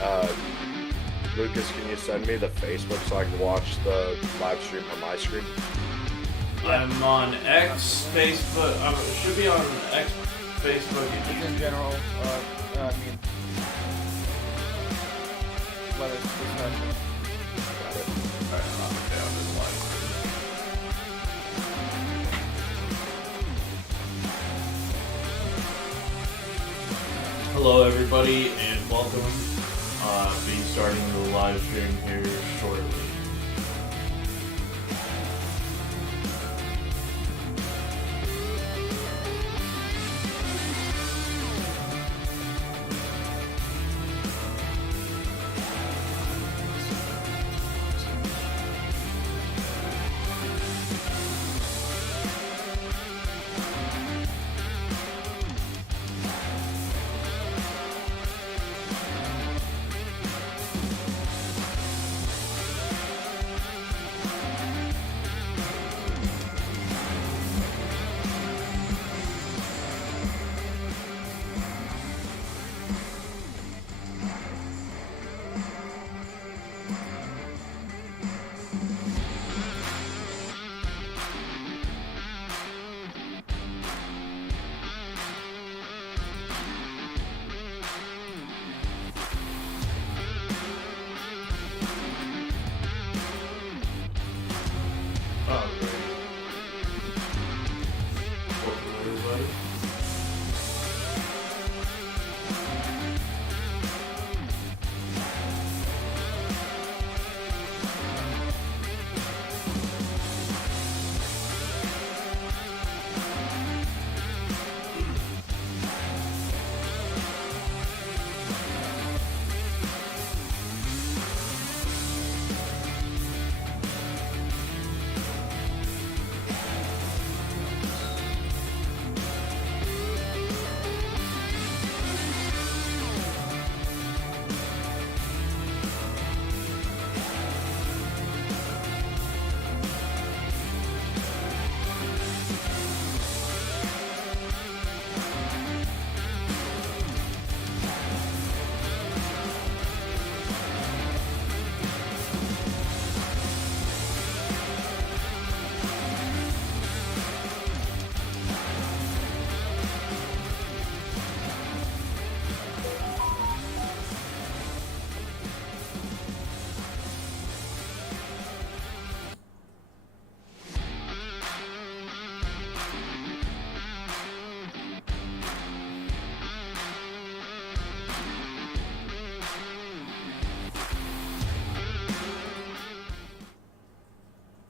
Uh, Lucas, can you send me the Facebook so I can watch the live stream on my screen? Yeah. I'm on X, Facebook. It should be on X, Facebook, and It's in YouTube. general. Whether it's discussion. Got it. Alright, I'm down this live stream. Hello, everybody, and welcome. Be starting the live stream here shortly. Welcome, everybody.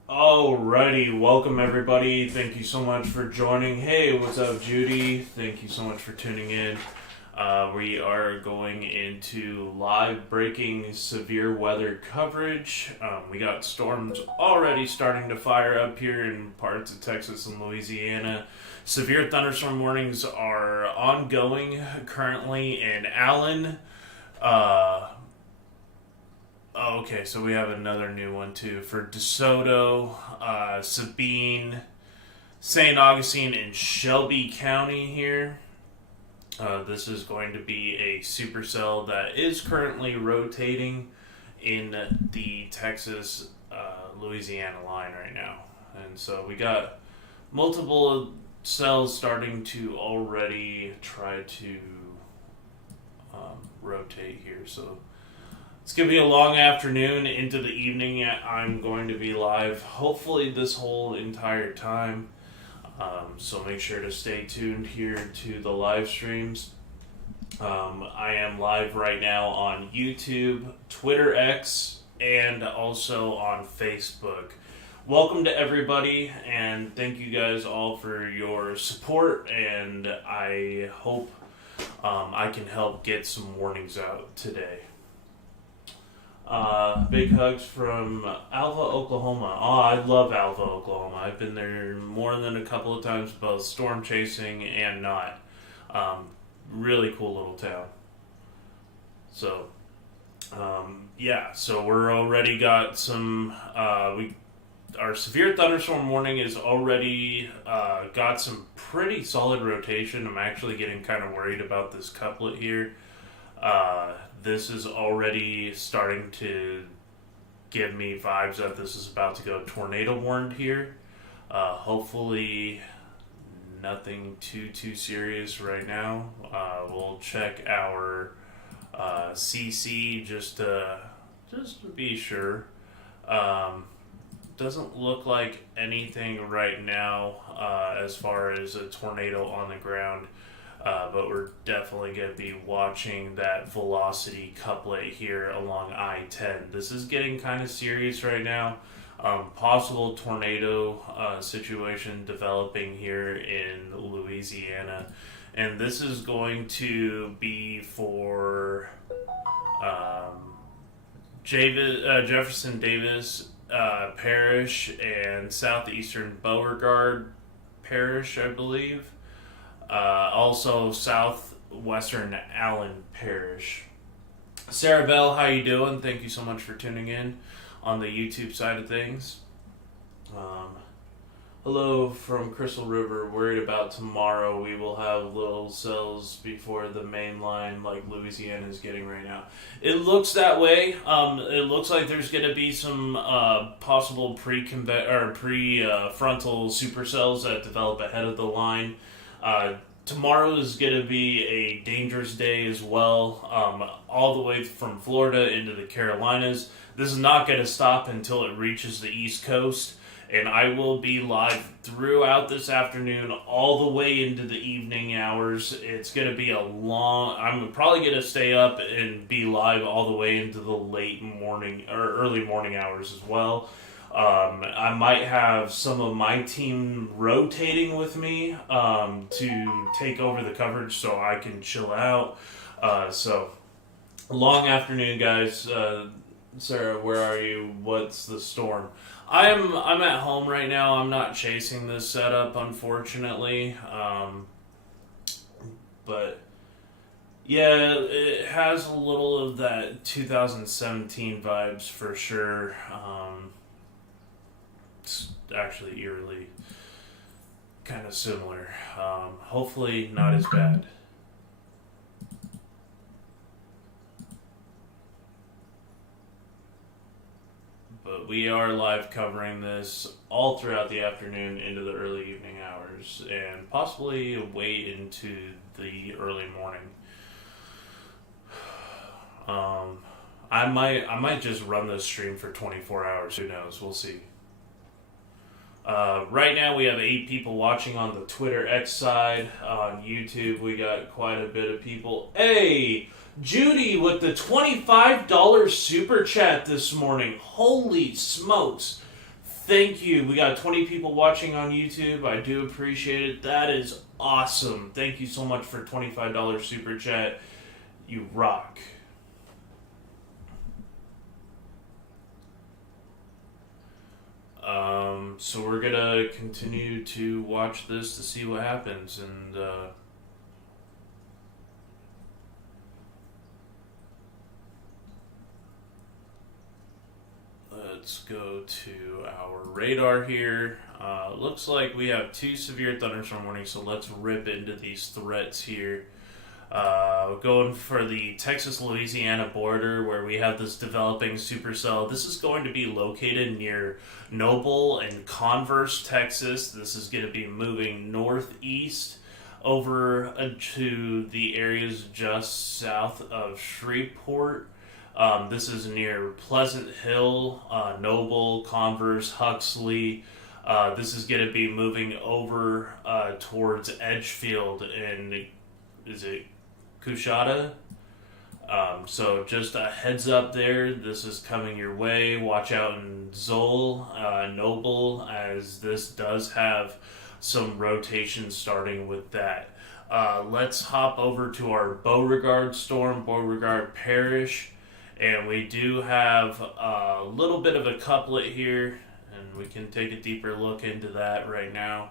Alrighty, welcome everybody. Thank you so much for joining. Hey, what's up, Judy? Thank you so much for tuning in. We are going into live breaking severe weather coverage. We got storms already starting to fire up here in parts of Texas and Louisiana. Severe thunderstorm warnings are ongoing currently in Allen. Okay, so we have another new one too for DeSoto, Sabine, St. Augustine, and Shelby County here. This is going to be a supercell that is currently rotating in the Texas Louisiana line right now. And so we got multiple cells starting to already try to rotate here. So it's going to be a long afternoon into the evening. I'm going to be live hopefully this whole entire time. So make sure to stay tuned here to the live streams. I am live right now on YouTube, Twitter X, and also on Facebook. Welcome to everybody, and thank you guys all for your support, and I hope I can help get some warnings out today. Big hugs from Alva, Oklahoma. Oh, I love Alva, Oklahoma. I've been there more than a couple of times, both storm chasing and not. Really cool little town. So, yeah, so we're already got some, our severe thunderstorm warning is already got some pretty solid rotation. I'm actually getting kind of worried about this couplet here. This is already starting to give me vibes that this is about to go tornado warned here. Hopefully nothing too serious right now. We'll check our CC just to be sure. Doesn't look like anything right now as far as a tornado on the ground. But we're definitely going to be watching that velocity couplet here along I-10. This is getting kind of serious right now. Possible tornado situation developing here in Louisiana. And this is going to be for Jefferson Davis Parish and Southeastern Beauregard Parish, I believe. Also Southwestern Allen Parish. Sarah Bell, how you doing? Thank you so much for tuning in on the YouTube side of things. Hello from Crystal River. Worried about tomorrow. We will have little cells before the main line like Louisiana is getting right now. It looks that way. It looks like there's going to be some possible prefrontal supercells that develop ahead of the line. Tomorrow is going to be a dangerous day as well, all the way from Florida into the Carolinas. This is not going to stop until it reaches the East Coast, and I will be live throughout this afternoon all the way into the evening hours. It's going to be I'm probably going to stay up and be live all the way into the late morning or early morning hours as well. I might have some of my team rotating with me to take over the coverage so I can chill out. So, long afternoon, guys. Sarah, where are you? What's the storm? I'm at home right now. I'm not chasing this setup, unfortunately. But yeah, it has a little of that 2017 vibes for sure. It's actually eerily kind of similar. Hopefully not as bad. But we are live covering this all throughout the afternoon into the early evening hours and possibly way into the early morning. I might just run this stream for 24 hours. Who knows? We'll see. Right now we have 8 people watching on the Twitter X side. On YouTube we got quite a bit of people. Hey, Judy with the $25 super chat this morning. Holy smokes. Thank you. We got 20 people watching on YouTube. I do appreciate it. That is awesome. Thank you so much for $25 super chat. You rock. So we're gonna continue to watch this to see what happens, and let's go to our radar here. Looks like we have 2 severe thunderstorm warnings, so let's rip into these threats here. Going for the Texas-Louisiana border where we have this developing supercell. This is going to be located near Noble and Converse, Texas. This is going to be moving northeast over to the areas just south of Shreveport. This is near Pleasant Hill, Noble, Converse, Huxley. This is going to be moving over towards Edgefield and is it Coushatta? So just a heads up there. This is coming your way. Watch out in Zoll, Noble, as this does have some rotation starting with that. Let's hop over to our Beauregard storm, Beauregard Parish, and we do have a little bit of a couplet here, and we can take a deeper look into that right now.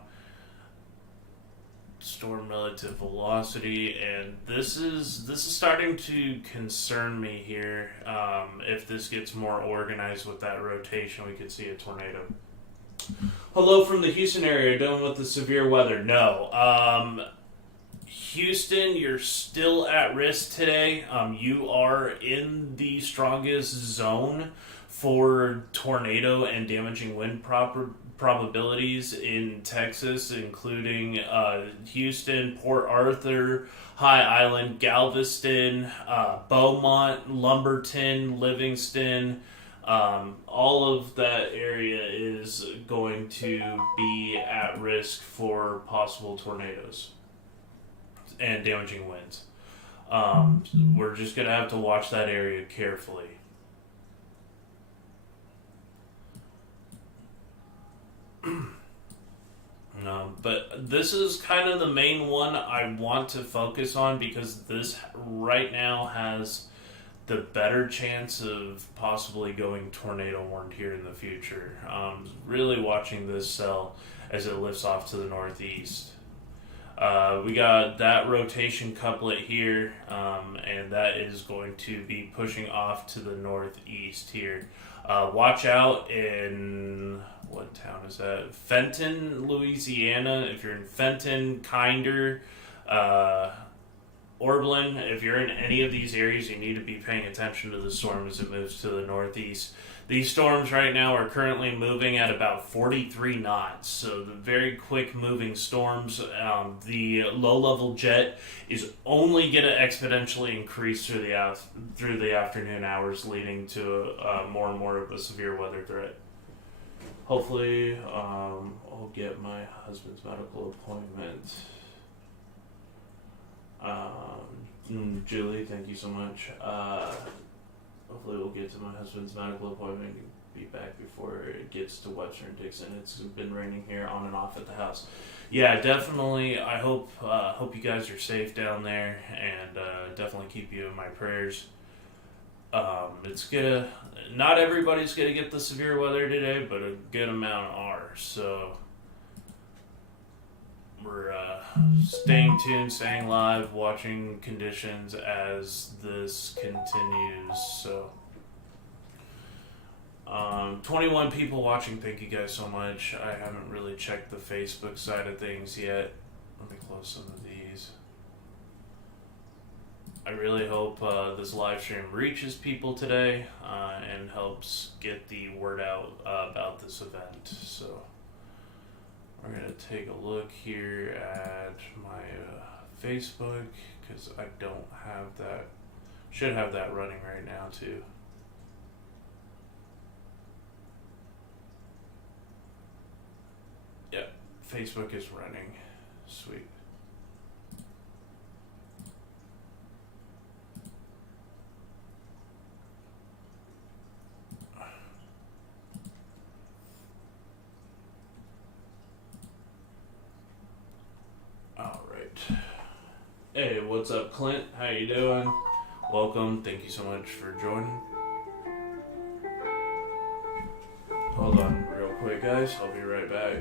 Storm relative velocity, and this is starting to concern me here. If this gets more organized with that rotation, we could see a tornado. Hello from the Houston area. Dealing with the severe weather. No. Houston, you're still at risk today. You are in the strongest zone for tornado and damaging wind probabilities in Texas, including Houston, Port Arthur, High Island, Galveston, Beaumont, Lumberton, Livingston. All of that area is going to be at risk for possible tornadoes and damaging winds. We're just going to have to watch that area carefully. But this is kind of the main one I want to focus on because this right now has the better chance of possibly going tornado warned here in the future. Really watching this cell as it lifts off to the northeast. We got that rotation couplet here, and that is going to be pushing off to the northeast here. Watch out in, what town is that? Fenton, Louisiana. If you're in Fenton, Kinder, Orblin, if you're in any of these areas, you need to be paying attention to the storm as it moves to the northeast. These storms right now are currently moving at about 43 knots, so the very quick moving storms. The low-level jet is only going to exponentially increase through the afternoon hours, leading to more and more of a severe weather threat. Hopefully, I'll get my husband's medical appointment. Julie, thank you so much. Hopefully we'll get to my husband's medical appointment and be back before it gets to Webster Dixon. It's been raining here on and off at the house. Yeah, definitely. I hope you guys are safe down there, and definitely keep you in my prayers. Not everybody's gonna get the severe weather today, but a good amount are. So we're staying tuned, staying live, watching conditions as this continues. So, 21 people watching. Thank you guys so much. I haven't really checked the Facebook side of things yet. Let me close some of these. I really hope this live stream reaches people today and helps get the word out about this event. So we're going to take a look here at my Facebook because I don't have that. Should have that running right now too. Yeah, Facebook is running. Sweet. Hey, what's up, Clint? How you doing? Welcome. Thank you so much for joining. Hold on real quick, guys. I'll be right back.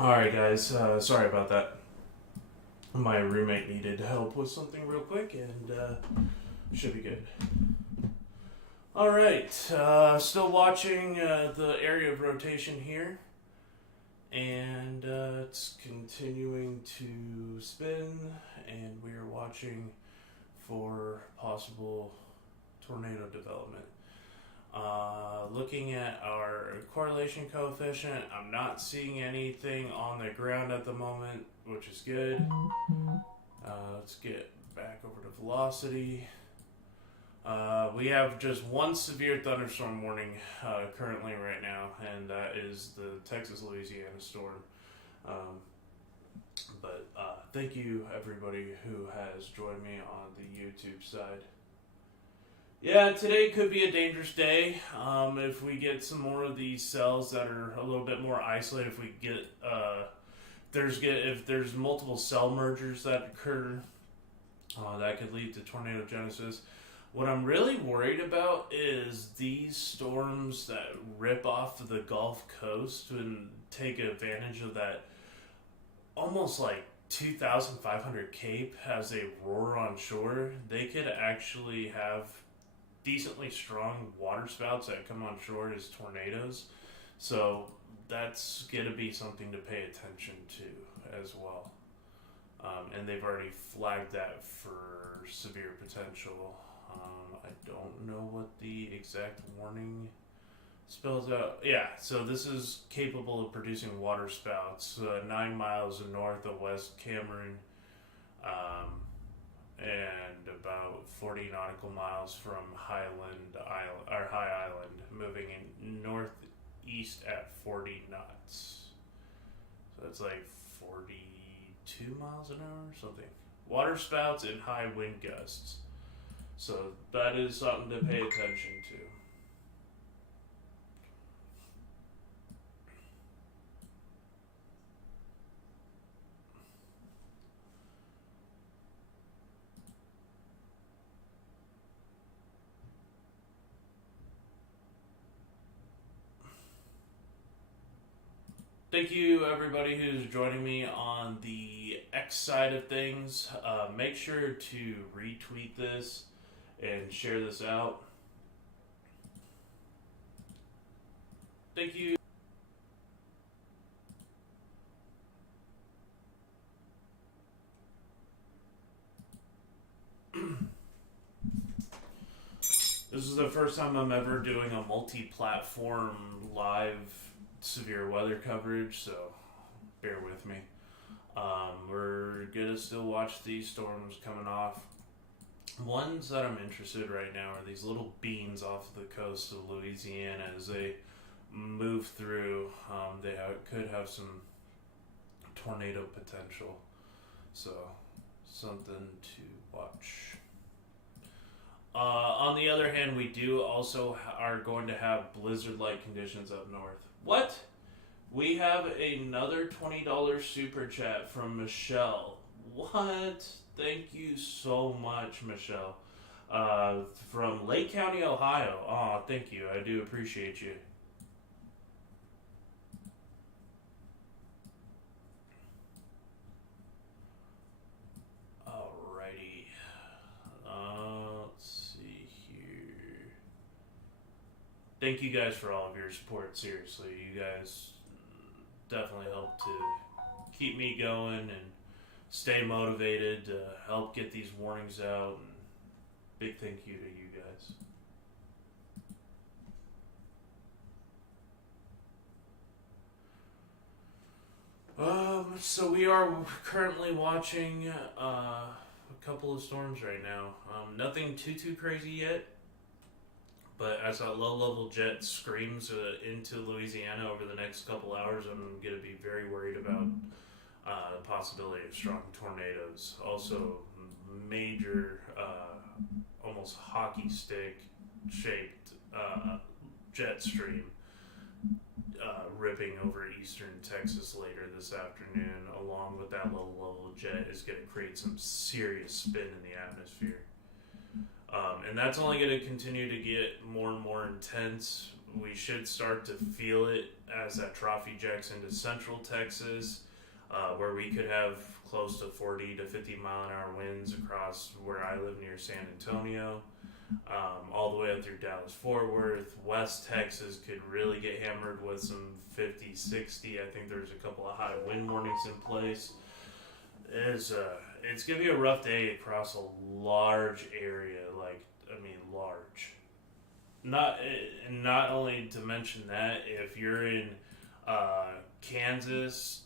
Alright, guys, sorry about that. My roommate needed help with something real quick, and should be good. Alright, still watching the area of rotation here, and it's continuing to spin, and we are watching for possible tornado development. Looking at our correlation coefficient, I'm not seeing anything on the ground at the moment, which is good. Let's get back over to velocity. We have just one severe thunderstorm warning currently right now, and that is the Texas-Louisiana storm. But thank you, everybody who has joined me on the YouTube side. Yeah, today could be a dangerous day. If we get some more of these cells that are a little bit more isolated, if we get if there's multiple cell mergers that occur, that could lead to tornado genesis. What I'm really worried about is these storms that rip off the Gulf Coast and take advantage of that almost like 2,500 Cape as they roar on shore. They could actually have decently strong water spouts that come on shore as tornadoes. So that's going to be something to pay attention to as well. And they've already flagged that for severe potential. I don't know what the exact warning spells out. Yeah, so this is capable of producing water spouts 9 miles north of West Cameron, and about 40 nautical miles from High Island, moving in northeast at 40 knots. So that's like 42 miles an hour or something. Water spouts and high wind gusts. So that is something to pay attention to. Thank you, everybody who's joining me on the X side of things. Make sure to retweet this and share this out. Thank you. This is the first time I'm ever doing a multi-platform live severe weather coverage, so bear with me. We're gonna still watch these storms coming off. Ones that I'm interested right now are these little beans off the coast of Louisiana as they move through. They could have some tornado potential, so something to watch. On the other hand, we do also are going to have blizzard-like conditions up north. What? We have another $20 super chat from Michelle. What? Thank you so much, Michelle. From Lake County, Ohio. Oh, thank you. I do appreciate you. Alrighty. Let's see here. Thank you guys for all of your support. Seriously, you guys definitely help to keep me going and stay motivated to help get these warnings out, and big thank you to you guys. So we are currently watching a couple of storms right now. Nothing too crazy yet, but as that low-level jet screams into Louisiana over the next couple hours, I'm going to be very worried about the possibility of strong tornadoes. Also, major, almost hockey stick shaped jet stream ripping over eastern Texas later this afternoon, along with that low level jet, is going to create some serious spin in the atmosphere. And that's only going to continue to get more and more intense. We should start to feel it as that trough ejects into central Texas, where we could have close to 40 to 50 mile an hour winds across where I live near San Antonio, all the way up through Dallas Fort Worth. West Texas could really get hammered with some 50, 60. I think there's a couple of high wind warnings in place. It's gonna be a rough day across a large area, large. Not only to mention that, if you're in Kansas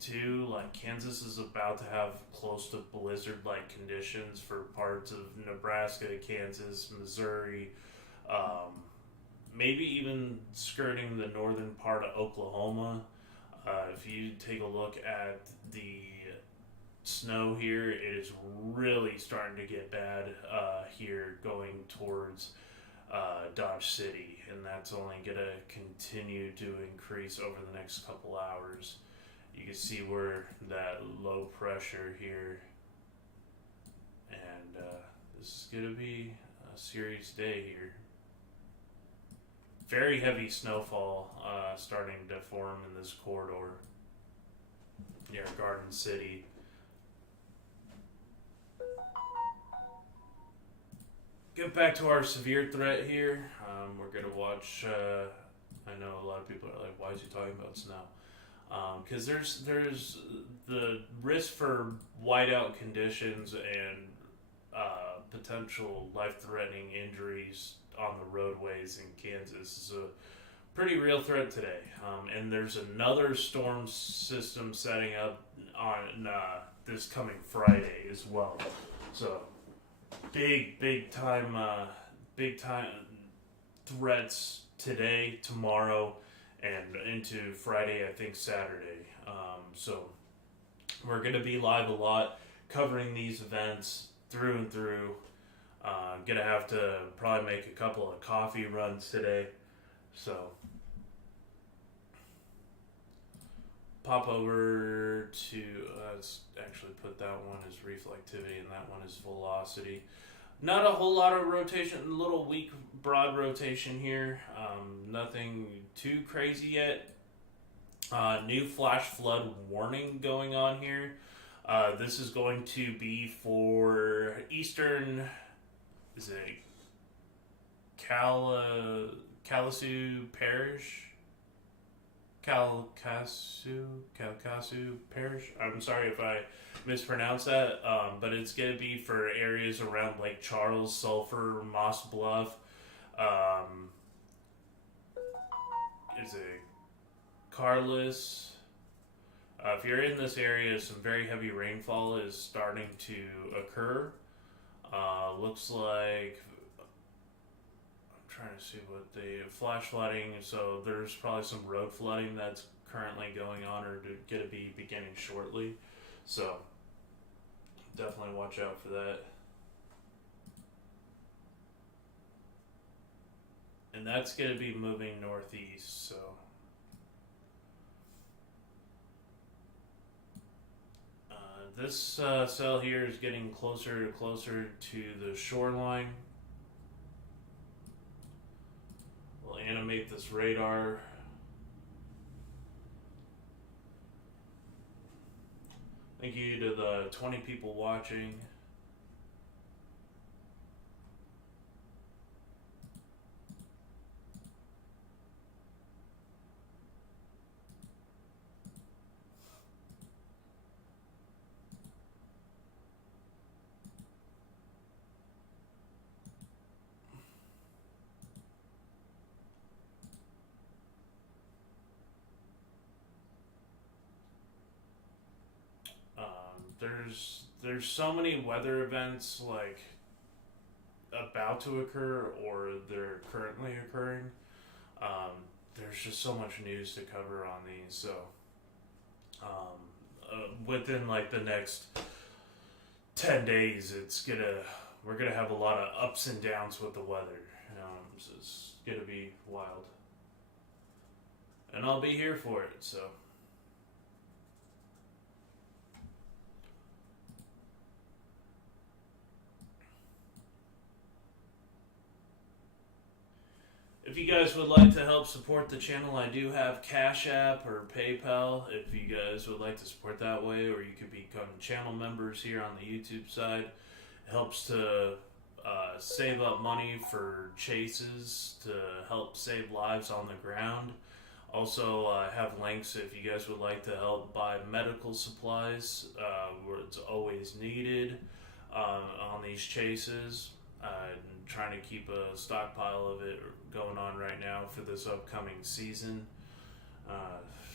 too, like Kansas is about to have close to blizzard-like conditions for parts of Nebraska, Kansas, Missouri, maybe even skirting the northern part of Oklahoma. If you take a look at the snow here, it is really starting to get bad here going towards Dodge City, and that's only going to continue to increase over the next couple hours. You can see where that low pressure here, and this is going to be a serious day here. Very heavy snowfall starting to form in this corridor near Garden City. Get back to our severe threat here. We're going to watch, I know a lot of people are like, why is he talking about snow? Because there's the risk for whiteout conditions and potential life-threatening injuries on the roadways in Kansas is a pretty real threat today. And there's another storm system setting up on this coming Friday as well. So big time threats today, tomorrow, and into Friday, I think Saturday. So we're going to be live a lot, covering these events through and through. Going to have to probably make a couple of coffee runs today. So pop over to, let's actually put that one as reflectivity and that one is velocity. Not a whole lot of rotation, a little weak broad rotation here. Nothing too crazy yet. New flash flood warning going on here. This is going to be for eastern, is it Calcasieu Parish? Calcasieu Parish. I'm sorry if I mispronounced that, but it's going to be for areas around Lake Charles, Sulphur, Moss Bluff. Is it Carless? If you're in this area, some very heavy rainfall is starting to occur. Looks like, I'm trying to see what the flash flooding, so there's probably some road flooding that's currently going on or going to be beginning shortly. So definitely watch out for that. And that's going to be moving northeast, so this cell here is getting closer and closer to the shoreline. We'll animate this radar. Thank you to the 20 people watching. There's so many weather events like about to occur or they're currently occurring. There's just so much news to cover on these. So within like the next 10 days, we're gonna have a lot of ups and downs with the weather. So it's gonna be wild, and I'll be here for it. So. If you guys would like to help support the channel, I do have Cash App or PayPal if you guys would like to support that way, or you could become channel members here on the YouTube side. It helps to save up money for chases to help save lives on the ground. Also, I have links if you guys would like to help buy medical supplies where it's always needed on these chases. I'm trying to keep a stockpile of it going on right now for this upcoming season.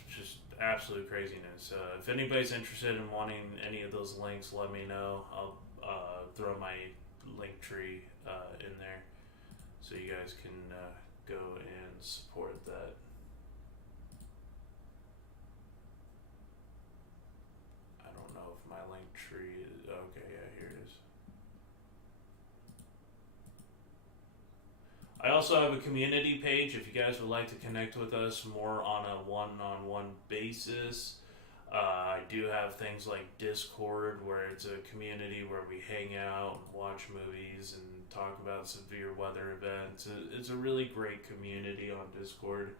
Just absolute craziness. If anybody's interested in wanting any of those links, let me know. I'll throw my link tree in there so you guys can go and support that. I don't know if my link tree is okay. Yeah, here it is. I also have a community page if you guys would like to connect with us more on a one-on-one basis. I do have things like Discord, where it's a community where we hang out and watch movies and talk about severe weather events. It's a really great community on Discord.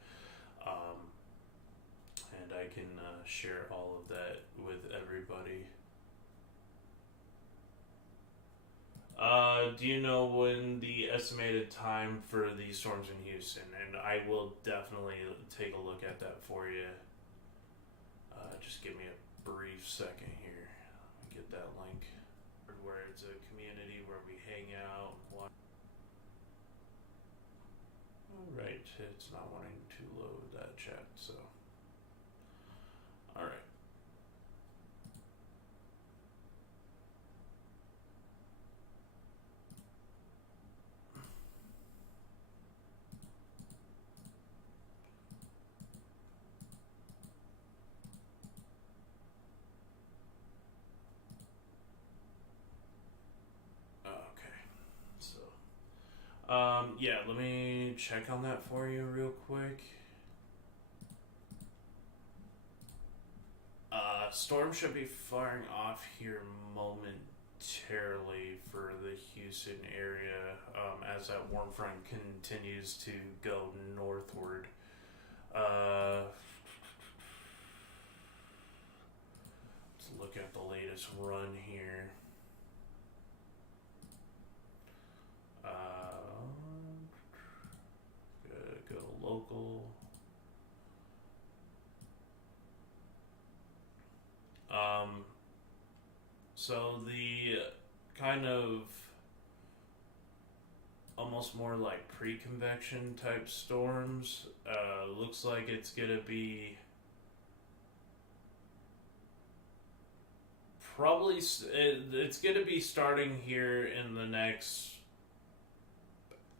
And I can share all of that with everybody. Do you know when the estimated time for these storms in Houston? And I will definitely take a look at that for you. Just give me a brief second here. Let me get that link. Where it's a community where we hang out and watch. Alright, it's not wanting to load that chat, so. Alright. Yeah, let me check on that for you real quick. Storm should be firing off here momentarily for the Houston area as that warm front continues to go northward. Let's look at the latest run here. Go to local. So the kind of almost more like pre-convection type storms looks like it's gonna be probably it's gonna be starting here in the next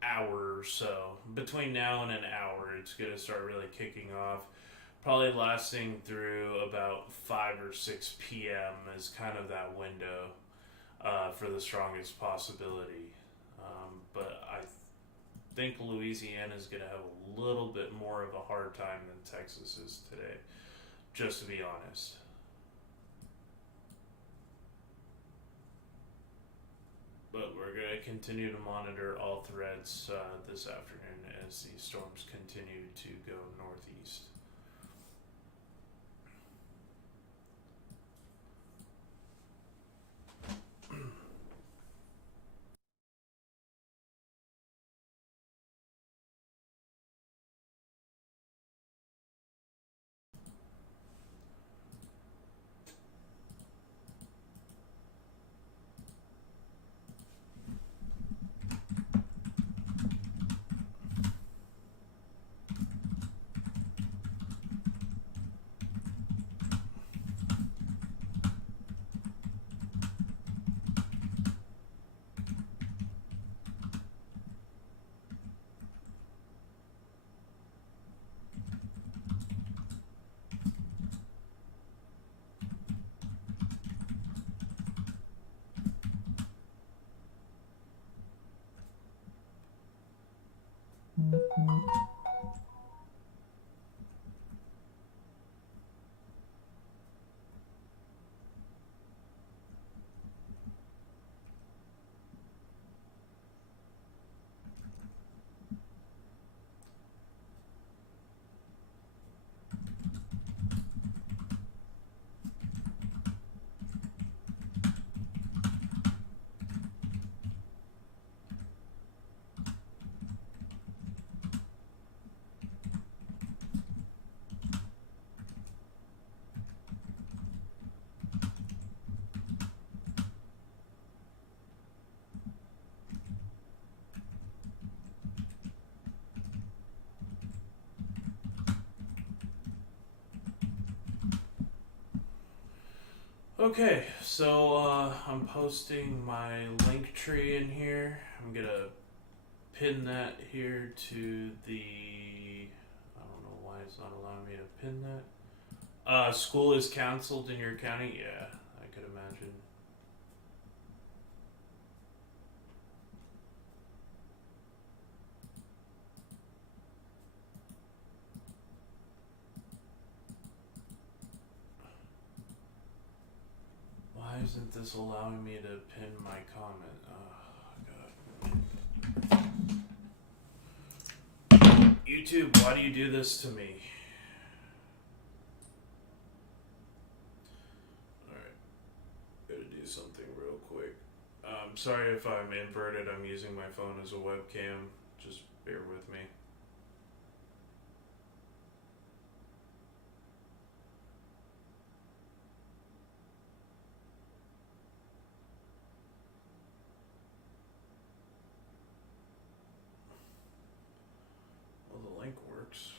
hour or so. Between now and an hour, it's going to start really kicking off. Probably lasting through about 5 or 6 p.m. is kind of that window for the strongest possibility. But I think Louisiana is going to have a little bit more of a hard time than Texas is today, just to be honest. But we're going to continue to monitor all threats this afternoon as these storms continue to go northeast. Okay, so I'm posting my link tree in here. I'm gonna pin that here to the. I don't know why it's not allowing me to pin that. School is canceled in your county? Yeah, I could imagine. Why isn't this allowing me to pin my comment? Oh, God. YouTube, why do you do this to me? Alright. Gotta do something real quick. Sorry if I'm inverted. I'm using my phone as a webcam. Just bear with me. Well, the link works.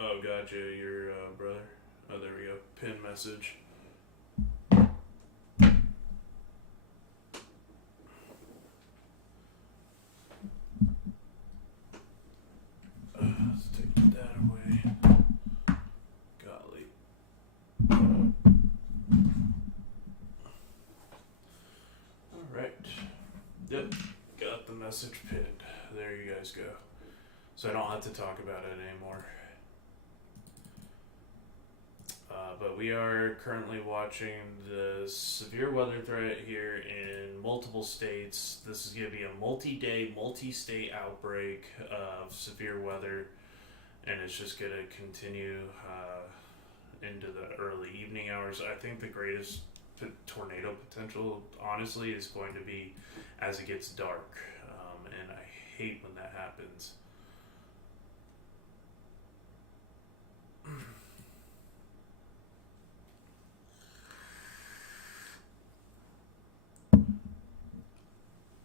Oh, gotcha, your brother. Oh, there we go. Pin message. Let's take that away. Golly. Alright. Yep. Got the message pinned. There you guys go. So I don't have to talk about it anymore. But we are currently watching the severe weather threat here in multiple states. This is going to be a multi-day, multi-state outbreak of severe weather, and it's just going to continue into the early evening hours. I think the greatest tornado potential, honestly, is going to be as it gets dark, and I hate when that happens.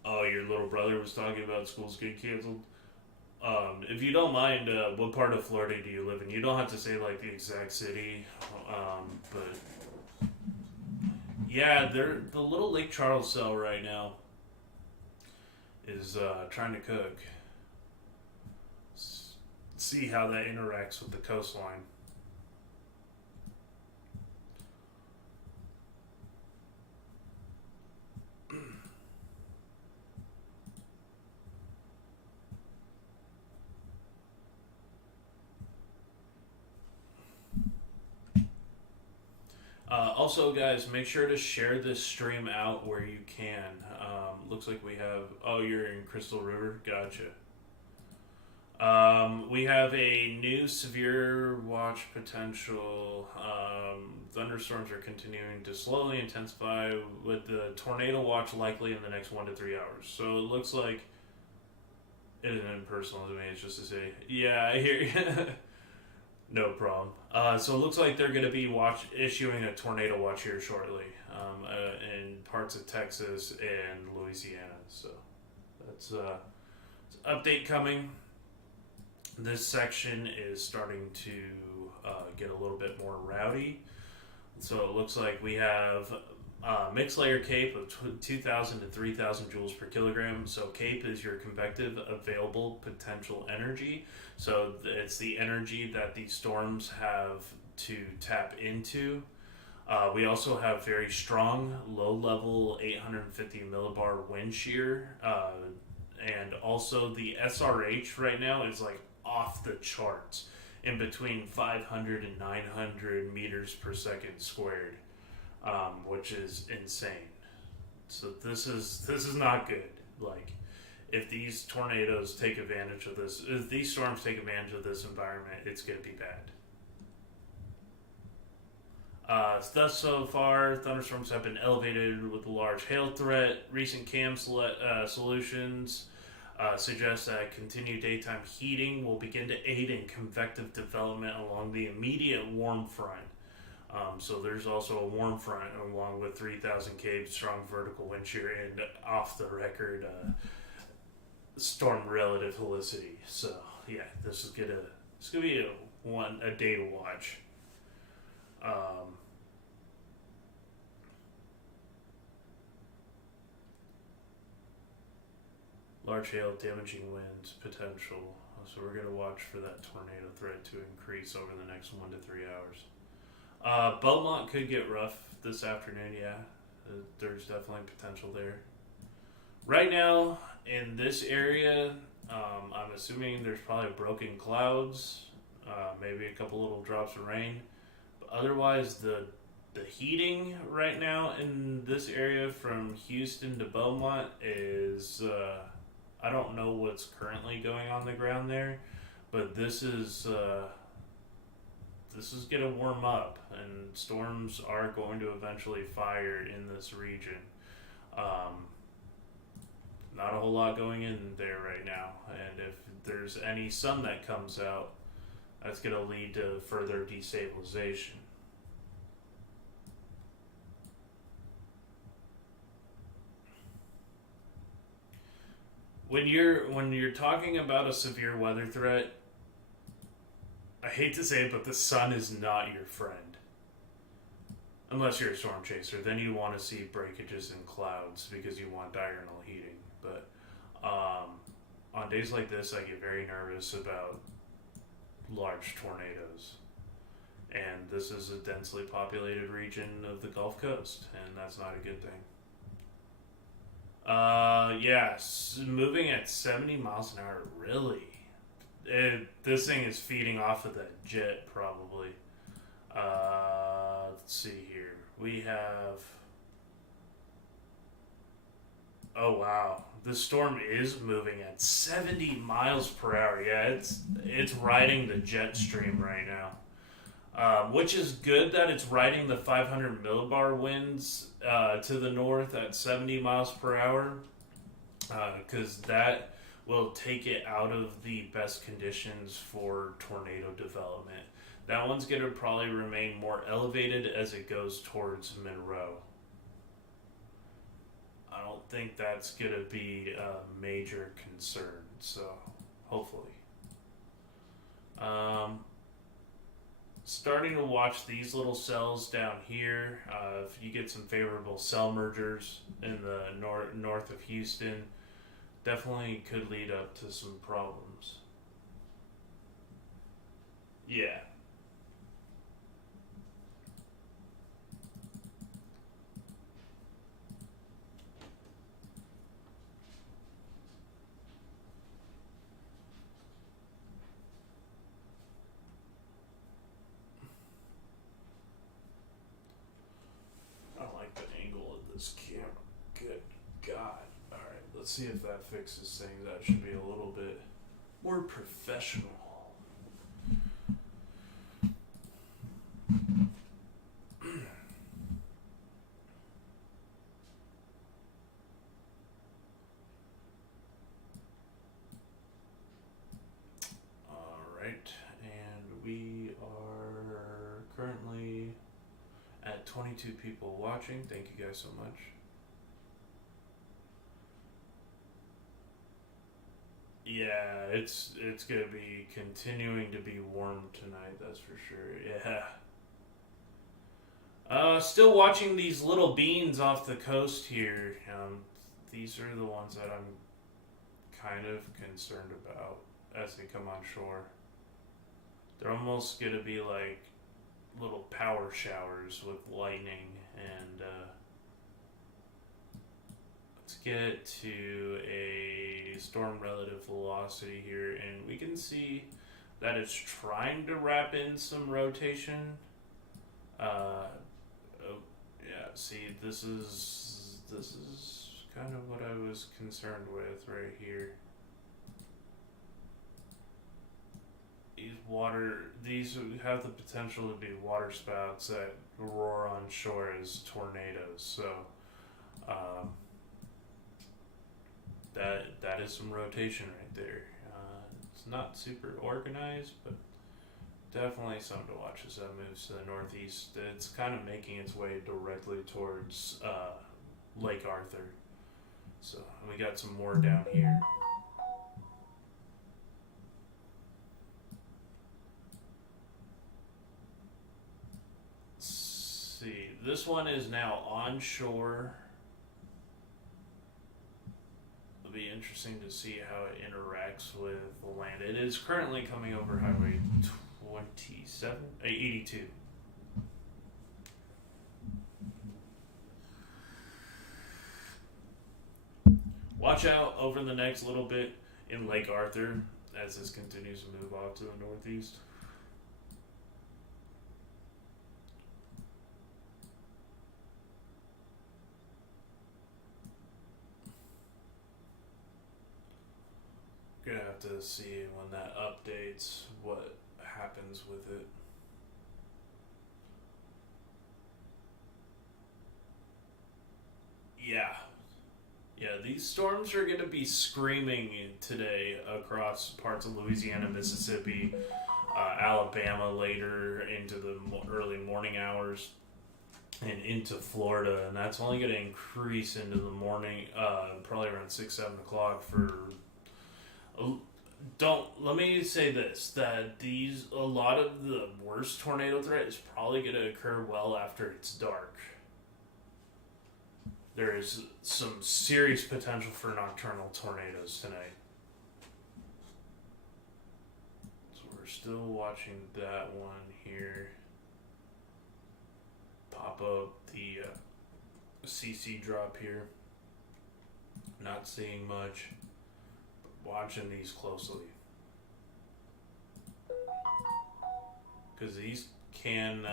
Oh, your little brother was talking about schools getting canceled. If you don't mind, what part of Florida do you live in? You don't have to say like the exact city, but yeah, the little Lake Charles cell right now is trying to cook. See how that interacts with the coastline. Also, guys, make sure to share this stream out where you can. Looks like we have. Oh, you're in Crystal River? Gotcha. We have a new severe watch potential. Thunderstorms are continuing to slowly intensify, with the tornado watch likely in the next 1 to 3 hours. So it looks like it isn't impersonal to me. It's just to say, yeah, I hear you. No problem. So it looks like they're going to be issuing a tornado watch here shortly in parts of Texas and Louisiana. So that's an update coming. This section is starting to get a little bit more rowdy. So it looks like we have mixed layer CAPE of 2,000 to 3,000 joules per kilogram. So CAPE is your convective available potential energy. So it's the energy that these storms have to tap into. We also have very strong low level 850 millibar wind shear. And also the SRH right now is like off the charts, in between 500 and 900 meters per second squared, which is insane. So this is not good. Like, if these tornadoes take advantage of this, if these storms take advantage of this environment, it's going to be bad. Thus so far, thunderstorms have been elevated with a large hail threat. Recent CAM solutions suggest that continued daytime heating will begin to aid in convective development along the immediate warm front. So there's also a warm front along with 3,000 kb strong vertical wind shear and off the record storm relative helicity. So yeah, this is gonna be a day to watch. Um, large hail, damaging winds potential. So we're going to watch for that tornado threat to increase over the next 1 to 3 hours. Beaumont could get rough this afternoon, yeah. There's definitely potential there. Right now, in this area, I'm assuming there's probably broken clouds, maybe a couple little drops of rain. But otherwise, the heating right now in this area from Houston to Beaumont is... I don't know what's currently going on the ground there, but this is going to warm up, and storms are going to eventually fire in this region. Not a whole lot going in there right now, and if there's any sun that comes out, that's going to lead to further destabilization. When you're talking about a severe weather threat, I hate to say it, but the sun is not your friend. Unless you're a storm chaser, then you want to see breakages in clouds because you want diurnal heating. But on days like this, I get very nervous about large tornadoes. And this is a densely populated region of the Gulf Coast, and that's not a good thing. Yes, moving at 70 miles an hour, really? This thing is feeding off of that jet, probably. Let's see here. We have... Oh, wow. The storm is moving at 70 miles per hour. Yeah, it's riding the jet stream right now. Which is good that it's riding the 500 millibar winds to the north at 70 miles per hour, because that will take it out of the best conditions for tornado development. That one's going to probably remain more elevated as it goes towards Monroe. I don't think that's going to be a major concern, so hopefully. Starting to watch these little cells down here. If you get some favorable cell mergers in the north of Houston, definitely could lead up to some problems. Yeah. I don't like the angle of this camera. Good God. Alright, let's see if that fixes things. That should be a little bit more professional. Alright, and we are currently at 22 people watching. Thank you guys so much. Yeah, it's gonna be continuing to be warm tonight, that's for sure. Yeah. Still watching these little beans off the coast here. These are the ones that I'm kind of concerned about as they come on shore. They're almost gonna be like little power showers with lightning, and let's get to a storm relative velocity here, and we can see that it's trying to wrap in some rotation. Yeah, see, this is kind of what I was concerned with right here. These have the potential to be water spouts that roar on shore as tornadoes. So that is some rotation right there. It's not super organized, but definitely something to watch as that moves to the northeast. It's kind of making its way directly towards Lake Arthur. So we got some more down here. this one is now onshore. It'll be interesting to see how it interacts with the land. It is currently coming over Highway 82. Watch out over the next little bit in Lake Arthur as this continues to move off to the northeast. Gonna have to see when that updates what happens with it. Yeah, these storms are gonna be screaming today across parts of Louisiana, Mississippi, Alabama later into the early morning hours, and into Florida, and that's only gonna increase into the morning, probably around 6-7 o'clock for. Let me say this, that a lot of the worst tornado threat is probably going to occur well after it's dark. There is some serious potential for nocturnal tornadoes tonight. So we're still watching that one here. Pop up the CC drop here. Not seeing much. Watching these closely, because these can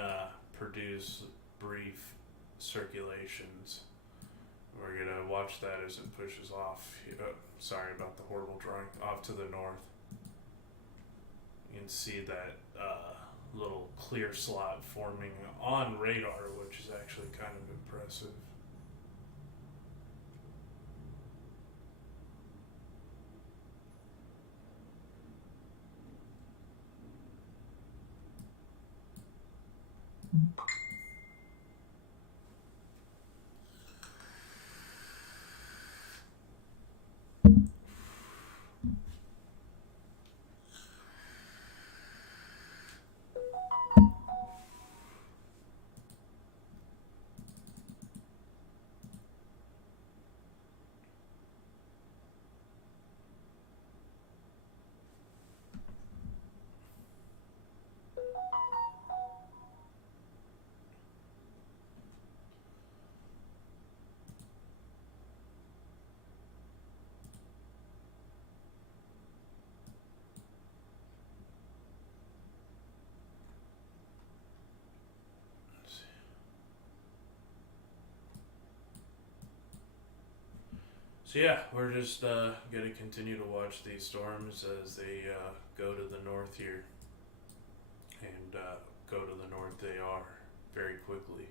produce brief circulations. We're gonna watch that as it pushes off. Sorry about the horrible drawing. Off to the north, you can see that little clear slot forming on radar, which is actually kind of impressive. So yeah, we're just going to continue to watch these storms as they go to the north here. And go to the north they are very quickly.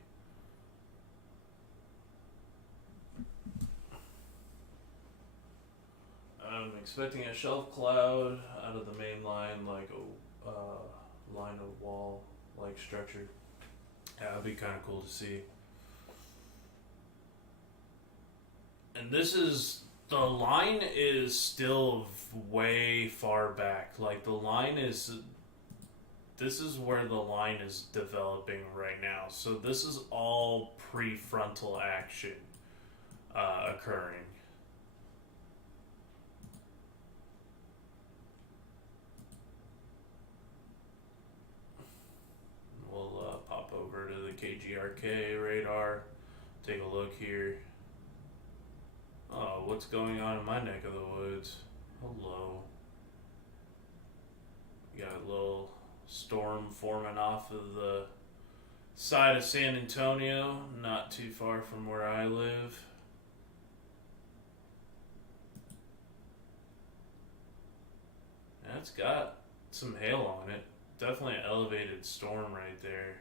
I'm expecting a shelf cloud out of the main line, like a line of wall like structure. That'd be kind of cool to see. And the line is still way far back. Like this is where the line is developing right now. So this is all prefrontal action occurring. We'll pop over to the KGRK radar, take a look here. Oh, what's going on in my neck of the woods? Hello. We got a little storm forming off of the side of San Antonio, not too far from where I live. That's got some hail on it. Definitely an elevated storm right there.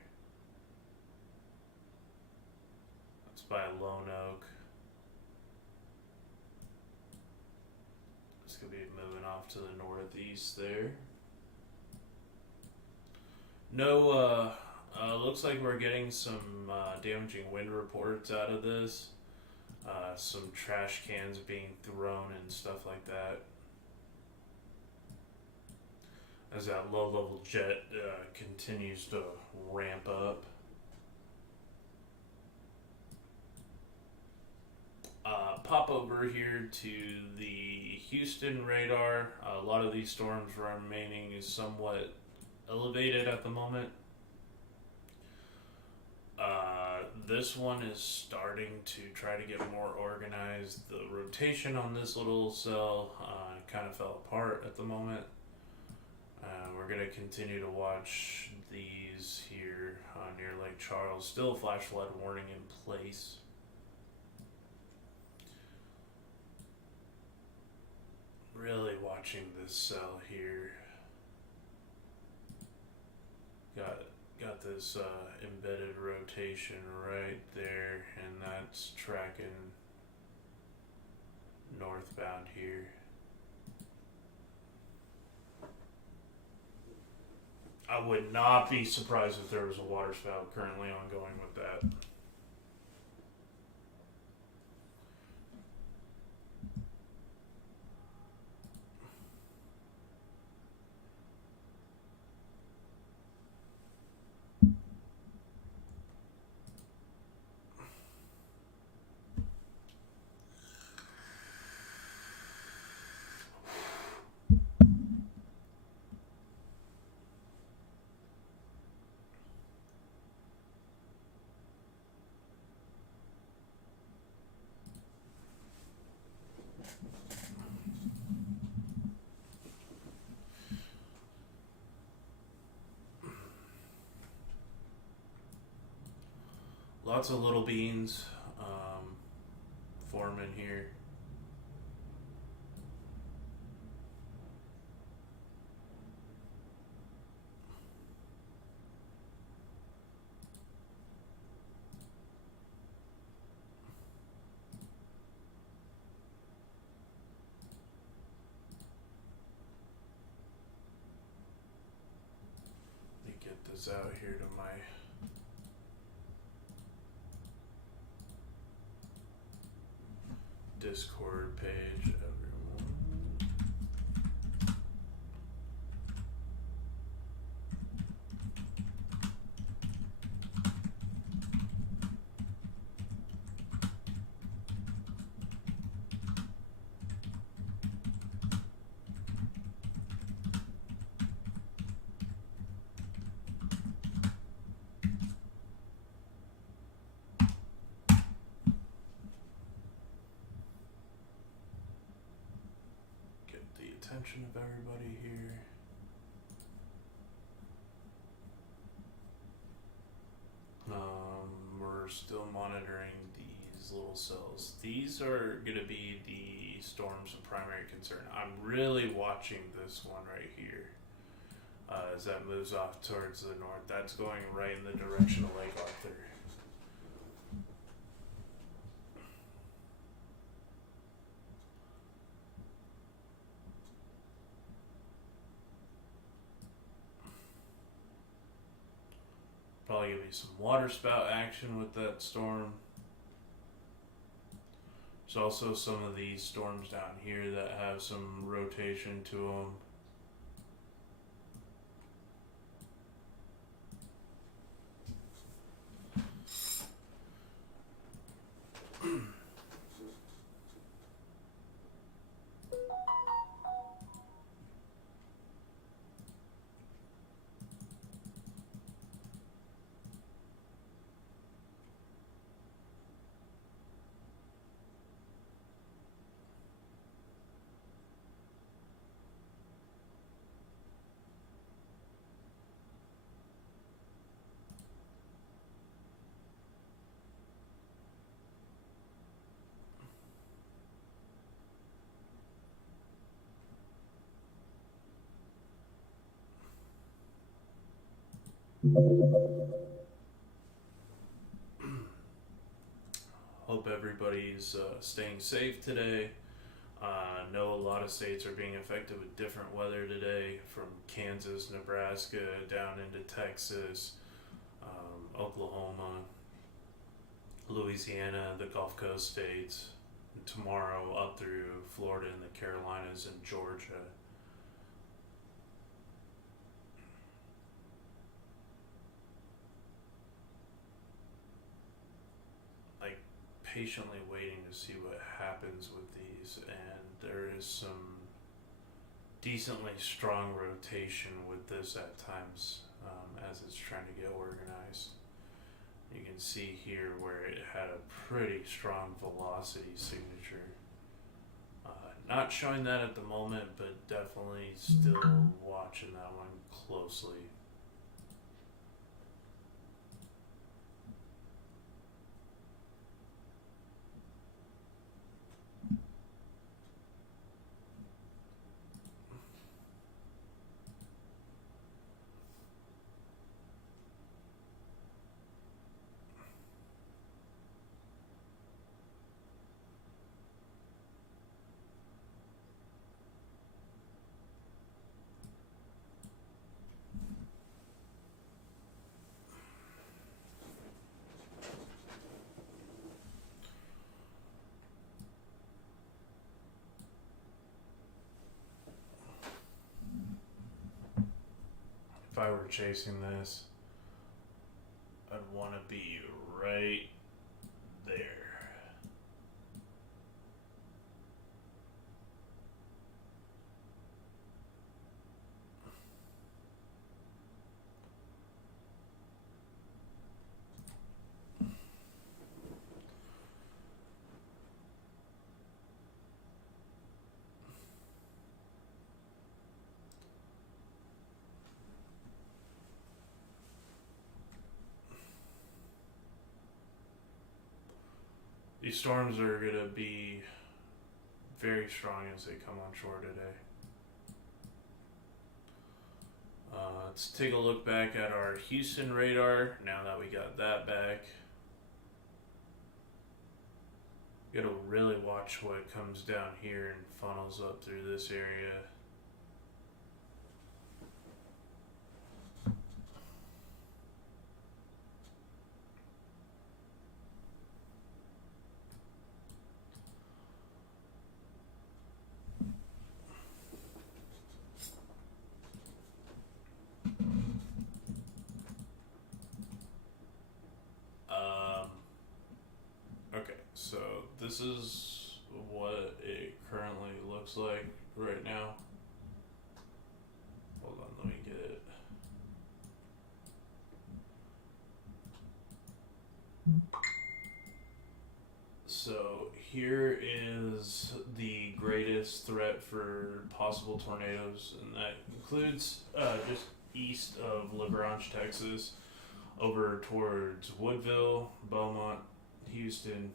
That's by Lone Oak. It's going to be moving off to the northeast there. No, looks like we're getting some damaging wind reports out of this. Some trash cans being thrown and stuff like that. As that low-level jet continues to ramp up. pop over here to the Houston radar. A lot of these storms remaining somewhat elevated at the moment. This one is starting to try to get more organized. The rotation on this little cell kind of fell apart at the moment. We're going to continue to watch these here near Lake Charles. Still flash flood warning in place. Really watching this cell here. Got this embedded rotation right there, and that's tracking northbound here. I would not be surprised if there was a water spout currently ongoing with that. Lots of little beans forming here. Let me get this out here to my Discord page, everyone. Attention of everybody here. We're still monitoring these little cells. These are going to be the storms of primary concern. I'm really watching this one right here as that moves off towards the north. That's going right in the direction of Lake Arthur. Probably gonna be some water spout action with that storm. There's also some of these storms down here that have some rotation to them. Hope everybody's staying safe today. I know a lot of states are being affected with different weather today, from Kansas, Nebraska, down into Texas, Oklahoma, Louisiana, the Gulf Coast states, and tomorrow up through Florida and the Carolinas and Georgia. patiently waiting to see what happens with these, and there is some decently strong rotation with this at times as it's trying to get organized. You can see here where it had a pretty strong velocity signature. Not showing that at the moment, but definitely still watching that one closely. If I were chasing this, I'd want to be right there. These storms are going to be very strong as they come on shore today. Let's take a look back at our Houston radar now that we got that back. Gotta really watch what comes down here and funnels up through this area. Okay, so this is what it currently looks like right now. Hold on, let me get it. So here is the greatest threat for possible tornadoes, and that includes just east of La Grange, Texas, over towards Woodville, Beaumont, Houston.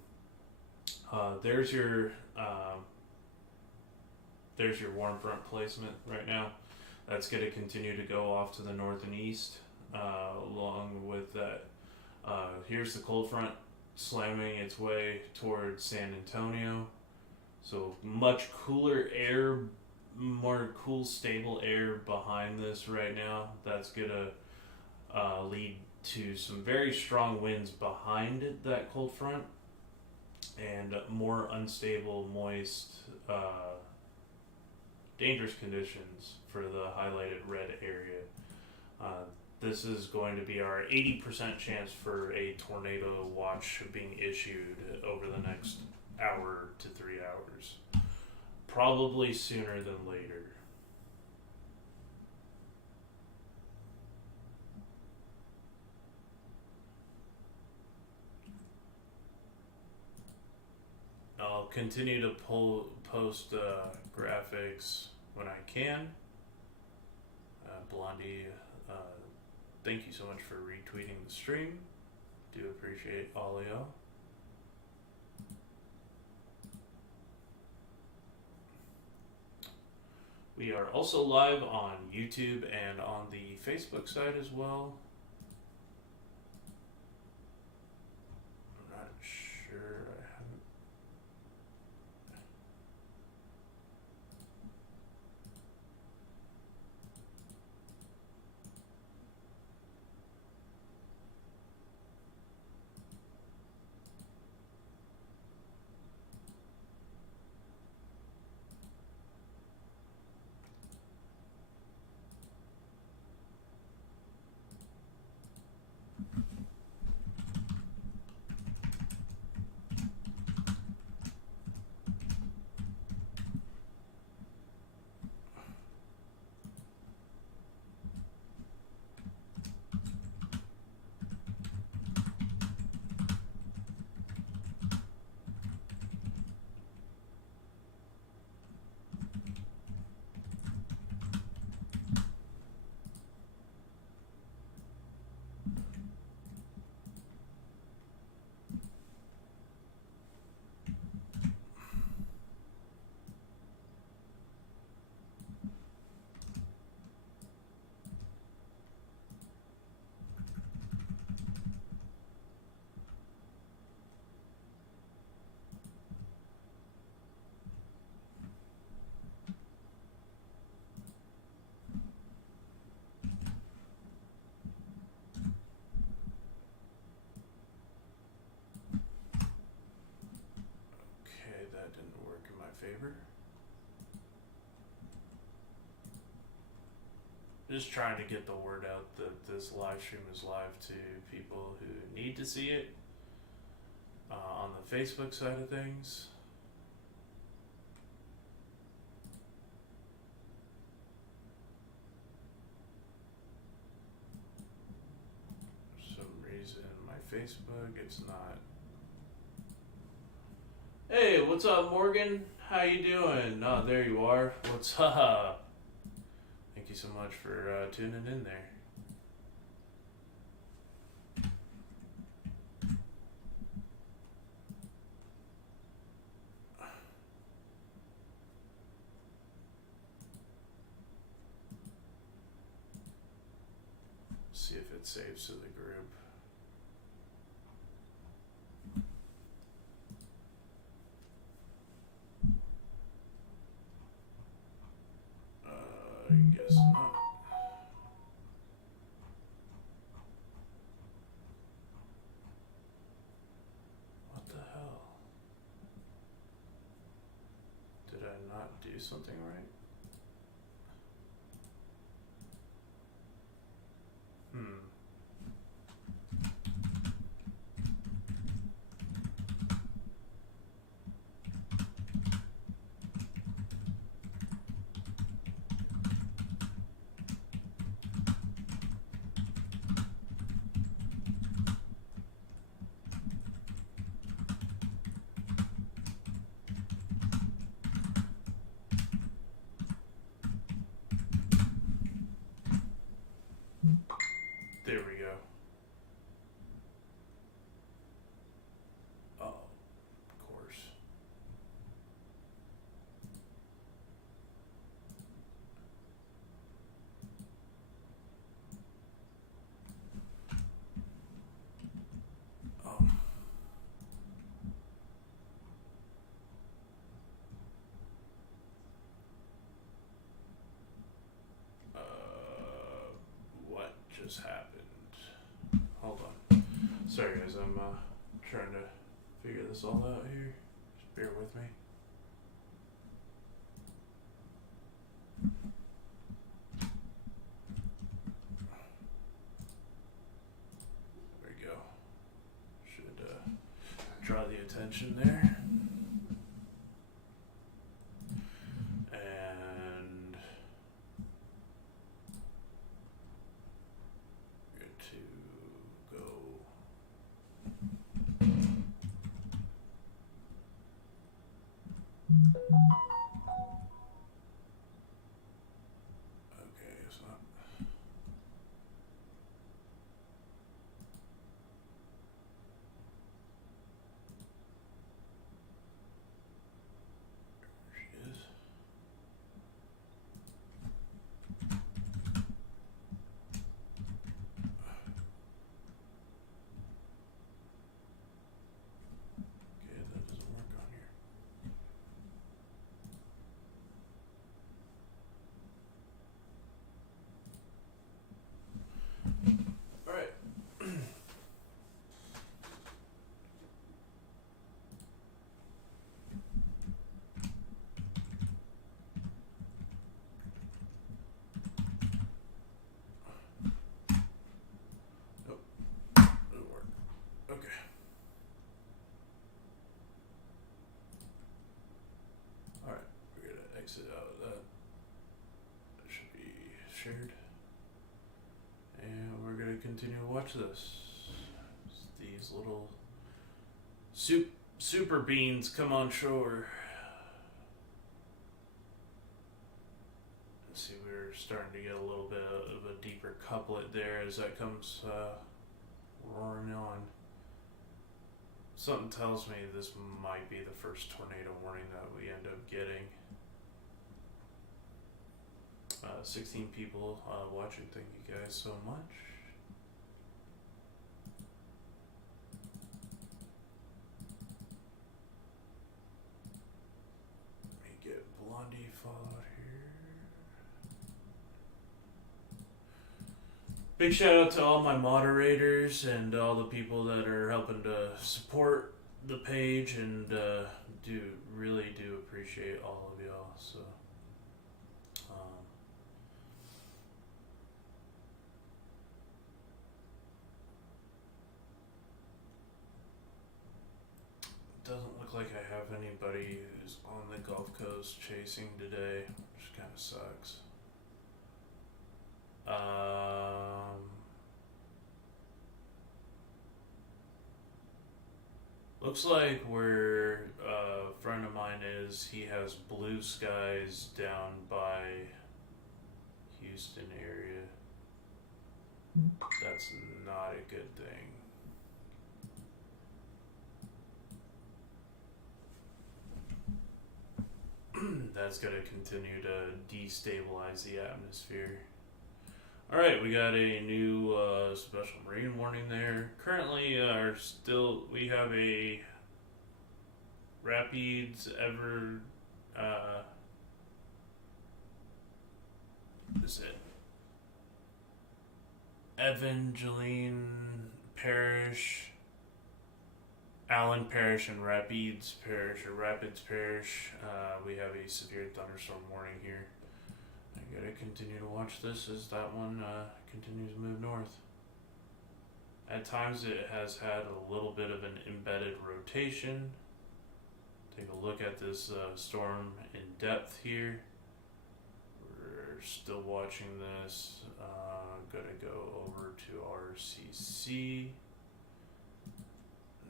There's your warm front placement right now. That's going to continue to go off to the north and east. Along with that, here's the cold front slamming its way towards San Antonio. So much cooler air, more cool, stable air behind this right now. That's going to lead to some very strong winds behind that cold front and more unstable, moist, dangerous conditions for the highlighted red area. This is going to be our 80% chance for a tornado watch being issued over the next hour to 3 hours. Probably sooner than later. I'll continue to post graphics when I can. Blondie, thank you so much for retweeting the stream. Do appreciate all of y'all. We are also live on YouTube and on the Facebook side as well. I'm not sure. I haven't. just trying to get the word out that this live stream is live to people who need to see it on the Facebook side of things. For some reason, my Facebook, it's not. Hey, what's up, Morgan? How you doing? Oh, there you are. What's up? Thank you so much for tuning in there. See if it saves to the group. I guess not. What the hell? Did I not do something right? There we go. Oh, of course. Oh. What just happened? Hold on. Sorry guys, I'm trying to figure this all out here. Just bear with me. There we go. Should draw the attention there. And good to go. Okay, it's not. There she is. Okay, that doesn't work on here. All right. Nope, didn't work. Okay. All right, we're gonna exit out of that. That should be shared. And we're gonna continue to watch this. These little super beans come on shore. See, we're starting to get a little bit of a deeper couplet there as that comes roaring on. Something tells me this might be the first tornado warning that we end up getting. 16 people watching. Thank you guys so much. Let me get Blondie followed here. Big shout out to all my moderators and all the people that are helping to support the page, and really do appreciate all of y'all. So everybody who's on the Gulf Coast chasing today, which kind of sucks. Looks like where a friend of mine is, he has blue skies down by Houston area. That's not a good thing. That's going to continue to destabilize the atmosphere. Alright, we got a new special marine warning there. Currently, we have a Rapids Evangeline Parish, Allen Parish, and Rapids Parish. We have a severe thunderstorm warning here. I gotta continue to watch this as that one continues to move north. At times it has had a little bit of an embedded rotation. Take a look at this storm in depth here. We're still watching this. Gonna go over to RCC.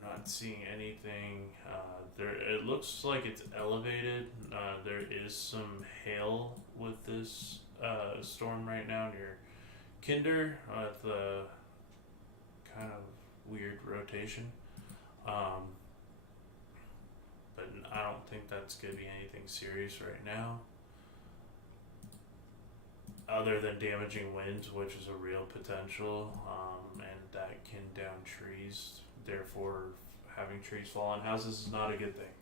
Not seeing anything. It looks like it's elevated. There is some hail with this storm right now near Kinder with a kind of weird rotation. But I don't think that's going to be anything serious right now. Other than damaging winds, which is a real potential, and that can down trees. Therefore, having trees fall on houses is not a good thing.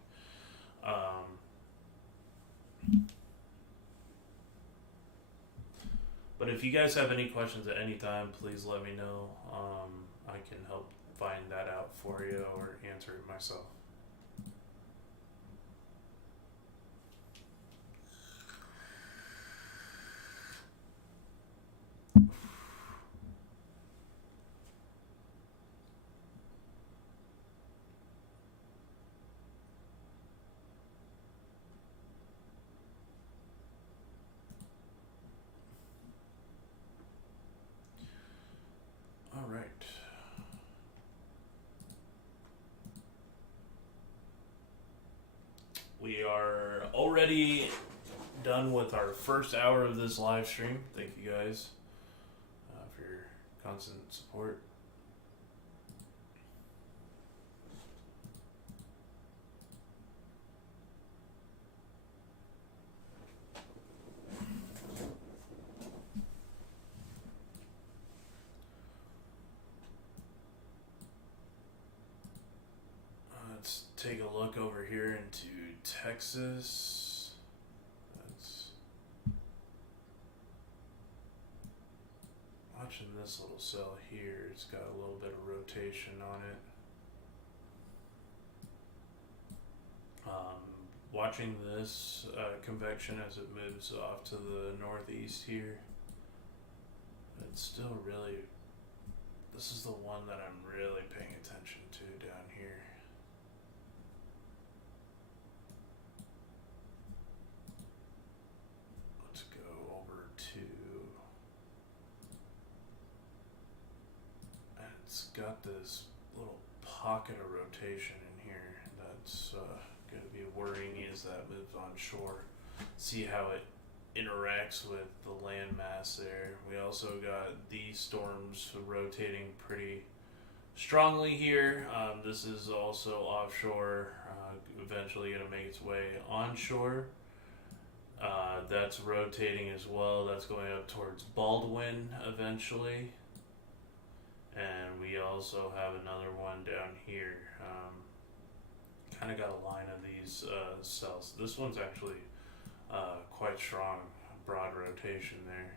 But if you guys have any questions at any time, please let me know. I can help find that out for you or answer it myself. All right. We are already done with our first hour of this live stream. Thank you guys for your constant support. Let's take a look over here into Texas. That's watching this little cell here. It's got a little bit of rotation on it. Watching this convection as it moves off to the northeast here. It's still really. This is the one that I'm really paying attention to down here. Let's go over to, and it's got this little pocket of rotation in here that's going to be worrying as that moves on shore. See how it interacts with the land mass there. We also got these storms rotating pretty strongly here. This is also offshore, eventually going to make its way onshore. That's rotating as well. That's going up towards Baldwin eventually. And we also have another one down here. Kind of got a line of these cells. This one's actually quite strong, broad rotation there.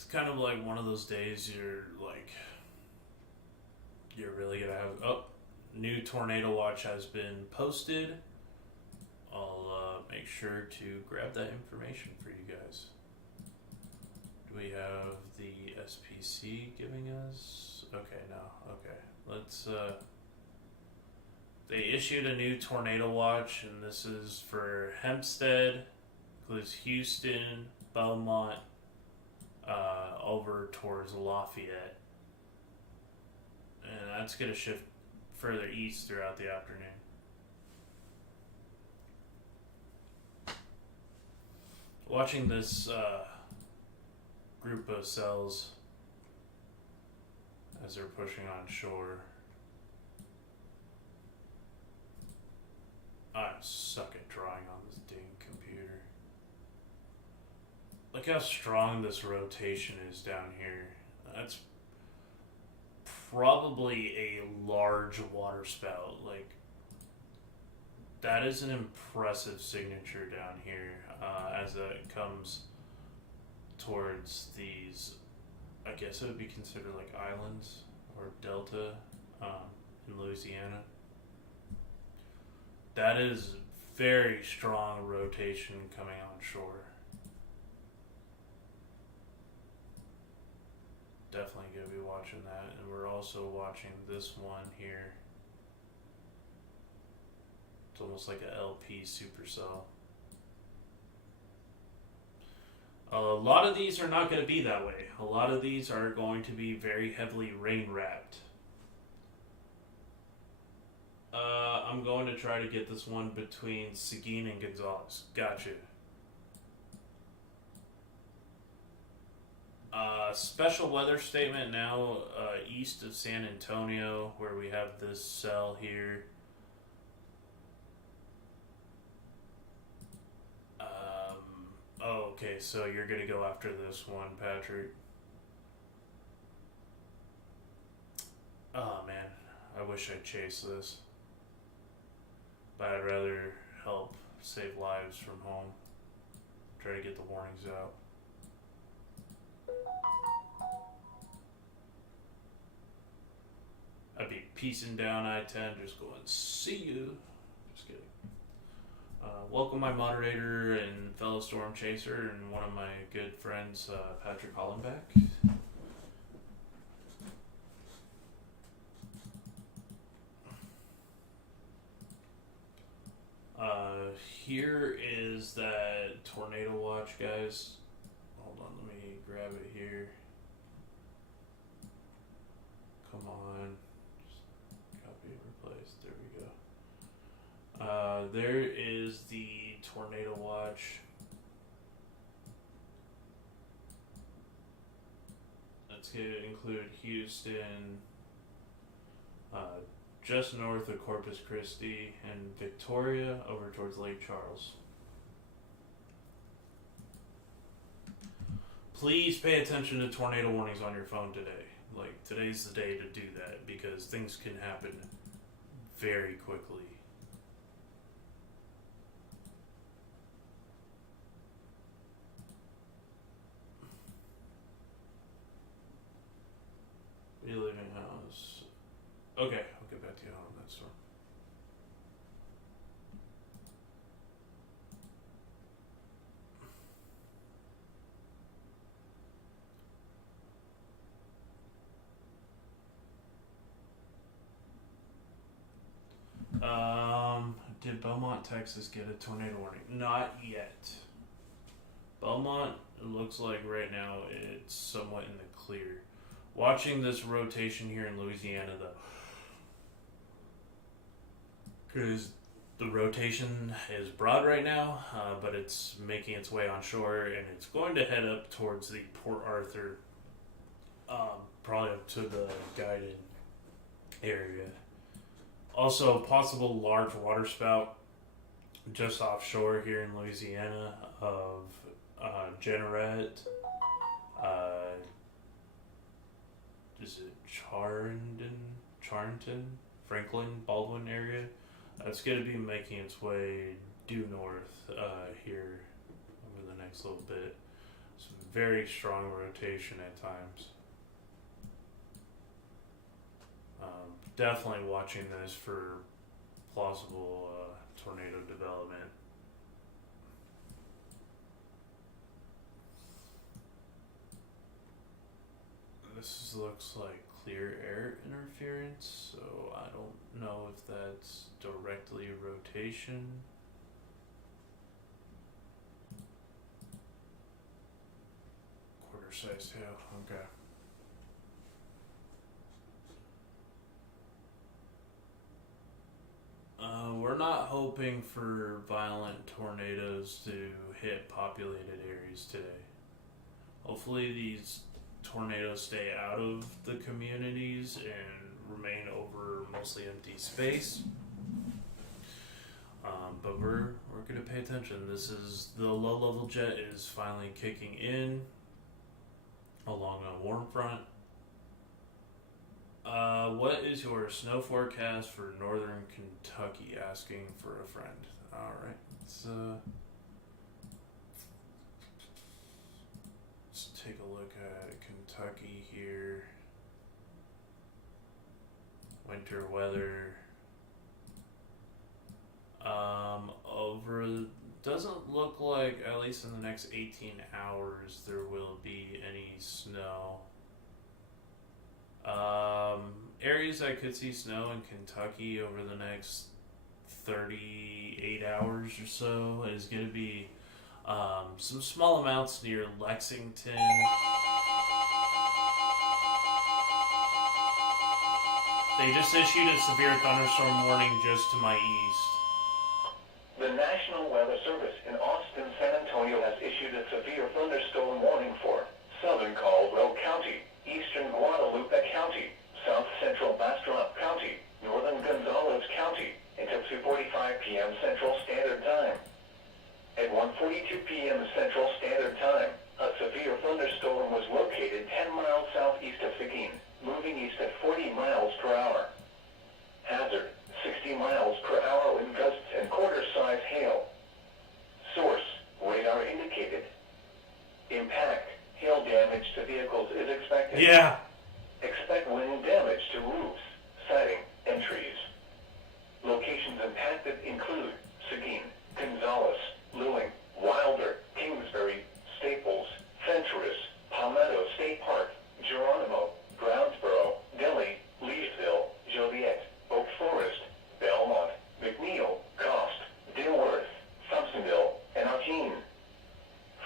It's kind of like one of those days you're really gonna have. Oh, new tornado watch has been posted. I'll make sure to grab that information for you guys. Do we have the SPC giving us? Okay, no. Okay, let's. They issued a new tornado watch, and this is for Hempstead, includes Houston, Beaumont, over towards Lafayette, and that's going to shift further east throughout the afternoon. Watching this group of cells as they're pushing on shore. I suck at drawing on this dang computer. Look how strong this rotation is down here. That's probably a large water spout. Like, that is an impressive signature down here as it comes towards these, I guess it would be considered like islands or delta in Louisiana. That is very strong rotation coming on shore. Definitely going to be watching that. And we're also watching this one here. It's almost like a LP supercell. A lot of these are not going to be that way. A lot of these are going to be very heavily rain wrapped. I'm going to try to get this one between Seguin and Gonzales. Gotcha. Special weather statement now east of San Antonio, where we have this cell here. Oh, okay, so you're going to go after this one, Patrick. Oh, man. I wish I'd chase this. But I'd rather help save lives from home. Try to get the warnings out. I'd be piecing down I-10, just going, see you. Just kidding. Welcome my moderator and fellow storm chaser and one of my good friends, Patrick Hollenbeck. Here is that tornado watch, guys. Hold on, let me grab it here. Come on. Just copy and replace. There we go. There is the tornado watch. That's going to include Houston, just north of Corpus Christi, and Victoria over towards Lake Charles. Please pay attention to tornado warnings on your phone today. Like, today's the day to do that because things can happen very quickly. You're leaving house. Okay, I'll get back to you on that storm. Did Beaumont, Texas get a tornado warning? Not yet. Beaumont, it looks like right now it's somewhat in the clear. Watching this rotation here in Louisiana, though, because the rotation is broad right now, but it's making its way on shore, and it's going to head up towards the Port Arthur, probably up to the guided area. Also, possible large waterspout just offshore here in Louisiana of Jeanneret. Is it Charenton, Franklin, Baldwin area? It's going to be making its way due north here over the next little bit. Some very strong rotation at times. Definitely watching this for plausible tornado development. This looks like clear air interference, so I don't know if that's directly rotation. Quarter size tail, okay. We're not hoping for violent tornadoes to hit populated areas today. Hopefully these tornadoes stay out of the communities and remain over mostly empty space. But we're gonna pay attention. This is the low level jet is finally kicking in along a warm front. What is your snow forecast for northern Kentucky? Asking for a friend. Alright, let's take a look at Kentucky here. Winter weather. Doesn't look like, at least in the next 18 hours, there will be any snow. Areas I could see snow in Kentucky over the next 38 hours or so is going to be some small amounts near Lexington. They just issued a severe thunderstorm warning just to my east. The National Weather Service in Austin, San Antonio has issued a severe thunderstorm warning for southern Caldwell County, eastern Guadalupe County, south central Bastrop County, northern Gonzales County, until 2:45 p.m. Central Standard Time. At 1:42 p.m. Central Standard Time, a severe thunderstorm was located 10 miles southeast of Seguin, moving east at 40 miles per hour. Hazard, 60 miles per hour wind gusts and quarter-size hail. Source, radar indicated. Impact, hail damage to vehicles is expected. Yeah. Expect wind damage to roofs, siding, and trees. Locations impacted include Seguin, Gonzales, Luling, Wilder, Kingsbury, Staples, Fentress, Palmetto State Park, Geronimo, Brownsboro, Delhi, Leesville, Joliet, Oak Forest, Belmont, McNeil, Cost, Dilworth, Thompsonville, and Artine.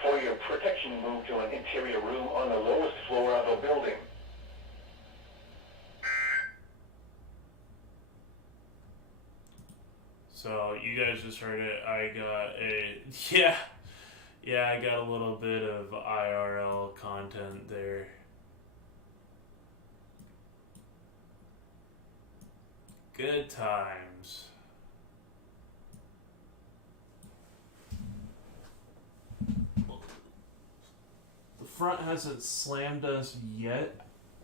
For your protection, move to an interior room on the lowest floor of a building. So you guys just heard it. I got I got a little bit of IRL content there. Good times. The front hasn't slammed us yet.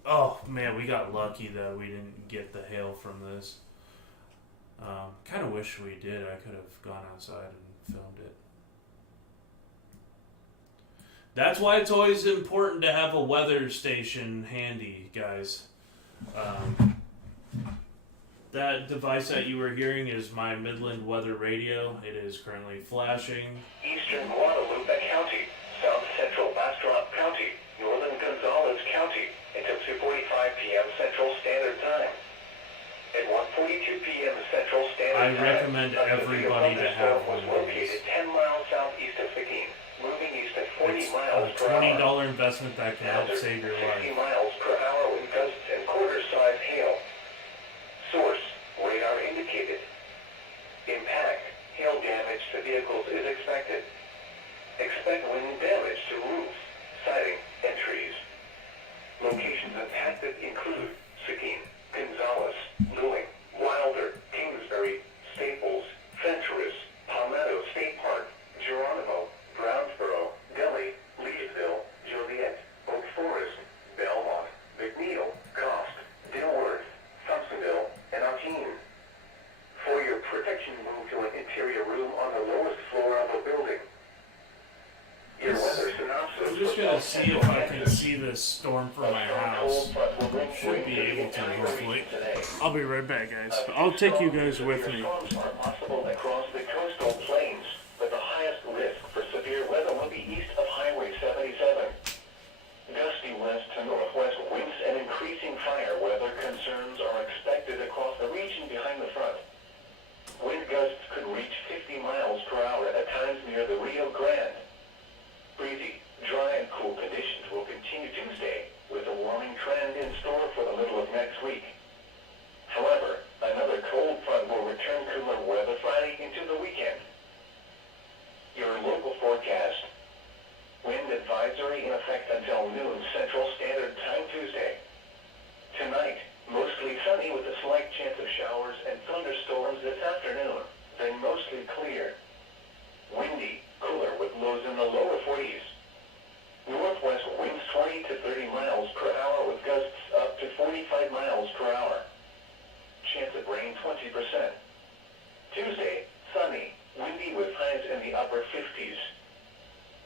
Oh man, we got lucky that we didn't get the hail from this. Kind of wish we did. I could have gone outside and filmed it. That's why it's always important to have a weather station handy, guys. That device that you were hearing is my Midland Weather Radio. It is currently flashing. Eastern Guadalupe County, south central Bastrop County, northern Gonzales County, until 2:45 p.m. Central Standard Time. At 1:42 p.m. Central Standard Time, I recommend everybody to have one was of these. located 10 miles southeast of Seguin, moving east at 40 It's miles a per hour. $20 investment that can help save your 60 life. miles per hour wind gusts and quarter-size hail. Source, radar indicated. Impact, hail damage to vehicles is expected. Expect wind damage to roofs, siding, and trees. Locations impacted include Seguin, Gonzales, Luling, Wilder, Kingsbury, Staples, Fentress, Palmetto State Park, Geronimo, Brownsboro, Delhi, Leesville, Joliet, Oak Forest, Belmont, I'll see if I can see this storm from my house. Should be able to, hopefully. I'll be right back, guys. I'll take you guys with me. Storms are possible across the coastal plains, but the highest risk for severe weather will be east of Highway 77. Gusty west to northwest winds and increasing fire weather concerns are expected across the region behind the front. Wind gusts could reach 50 miles per hour at times near the Rio Grande. Breezy, dry and cool conditions will continue Tuesday, with a warming trend in store for the middle of next week. However, another cold front will return cooler weather Friday into the weekend. Your local forecast. Wind advisory in effect until noon Central Standard Time Tuesday. Tonight, mostly sunny with a slight chance of showers and thunderstorms this afternoon, then mostly clear. Windy, cooler with lows in the lower 40s. Northwest winds 20 to 30 miles per hour with gusts up to 45 miles per hour. Chance of rain 20%. Tuesday, sunny, windy with highs in the upper 50s.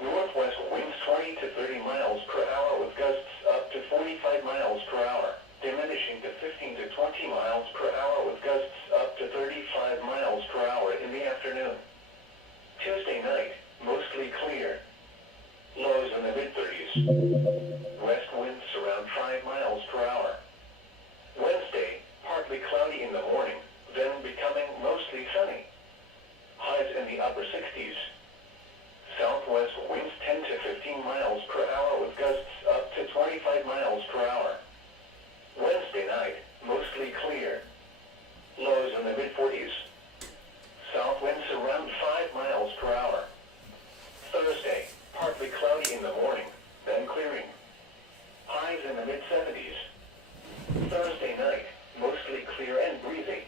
Northwest winds 20 to 30 miles per hour with gusts up to 45 miles per hour, diminishing to 15 to 20 miles per hour with gusts up to 35 miles per hour in the afternoon. Tuesday night, mostly clear. Lows in the mid-30s. West winds around 5 miles per hour. Wednesday, partly cloudy in the morning, then becoming mostly sunny. Highs in the upper 60s. Southwest winds 10 to 15 miles per hour with gusts up to 25 miles per hour. Wednesday night, mostly clear. Lows in the mid-40s. South winds around 5 miles per hour. Thursday, partly cloudy in the morning, then clearing. Highs in the mid-70s. Thursday night, mostly clear and breezy.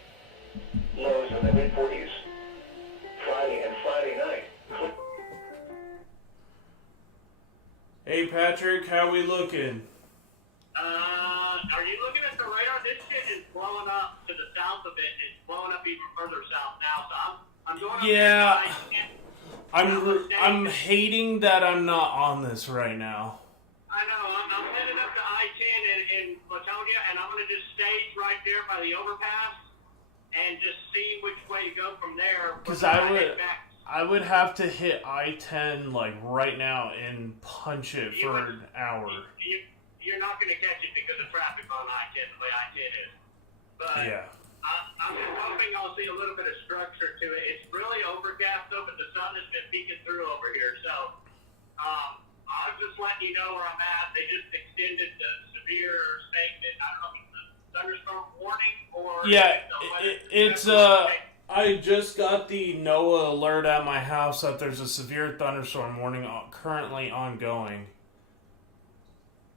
Lows in the mid-40s. Friday and Friday night, Hey Patrick, how we looking? Are you looking at the radar? This shit is blowing up to the south of it. It's blowing up even further south now. So I'm going up. Yeah, there. I'm hating that I'm not on this right now. I know. I'm headed up to I-10 in Latonia, and I'm going to just stage right there by the overpass and just see which way to go from there. Because I would have to hit I-10 like right now and punch it for an hour. You're not going to catch it because of traffic on I-10 the way I-10 is. But yeah. I'm just hoping I'll see a little bit of structure to it. It's really overcast though, but the sun has been peeking through over here. So I'll just let you know where I'm at. They just extended the severe statement. I don't know if it's a thunderstorm warning or... Yeah, it's I just got the NOAA alert at my house that there's a severe thunderstorm warning currently ongoing.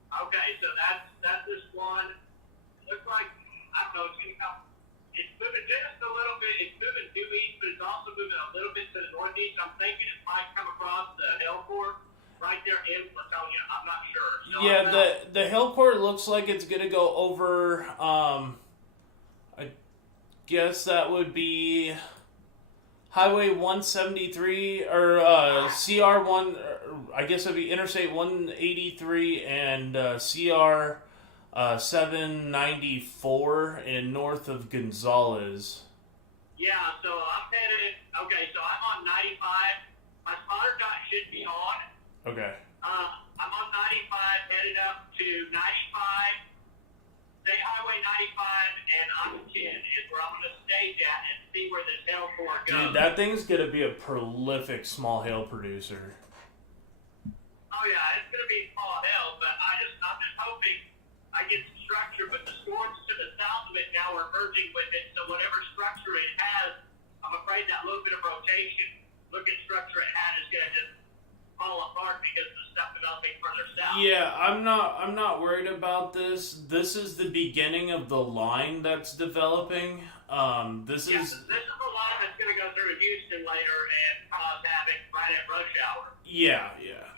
Okay, so that's this one. Looks like, I don't know, it's going to come. It's moving just a little bit. It's moving due east, but it's also moving a little bit to the northeast. I'm thinking it might come across the Hellport right there in Latonia. I'm not sure. So yeah, the Hellport looks like it's going to go over, I guess that would be Highway 173 or CR1. I guess it'd be Interstate 183 and CR 794 in north of Gonzales. Yeah, so I'm headed. Okay, so I'm on 95. My spotter dot should be on. Okay. I'm on 95, headed up to 95. State Highway 95 and I-10 is where I'm going to stage at and see where this Hellport goes. Dude, that thing's going to be a prolific small hail producer. Oh yeah, it's going to be small hail, but I'm just hoping I get some structure, but the storms to the south of it now are merging with it, so whatever structure it has, I'm afraid that little bit of rotation, looking structure it had is going to just fall apart because of the stuff developing further south. Yeah, I'm not worried about this. This is the beginning of the line that's developing. This is the line that's going to go through Houston later and cause havoc right at rush hour. Yeah.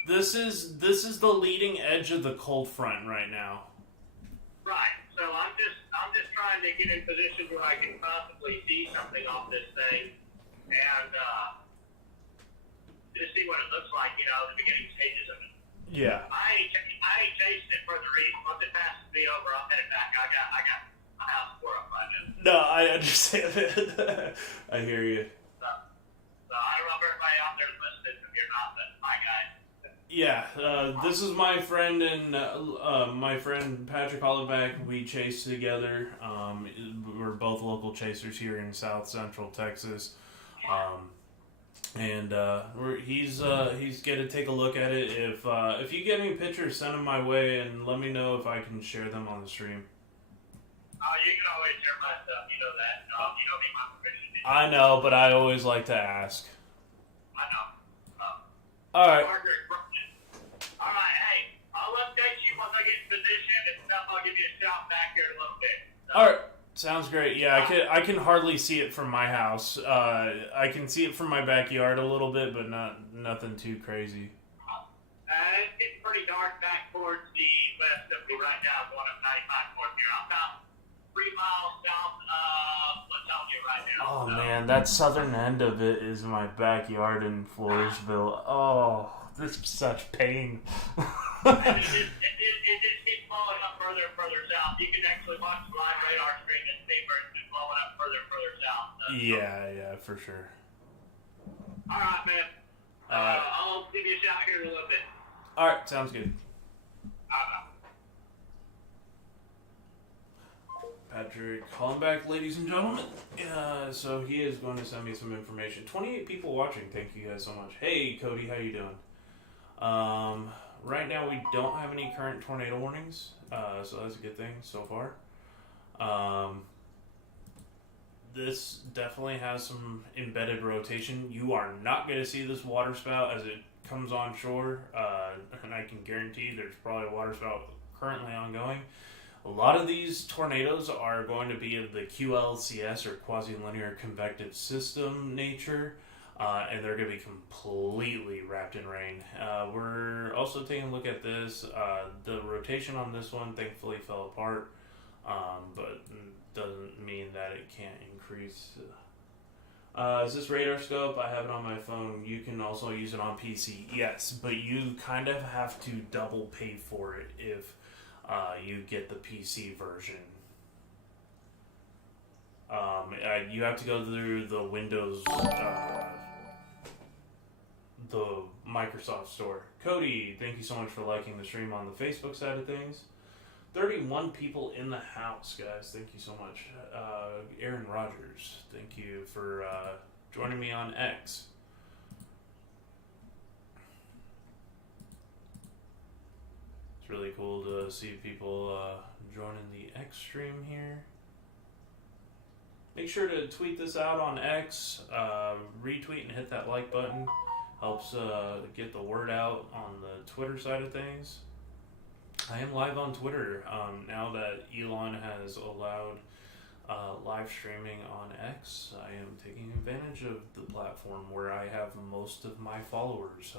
This is the leading edge of the cold front right now. Right. So I'm just trying to get in position where I can possibly see something off this thing and just see what it looks like, the beginning stages of it. Yeah. I ain't chasing it further east. Once it passes me over, I'm headed back. I got my house tore up right now. No, I understand that. I hear you. So I don't know if everybody out there is listening to me or not, but my guy. Yeah, this is my friend and my friend Patrick Hollaback. We chase together. We're both local chasers here in South Central Texas. And he's gonna take a look at it. If you get any pictures, send them my way, and let me know if I can share them on the stream. Oh, you can always share my stuff. You know that. No, you don't need my permission. I know, but I always like to ask. I know. All right. All right. Hey, I'll update you once I get in position and stuff. I'll give you a shout back here in a little bit. So, All right. Sounds great. Yeah, I can hardly see it from my house. I can see it from my backyard a little bit, but nothing too crazy. it's getting pretty dark back towards the west of me right now, going up 95 north here. I'm about 3 miles south of Latonia right now. Oh man, that southern end of it is my backyard in Floresville. Oh, this is such pain. And it just keeps blowing up further and further south. You can actually watch the live radar screen and see where it's just blowing up further and further south. Yeah, for sure. All right, man. I'll give you a shout here in a little bit. All right, sounds good. Patrick Hollenbach, ladies and gentlemen. So he is going to send me some information. 28 people watching. Thank you guys so much. Hey, Cody, how you doing? Right now we don't have any current tornado warnings, so that's a good thing so far. This definitely has some embedded rotation. You are not going to see this water spout as it comes on shore, and I can guarantee there's probably a water spout currently ongoing. A lot of these tornadoes are going to be of the QLCS or quasi-linear convective system nature, and they're going to be completely wrapped in rain. We're also taking a look at this. The rotation on this one thankfully fell apart, but doesn't mean that it can't increase. Is this radar scope? I have it on my phone. You can also use it on PC. Yes, but you kind of have to double pay for it if you get the PC version. You have to go through the Windows, the Microsoft Store. Cody, thank you so much for liking the stream on the Facebook side of things. 31 people in the house, guys. Thank you so much. Aaron Rogers, thank you for joining me on X. It's really cool to see people joining the X stream here. Make sure to tweet this out on X, retweet and hit that like button. Helps get the word out on the Twitter side of things. I am live on Twitter now that Elon has allowed live streaming on X. I am taking advantage of the platform where I have most of my followers.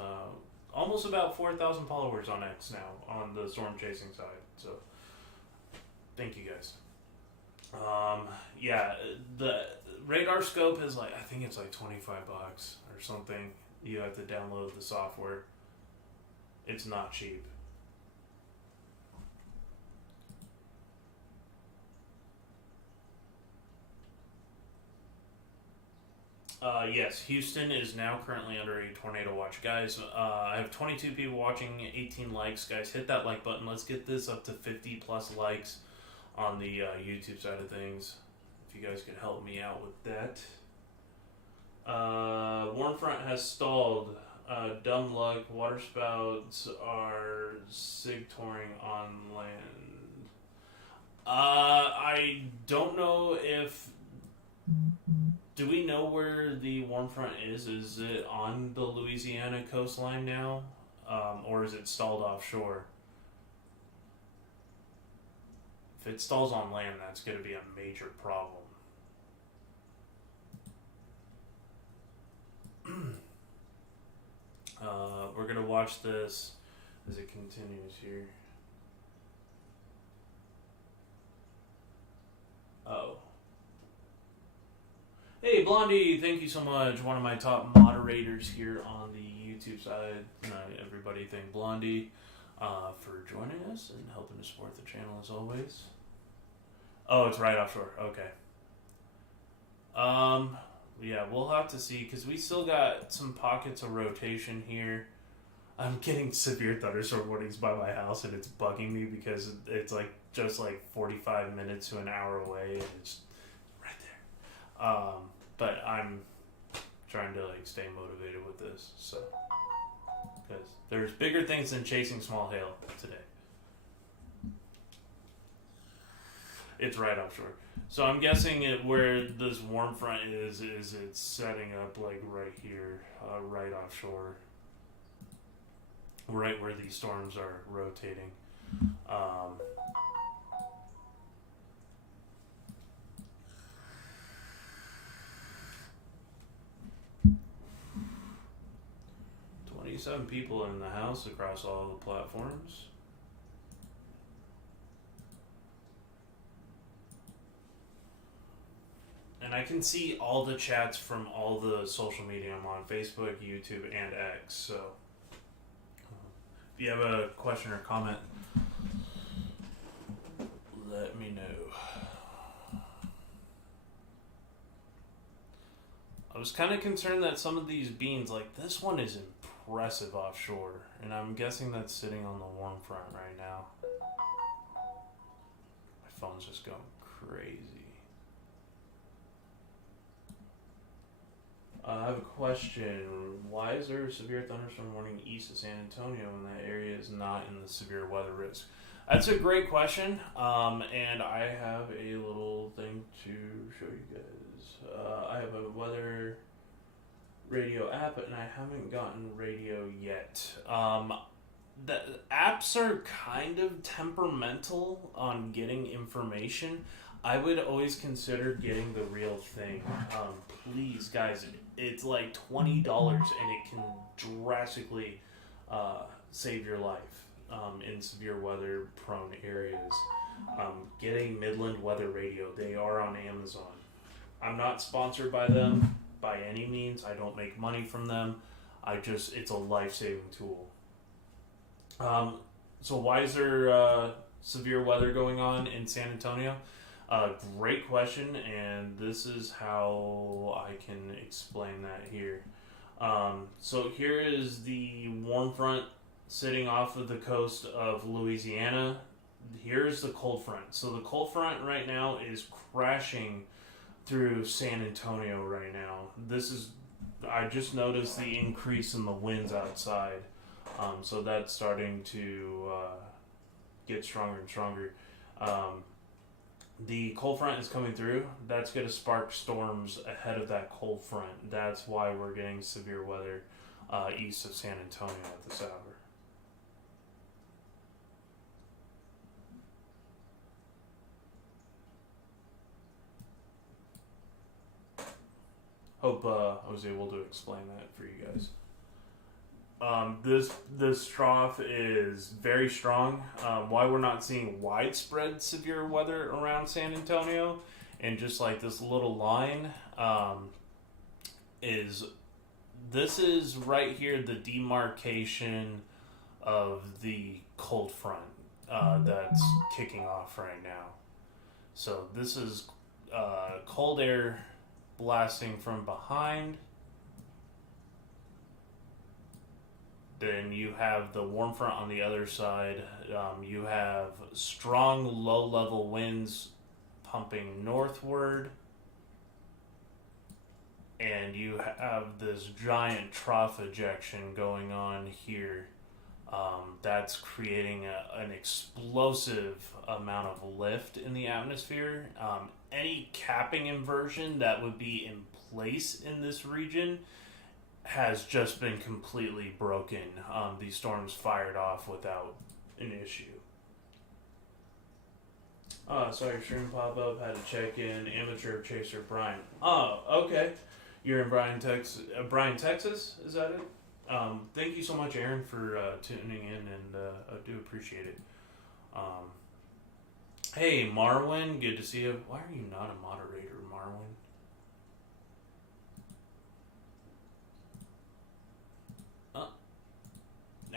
Almost about 4,000 followers on X now on the storm chasing side. So, thank you guys. Yeah, the radar scope is I think it's like $25 or something. You have to download the software. It's not cheap. Yes, Houston is now currently under a tornado watch. Guys, I have 22 people watching, 18 likes. Guys, hit that like button. Let's get this up to 50 plus likes on the YouTube side of things. If you guys could help me out with that. Warm front has stalled. Dumb luck. Water spouts are sig touring on land. I don't know if... Do we know where the warm front is? Is it on the Louisiana coastline now? Or is it stalled offshore? If it stalls on land, that's going to be a major problem. We're going to watch this as it continues here. Oh. Hey, Blondie, thank you so much. One of my top moderators here on the YouTube side. Everybody thank Blondie for joining us and helping to support the channel as always. Oh, it's right offshore. Okay. Yeah, we'll have to see because we still got some pockets of rotation here. I'm getting severe thunderstorm warnings by my house, and it's bugging me because it's like just like 45 minutes to an hour away, and it's right there. But I'm trying to like stay motivated with this, so because there's bigger things than chasing small hail today. It's right offshore. So I'm guessing where this warm front is it's setting up like right here, right offshore, right where these storms are rotating. 27 people in the house across all the platforms. And I can see all the chats from all the social media I'm on, Facebook, YouTube, and X. So if you have a question or comment, let me know. I was kind of concerned that some of these beans, like this one is impressive offshore, and I'm guessing that's sitting on the warm front right now. My phone's just going crazy. I have a question. Why is there a severe thunderstorm warning east of San Antonio when that area is not in the severe weather risk? That's a great question, and I have a little thing to show you guys. I have a weather radio app, and I haven't gotten radio yet. The apps are kind of temperamental on getting information. I would always consider getting the real thing. Please, guys, it's like $20 and it can drastically save your life in severe weather prone areas. Getting Midland Weather Radio, they are on Amazon. I'm not sponsored by them by any means. I don't make money from them. It's a life-saving tool. So why is there severe weather going on in San Antonio? Great question, and this is how I can explain that here. So here is the warm front sitting off of the coast of Louisiana. Here's the cold front. So the cold front right now is crashing through San Antonio right now. I just noticed the increase in the winds outside. So that's starting to get stronger and stronger. The cold front is coming through. That's going to spark storms ahead of that cold front. That's why we're getting severe weather east of San Antonio at this hour. Hope I was able to explain that for you guys. This trough is very strong. Why we're not seeing widespread severe weather around San Antonio, and just like this little line, is right here the demarcation of the cold front that's kicking off right now. So this is cold air blasting from behind. Then you have the warm front on the other side. You have strong low-level winds pumping northward. And you have this giant trough ejection going on here. That's creating an explosive amount of lift in the atmosphere. Any capping inversion that would be in place in this region has just been completely broken. These storms fired off without an issue. Sorry, stream pop-up, had to check in. Amateur chaser Brian. Oh, okay. You're in Bryan, Texas? Is that it? Thank you so much, Aaron, for tuning in, and I do appreciate it. Hey, Marwin, good to see you. Why are you not a moderator, Marwin?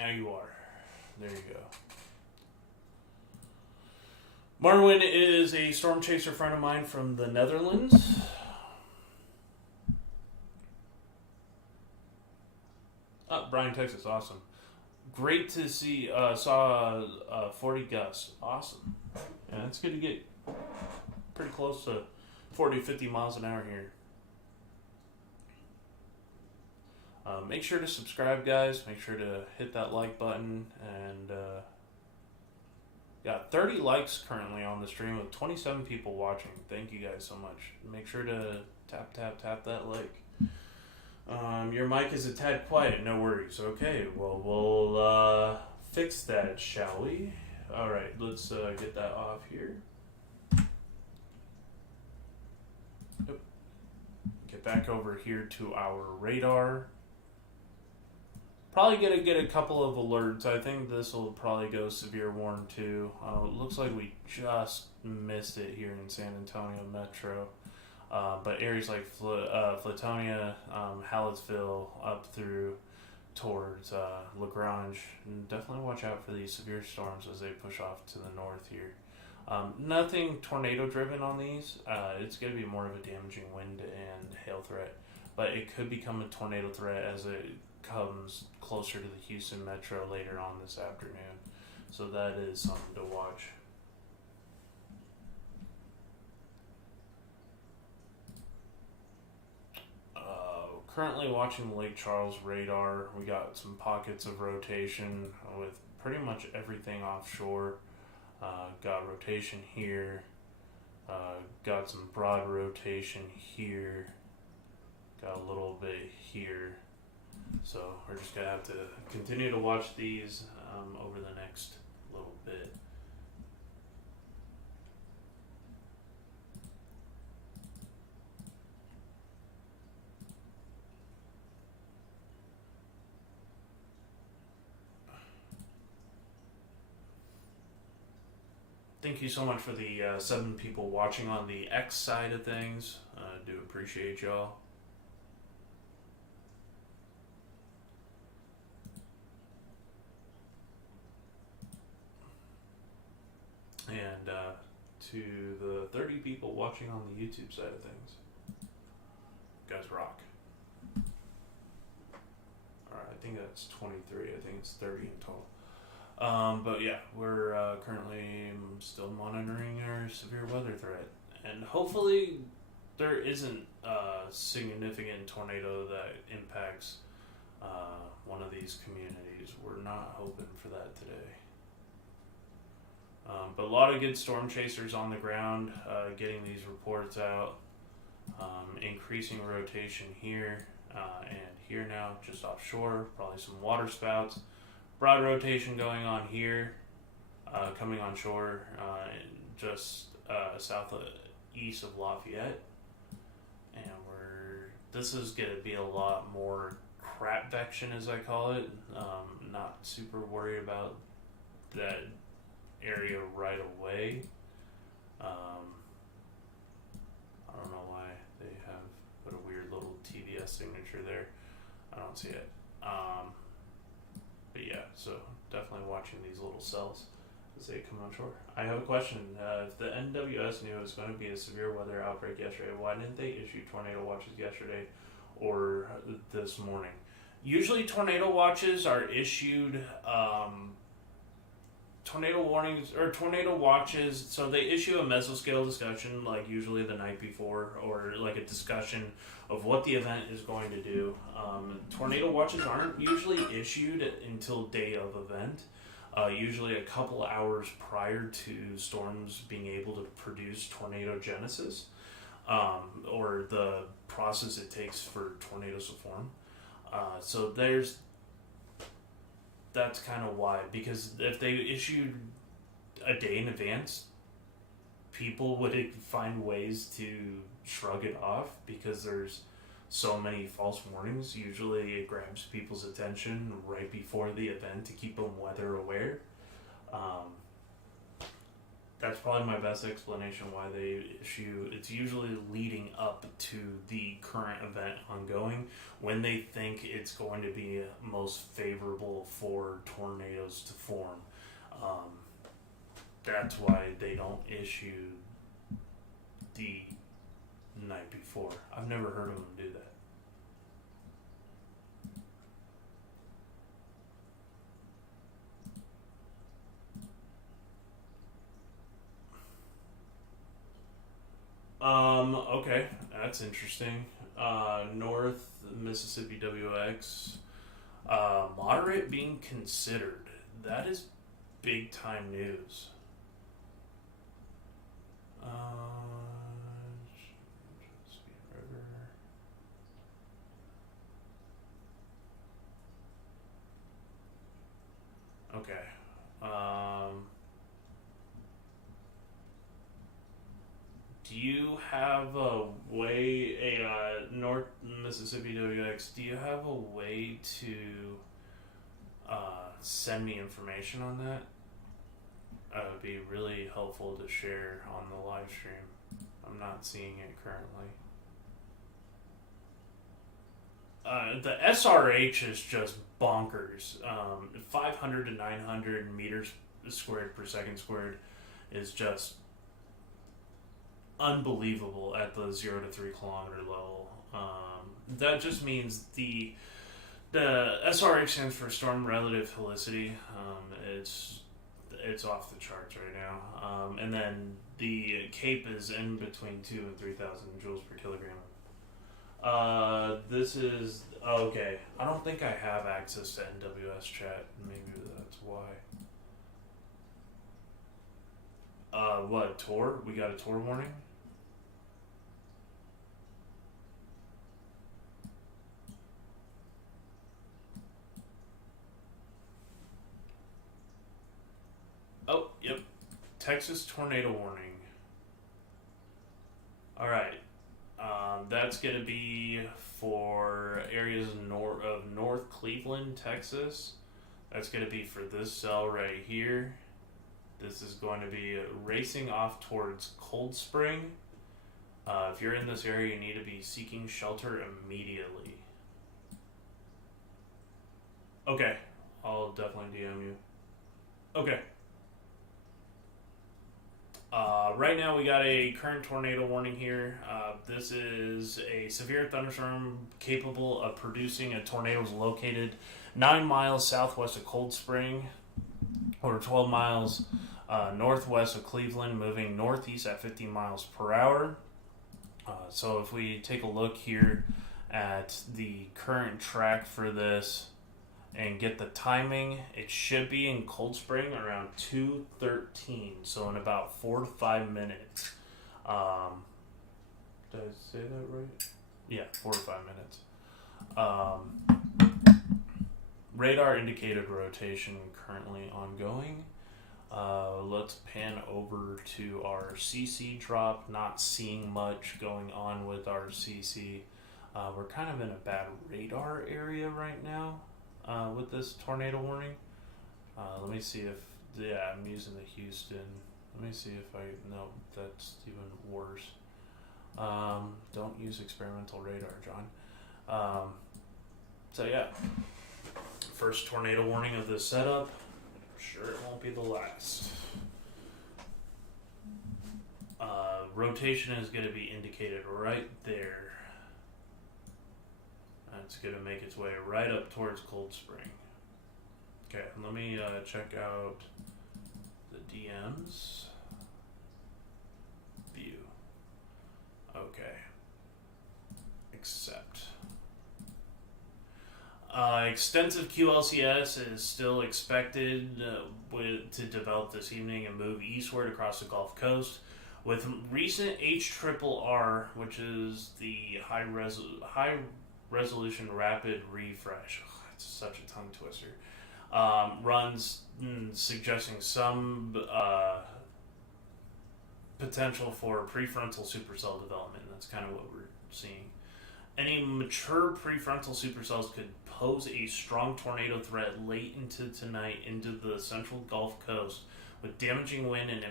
Now you are. There you go. Marwin is a storm chaser friend of mine from the Netherlands. Oh, Brian, Texas, awesome. Great to see. Saw 40 gusts. Awesome. Yeah, it's good to get pretty close to 40, 50 miles an hour here. Make sure to subscribe, guys. Make sure to hit that like button. And got 30 likes currently on the stream with 27 people watching. Thank you guys so much. Make sure to tap that like. Your mic is a tad quiet. No worries. Okay, well, we'll fix that, shall we? All right, let's get that off here. Oop. Get back over here to our radar. Probably gonna get a couple of alerts. I think this will probably go severe warn too. It looks like we just missed it here in San Antonio Metro. But areas like Flatonia, Hallettsville, up through towards Lagrange, definitely watch out for these severe storms as they push off to the north here. Nothing tornado driven on these. It's going to be more of a damaging wind and hail threat, but it could become a tornado threat as it comes closer to the Houston metro later on this afternoon. So that is something to watch. Currently watching Lake Charles radar. We got some pockets of rotation with pretty much everything offshore. Got rotation here. Got some broad rotation here. Got a little bit here. So we're just going to have to continue to watch these over the next little bit. Thank you so much for the 7 people watching on the X side of things. Do appreciate y'all. And to the 30 people watching on the YouTube side of things. You guys rock. Alright, I think that's 23. I think it's 30 in total. But yeah, we're currently still monitoring our severe weather threat, and hopefully there isn't a significant tornado that impacts one of these communities. We're not hoping for that today. But a lot of good storm chasers on the ground, getting these reports out, increasing rotation here and here now, just offshore, probably some water spouts. Broad rotation going on here, coming on shore, just southeast of Lafayette, and this is going to be a lot more crapvection, as I call it. Not super worried about that area right away. I don't know why they have put a weird little TVS signature there. I don't see it. But yeah, so definitely watching these little cells as they come on shore. I have a question. If the NWS knew it was going to be a severe weather outbreak yesterday, why didn't they issue tornado watches yesterday or this morning? Usually tornado watches are issued, tornado warnings or tornado watches, so they issue a mesoscale discussion like usually the night before, or like a discussion of what the event is going to do. Tornado watches aren't usually issued until day of event, usually a couple hours prior to storms being able to produce tornado genesis, or the process it takes for tornadoes to form. So that's kind of why, because if they issued a day in advance, people would find ways to shrug it off because there's so many false warnings. Usually it grabs people's attention right before the event to keep them weather aware. That's probably my best explanation why they issue. It's usually leading up to the current event ongoing when they think it's going to be most favorable for tornadoes to form. That's why they don't issue the night before. I've never heard of them do that. Okay, that's interesting. North Mississippi WX, moderate being considered. That is big time news. Okay. Do you have a way, North Mississippi WX, do you have a way to send me information on that? It would be really helpful to share on the live stream. I'm not seeing it currently. The SRH is just bonkers. 500 to 900 meters squared per second squared is just unbelievable at the 0 to 3 kilometer level. That just means the SRH stands for storm relative helicity. It's off the charts right now. And then the CAPE is in between 2,000 and 3,000 joules per kilogram. This is okay. I don't think I have access to NWS chat. Maybe that's why. What tour? We got a tour warning. Oh, yep. Texas tornado warning. All right. That's going to be for areas of North Cleveland, Texas. That's going to be for this cell right here. This is going to be racing off towards Cold Spring. If you're in this area, you need to be seeking shelter immediately. Okay. I'll definitely DM you. Okay. Right now we got a current tornado warning here. This is a severe thunderstorm capable of producing a tornado located 9 miles southwest of Cold Spring or 12 miles northwest of Cleveland, moving northeast at 50 miles per hour. So if we take a look here at the current track for this and get the timing, it should be in Cold Spring around 2:13, so in about 4 to 5 minutes. Did I say that right? Yeah, 4 to 5 minutes. Radar indicated rotation currently ongoing. Let's pan over to our CC drop. Not seeing much going on with our CC. We're kind of in a bad radar area right now. With this tornado warning. Let me see if, I'm using the Houston. Let me see if no, that's even worse. Don't use experimental radar, John. So yeah, first tornado warning of this setup. I'm sure it won't be the last. Rotation is going to be indicated right there. It's going to make its way right up towards Cold Spring. Okay, let me check out the DMs. View. Okay. Accept. Extensive QLCS is still expected to develop this evening and move eastward across the Gulf Coast. With recent HRRR, which is the high resolution rapid refresh. It's such a tongue twister. Runs suggesting some potential for prefrontal supercell development. That's kind of what we're seeing. Any mature prefrontal supercells could pose a strong tornado threat late into tonight into the central Gulf Coast, with damaging wind and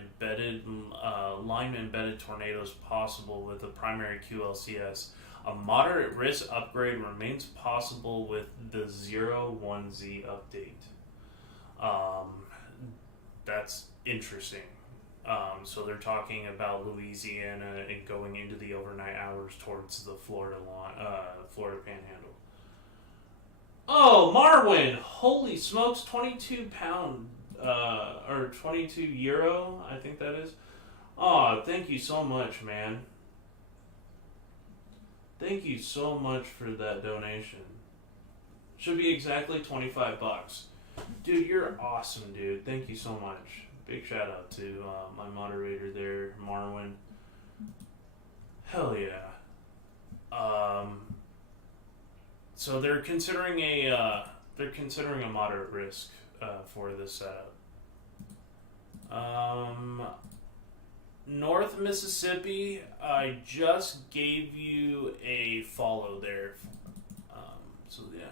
line-embedded tornadoes possible with a primary QLCS. A moderate risk upgrade remains possible with the 01Z update. That's interesting. So they're talking about Louisiana and going into the overnight hours towards the Florida Panhandle. Oh, Marwin! Holy smokes, 22 pound, or 22 euro, I think that is. Oh, thank you so much, man. Thank you so much for that donation. Should be exactly $25. Dude, you're awesome, dude. Thank you so much. Big shout out to my moderator there, Marwin. Hell yeah. So they're considering a moderate risk for this setup. North Mississippi, I just gave you a follow there. So yeah.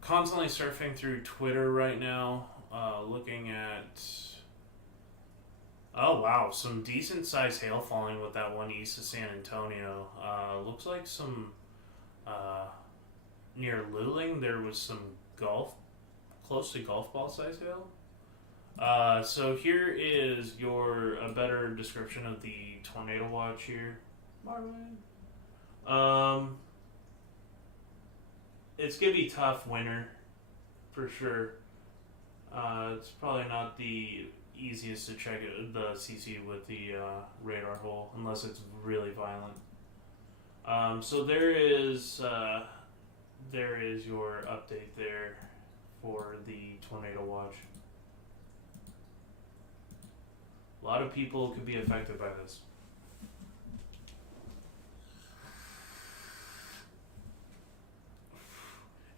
Constantly surfing through Twitter right now, looking at... Oh wow, some decent sized hail falling with that one east of San Antonio. Looks like some... near Luling, there was some close to golf ball size hail. So here is a better description of the tornado watch here. Marlon. It's going to be tough winter, for sure. It's probably not the easiest to check the CC with the radar hole, unless it's really violent. So there is your update there for the tornado watch. A lot of people could be affected by this.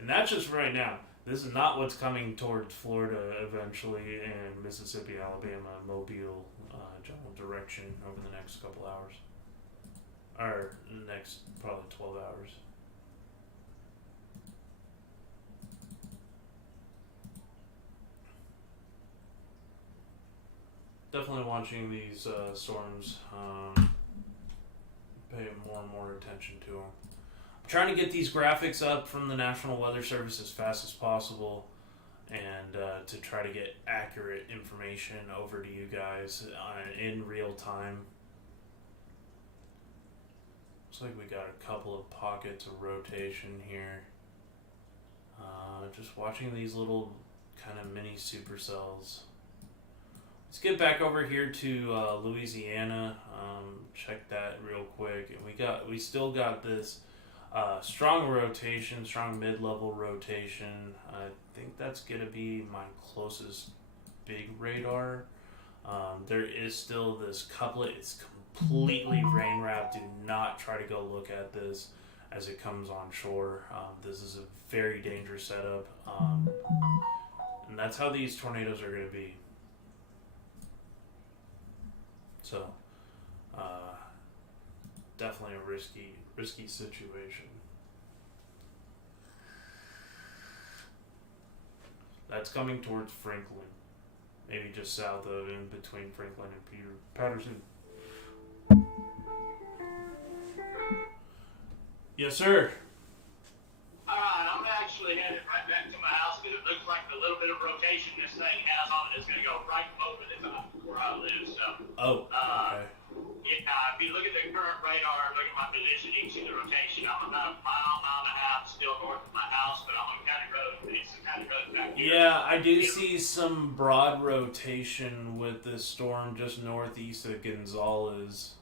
And that's just right now. This is not what's coming towards Florida eventually, and Mississippi, Alabama, Mobile, general direction over the next couple hours. Or next probably 12 hours. Definitely watching these storms. Pay more and more attention to them. I'm trying to get these graphics up from the National Weather Service as fast as possible, and to try to get accurate information over to you guys in real time. Looks like we got a couple of pockets of rotation here. Just watching these little kind of mini supercells. Let's get back over here to Louisiana. Check that real quick. And we still got this strong rotation, strong mid-level rotation. I think that's gonna be my closest big radar. There is still this couplet. It's completely rain wrapped. Do not try to go look at this as it comes on shore. This is a very dangerous setup, and that's how these tornadoes are gonna be. So, definitely a risky situation. That's coming towards Franklin, maybe just south of, in between Franklin and Patterson. Yes, sir. Alright, I'm actually headed right back to my house because it looks like the little bit of rotation this thing has on it is going to go right over the top where I live. So, okay. Yeah, if you look at the current radar, look at my position, you can see the rotation. I'm about a mile and a half still north of my house, but I'm on county road. It's the county road back here. Yeah, I do see some broad rotation with this storm just northeast of Gonzales.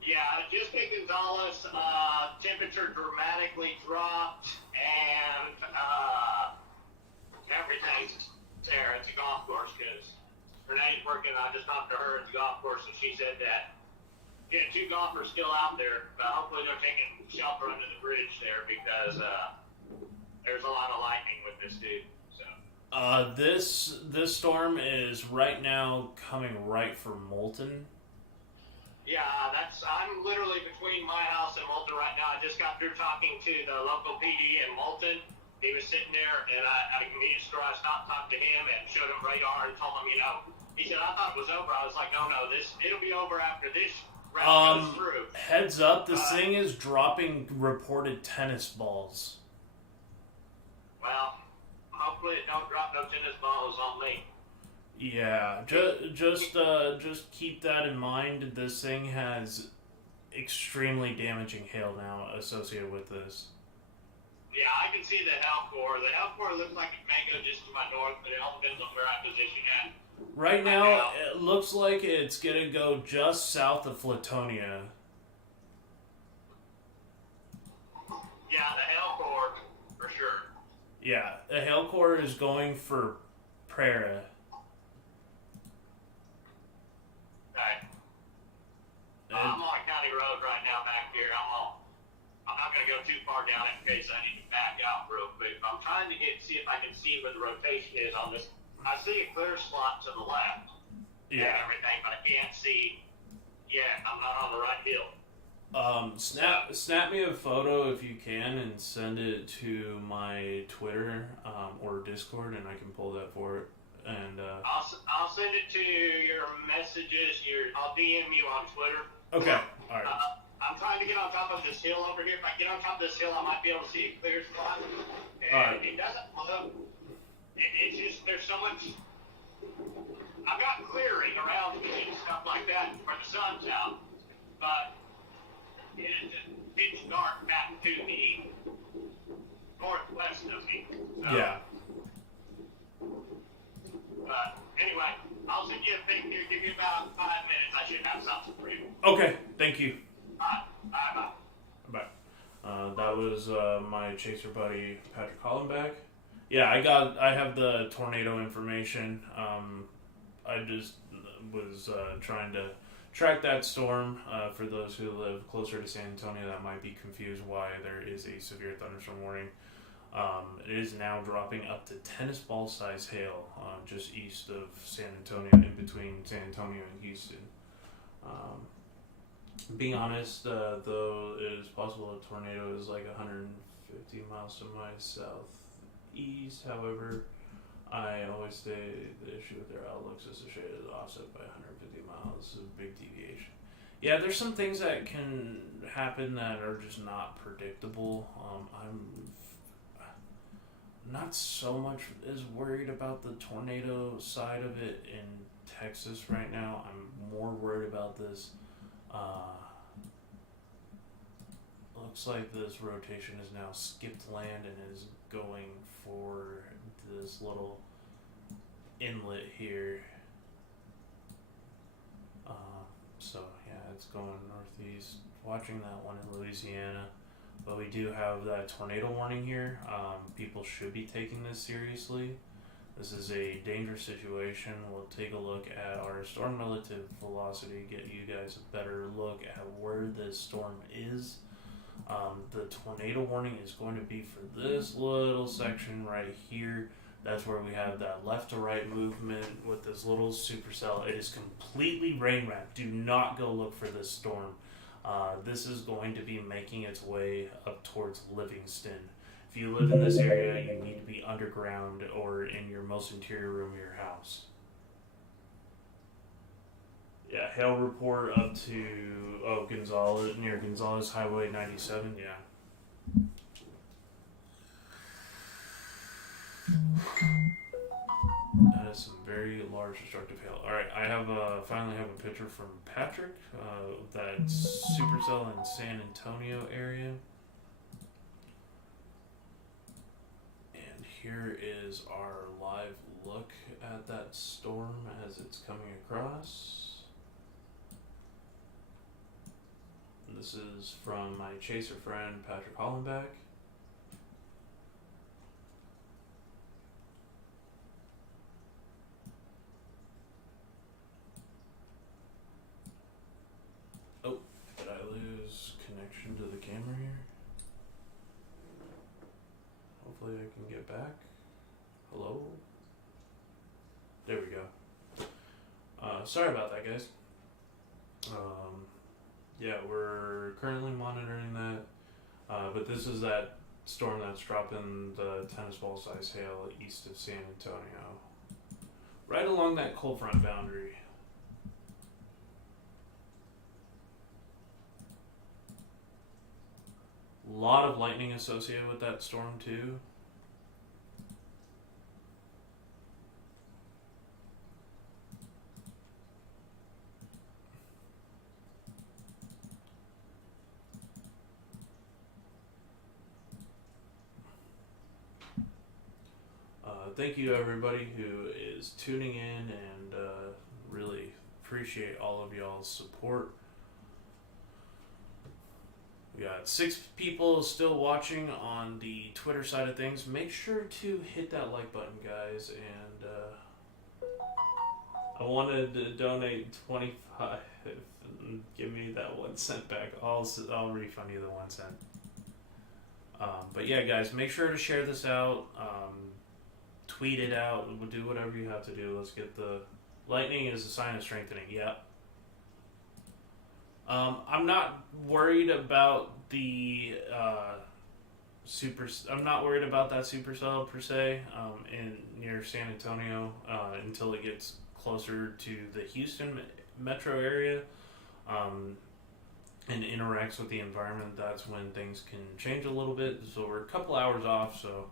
Yeah, just hit Gonzales, temperature dramatically dropped, and everything's there at the golf course, because Renee's working, I just talked to her at the golf course, and she said that, yeah, 2 golfers still out there, but hopefully they're taking shelter under the bridge there, because there's a lot of lightning with this dude. So. This storm is right now coming right for Moulton. Yeah, I'm literally between my house and Moulton right now. I just got through talking to the local PD in Moulton. He was sitting there, and I convenience store. I stopped, talked to him, and showed him radar and told him, he said, I thought it was over. I was like, no, it'll be over after this round goes through. Heads up, this thing is dropping reported tennis balls. Well, hopefully it don't drop no tennis balls on me. Yeah, just keep that in mind. This thing has extremely damaging hail now associated with this. Yeah, I can see the hail core. The hail core looks like it may go just to my north, but it all depends on where I position at. Right now, it looks like it's gonna go just south of Flatonia. Yeah, the hail core, for sure. Yeah, the hail core is going for Prairie. Okay. I'm on a county road right now back here. I'm not going to go too far down in case I need to back out real quick. I'm trying to see if I can see where the rotation is on this. I see a clear slot to the left and everything, but I can't see yet. I'm not on the right hill. Snap me a photo if you can and send it to my Twitter or Discord, and I can pull that for it. And I'll send it to your messages. I'll DM you on Twitter. Okay, all right. I'm trying to get on top of this hill over here. If I get on top of this hill, I might be able to see a clear spot. And all right. It doesn't look. It's just there's so much. I've got clearing around me and stuff like that where the sun's out, but it is pitch dark back to the northwest of me. So, Yeah. But anyway, I'll send you a thing here. Give you about 5 minutes. I should have something for you. Okay, thank you. Bye. Bye. That was my chaser buddy Patrick Hollenbeck. Yeah, I have the tornado information. I just was trying to track that storm. For those who live closer to San Antonio that might be confused why there is a severe thunderstorm warning. It is now dropping up to tennis ball size hail just east of San Antonio, in between San Antonio and Houston. Being honest, though, it is possible a tornado is like 150 miles to my southeast. However, I always say the issue with their outlooks is the shade is offset by 150 miles, a big deviation. Yeah, there's some things that can happen that are just not predictable. I'm not so much as worried about the tornado side of it in Texas right now. I'm more worried about this. Looks like this rotation has now skipped land and is going for this little inlet here. So yeah, it's going northeast. Watching that one in Louisiana. But we do have that tornado warning here. People should be taking this seriously. This is a dangerous situation. We'll take a look at our storm relative velocity, get you guys a better look at where this storm is. The tornado warning is going to be for this little section right here. That's where we have that left to right movement with this little supercell. It is completely rain wrapped. Do not go look for this storm. This is going to be making its way up towards Livingston. If you live in this area, you need to be underground or in your most interior room of your house. Yeah, hail report up to Gonzales, near Gonzales Highway 97. Yeah. That is some very large destructive hail. All right, I have finally have a picture from Patrick. That supercell in San Antonio area. And here is our live look at that storm as it's coming across. This is from my chaser friend Patrick Hollenbeck. Oh, did I lose connection to the camera here? Hopefully hopefully I can get back. Hello? There we go. Sorry about that, guys. Yeah, we're currently monitoring that. But this is that storm that's dropping the tennis ball size hail east of San Antonio. Right along that cold front boundary. A lot of lightning associated with that storm too. Thank you to everybody who is tuning in, and really appreciate all of y'all's support. We got 6 people still watching on the Twitter side of things. Make sure to hit that like button, guys, and I wanted to donate 25. Give me that 1 cent back. I'll refund you the 1 cent. But yeah, guys, make sure to share this out. Tweet it out. We'll do whatever you have to do. Let's get the lightning is a sign of strengthening. Yep. I'm not worried about the I'm not worried about that supercell per se in near San Antonio until it gets closer to the Houston metro area and interacts with the environment. That's when things can change a little bit. So we're a couple hours off. So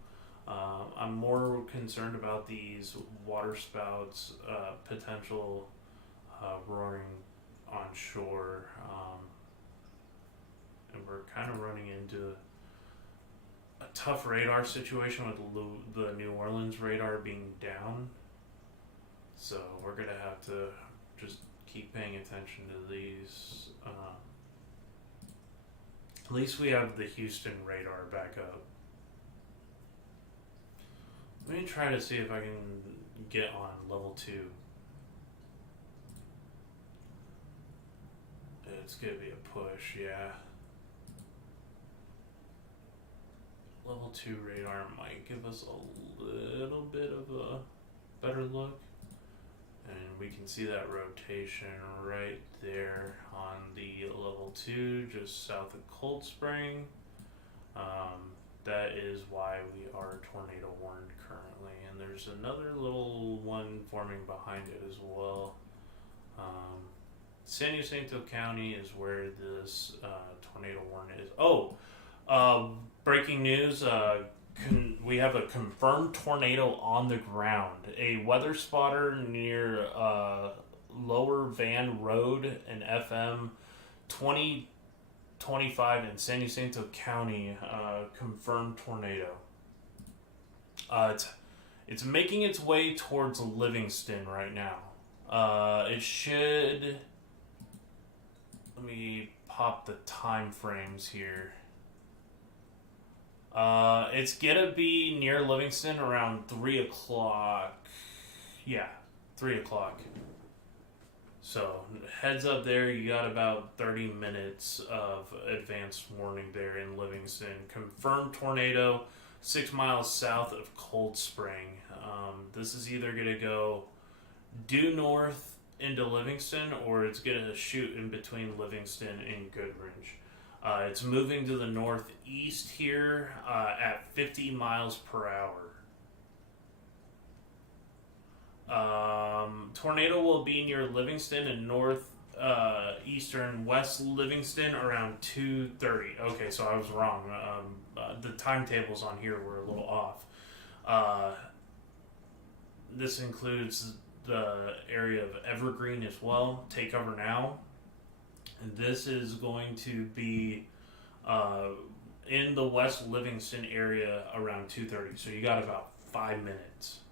I'm more concerned about these water spouts potential roaring on shore, and we're kind of running into a tough radar situation with the New Orleans radar being down, so we're gonna have to just keep paying attention to these. At least we have the Houston radar back up. Let me try to see if I can get on level 2. It's gonna be a push, yeah. Level 2 radar might give us a little bit of a better look. And we can see that rotation right there on the level 2, just south of Cold Spring. That is why we are tornado warned currently. And there's another little one forming behind it as well. San Jacinto County is where this tornado warning is. Breaking news. We have a confirmed tornado on the ground. A weather spotter near Lower Van Road and FM 2025 in San Jacinto County. Confirmed tornado. It's making its way towards Livingston right now. It should... Let me pop the time frames here. It's gonna be near Livingston around 3 o'clock. Yeah, 3 o'clock. So, heads up there, you got about 30 minutes of advanced warning there in Livingston. Confirmed tornado 6 miles south of Cold Spring. This is either gonna go due north into Livingston, or it's gonna shoot in between Livingston and Goodrich. It's moving to the northeast here at 50 miles per hour. Tornado will be near Livingston and eastern West Livingston around 2:30. Okay, so I was wrong. The timetables on here were a little off. This includes the area of Evergreen as well. Take cover now. And this is going to be in the West Livingston area around 2:30. So you got about 5 minutes,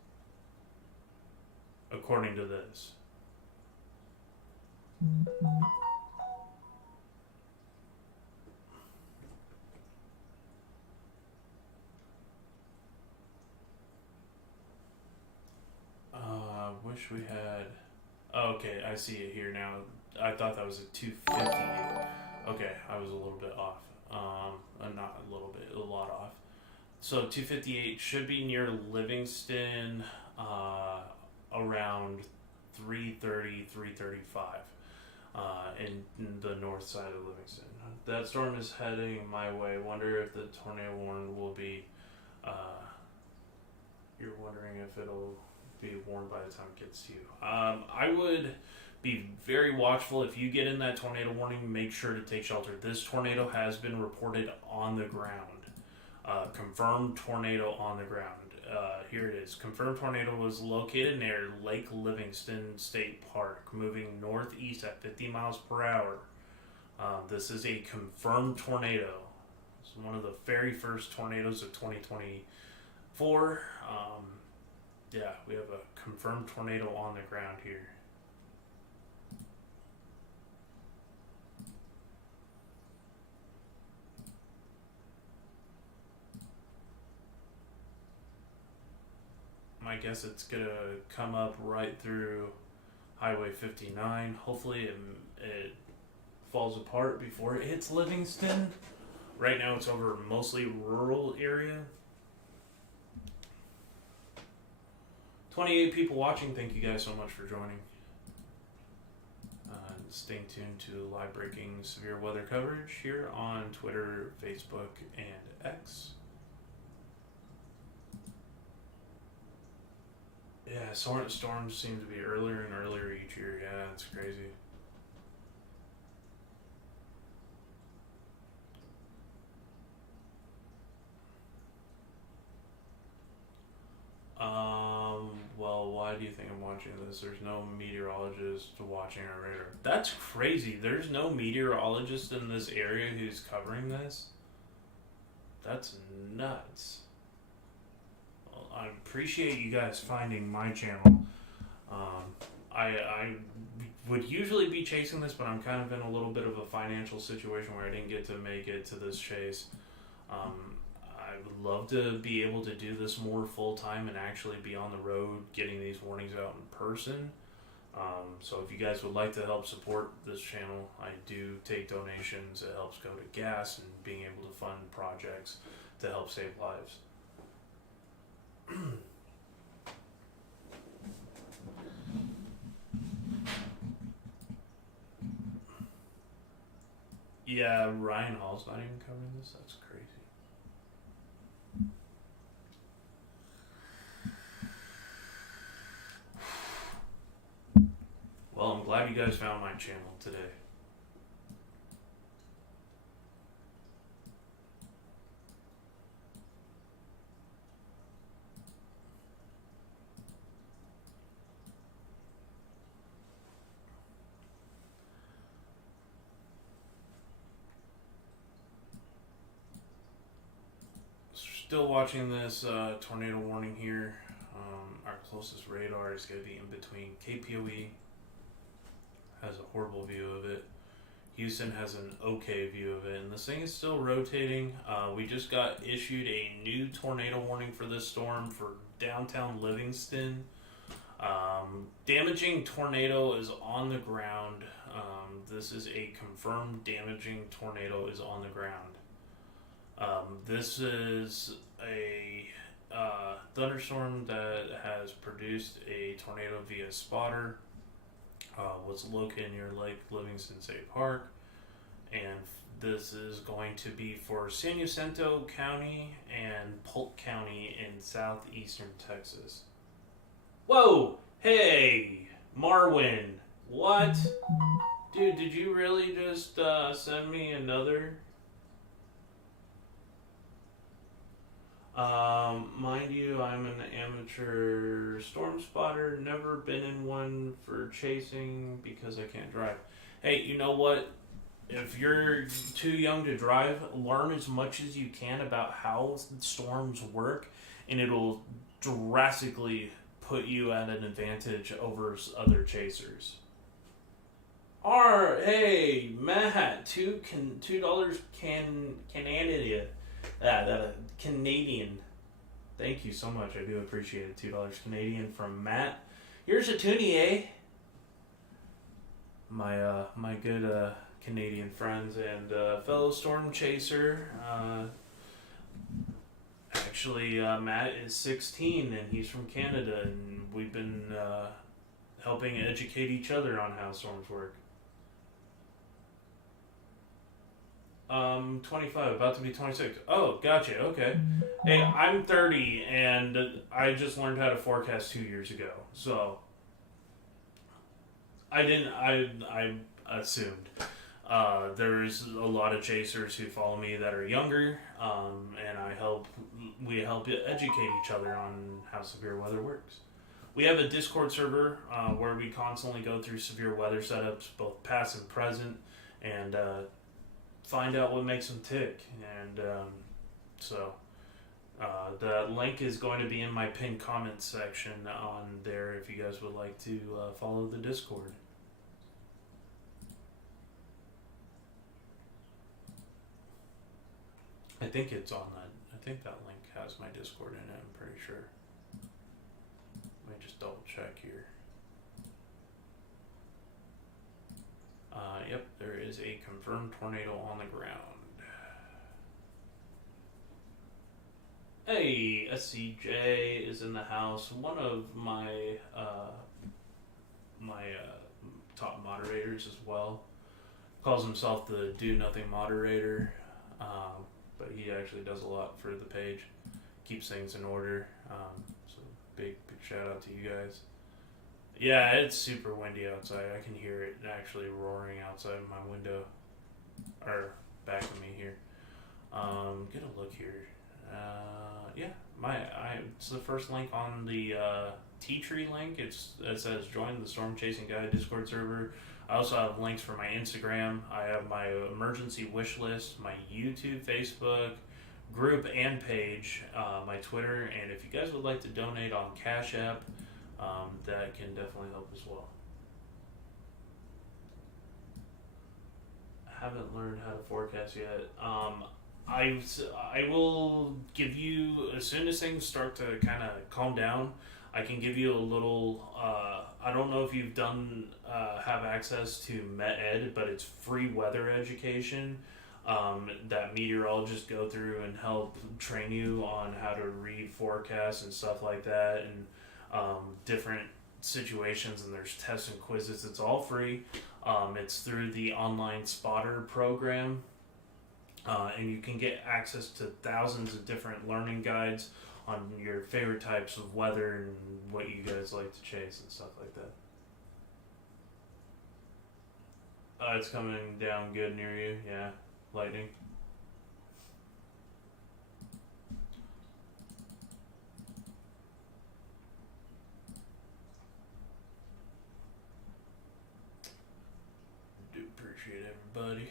according to this. Wish we had... Okay, I see it here now. I thought that was a 250. Okay, I was a little bit off. Not a little bit, a lot off. So 258 should be near Livingston around 3:30, 3:35 in the north side of Livingston. That storm is heading my way. Wonder if the tornado warning will be... you're wondering if it'll be warned by the time it gets to you. I would be very watchful. If you get in that tornado warning, make sure to take shelter. This tornado has been reported on the ground. Confirmed tornado on the ground. Here it is. Confirmed tornado was located near Lake Livingston State Park, moving northeast at 50 miles per hour. This is a confirmed tornado. It's one of the very first tornadoes of 2024. Yeah, we have a confirmed tornado on the ground here. I guess it's gonna come up right through Highway 59. Hopefully it falls apart before it hits Livingston. Right now it's over mostly rural area. 28 people watching. Thank you guys so much for joining. Stay tuned to live breaking severe weather coverage here on Twitter, Facebook, and X. Yeah, storms seem to be earlier and earlier each year. Yeah, it's crazy. Well, why do you think I'm watching this? There's no meteorologist watching our radar. That's crazy. There's no meteorologist in this area who's covering this? That's nuts. Well, I appreciate you guys finding my channel. I would usually be chasing this, but I'm kind of in a little bit of a financial situation where I didn't get to make it to this chase. I would love to be able to do this more full-time and actually be on the road getting these warnings out in person. So if you guys would like to help support this channel, I do take donations. It helps go to gas and being able to fund projects to help save lives. Yeah, Ryan Hall's not even covering this. That's crazy. Well, I'm glad you guys found my channel today. Still watching this tornado warning here. Our closest radar is going to be in between KPOE. Has a horrible view of it. Houston has an okay view of it, and this thing is still rotating. We just got issued a new tornado warning for this storm for downtown Livingston. Damaging tornado is on the ground. This is a confirmed damaging tornado is on the ground. This is a thunderstorm that has produced a tornado via spotter. Was located near Lake Livingston State Park, and this is going to be for San Jacinto County and Polk County in southeastern Texas. Whoa! Hey! Marwin! What? Dude, did you really just send me another? Mind you, I'm an amateur storm spotter, never been in one for chasing because I can't drive. Hey, you know what? If you're too young to drive, learn as much as you can about how storms work, and it'll drastically put you at an advantage over other chasers. Hey, Matt, $2 Canadian. Thank you so much. I do appreciate it. $2 Canadian from Matt. Here's a toonie, eh? My good Canadian friends and fellow storm chaser. Actually, Matt is 16 and he's from Canada, and we've been helping educate each other on how storms work. 25, about to be 26. Oh, gotcha. Okay. Hey, I'm 30 and I just learned how to forecast 2 years ago. So I assumed. There's a lot of chasers who follow me that are younger, and we help educate each other on how severe weather works. We have a Discord server where we constantly go through severe weather setups, both past and present, and find out what makes them tick. And the link is going to be in my pinned comment section on there if you guys would like to follow the Discord. I think it's on that. I think that link has my Discord in it, I'm pretty sure. Let me just double check here. Yep, there is a confirmed tornado on the ground. Hey, SCJ is in the house. One of my top moderators as well. Calls himself the Do Nothing moderator. But he actually does a lot for the page, keeps things in order. So big shout out to you guys. Yeah, it's super windy outside. I can hear it actually roaring outside of my window, or back of me here. Get a look here. Yeah, it's the first link on the Tea Tree link. It says join the Storm Chasing Guy Discord server. I also have links for my Instagram. I have my emergency wish list, my YouTube, Facebook group and page, my Twitter, and if you guys would like to donate on Cash App, that can definitely help as well. I haven't learned how to forecast yet. I will give you, as soon as things start to kind of calm down, I can give you a little, I don't know if you've have access to MetEd, but it's free weather education that meteorologists go through and help train you on how to read forecasts and stuff like that, and different situations, and there's tests and quizzes. It's all free. It's through the online spotter program, and you can get access to thousands of different learning guides on your favorite types of weather and what you guys like to chase and stuff like that. It's coming down good near you, yeah. Lightning. Do appreciate everybody.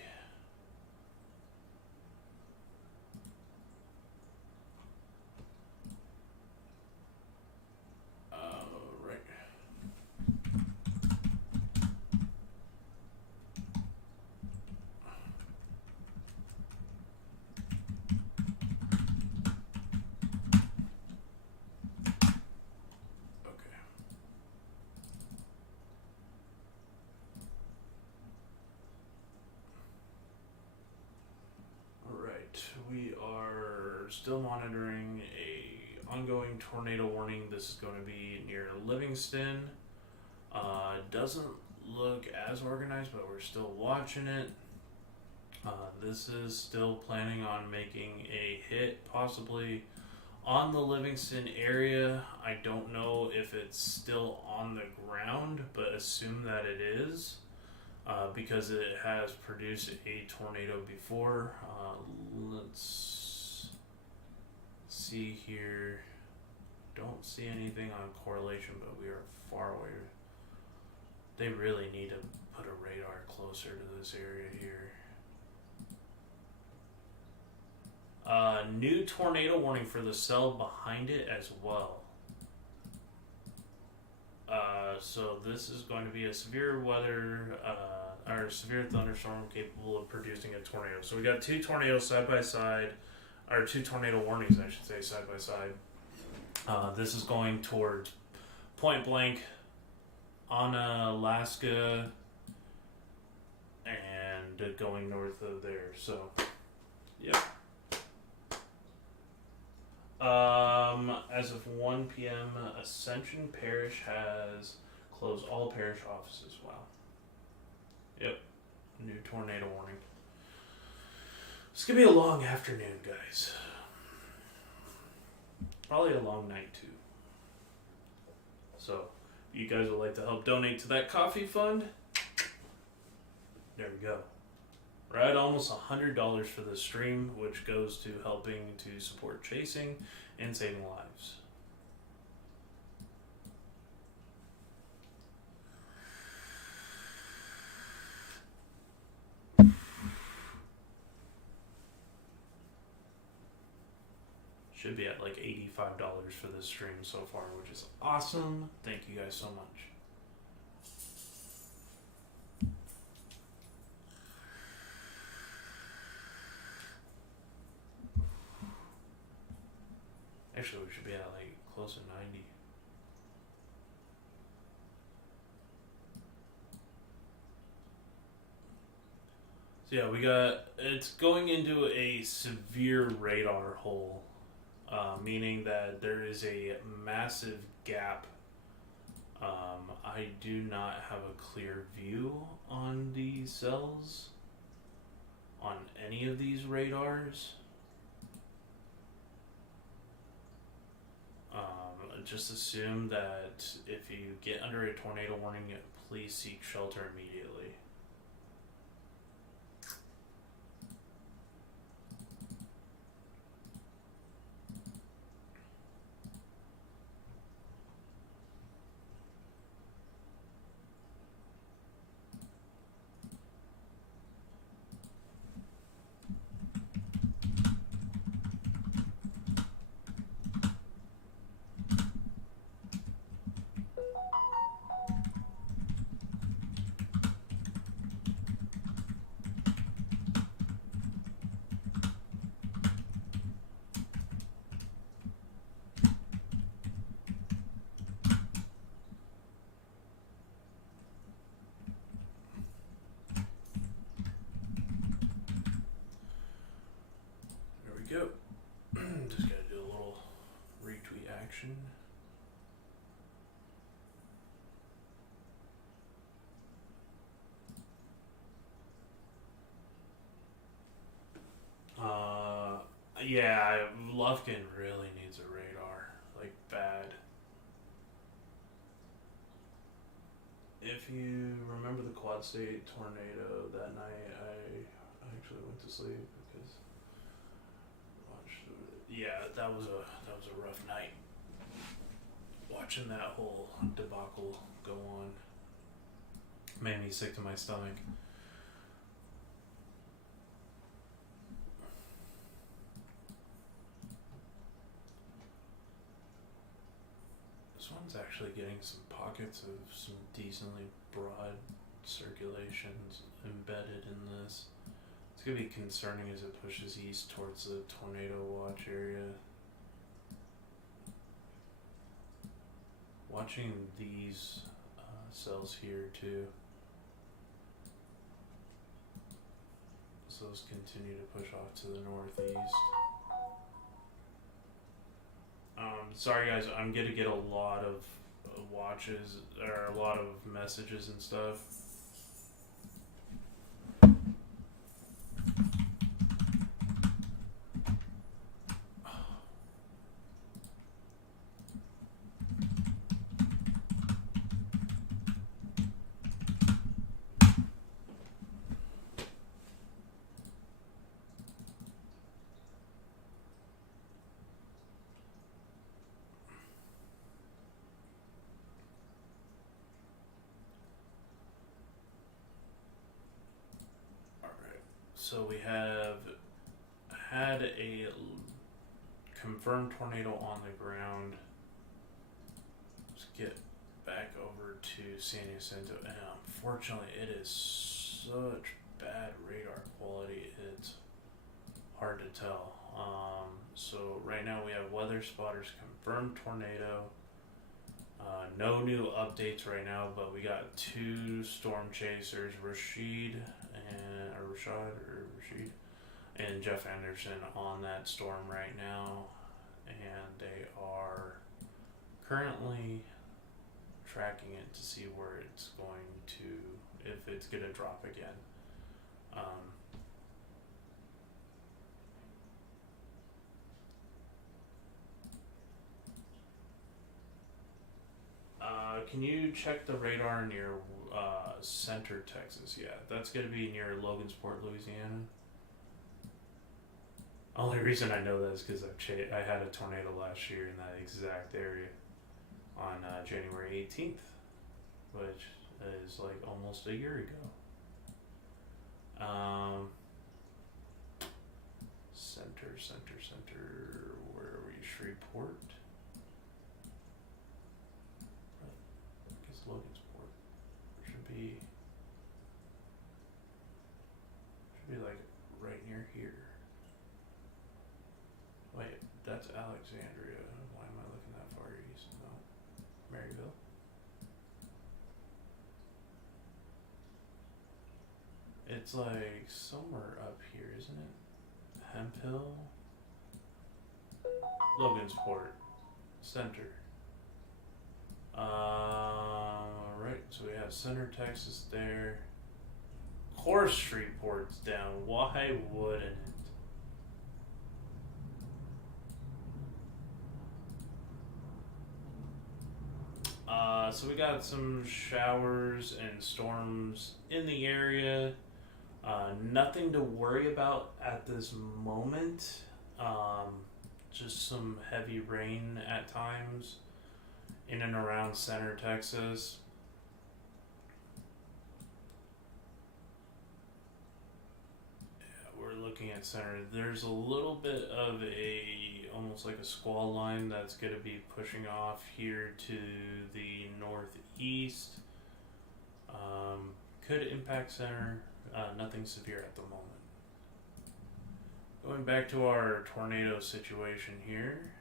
We are still monitoring a ongoing tornado warning. This is going to be near Livingston. Doesn't look as organized, but we're still watching it. This is still planning on making a hit, possibly on the Livingston area. I don't know if it's still on the ground, but assume that it is. Because it has produced a tornado before. Let's see here. Don't see anything on correlation, but we are far away. They really need to put a radar closer to this area here. New tornado warning for the cell behind it as well. So this is going to be a severe weather, or severe thunderstorm capable of producing a tornado. So we got two tornadoes side by side, or two tornado warnings, I should say, side by side. This is going towards Point Blank, Anna, Alaska, and going north of there. So, yep. as of 1 p.m., Ascension Parish has closed all parish offices. Wow. Yep. New tornado warning. It's going to be a long afternoon, guys. Probably a long night, too. So, if you guys would like to help donate to that coffee fund, there we go. We're at almost $100 for the stream, which goes to helping to support chasing and saving lives. Should be at like $85 for this stream so far, which is awesome. Thank you guys so much. Actually, we should be at like close to 90. So yeah, it's going into a severe radar hole, meaning that there is a massive gap. I do not have a clear view on the cells on any of these radars. Just assume that if you get under a tornado warning, please seek shelter immediately. Go. Just gotta do a little retweet action. Yeah, Lufkin really needs a radar, like bad. If you remember the Quad State tornado that night, I actually went to sleep because yeah, that was a rough night. Watching that whole debacle go on made me sick to my stomach. This one's actually getting some pockets of some decently broad circulations embedded in this. It's going to be concerning as it pushes east towards the tornado watch area. Watching these cells here too. So those continue to push off to the northeast. Sorry guys, I'm going to get a lot of watches, or a lot of messages and stuff. So we have had a confirmed tornado on the ground. Let's get back over to San Jacinto, and unfortunately it is such bad radar quality, it's hard to tell. So right now we have weather spotters confirmed tornado. No new updates right now, but we got two storm chasers, Rashid and Jeff Anderson on that storm right now. and they are currently tracking it to see where it's going to, if it's going to drop again. Can you check the radar near Center, Texas? Yeah, that's going to be near Logansport, Louisiana. Only reason I know that is because I had a tornado last year in that exact area on January 18th, which is like almost a year ago. Center, where are we? Shreveport? I guess Logansport. Should be like right near here. Wait, that's Alexandria. Why am I looking that far east? No. Maryville? It's like somewhere up here, isn't it? Hemphill? Logansport. Center. Right, so we have Center, Texas there. Of course Shreveport's down. Why wouldn't it? So we got some showers and storms in the area. Nothing to worry about at this moment. Just some heavy rain at times in and around Center, Texas. Yeah, we're looking at Center. There's a little bit of almost like a squall line that's going to be pushing off here to the northeast. Could impact Center. Nothing severe at the moment. Going back to our tornado situation here.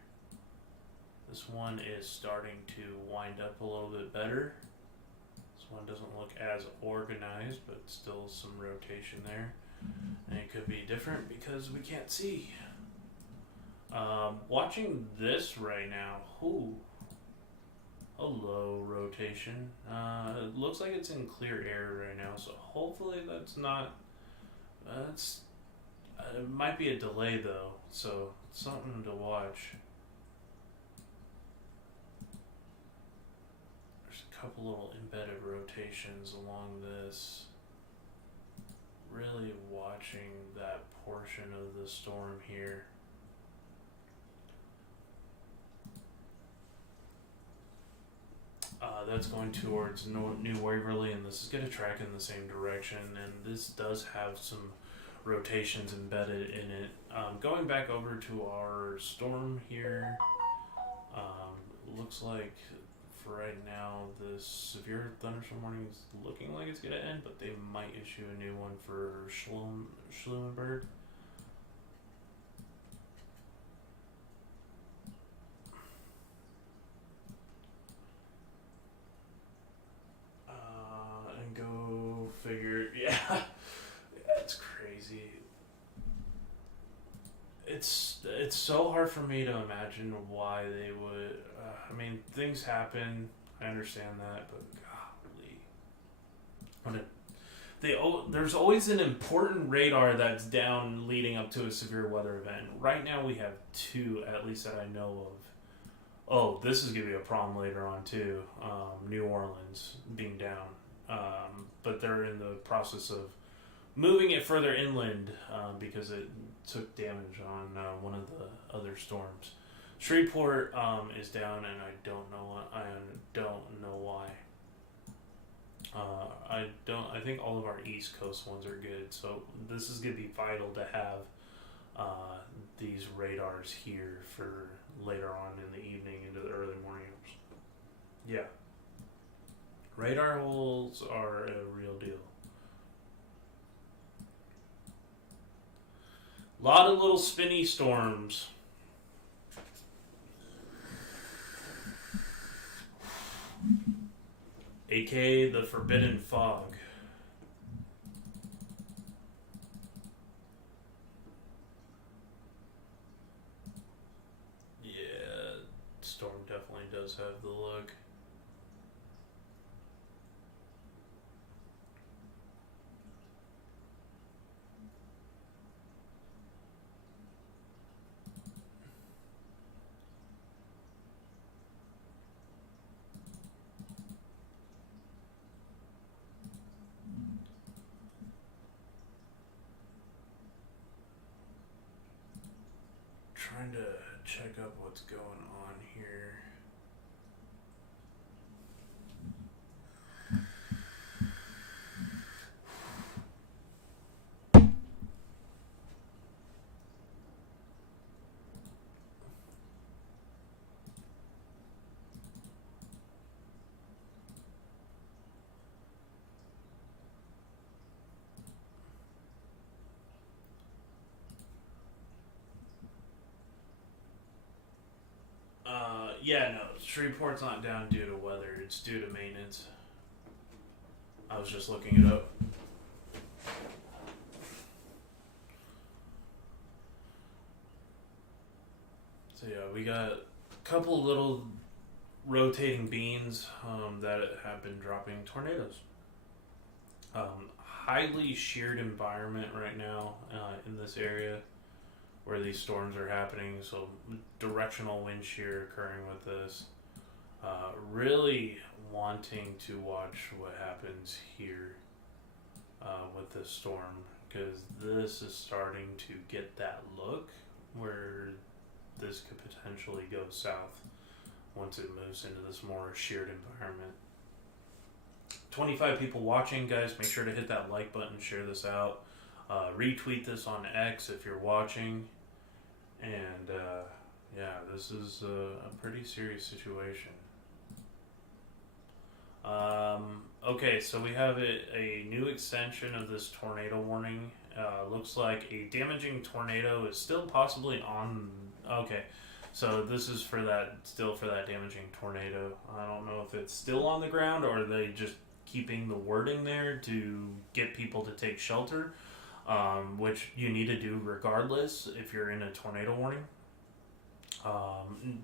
This one is starting to wind up a little bit better. This one doesn't look as organized, but still some rotation there. And it could be different because we can't see. Watching this right now, a low rotation. It looks like it's in clear air right now, so hopefully that's not. It might be a delay though, so something to watch. There's a couple little embedded rotations along this. Really watching that portion of the storm here. That's going towards New Waverly, and this is going to track in the same direction, and this does have some rotations embedded in it. Going back over to our storm here, looks like for right now this severe thunderstorm warning is looking like it's going to end, but they might issue a new one for Schlumberg. And go figure, yeah, it's crazy. It's so hard for me to imagine why they would. I mean, things happen. I understand that, but golly, there's always an important radar that's down leading up to a severe weather event. Right now, we have two, at least that I know of. Oh, this is gonna be a problem later on too. New Orleans being down, but they're in the process of moving it further inland because it took damage on one of the other storms. Shreveport is down, and I don't know why. I think all of our East Coast ones are good, so this is going to be vital to have these radars here for later on in the evening into the early morning hours. Yeah. Radar holes are a real deal. A lot of little spinny storms. AKA the Forbidden Fog. Yeah. does have the look. Trying to check up what's going on here. Yeah, no, Shreveport's not down due to weather, it's due to maintenance. I was just looking it up. So yeah, we got a couple little rotating beams that have been dropping tornadoes. Highly sheared environment right now in this area where these storms are happening, so directional wind shear occurring with this. Really wanting to watch what happens here with this storm, because this is starting to get that look where this could potentially go south once it moves into this more sheared environment. 25 people watching, guys. Make sure to hit that like button, share this out. Retweet this on X if you're watching. And yeah, this is a pretty serious situation. Okay, so we have a new extension of this tornado warning. Looks like a damaging tornado is still possibly on. Okay, so this is for that damaging tornado. I don't know if it's still on the ground or are they just keeping the wording there to get people to take shelter, which you need to do regardless if you're in a tornado warning.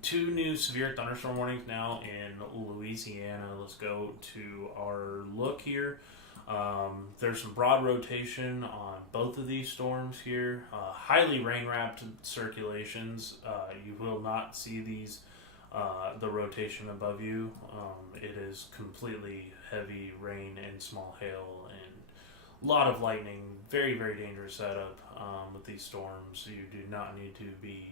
2 new severe thunderstorm warnings now in Louisiana. Let's go to our look here. There's some broad rotation on both of these storms here. Highly rain-wrapped circulations. You will not see these, the rotation above you. It is completely heavy rain and small hail and a lot of lightning. Very, very dangerous setup with these storms. You do not need to be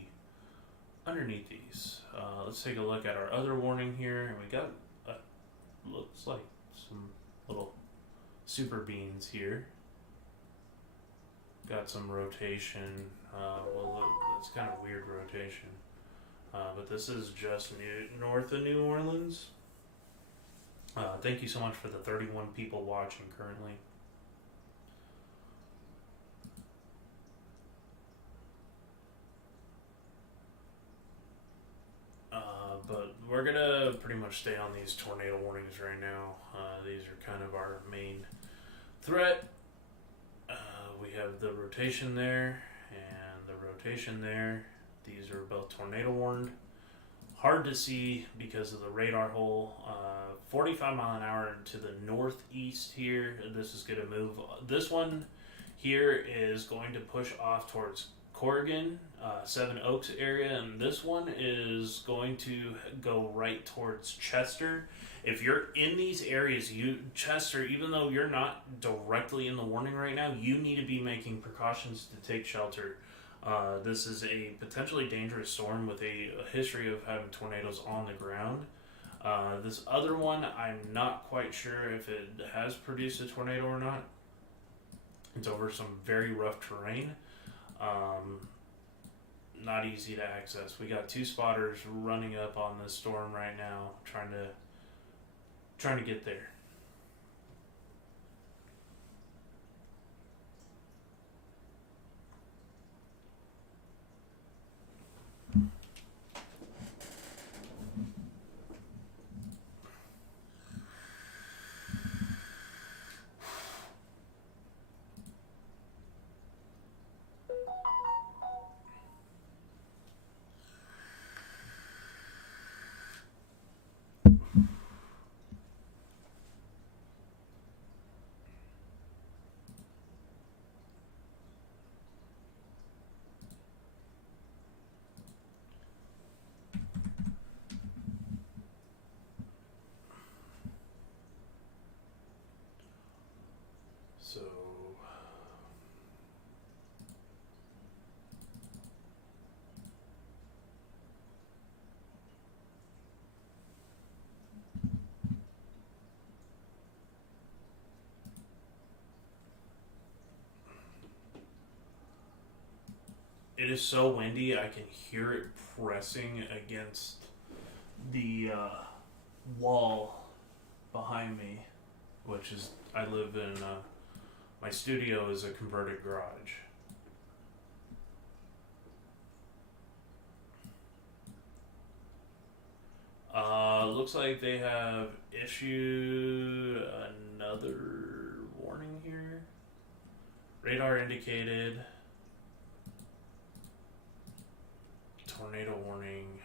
underneath these. Let's take a look at our other warning here. And we got, looks like some little super beans here. Got some rotation. Well, it's kind of weird rotation. But this is just north of New Orleans. Thank you so much for the 31 people watching currently. But we're gonna pretty much stay on these tornado warnings right now. These are kind of our main threat. We have the rotation there and the rotation there. These are both tornado warned. Hard to see because of the radar hole. 45 mile an hour to the northeast here. This is going to move. This one here is going to push off towards Corrigan, Seven Oaks area, and this one is going to go right towards Chester. If you're in these areas, Chester, even though you're not directly in the warning right now, you need to be making precautions to take shelter. This is a potentially dangerous storm with a history of having tornadoes on the ground. This other one, I'm not quite sure if it has produced a tornado or not. It's over some very rough terrain. Not easy to access. We got 2 spotters running up on this storm right now, trying to get there. it is so windy, I can hear it pressing against the wall behind me, which is, I live in, my studio is a converted garage. Looks like they have issued another warning here. Radar indicated. Tornado warning.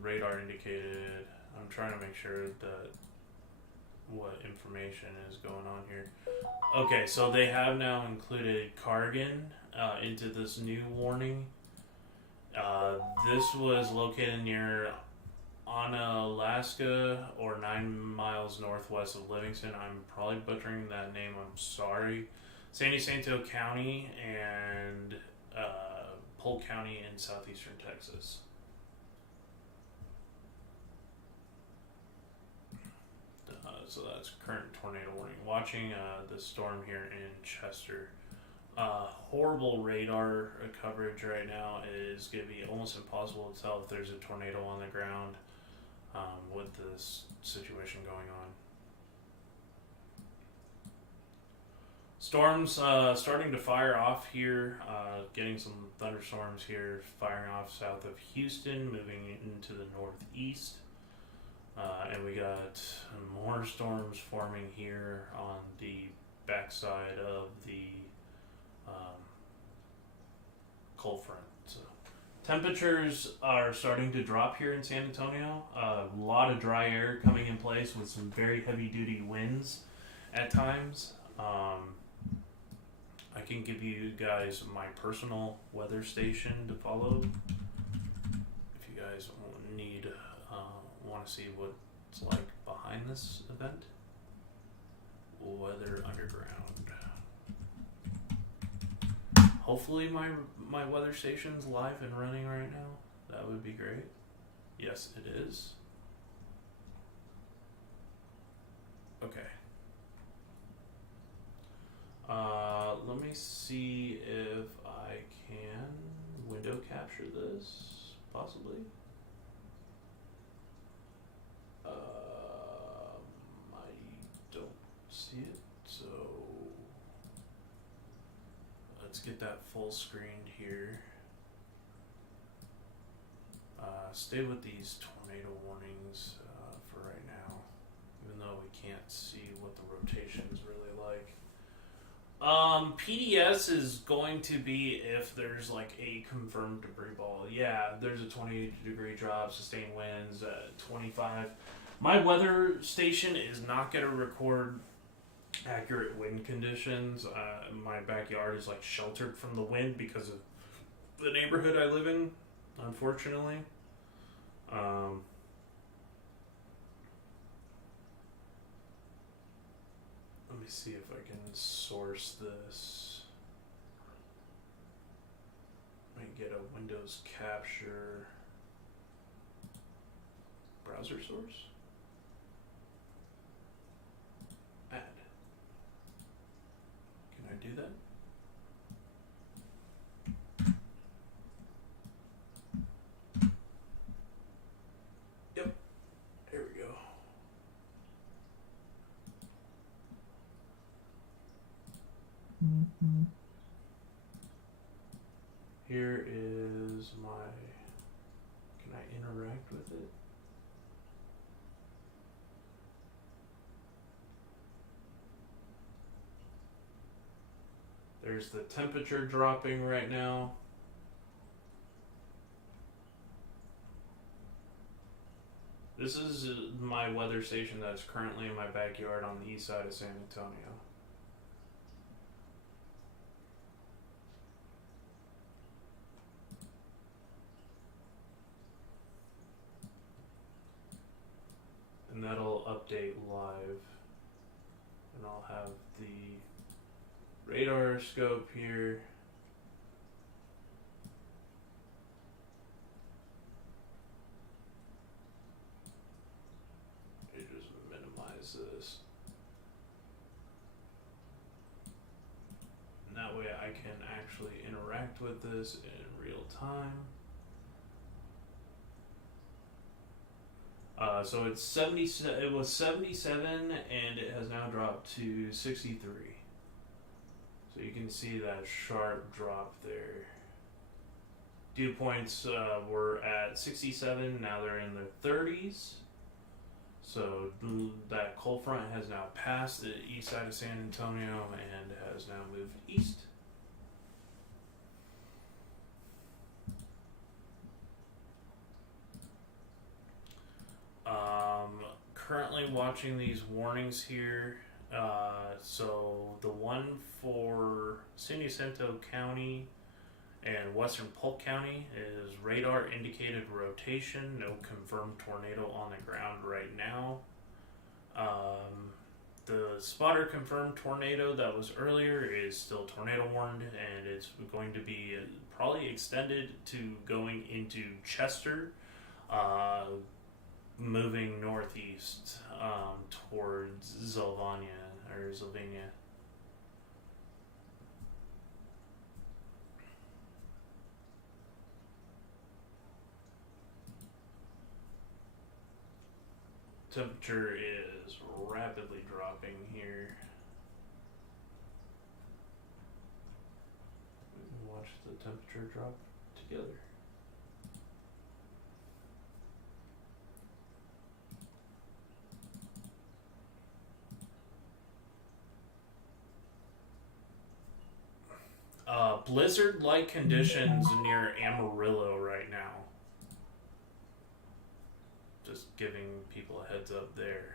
Radar indicated. I'm trying to make sure that what information is going on here. Okay, so they have now included Cargan into this new warning. This was located near Onalaska, or 9 miles northwest of Livingston. I'm probably butchering that name. I'm sorry. San Jacinto County and Polk County in southeastern Texas. So that's current tornado warning. Watching the storm here in Chester. Horrible radar coverage right now. It is going to be almost impossible to tell if there's a tornado on the ground with this situation going on. Storms starting to fire off here, getting some thunderstorms here, firing off south of Houston, moving into the northeast. And we got more storms forming here on the backside of the cold front. So, temperatures are starting to drop here in San Antonio. A lot of dry air coming in place with some very heavy duty winds at times. I can give you guys my personal weather station to follow if you guys need want to see what it's like behind this event. Weather Underground. Hopefully my weather station's live and running right now. That would be great. Yes, it is. Okay. Let me see if I can window capture this, possibly. I don't see it, so let's get that full screened here. Stay with these tornado warnings for right now, even though we can't see what the rotation's really like. PDS is going to be if there's like a confirmed debris ball. Yeah, there's a 20-degree drop, sustained winds, 25. My weather station is not going to record accurate wind conditions. My backyard is like sheltered from the wind because of the neighborhood I live in, unfortunately. Let me see if I can source this. Might get a Windows capture browser source. Add. Can I do that? Yep. There we go. Here is my, can I interact with it? There's the temperature dropping right now. This is my weather station that's currently in my backyard on the east side of San Antonio. And that'll update live. And I'll have the radar scope here. You just minimize this. And that way I can actually interact with this in real time. So it's 70. It was 77, and it has now dropped to 63. So you can see that sharp drop there. Dew points were at 67. Now they're in the 30s. So that cold front has now passed the east side of San Antonio and has now moved east. Currently watching these warnings here. So the one for San Jacinto County and Western Polk County is radar indicated rotation. No confirmed tornado on the ground right now. The spotter confirmed tornado that was earlier is still tornado warned, and it's going to be probably extended to going into Chester, moving northeast towards Sylvania. Temperature is rapidly dropping here. We can watch the temperature drop together. Blizzard-like conditions near Amarillo right now. Just giving people a heads up there.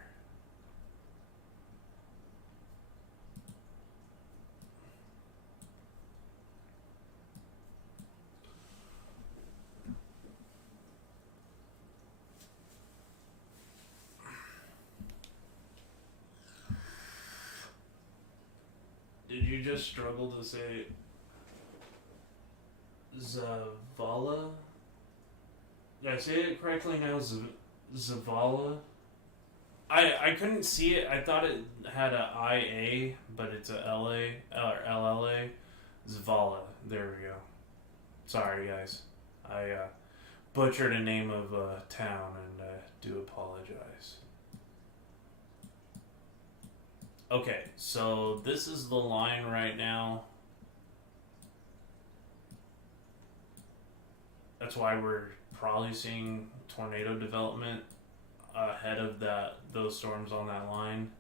Did you just struggle to say Zavala? Did I say it correctly now? Zavala? I couldn't see it. I thought it had a IA, but it's a LA or LLA. Zavala. There we go. Sorry, guys. I butchered a name of a town, and I do apologize. Okay, so this is the line right now. That's why we're probably seeing tornado development ahead of those storms on that line.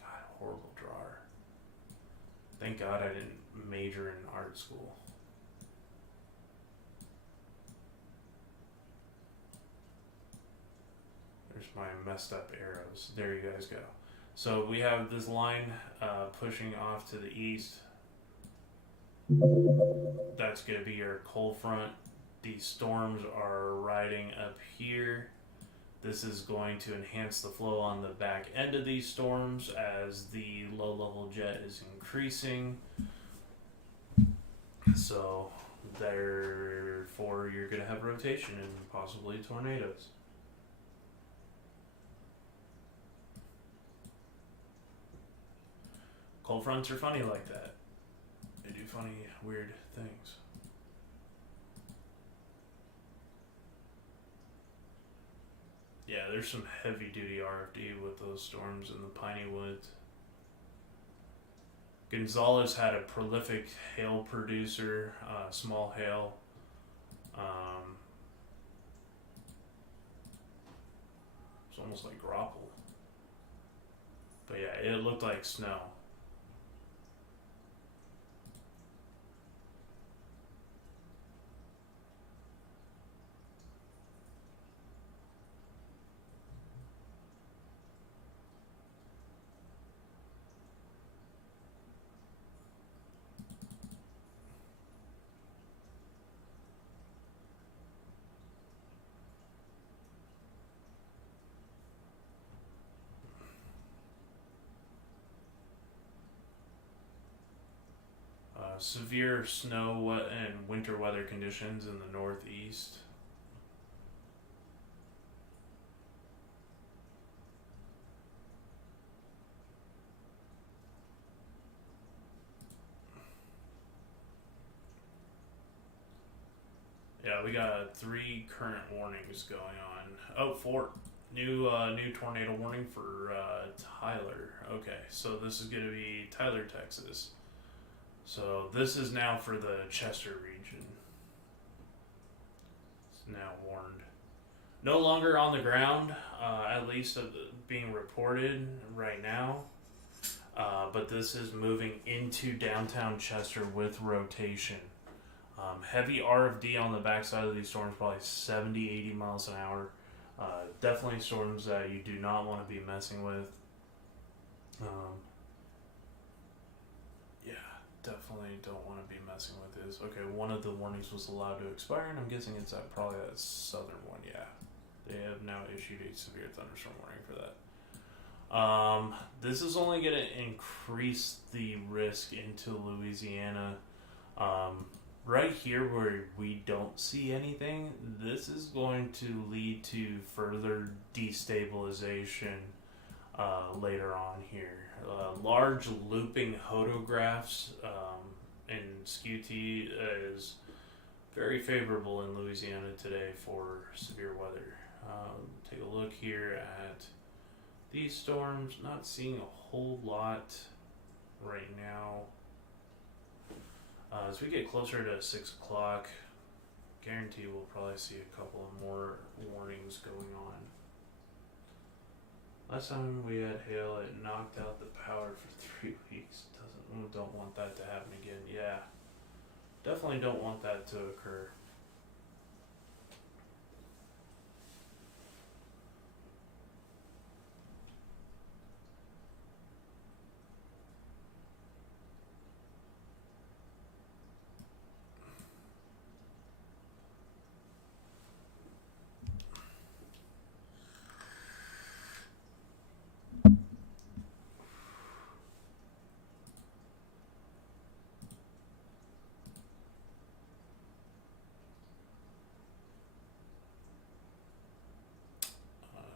God, horrible drawer. Thank God I didn't major in art school. There's my messed up arrows. There you guys go. So we have this line pushing off to the east. That's going to be your cold front. These storms are riding up here. This is going to enhance the flow on the back end of these storms as the low-level jet is increasing. So therefore you're going to have rotation and possibly tornadoes. Cold fronts are funny like that. They do funny, weird things. Yeah, there's some heavy duty RFD with those storms in the Piney Woods. Gonzales had a prolific hail producer, small hail. It's almost like grapple. But yeah, it looked like snow. Severe snow and winter weather conditions in the northeast. Yeah, we got 3 current warnings going on. Oh, 4. New tornado warning for Tyler. Okay, so this is going to be Tyler, Texas. So this is now for the Chester region. It's now warned. No longer on the ground, at least being reported right now. But this is moving into downtown Chester with rotation. Heavy RFD on the backside of these storms, probably 70, 80 miles an hour. Definitely storms that you do not want to be messing with. Yeah, definitely don't want to be messing with this. Okay, one of the warnings was allowed to expire, and I'm guessing it's probably that southern one. Yeah, they have now issued a severe thunderstorm warning for that. This is only going to increase the risk into Louisiana. Right here where we don't see anything, this is going to lead to further destabilization later on here. Large looping hodographs in Scuti is very favorable in Louisiana today for severe weather. Take a look here at these storms. Not seeing a whole lot right now. As we get closer to 6 o'clock, guarantee we'll probably see a couple of more warnings going on. Last time we had hail, it knocked out the power for 3 weeks. Don't want that to happen again. Yeah, definitely don't want that to occur.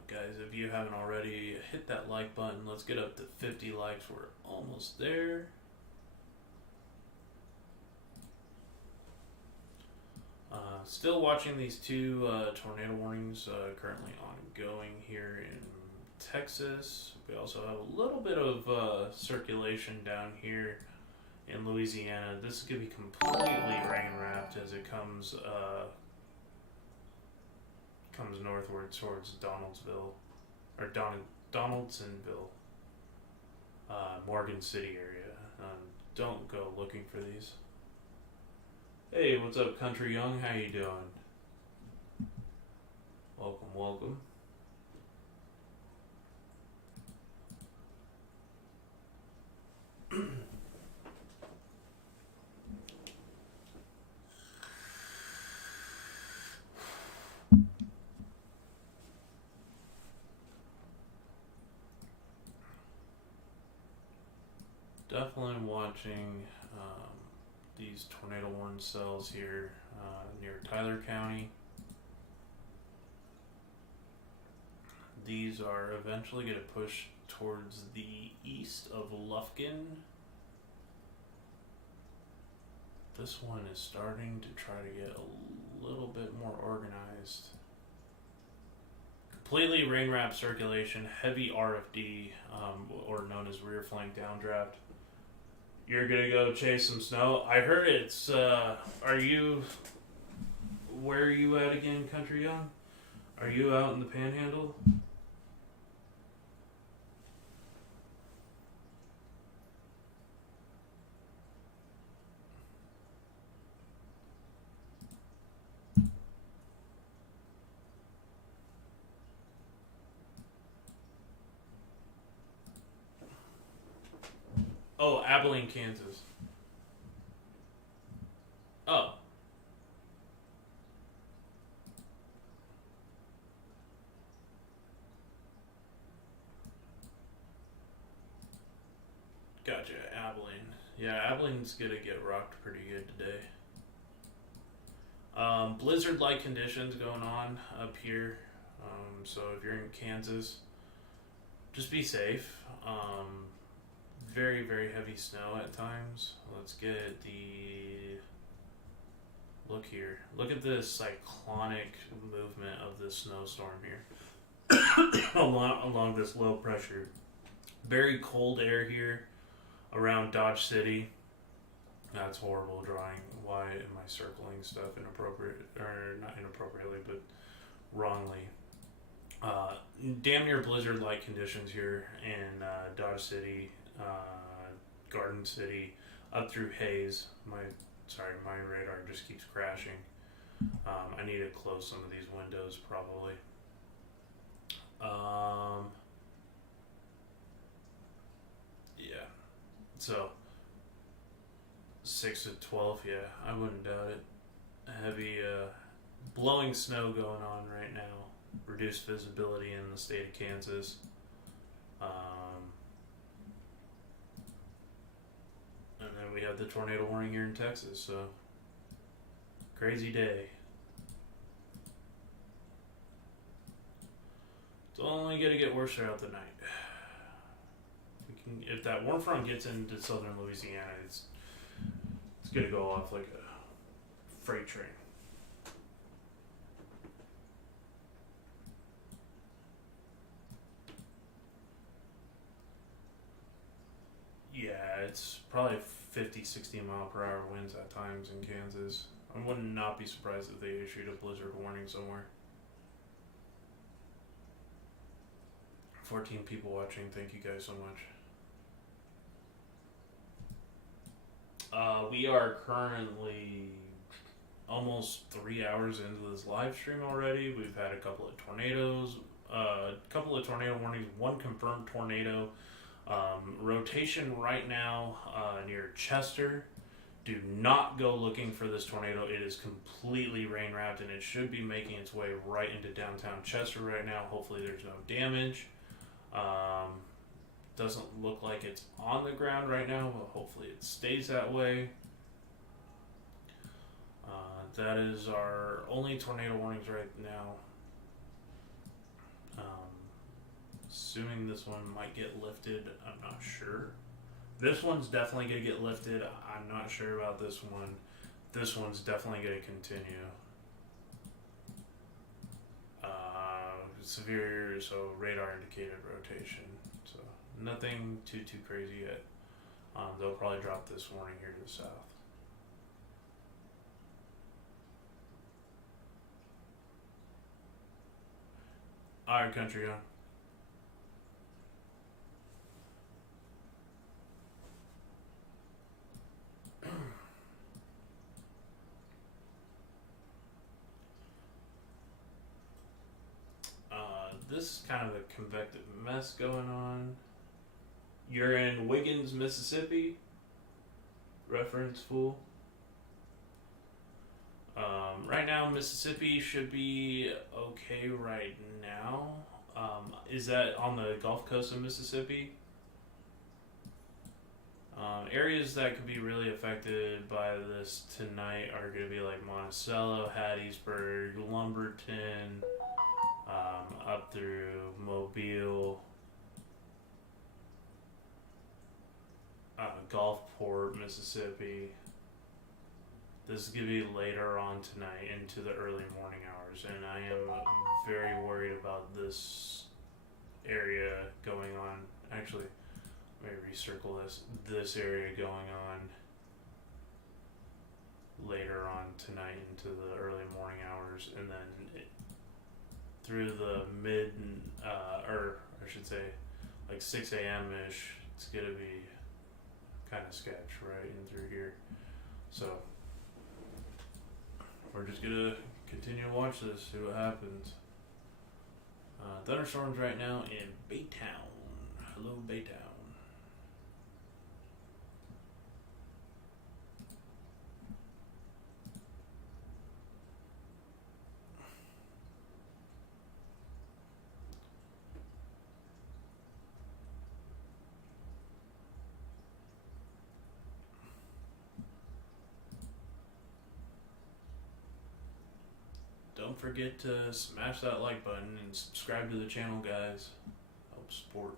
Guys, if you haven't already, hit that like button. Let's get up to 50 likes. We're almost there. Still watching these 2 tornado warnings currently ongoing here in Texas. We also have a little bit of circulation down here in Louisiana. This is going to be completely rain wrapped as it comes northward towards Donaldsonville, Morgan City area. Don't go looking for these. Hey, what's up, Country Young? How you doing? Welcome, welcome. Definitely watching these tornado warning cells here near Tyler County. These are eventually going to push towards the east of Lufkin. This one is starting to try to get a little bit more organized. Completely rain wrapped circulation, heavy RFD, or known as rear flank downdraft. You're gonna go chase some snow. I heard it's. Where are you at again, Country Young? Are you out in the Panhandle? Oh, Abilene, Kansas. Oh. Gotcha, Abilene. Yeah, Abilene's gonna get rocked pretty good today. Blizzard-like conditions going on up here. So if you're in Kansas, just be safe. Very, very heavy snow at times. Let's get the Look here. Look at this cyclonic movement of this snowstorm here. along this low pressure. Very cold air here around Dodge City. That's horrible drawing. Why am I circling stuff inappropriate, or not inappropriately, but wrongly? Damn near blizzard-like conditions here in Dodge City, Garden City, up through Hayes. My radar just keeps crashing. I need to close some of these windows probably. Yeah. So 6 to 12. Yeah, I wouldn't doubt it. Heavy blowing snow going on right now. Reduced visibility in the state of Kansas. And then we have the tornado warning here in Texas. So crazy day. It's only going to get worse throughout the night. If that warm front gets into southern Louisiana, it's going to go off like a freight train. Yeah, it's probably 50, 60 mile per hour winds at times in Kansas. I would not be surprised if they issued a blizzard warning somewhere. 14 people watching. Thank you guys so much. We are currently almost 3 hours into this live stream already. We've had a couple of tornadoes, tornado warnings, one confirmed tornado. Rotation right now near Chester. Do not go looking for this tornado. It is completely rain wrapped and it should be making its way right into downtown Chester right now. Hopefully there's no damage. Doesn't look like it's on the ground right now, but hopefully it stays that way. That is our only tornado warnings right now. Assuming this one might get lifted, I'm not sure. This one's definitely going to get lifted. I'm not sure about this one. This one's definitely going to continue. Severe, so radar indicated rotation. So nothing too crazy yet. They'll probably drop this warning here to the south. Alright, country on. This is kind of a convective mess going on. You're in Wiggins, Mississippi. Reference fool. Right now, Mississippi should be okay right now. Is that on the Gulf Coast of Mississippi? Areas that could be really affected by this tonight are going to be like Monticello, Hattiesburg, Lumberton, up through Mobile, Gulfport, Mississippi. This is going to be later on tonight into the early morning hours, and I am very worried about this area going on. Actually, let me recircle this area going on later on tonight into the early morning hours, and then through the mid, or I should say like 6 a.m. ish, it's going to be kind of sketch right in through here. So we're just going to continue to watch this, see what happens. Thunderstorms right now in Baytown. Hello, Baytown. Don't forget to smash that like button and subscribe to the channel, guys. Help support.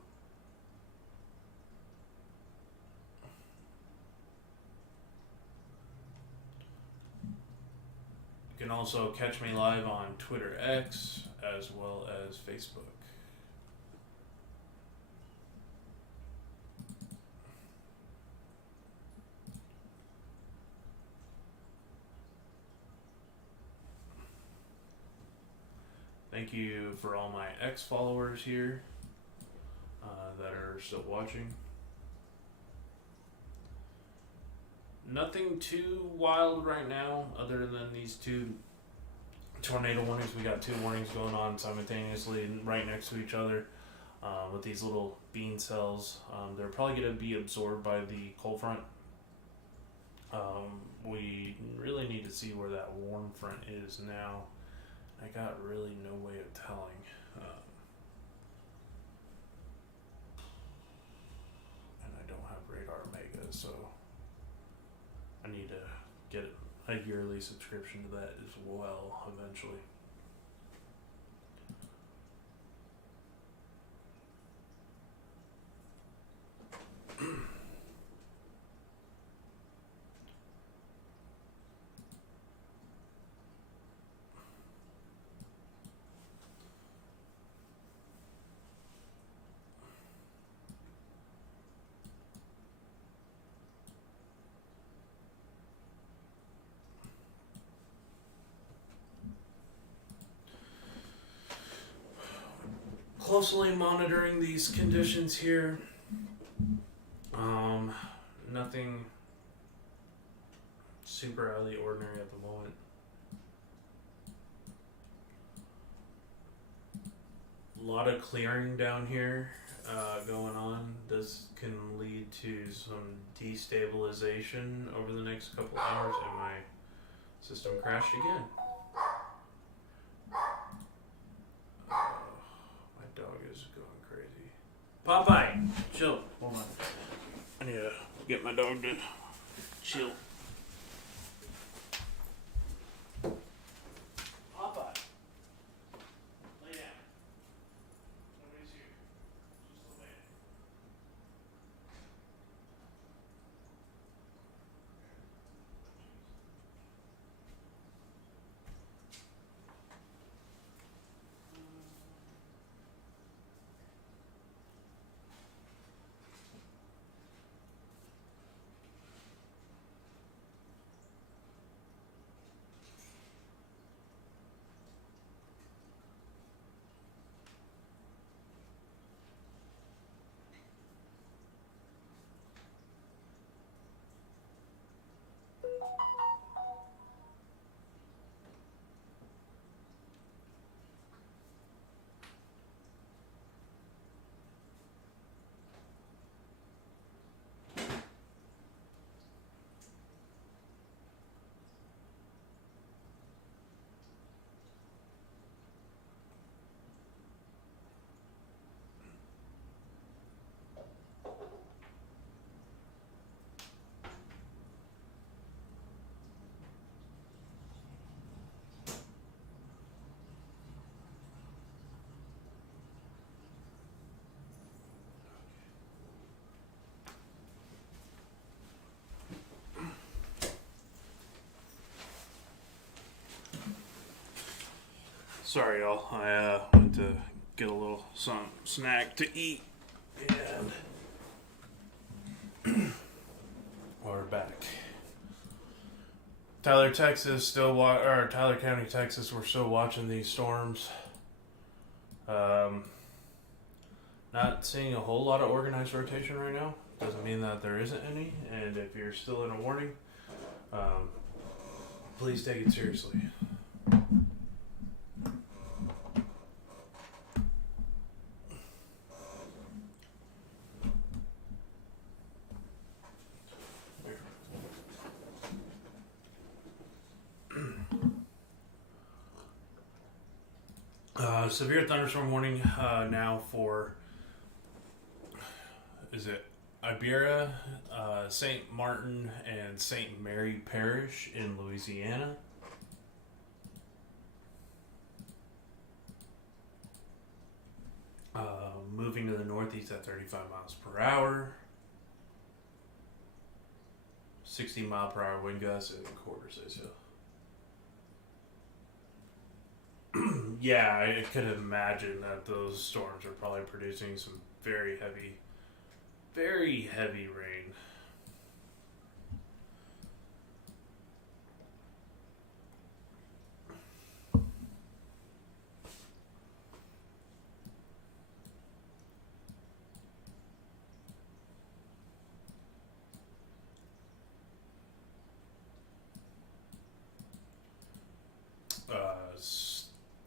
also catch me live on Twitter X as well as Facebook. Thank you for all my X followers here that are still watching. Nothing too wild right now other than these 2 tornado warnings. We got 2 warnings going on simultaneously right next to each other with these little bean cells. They're probably going to be absorbed by the cold front. We really need to see where that warm front is now. I got really no way of telling. And I don't have Radar Mega, so I need to get a yearly subscription to that as well eventually. Closely monitoring these conditions here. Nothing super out of the ordinary at the moment. A lot of clearing down here going on. This can lead to some destabilization over the next couple hours, and my system crashed again. My dog is going crazy. Popeye, chill. Hold on. I need to get my dog to chill. Popeye, lay down. Nobody's here. Just lay down. Sorry, y'all. I went to get a little some snack to eat, and we're back. Tyler, Texas, or Tyler County, Texas. We're still watching these storms. Not seeing a whole lot of organized rotation right now. Doesn't mean that there isn't any. And if you're still in a warning, please take it seriously. Severe thunderstorm warning now for, is it Iberia, St. Martin, and St. Mary Parish in Louisiana. Moving to the northeast at 35 miles per hour. 60 mile per hour wind gusts and quarter says so. Yeah, I could imagine that those storms are probably producing some very heavy rain.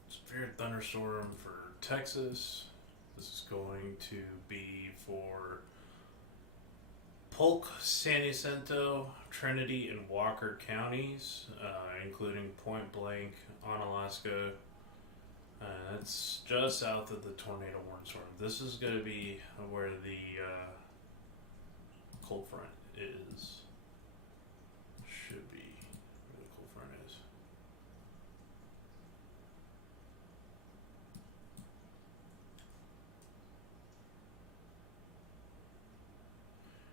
Severe thunderstorm for Texas. This is going to be for Polk, San Jacinto, Trinity, and Walker counties, including Point Blank, Onalaska. That's just south of the tornado warning storm. This is going to be where the cold front is. Should be where the cold front is.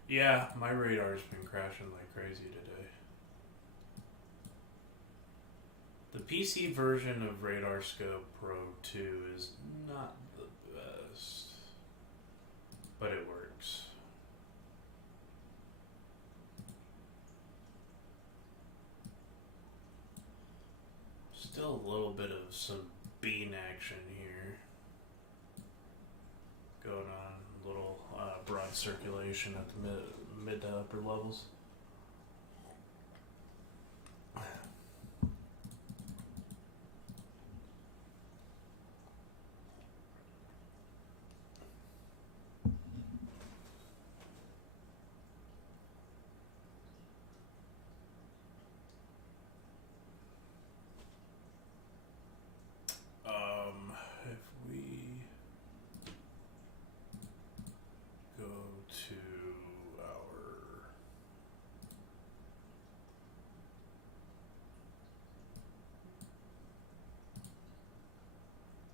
Yeah, my radar's been crashing like crazy today. The PC version of RadarScope Pro 2 is not the best, but it works. Still a little bit of some bean action here going on. A little broad circulation at the mid to upper levels. If we go to our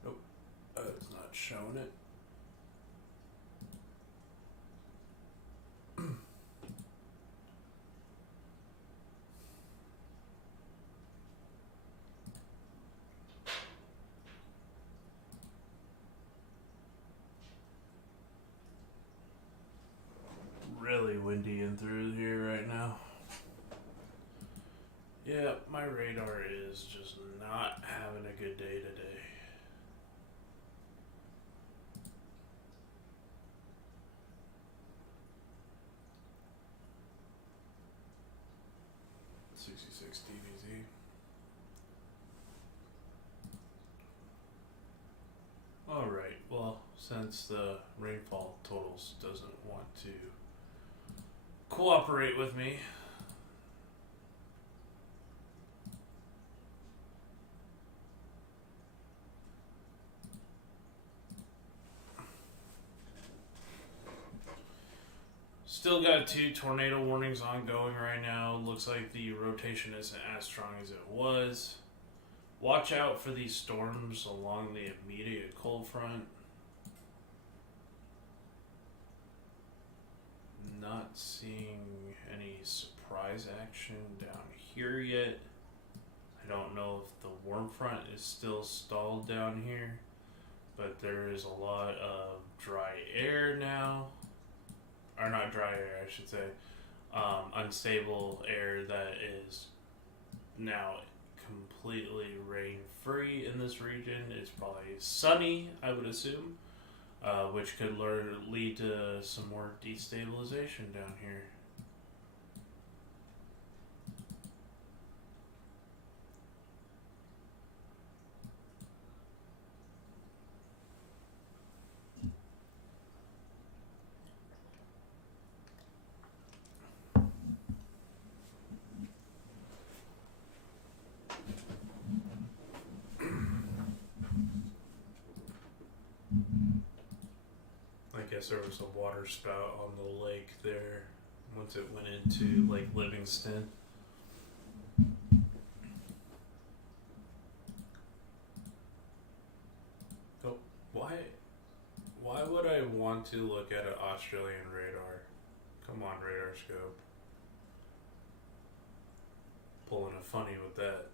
nope, it's not showing it. Really windy and through here right now. Yeah, my radar is just not having a good day today. .66 DVZ. Alright, well, since the rainfall totals doesn't want to cooperate with me, still got 2 tornado warnings ongoing right now. Looks like the rotation isn't as strong as it was. Watch out for these storms along the immediate cold front. Not seeing any surprise action down here yet. I don't know if the warm front is still stalled down here, but there is a lot of dry air now. Or not dry air, I should say. Unstable air that is now completely rain free in this region. It's probably sunny, I would assume, which could lead to some more destabilization down here. I guess there was a water spout on the lake there once it went into Lake Livingston. Oh, why would I want to look at an Australian radar? Come on, RadarScope. Pulling a funny with that.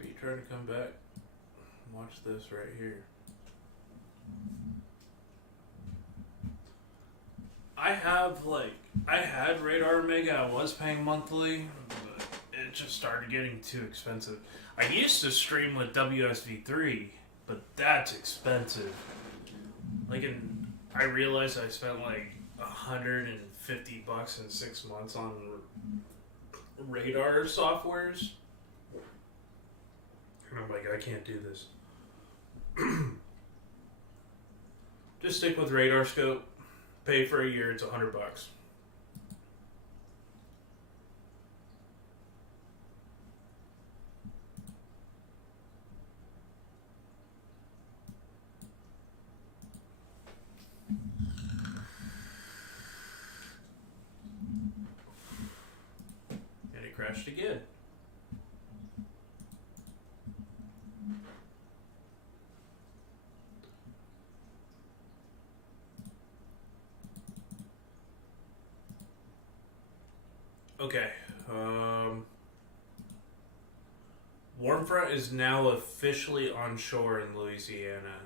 might be trying to come back. Watch this right here. I had Radar Omega. I was paying monthly, but it just started getting too expensive. I used to stream with WSV3, but that's expensive. I realized I spent like $150 in 6 months on radar softwares. And I'm like, I can't do this. Just stick with Radar Scope. Pay for a year, it's $100. And it crashed again. Okay. Warm front is now officially on shore in Louisiana.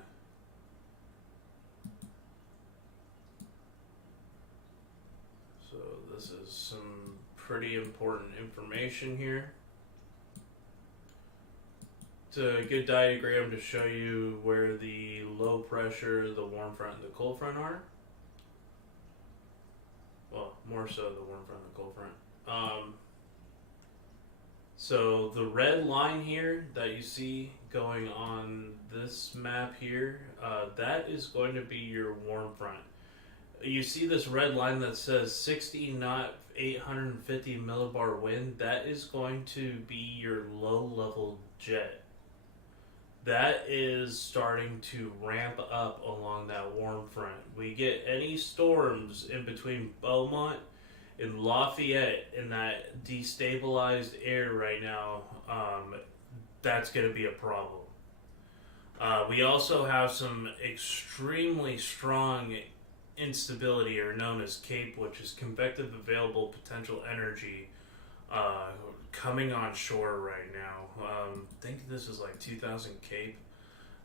So this is some pretty important information here. It's a good diagram to show you where the low pressure, the warm front, and the cold front are. Well, more so the warm front and the cold front. So the red line here that you see going on this map here, that is going to be your warm front. You see this red line that says 60 knot, 850 millibar wind. That is going to be your low level jet. That is starting to ramp up along that warm front. We get any storms in between Beaumont in Lafayette in that destabilized air right now, that's going to be a problem. We also have some extremely strong instability, or known as CAPE, which is convective available potential energy, coming on shore right now. I think this is like 2000 CAPE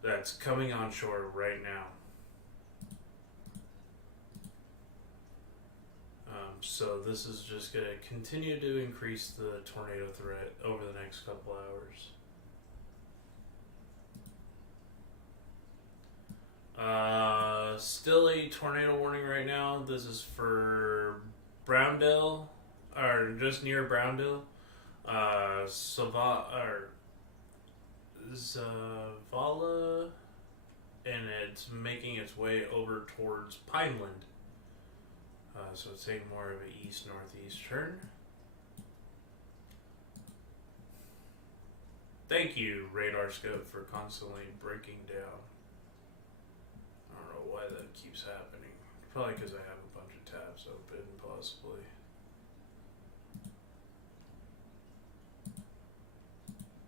that's coming on shore right now. So this is just going to continue to increase the tornado threat over the next couple hours. Still a tornado warning right now. This is for Browndale, or just near Browndale. Zavala, and it's making its way over towards Pineland. So it's taking more of an east-northeast turn. Thank you, Radar Scope, for constantly breaking down. I don't know why that keeps happening. Probably because I have a bunch of tabs open, possibly.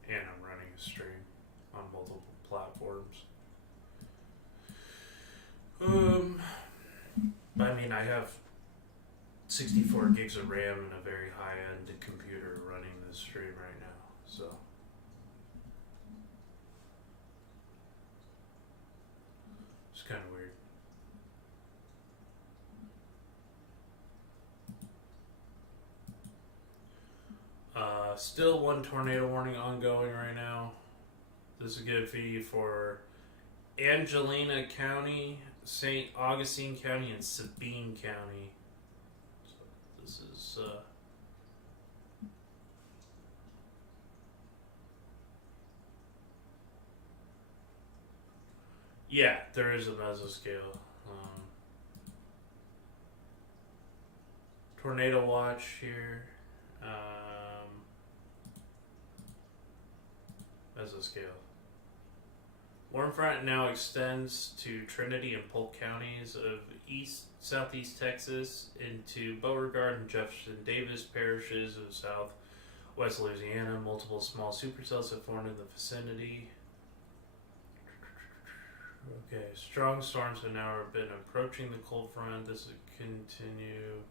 And I'm running a stream on multiple platforms. I mean, I have 64 gigs of RAM and a very high-end computer running this stream right now, so it's kind of weird. Still one tornado warning ongoing right now. This is a good feed for Angelina County, St. Augustine County, and Sabine County. This is yeah, there is a mesoscale. Tornado watch here. Mesoscale. Warm front now extends to Trinity and Polk counties of southeast Texas into Beauregard and Jefferson Davis parishes of southwest Louisiana. Multiple small supercells have formed in the vicinity. Okay, strong storms have now been approaching the cold front. This will continue.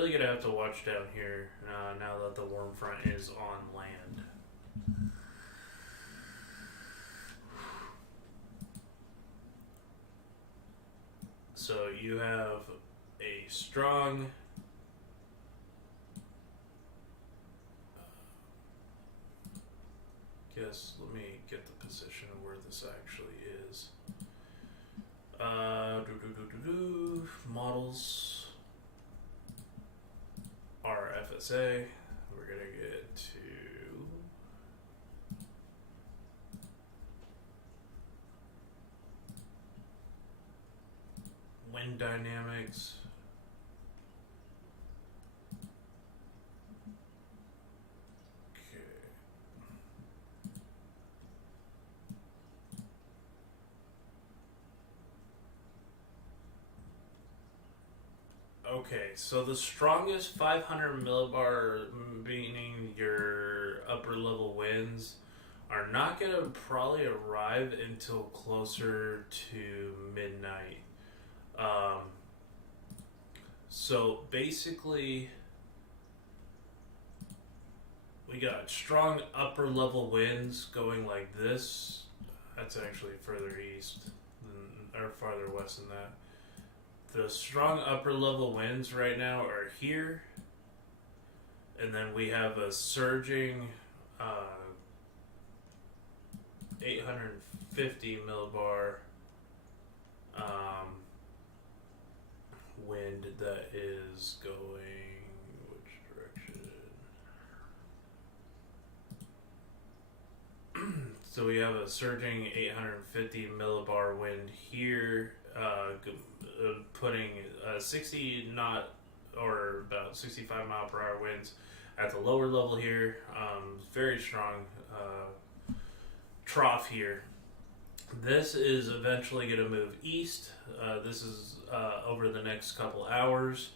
really gonna have to watch down here now that the warm front is on land. So you have a strong let me get the position of where this actually is. Models RFSA. We're gonna get to wind dynamics. Okay, so the strongest 500 millibar, meaning your upper level winds, are not going to probably arrive until closer to midnight. So basically, we got strong upper level winds going like this. That's actually further east than, or farther west than that. The strong upper level winds right now are here, and then we have a surging 850 millibar wind that is going which direction? So we have a surging 850 millibar wind here, putting 60 knot or about 65 mile per hour winds at the lower level here. Very strong trough here. This is eventually going to move east. This is over the next couple hours.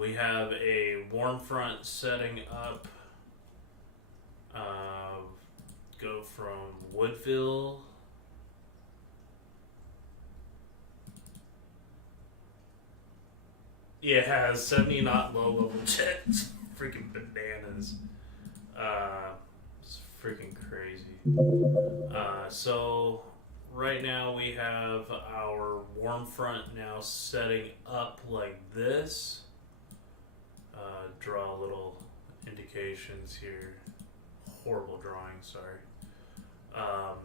We have a warm front setting up. Go from Woodville. Yeah, it has 70 knot low level jets. Freaking bananas. It's freaking crazy. So right now we have our warm front now setting up like this. Draw little indications here. Horrible drawing, sorry.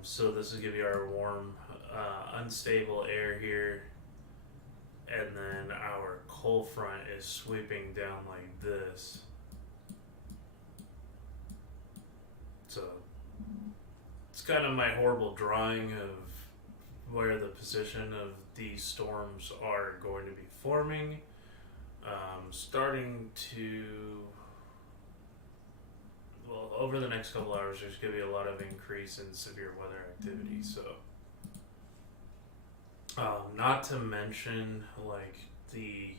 So this is going to be our warm, unstable air here. And then our cold front is sweeping down like this. So it's kind of my horrible drawing of where the position of these storms are going to be forming. Starting to, well, over the next couple hours, there's going to be a lot of increase in severe weather activity. So, not to mention, like, the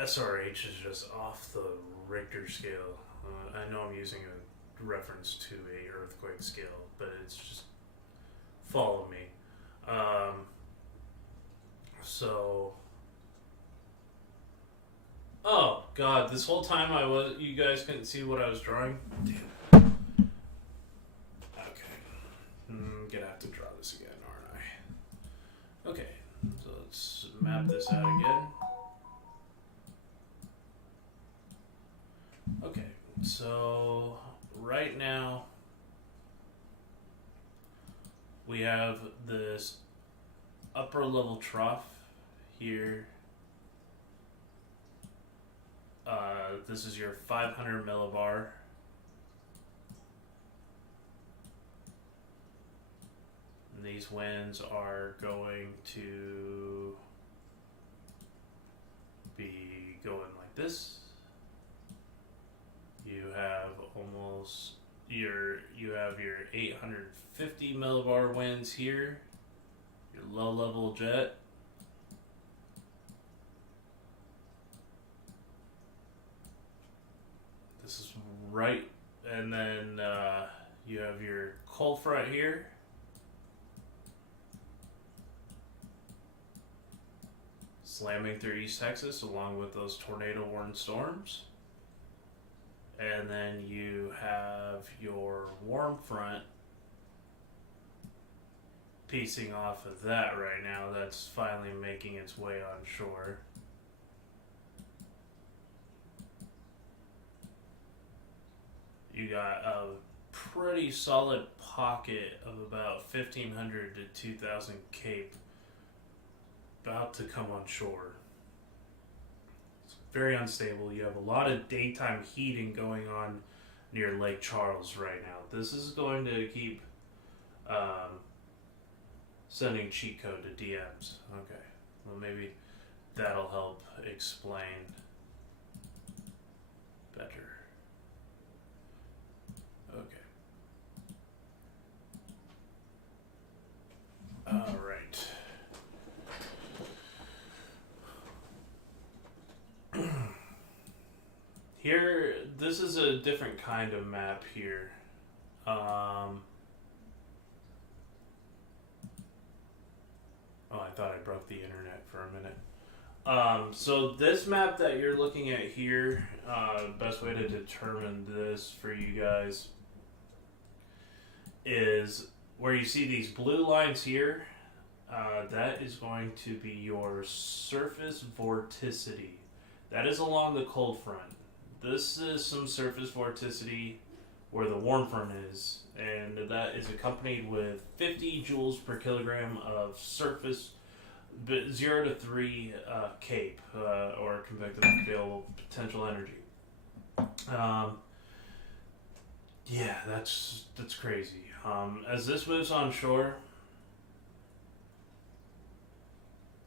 SRH is just off the Richter scale. I know I'm using a reference to a earthquake scale, but it's just follow me. Oh God! This whole time you guys couldn't see what I was drawing. Damn. Okay, gonna have to draw this again, aren't I? Okay, so let's map this out again. Okay, so right now we have this upper level trough here. This is your 500 millibar. And these winds are going to be going like this. You have your 850 millibar winds here, your low level jet. This is right, and then you have your cold front here. slamming through East Texas along with those tornado-warned storms. And then you have your warm front piecing off of that right now. That's finally making its way on shore. You got a pretty solid pocket of about 1,500 to 2,000 cape about to come on shore. It's very unstable. You have a lot of daytime heating going on near Lake Charles right now. This is going to keep sending cheat code to DMs. Okay, well maybe that'll help explain better. Okay. All right. Here, this is a different kind of map here. Oh, I thought I broke the internet for a minute. So this map that you're looking at here, best way to determine this for you guys is where you see these blue lines here. That is going to be your surface vorticity. That is along the cold front. This is some surface vorticity where the warm front is, and that is accompanied with 50 joules per kilogram of surface 0 to 3 CAPE, or convective available potential energy. Yeah, that's crazy. As this moves on shore,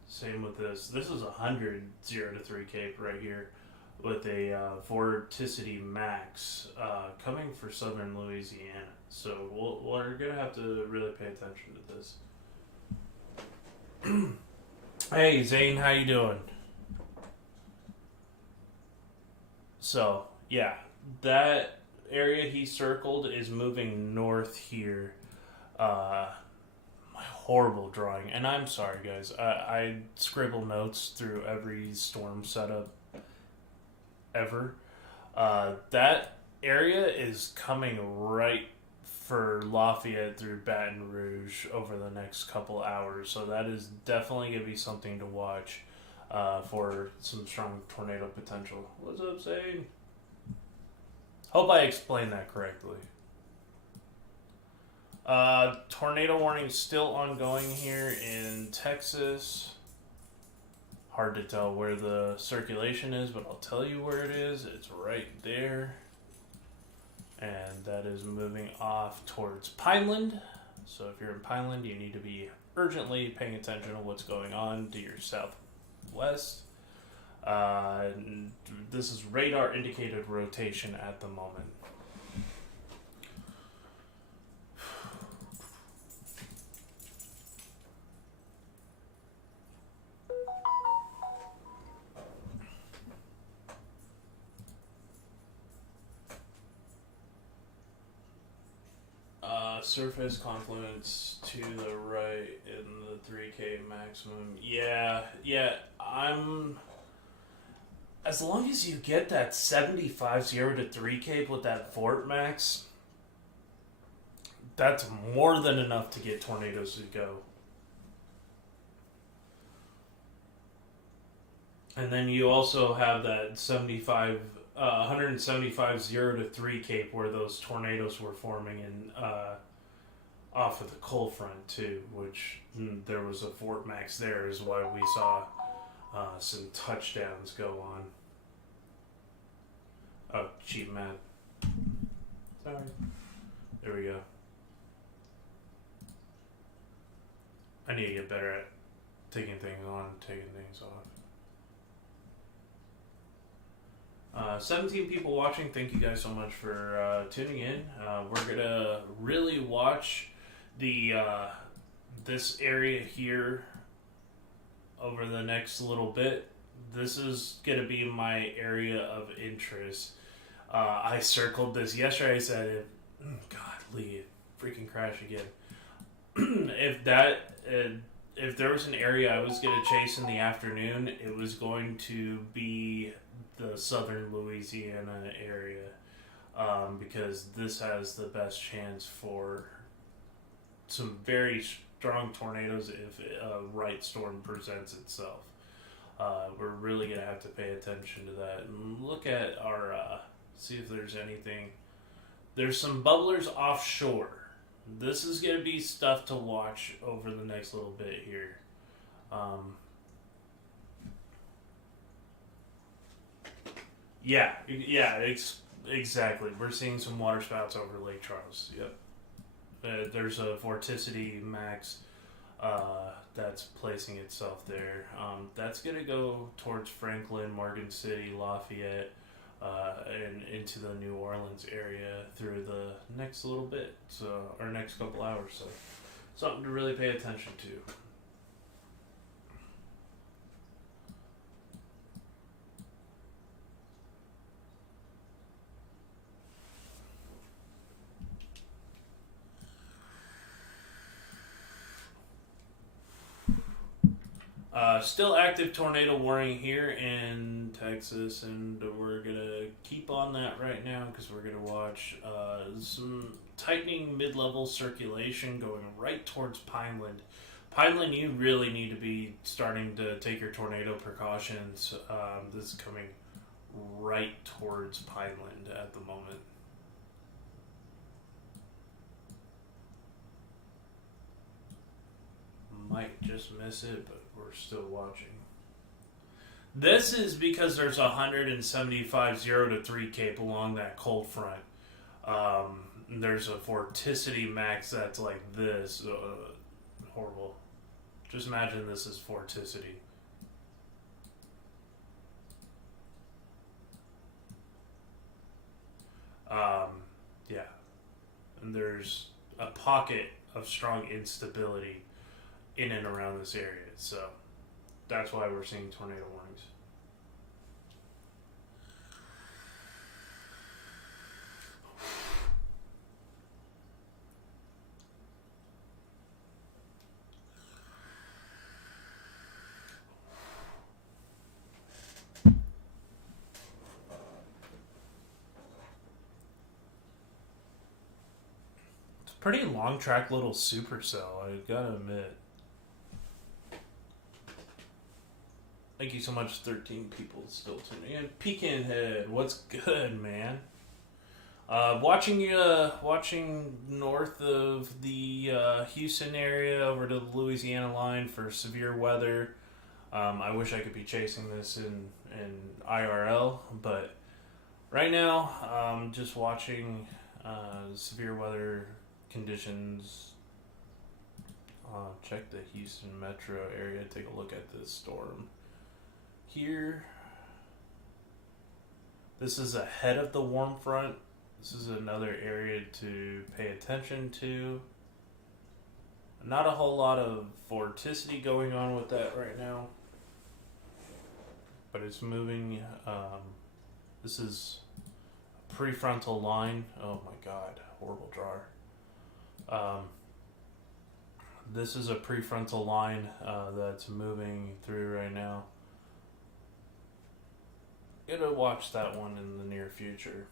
same with this. This is 100 0 to 3 CAPE right here, with a vorticity max coming for southern Louisiana. So we're gonna have to really pay attention to this. Hey Zane, how you doing? So yeah, that area he circled is moving north here. My horrible drawing, and I'm sorry guys. I scribble notes through every storm setup ever. That area is coming right for Lafayette through Baton Rouge over the next couple hours, so that is definitely going to be something to watch for some strong tornado potential. What's up, Zane? Hope I explained that correctly. Tornado warning still ongoing here in Texas. Hard to tell where the circulation is, but I'll tell you where it is. It's right there. And that is moving off towards Pineland. So if you're in Pineland, you need to be urgently paying attention to what's going on to your southwest. This is radar indicated rotation at the moment. Surface confluence to the right in the 3K maximum. Yeah, I'm... As long as you get that 75 0 to 3K with that Fort Max, that's more than enough to get tornadoes to go. And then you also have that 175 0 to 3 Cape where those tornadoes were forming in off of the cold front too, which there was a Fort Max there is why we saw some touchdowns go on. Oh, cheap man. Sorry. There we go. I need to get better at taking things on, taking things off. 17 people watching. Thank you guys so much for tuning in. We're gonna really watch the this area here over the next little bit. This is gonna be my area of interest. I circled this yesterday. I said, God, Lee, freaking crash again. If that if there was an area I was going to chase in the afternoon, it was going to be the southern Louisiana area, because this has the best chance for some very strong tornadoes if a right storm presents itself. We're really going to have to pay attention to that and look at our, see if there's anything. There's some bubblers offshore. This is going to be stuff to watch over the next little bit here. Exactly. We're seeing some water spouts over Lake Charles. Yep. There's a vorticity max that's placing itself there. That's going to go towards Franklin, Morgan City, Lafayette, and into the New Orleans area through the next little bit, or next couple hours. So, something to really pay attention to. Still active tornado warning here in Texas, and we're going to keep on that right now because we're going to watch some tightening mid-level circulation going right towards Pineland. Pineland, you really need to be starting to take your tornado precautions. This is coming right towards Pineland at the moment. Might just miss it, but we're still watching. This is because there's 175 0 to 3 cape along that cold front. There's a vorticity max that's like this. Horrible. Just imagine this is vorticity. Yeah. And there's a pocket of strong instability in and around this area, so that's why we're seeing tornado warnings. It's a pretty long track little supercell, I gotta admit. Thank you so much, 13 people still tuning in. Pecan Head, what's good, man? Watching north of the Houston area over to the Louisiana line for severe weather. I wish I could be chasing this in IRL, but right now I'm just watching severe weather conditions. Check the Houston metro area, take a look at this storm. Here, this is ahead of the warm front. This is another area to pay attention to. Not a whole lot of vorticity going on with that right now, but it's moving. This is a prefrontal line. Oh my god, horrible drawer. This is a prefrontal line that's moving through right now. Gonna watch that one in the near future.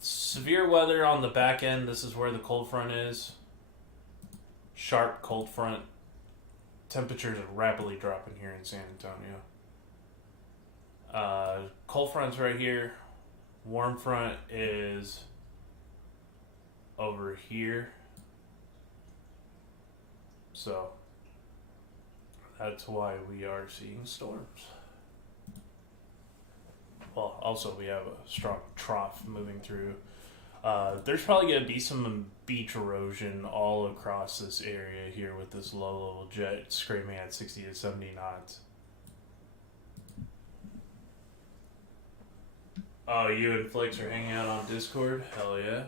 Severe weather on the back end. This is where the cold front is. Sharp cold front. Temperatures are rapidly dropping here in San Antonio. Cold front's right here. Warm front is over here. So that's why we are seeing storms. Well, also we have a strong trough moving through. There's probably going to be some beach erosion all across this area here with this low-level jet screaming at 60 to 70 knots. Oh, you and Flix are hanging out on Discord? Hell yeah.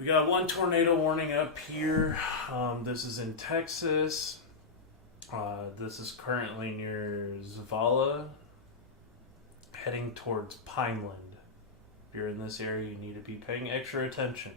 We got one tornado warning up here. This is in Texas. This is currently near Zavala, heading towards Pineland. If you're in this area, you need to be paying extra attention.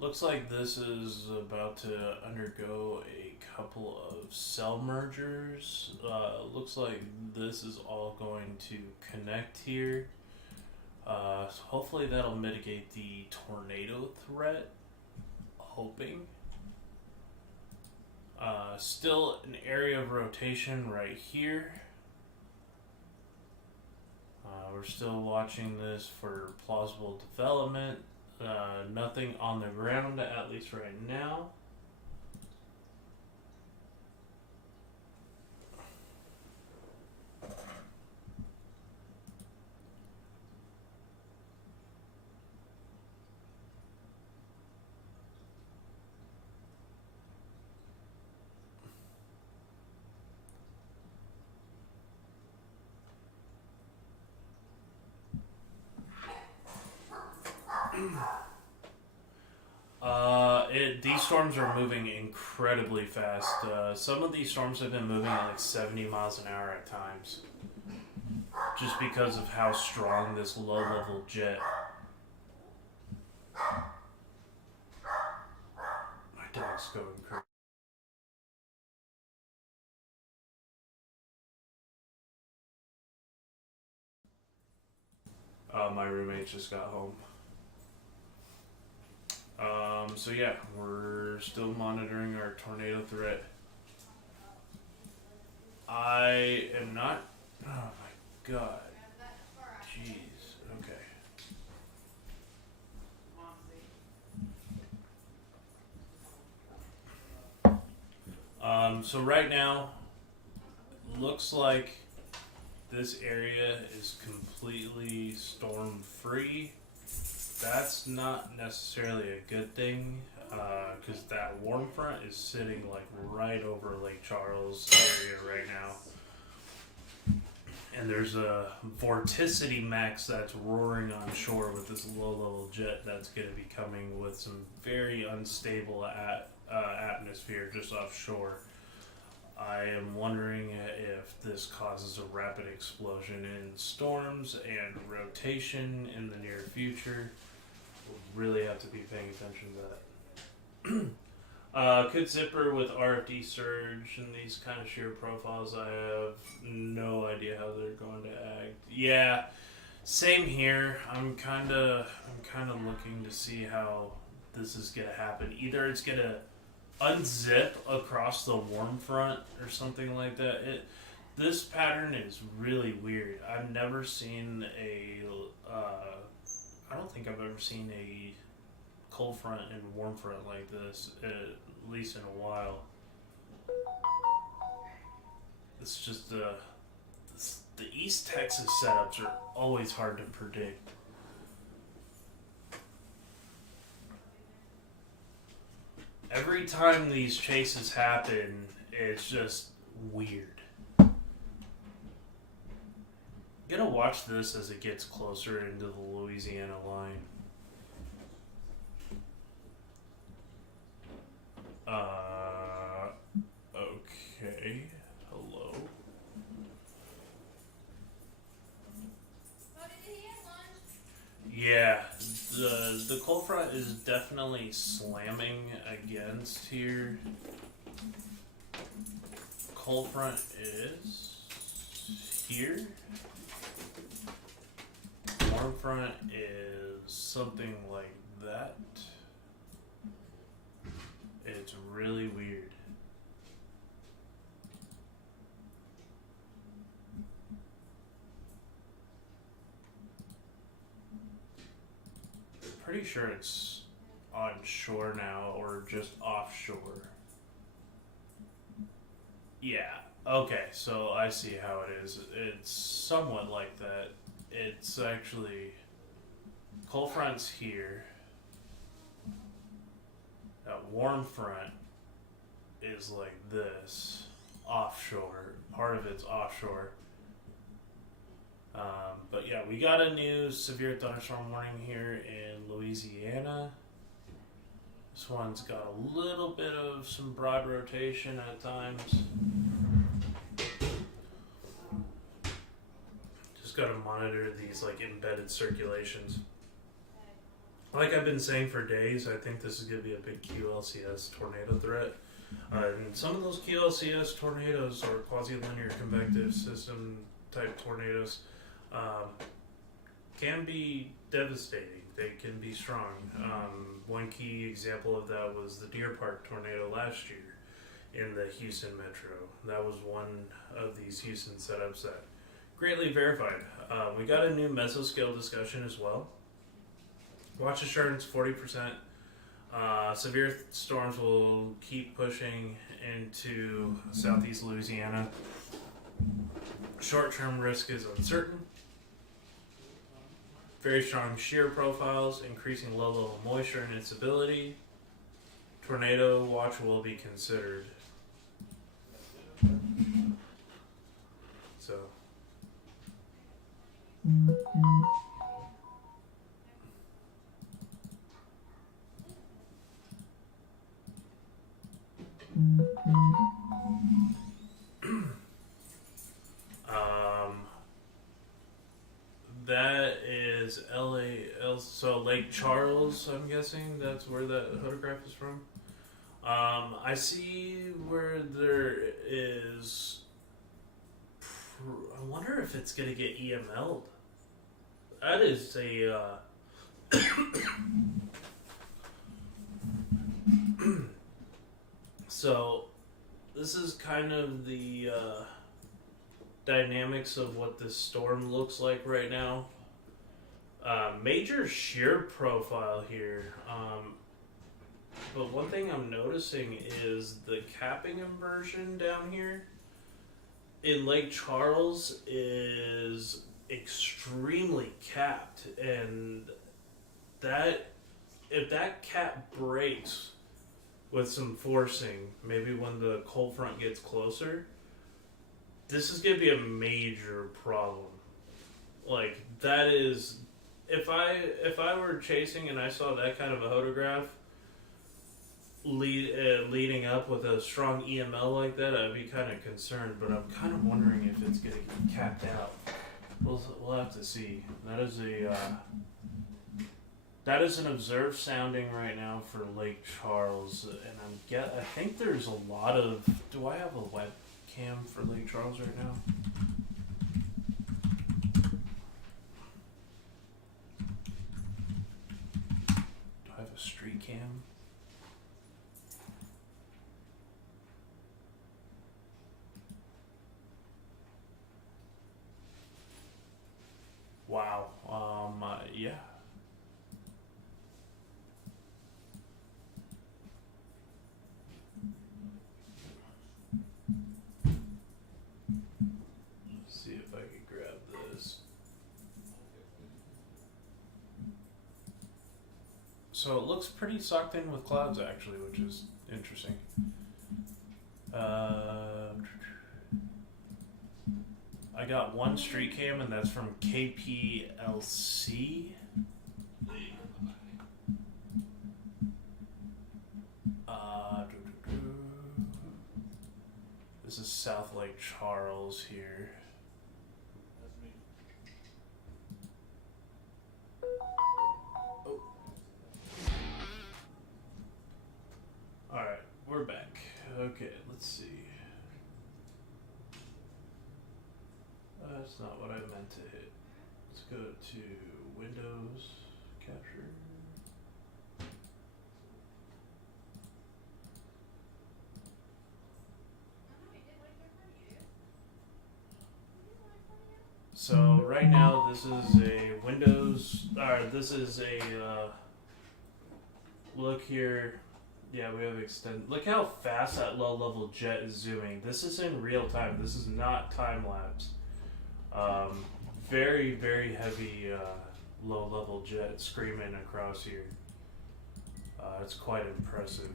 Looks like this is about to undergo a couple of cell mergers. Looks like this is all going to connect here. So hopefully that'll mitigate the tornado threat. Hoping. Still an area of rotation right here. We're still watching this for plausible development. Nothing on the ground, at least right now. These storms are moving incredibly fast. Some of these storms have been moving at like 70 miles an hour at times. Just because of how strong this low-level jet. My dog's going crazy. My roommate just got home. So yeah, we're still monitoring our tornado threat. I am not... Oh my god. Jeez. Okay. So right now, looks like this area is completely storm-free. That's not necessarily a good thing, because that warm front is sitting like right over Lake Charles area right now. And there's a vorticity max that's roaring on shore with this low-level jet that's going to be coming with some very unstable atmosphere just offshore. I am wondering if this causes a rapid explosion in storms and rotation in the near future. We'll really have to be paying attention to that. Could zipper with RFD surge and these kind of shear profiles. I have no idea how they're going to act. Yeah, same here. I'm kind of looking to see how this is gonna happen. Either it's gonna unzip across the warm front or something like that. This pattern is really weird. I've never seen I don't think I've ever seen a cold front and warm front like this, at least in a while. It's just the East Texas setups are always hard to predict. Every time these chases happen, it's just weird. I'm gonna watch this as it gets closer into the Louisiana line. Okay. Hello. Yeah, the cold front is definitely slamming against here. Cold front is here. Warm front is something like that. It's really weird. Pretty sure it's on shore now or just offshore. Yeah. Okay, so I see how it is. It's somewhat like that. It's actually cold front's here. That warm front is like this, offshore. Part of it's offshore. But yeah, we got a new severe thunderstorm warning here in Louisiana. This one's got a little bit of some broad rotation at times. Just got to monitor these like embedded circulations. Like I've been saying for days, I think this is going to be a big QLCS tornado threat. And some of those QLCS tornadoes or quasi-linear convective system type tornadoes can be devastating. They can be strong. One key example of that was the Deer Park tornado last year in the Houston metro. That was one of these Houston setups that greatly verified. We got a new mesoscale discussion as well. Watch assurance 40%. Severe storms will keep pushing into southeast Louisiana. Short-term risk is uncertain. Very strong shear profiles, increasing low level moisture and instability. Tornado watch will be considered. So. That is so Lake Charles, I'm guessing that's where that photograph is from. I see where there is. I wonder if it's gonna get EML'd. That is a. So, this is kind of the dynamics of what this storm looks like right now. Major shear profile here. But one thing I'm noticing is the capping inversion down here in Lake Charles is extremely capped, and that if that cap breaks with some forcing, maybe when the cold front gets closer, this is going to be a major problem. Like, that is, if I were chasing and I saw that kind of a photograph leading up with a strong EML like that, I'd be kind of concerned, but I'm kind of wondering if it's going to get capped out. We'll have to see. That is an observed sounding right now for Lake Charles, and I think there's a lot of. Do I have a webcam for Lake Charles right now? Do I have a street cam? Wow. Yeah. See if I can grab this. So it looks pretty sucked in with clouds actually, which is interesting. I got one street cam, and that's from KPLC. This is South Lake Charles here. Oh. Alright, we're back. Okay, let's see. That's not what I meant to hit. Let's go to Windows, Capture. So right now this is a Windows, this is a look here. Yeah, we have extend. Look how fast that low-level jet is zooming. This is in real time. This is not time lapse. Very, very heavy low-level jet screaming across here. It's quite impressive.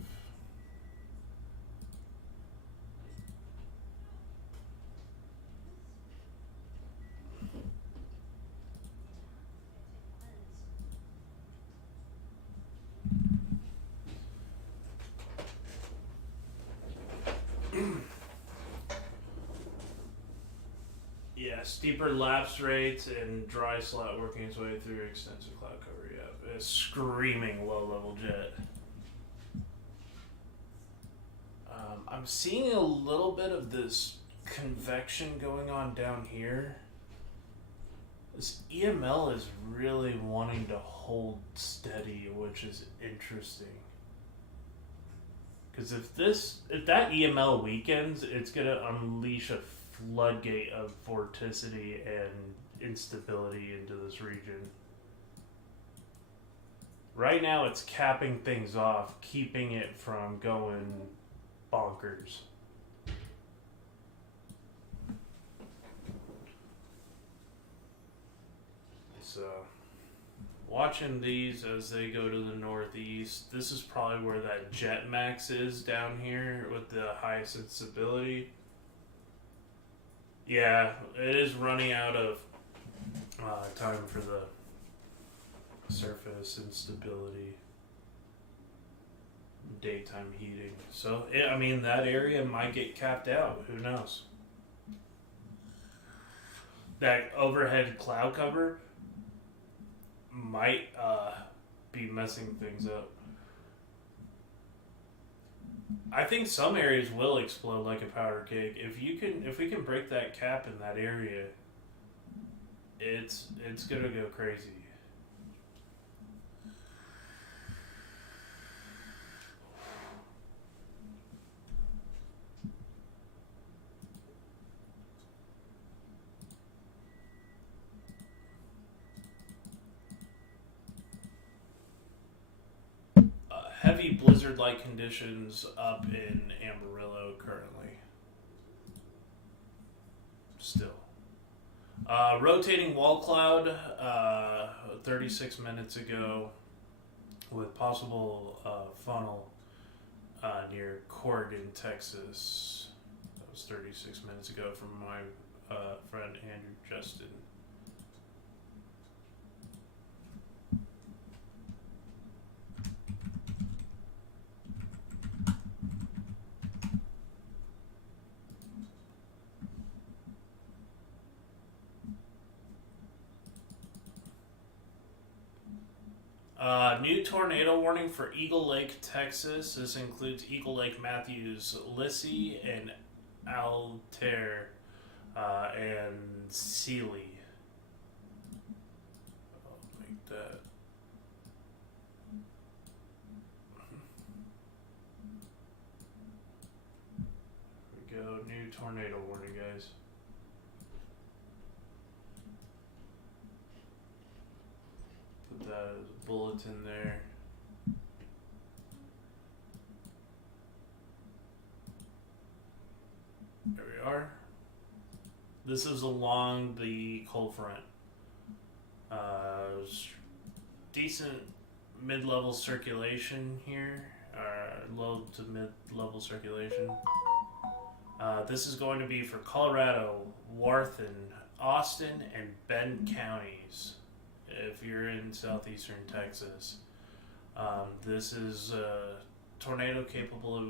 Yeah, steeper lapse rates and dry slot working its way through extensive cloud cover. Yeah, a screaming low-level jet. I'm seeing a little bit of this convection going on down here. This EML is really wanting to hold steady, which is interesting. Because if that EML weakens, it's gonna unleash a floodgate of vorticity and instability into this region. Right now, it's capping things off, keeping it from going bonkers. So, watching these as they go to the northeast, this is probably where that jet max is down here with the highest instability. Yeah, it is running out of time for the surface instability, daytime heating. So, I mean, that area might get capped out. Who knows? That overhead cloud cover might be messing things up. I think some areas will explode like a powder keg. If we can break that cap in that area, it's gonna go crazy. Heavy blizzard-like conditions up in Amarillo currently. Still. Rotating wall cloud 36 minutes ago with possible funnel near Corrigan, Texas. That was 36 minutes ago from my friend Andrew Justin. New tornado warning for Eagle Lake, Texas. This includes Eagle Lake, Matthews, Lissy, and Altair, and Sealy. I'll make that. Here we go. New tornado warning, guys. Put that as a bulletin there. There we are. This is along the cold front. Decent mid-level circulation here. Low to mid-level circulation. This is going to be for Colorado, Wharton, Austin, and Bend counties. If you're in southeastern Texas, this is a tornado capable of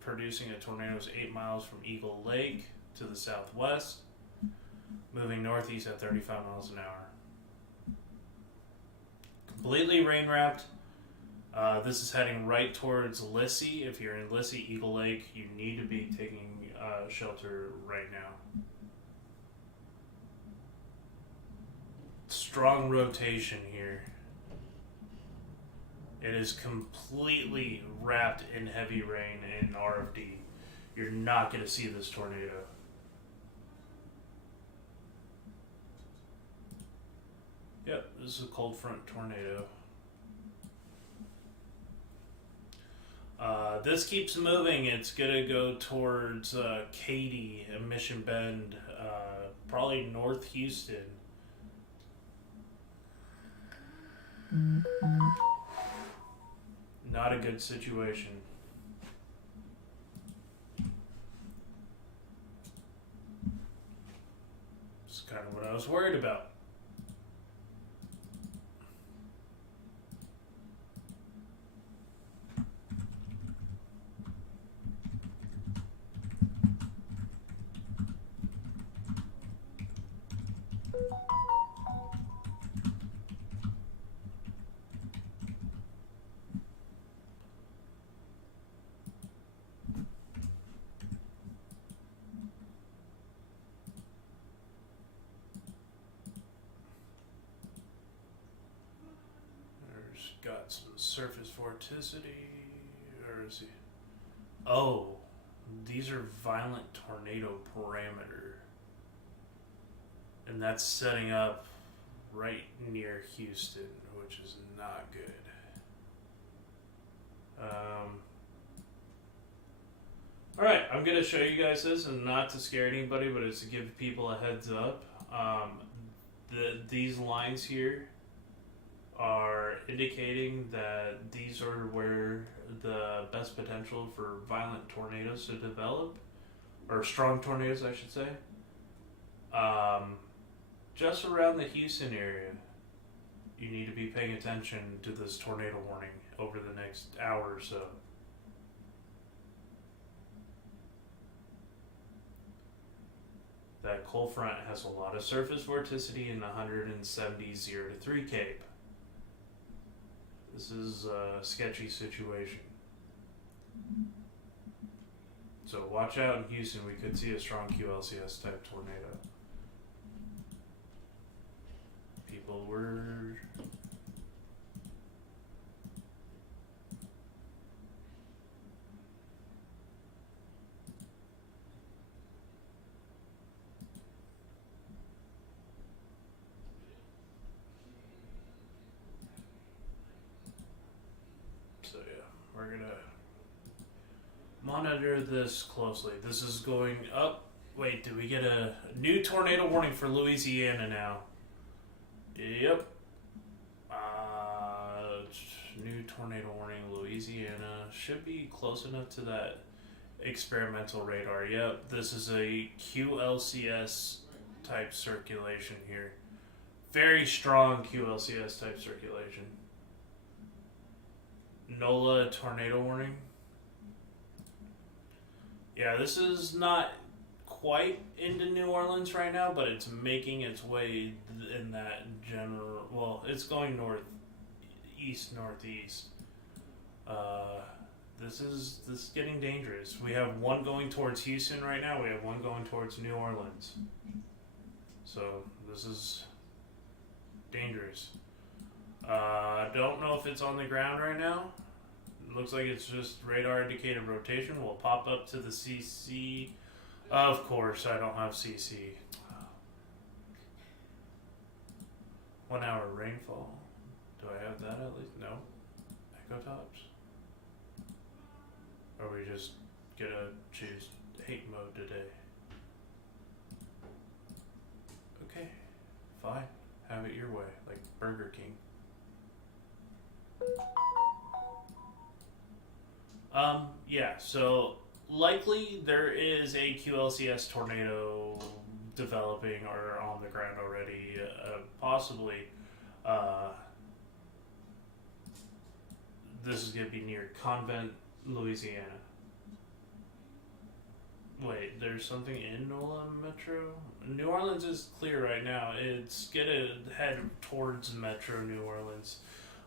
producing a tornado 8 miles from Eagle Lake to the southwest, moving northeast at 35 miles an hour. Completely rain wrapped. This is heading right towards Lissy. If you're in Lissy, Eagle Lake, you need to be taking shelter right now. Strong rotation here. It is completely wrapped in heavy rain and RFD. You're not going to see this tornado. Yep, this is a cold front tornado. This keeps moving. It's gonna go towards Katy and Mission Bend, probably North Houston. Not a good situation. It's kind of what I was worried about. Got some surface vorticity, or is he? Oh, these are violent tornado parameter, and that's setting up right near Houston, which is not good. All right, I'm gonna show you guys this, and not to scare anybody, but it's to give people a heads up. These lines here are indicating that these are where the best potential for violent tornadoes to develop, or strong tornadoes, I should say. Just around the Houston area, you need to be paying attention to this tornado warning over the next hour or so. That cold front has a lot of surface vorticity in the 170 0 to 3 Cape. This is a sketchy situation. So watch out in Houston. We could see a strong QLCS type tornado. People were... So yeah, we're gonna monitor this closely. This is going up. Wait, did we get a new tornado warning for Louisiana now? Yep. New tornado warning, Louisiana. Should be close enough to that experimental radar. Yep, this is a QLCS type circulation here. Very strong QLCS type circulation. NOLA tornado warning. Yeah, this is not quite into New Orleans right now, but it's making its way in that general... Well, it's going northeast. This is getting dangerous. We have one going towards Houston right now. We have one going towards New Orleans. So this is dangerous. Don't know if it's on the ground right now. It looks like it's just radar indicated rotation. We'll pop up to the CC. Of course, I don't have CC. 1 hour rainfall. Do I have that at least? No. Echo tops. Or we just gonna choose hate mode today? Okay, fine. Have it your way, like Burger King. Yeah, so likely there is a QLCS tornado developing or on the ground already, possibly. This is going to be near Convent, Louisiana. Wait, there's something in NOLA Metro? New Orleans is clear right now. It's going to head towards Metro New Orleans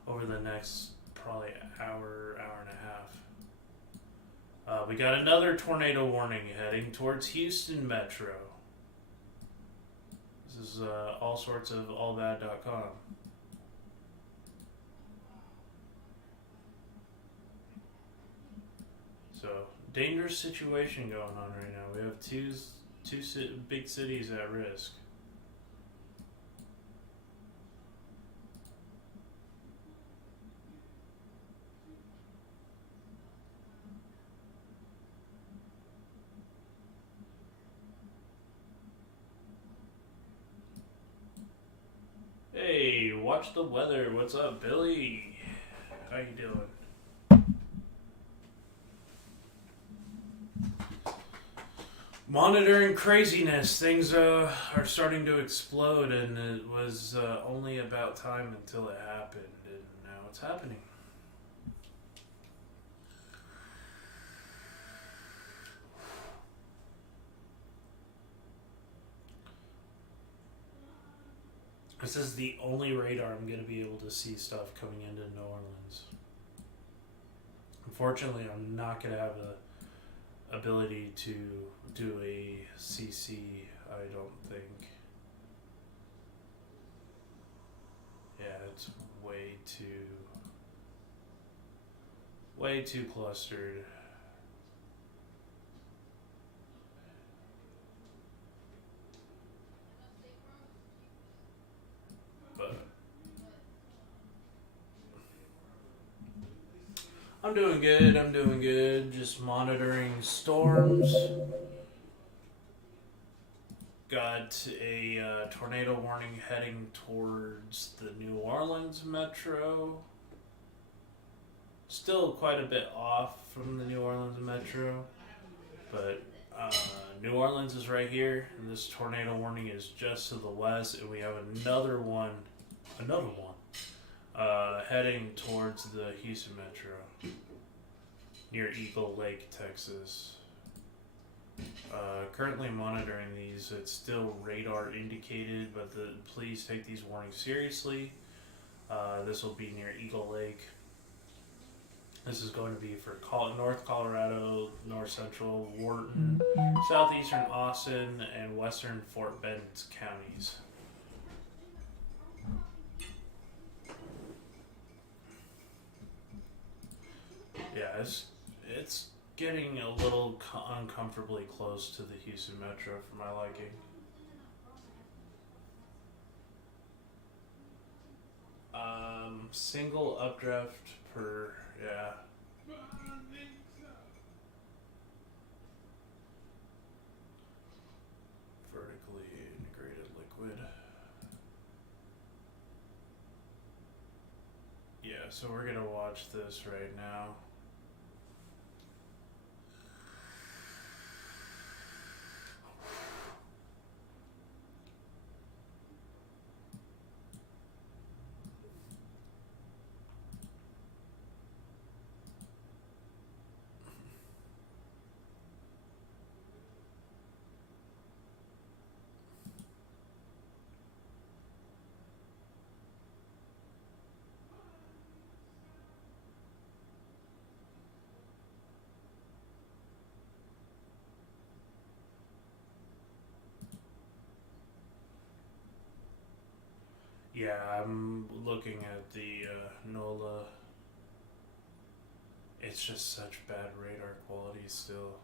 over the next probably hour and a half. We got another tornado warning heading towards Houston Metro. This is all sorts of allbad.com. So, dangerous situation going on right now. We have two big cities at risk. watch the weather. What's up, Billy? How you doing? Monitoring craziness. Things are starting to explode, and it was only about time until it happened, and now it's happening. This is the only radar I'm going to be able to see stuff coming into New Orleans. Unfortunately, I'm not going to have the ability to do a CC, I don't think. Yeah, it's way too clustered. But I'm doing good. Just monitoring storms. Got a tornado warning heading towards the New Orleans metro. Still quite a bit off from the New Orleans metro, but New Orleans is right here, and this tornado warning is just to the west, and we have another one heading towards the Houston metro near Eagle Lake, Texas. Currently monitoring these. It's still radar indicated, but please take these warnings seriously. This will be near Eagle Lake. This is going to be for North Colorado, North Central, Wharton, Southeastern Austin, and Western Fort Bend counties. Yeah, it's getting a little uncomfortably close to the Houston metro for my liking. Single updraft per, yeah. Vertically integrated liquid. Yeah, so we're gonna watch this right now. Yeah, I'm looking at the NOLA. It's just such bad radar quality still.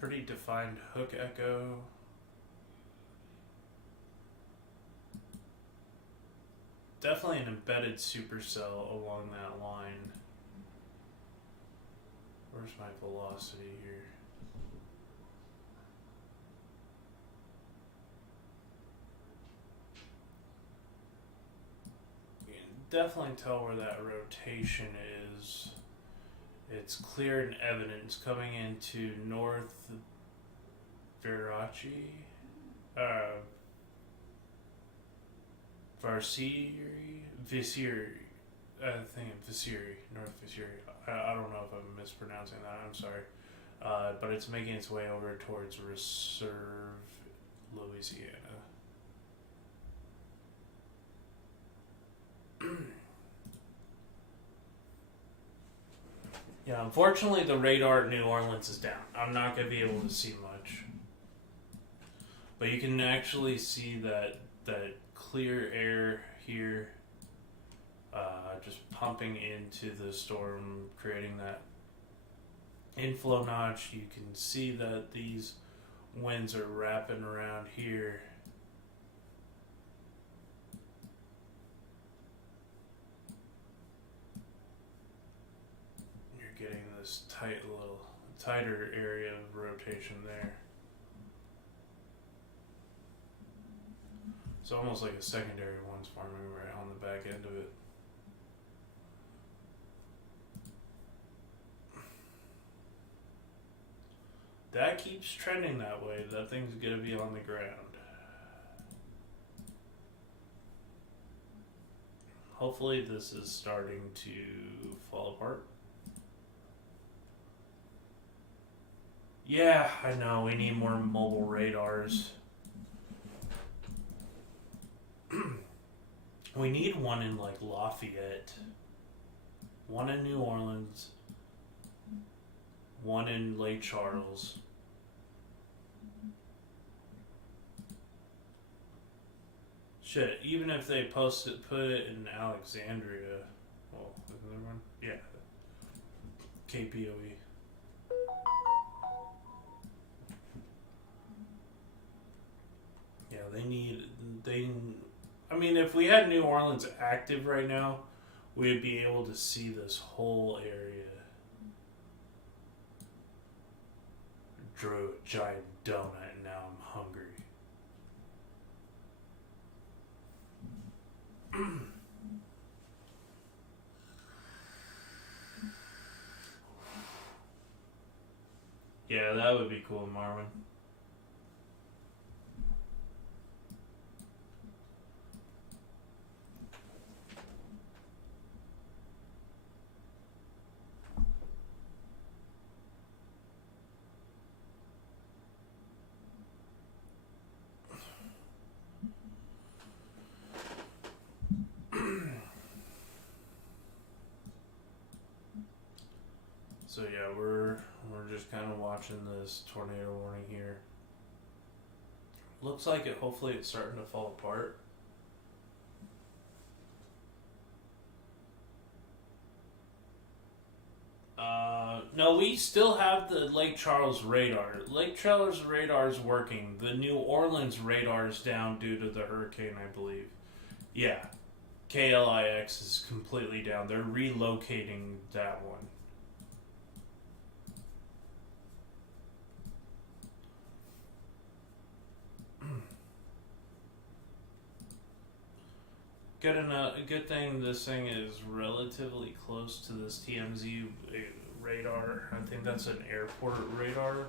Pretty defined hook echo. Definitely an embedded supercell along that line. Where's my velocity here? You can definitely tell where that rotation is. It's clear and evident. It's coming into North Virachi. Visiri, I think Visiri, North Visiri. I don't know if I'm mispronouncing that, I'm sorry. But it's making its way over towards Reserve, Louisiana. Yeah, unfortunately the radar at New Orleans is down. I'm not going to be able to see much. But you can actually see that clear air here just pumping into the storm, creating that inflow notch. You can see that these winds are wrapping around here. this tighter area of rotation there. It's almost like a secondary one's forming right on the back end of it. That keeps trending that way. That thing's gonna be on the ground. Hopefully this is starting to fall apart. Yeah, I know, we need more mobile radars. We need one in like Lafayette, one in New Orleans, one in Lake Charles. Shit, even if they put it in Alexandria. Well, isn't there one? Yeah. KPOE. Yeah, I mean, if we had New Orleans active right now, we'd be able to see this whole area. Drew a giant donut and now I'm hungry. Yeah, that would be cool, Marvin. So yeah, we're just kind of watching this tornado warning here. Looks like hopefully it's starting to fall apart. No, we still have the Lake Charles radar. Lake Charles radar is working. The New Orleans radar is down due to the hurricane, I believe. Yeah, KLIX is completely down. They're relocating that one. Good thing this thing is relatively close to this TMZ radar. I think that's an airport radar.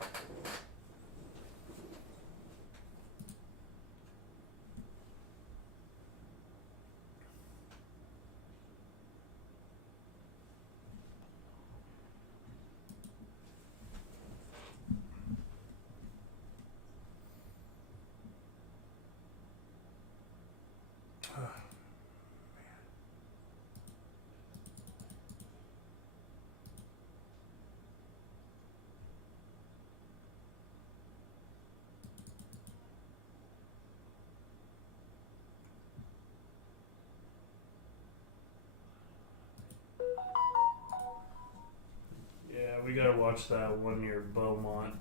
We gotta watch that one near Beaumont.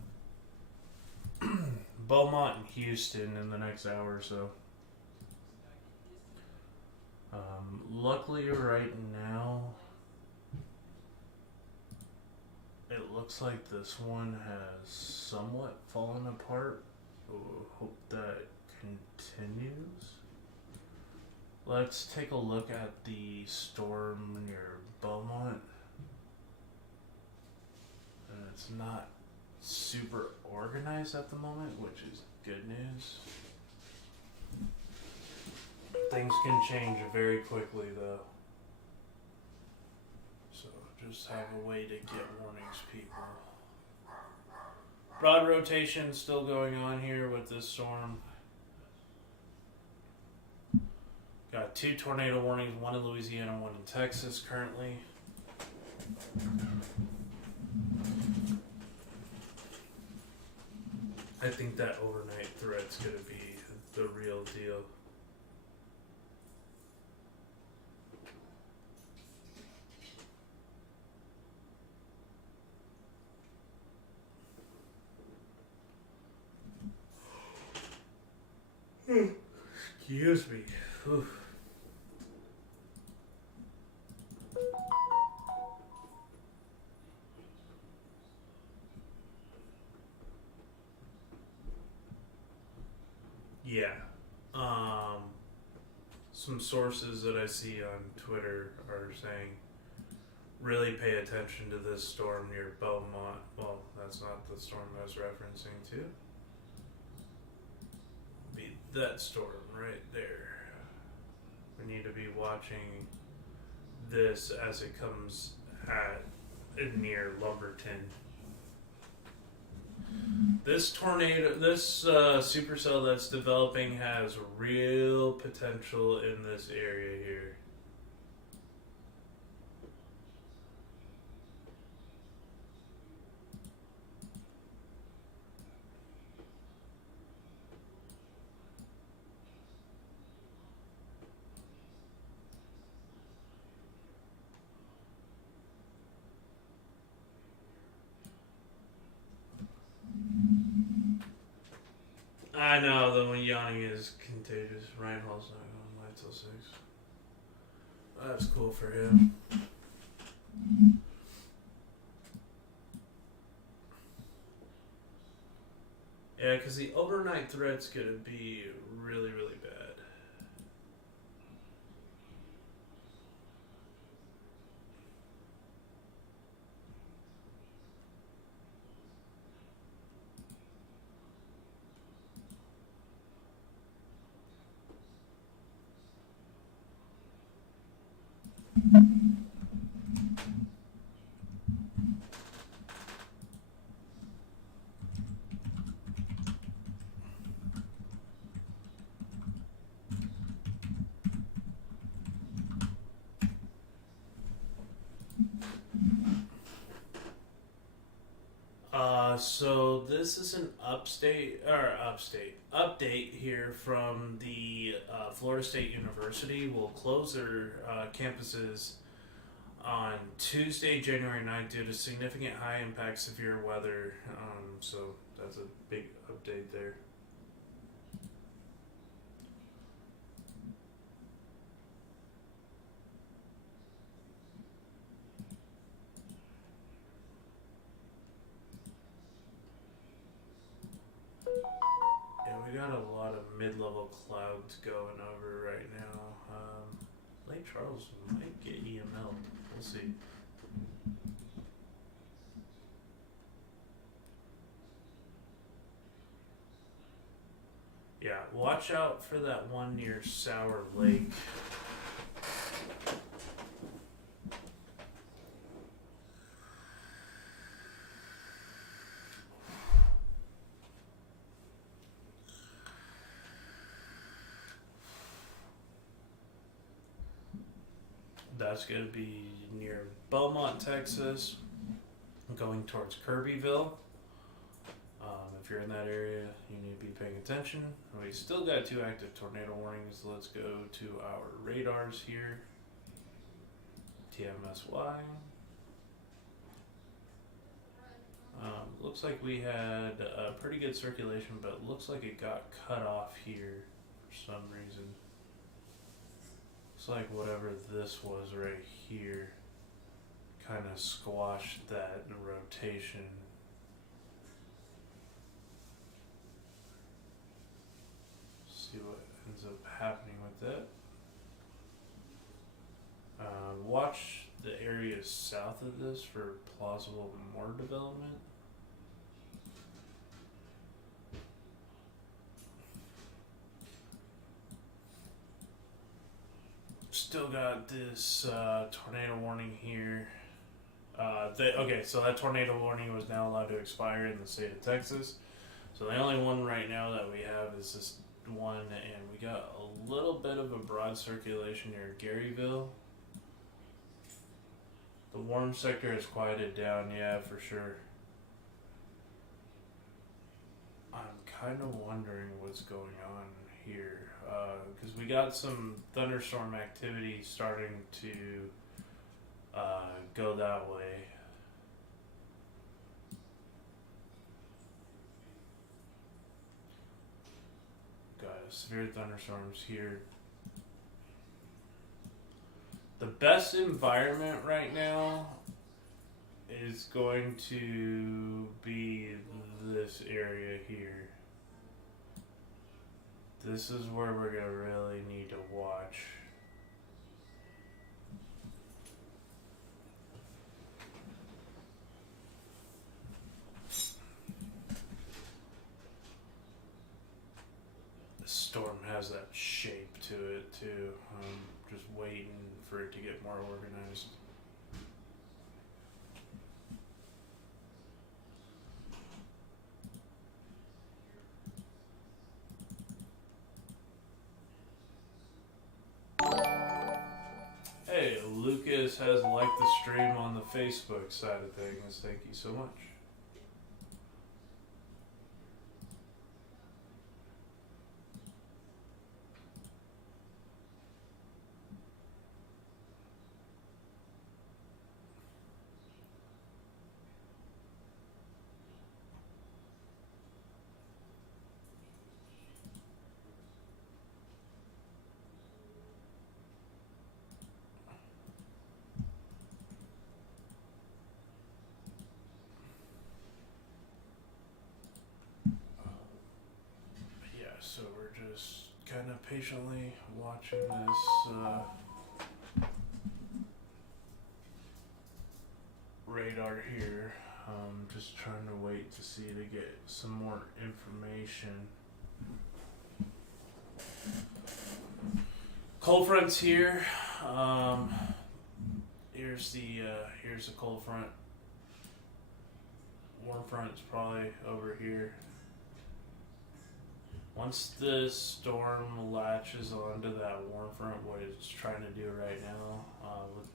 Beaumont and Houston in the next hour or so. Luckily right now, it looks like this one has somewhat fallen apart. Hope that continues. Let's take a look at the storm near Beaumont. It's not super organized at the moment, which is good news. Things can change very quickly though. So just have a way to get warnings, people. Broad rotation still going on here with this storm. Got 2 tornado warnings, one in Louisiana, one in Texas currently. I think that overnight threat's gonna be the real deal. Excuse me. Whew. some sources that I see on Twitter are saying really pay attention to this storm near Beaumont. Well, that's not the storm I was referencing to. Be that storm right there. We need to be watching this as it comes at near Lumberton. This tornado, this supercell that's developing has real potential in this area here. I know, the yawning is contagious. Ryan Hall's not going live till 6. That's cool for him. Yeah, because the overnight threat's going to be really, really bad. So this is an update here from the Florida State University. Will close their campuses on Tuesday, January 9th due to significant high impact severe weather. So that's a big update there. We got a lot of mid-level clouds going over right now. Lake Charles might get EML. We'll see. Yeah, watch out for that one near Sour Lake. That's going to be near Beaumont, Texas, going towards Kirbyville. If you're in that area, you need to be paying attention. We still got 2 active tornado warnings. Let's go to our radars here. TMSY. Looks like we had a pretty good circulation, but it looks like it got cut off here for some reason. Looks like whatever this was right here kind of squashed that rotation. See what ends up happening with that. Watch the areas south of this for plausible more development. Still got this tornado warning here. Okay, so that tornado warning was now allowed to expire in the state of Texas. So the only one right now that we have is this one, and we got a little bit of a broad circulation near Garyville. The warm sector has quieted down, yeah, for sure. I'm kind of wondering what's going on here, because we got some thunderstorm activity starting to go that way. Got severe thunderstorms here. The best environment right now is going to be this area here. This is where we're going to really need to watch. has that shape to it too. Just waiting for it to get more organized. Hey, Lucas has liked the stream on the Facebook side of things. Thank you so much. Yeah, so we're just kind of patiently watching this radar here. Just trying to wait to see to get some more information. Cold front's here. Here's the cold front. Warm front's probably over here. Once the storm latches onto that warm front, what it's trying to do right now, with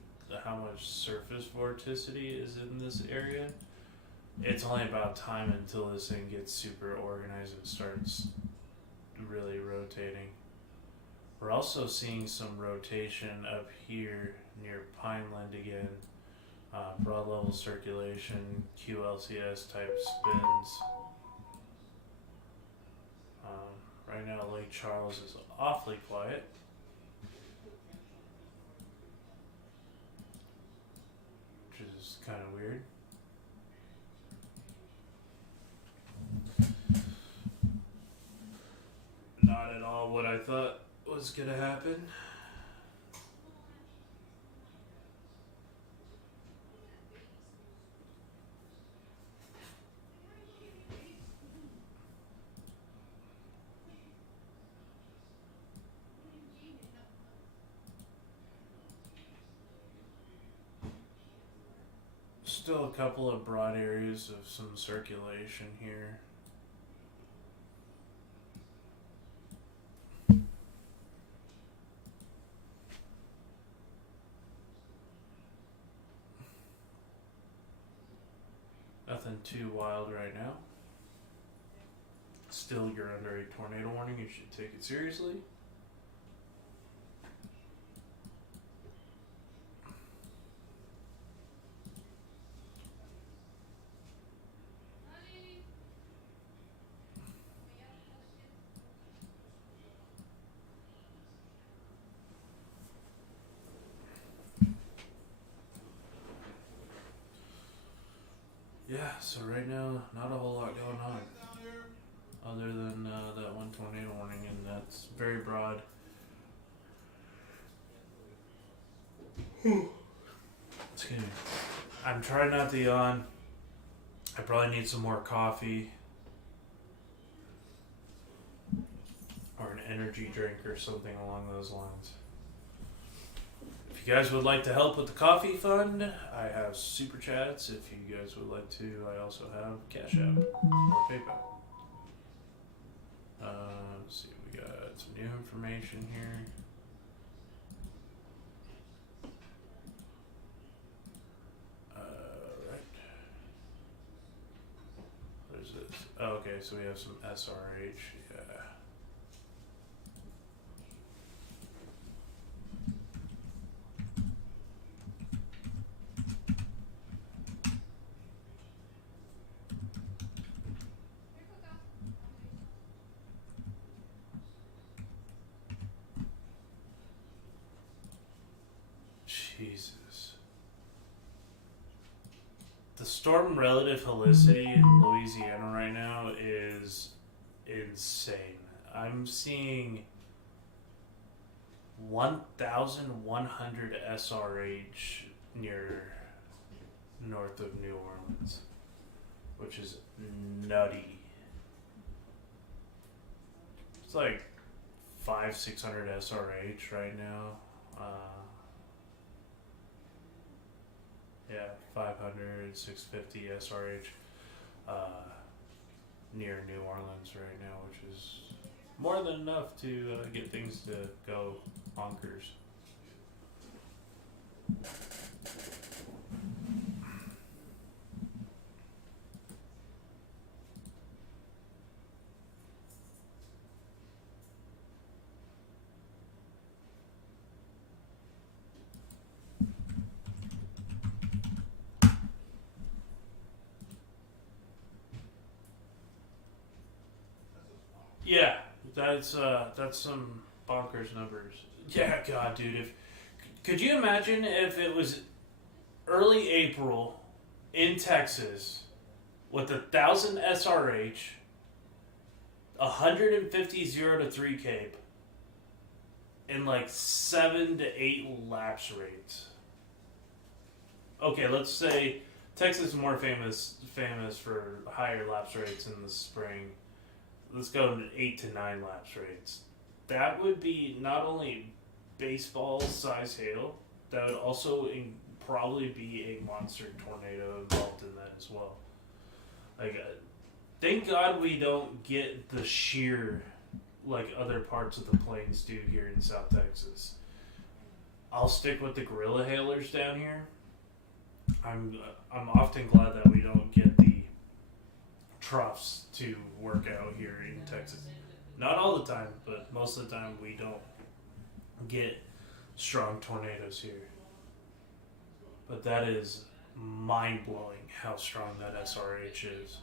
how much surface vorticity is in this area, it's only about time until this thing gets super organized and starts really rotating. We're also seeing some rotation up here near Pineland again. Broad level circulation, QLCS type spins. Right now Lake Charles is awfully quiet. Which is kind of weird. Not at all what I thought was gonna happen. Still a couple of broad areas of some circulation here. Nothing too wild right now. Still, you're under a tornado warning. You should take it seriously. Yeah, so right now, not a whole lot going on. Other than that one tornado warning, and that's very broad. Excuse me. I'm trying not to yawn. I probably need some more coffee. Or an energy drink or something along those lines. If you guys would like to help with the coffee fund, I have super chats. If you guys would like to, I also have Cash App or PayPal. Let's see, we got some new information here. Right. What is this? Oh, okay, so we have some SRH. Yeah. Jesus. The storm relative helicity in Louisiana right now is insane. I'm seeing 1,100 SRH near north of New Orleans, which is nutty. It's like 600 SRH right now. Yeah, 500, 650 SRH near New Orleans right now, which is more than enough to get things to go bonkers. Yeah, that's some bonkers numbers. Yeah, God, dude, could you imagine if it was early April in Texas with 1,000 SRH, 150 0 to 3 Cape, and like 7 to 8 lapse rates. Okay, let's say Texas is more famous for higher lapse rates in the spring. Let's go to 8 to 9 lapse rates. That would be not only baseball size hail, that would also probably be a monster tornado involved in that as well. Like, thank God we don't get the sheer like other parts of the plains do here in South Texas. I'll stick with the gorilla hailers down here. I'm often glad that we don't get the troughs to work out here in Texas. Not all the time, but most of the time we don't get strong tornadoes here. But that is mind-blowing how strong that SRH is.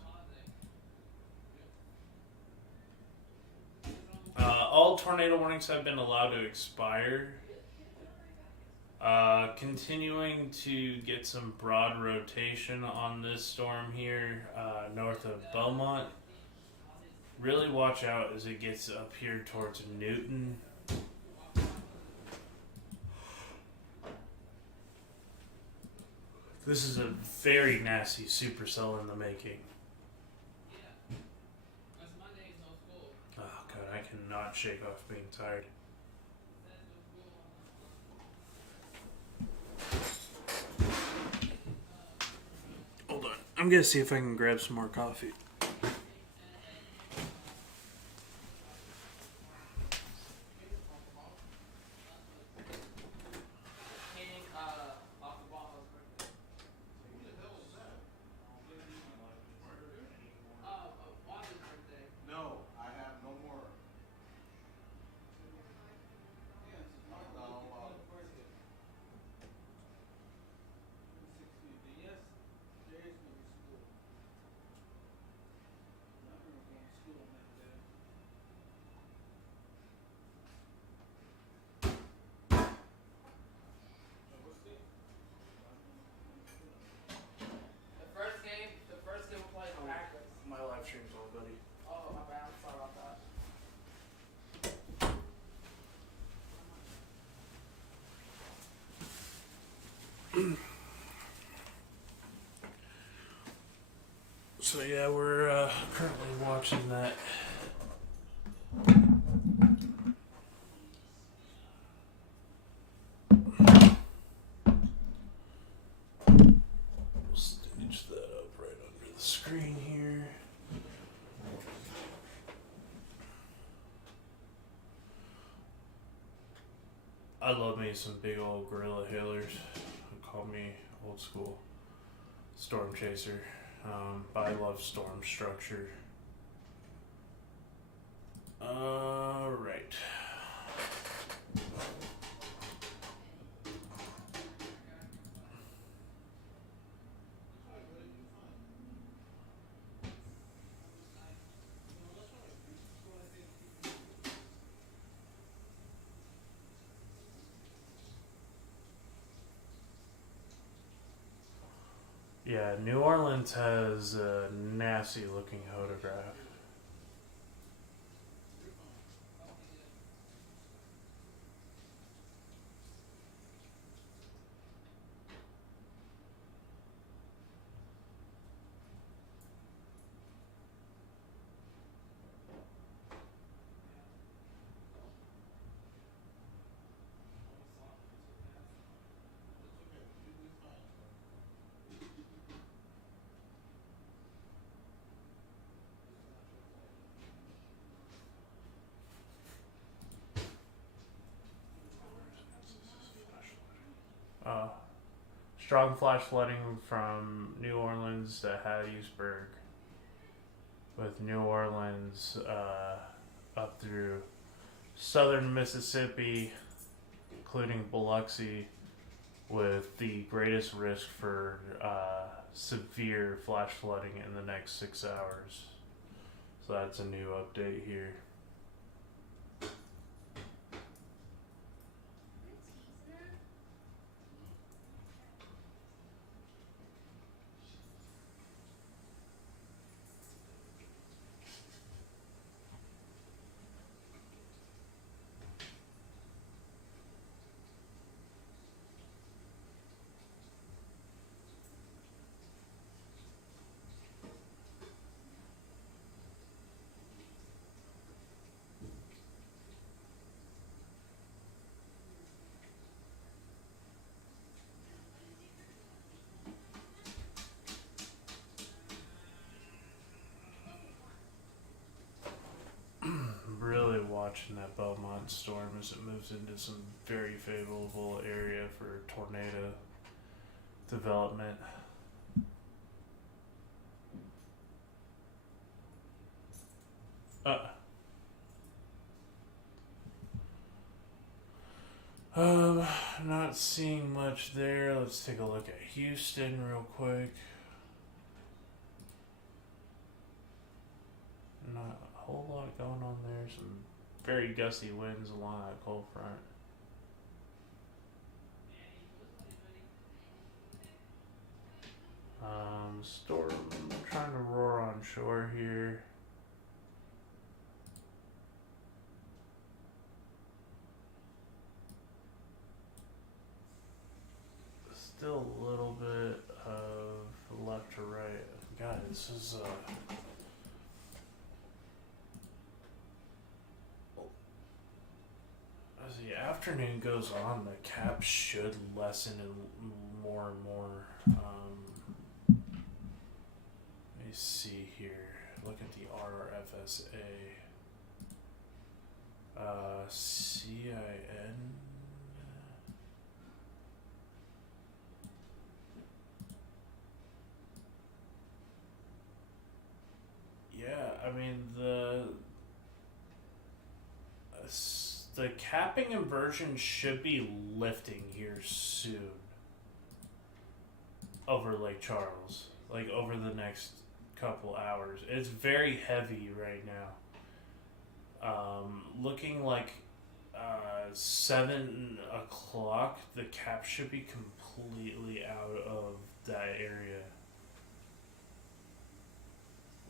All tornado warnings have been allowed to expire. Continuing to get some broad rotation on this storm here north of Beaumont. Really watch out as it gets up here towards Newton. This is a very nasty supercell in the making. Oh God, I cannot shake off being tired. Hold on, I'm gonna see if I can grab some more coffee. My live stream's on, buddy. Oh, my bad. I'm sorry about that. So yeah, we're currently watching that. We'll stage that up right under the screen here. I love me some big old gorilla hailers. Call me old school storm chaser. But I love storm structure. Right. Yeah, New Orleans has a nasty looking photograph. Strong flash flooding from New Orleans to Hattiesburg, with New Orleans up through southern Mississippi, including Biloxi, with the greatest risk for severe flash flooding in the next 6 hours. So that's a new update here. Really watching that Belmont storm as it moves into some very favorable area for tornado development. Not seeing much there. Let's take a look at Houston real quick. Not a whole lot going on there. Some very gusty winds along that cold front. Storm trying to roar on shore here. Still a little bit of left to right. God, this is as the afternoon goes on, the cap should lessen and more and more. Let me see here. Look at the RFSA. CIN. Yeah, I mean the capping inversion should be lifting here soon over Lake Charles, like over the next couple hours. It's very heavy right now. Looking like 7 o'clock, the cap should be completely out of that area,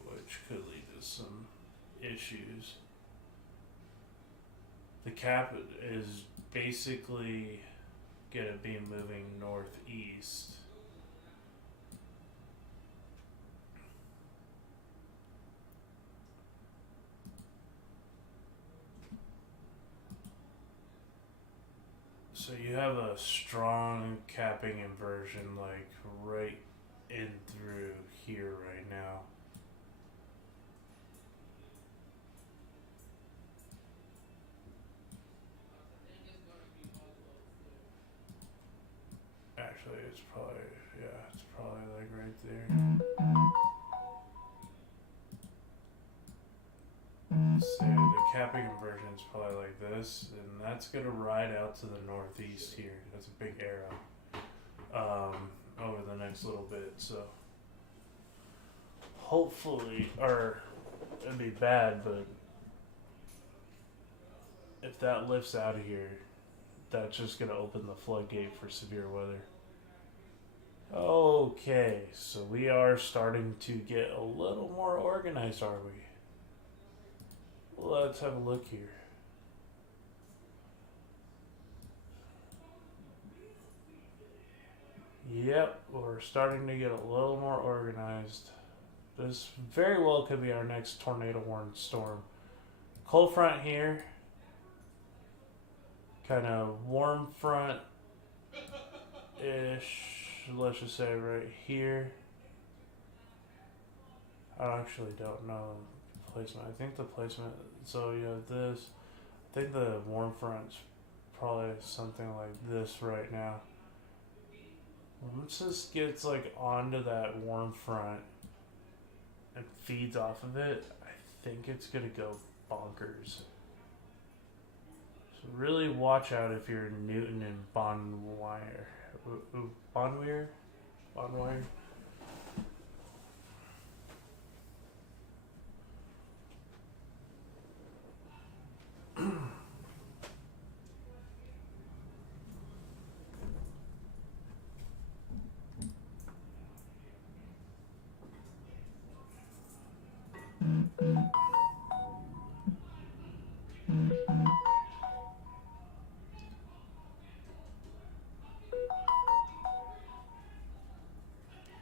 which could lead to some issues. The cap is basically going to be moving northeast. So you have a strong capping inversion like right in through here right now. Actually, it's probably like right there. So the capping inversion is probably like this, and that's gonna ride out to the northeast here. That's a big arrow over the next little bit. So hopefully, or it'd be bad, but if that lifts out of here, that's just gonna open the floodgate for severe weather. Okay, so we are starting to get a little more organized, are we? Let's have a look here. Yep, we're starting to get a little more organized. This very well could be our next tornado warning storm. Cold front here. Kind of warm front ish, let's just say right here. I actually don't know the placement. I think the placement, so you have this. I think the warm front's probably something like this right now. once this gets like onto that warm front and feeds off of it, I think it's gonna go bonkers. So really watch out if you're Newton and Bonwire. Bonwire? Bonwire?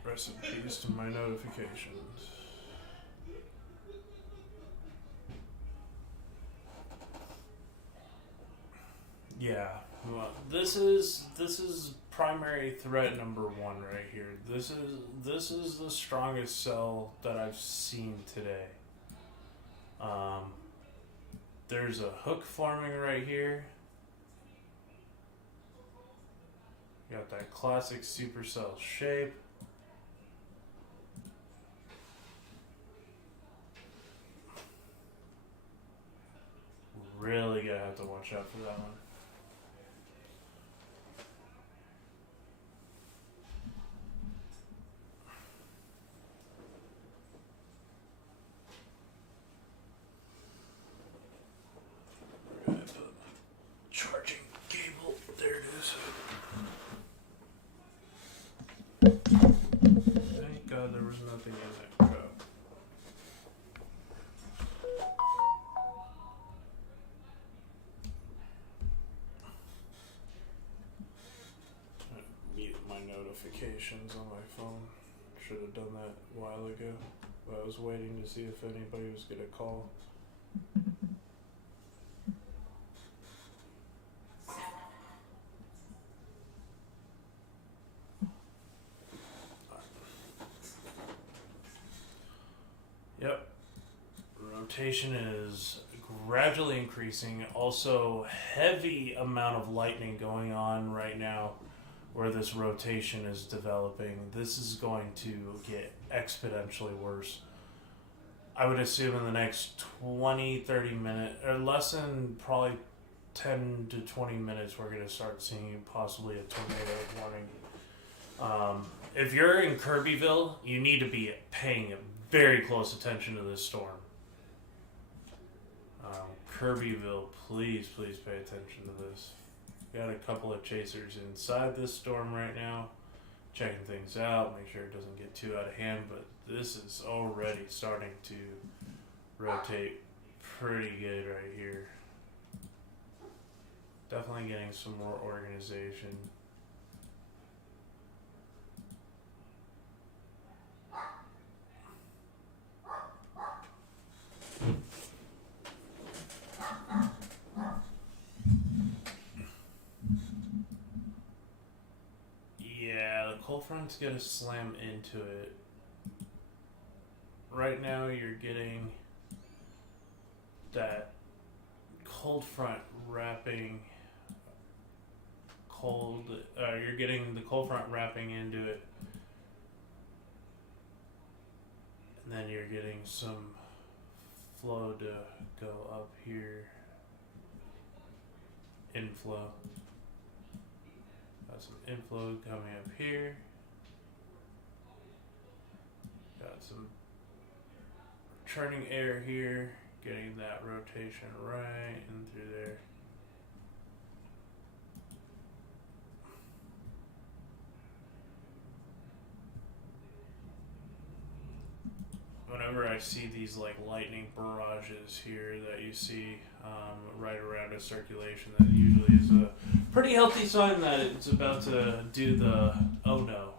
Rest in peace to my notifications. Yeah, well, this is primary threat number 1 right here. This is the strongest cell that I've seen today. There's a hook forming right here. You got that classic supercell shape. Really gonna have to watch out for that one. We're gonna put a charging cable. There it is. Thank God there was nothing in that cup. Mute my notifications on my phone. Should have done that a while ago. But I was waiting to see if anybody was gonna call. Yep. Rotation is gradually increasing. Also, heavy amount of lightning going on right now where this rotation is developing. This is going to get exponentially worse. I would assume in the next 20-30 minutes, or less than probably 10 to 20 minutes, we're going to start seeing possibly a tornado warning. If you're in Kirbyville, you need to be paying very close attention to this storm. Kirbyville, please pay attention to this. We got a couple of chasers inside this storm right now, checking things out, make sure it doesn't get too out of hand, but this is already starting to rotate pretty good right here. Definitely getting some more organization. Yeah, the cold front's gonna slam into it. Right now you're getting that cold front wrapping you're getting the cold front wrapping into it, and then you're getting some flow to go up here, inflow. Got some inflow coming up here. Got some churning air here, getting that rotation right in through there. Whenever I see these like lightning barrages here that you see right around a circulation, that usually is a pretty healthy sign that it's about to do the oh no.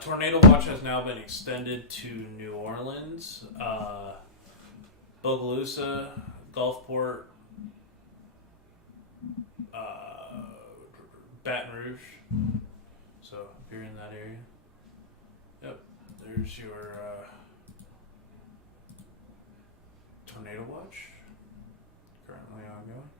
Tornado watch has now been extended to New Orleans, Bogalusa, Gulfport, Baton Rouge. So if you're in that area, yep, there's your tornado watch currently ongoing.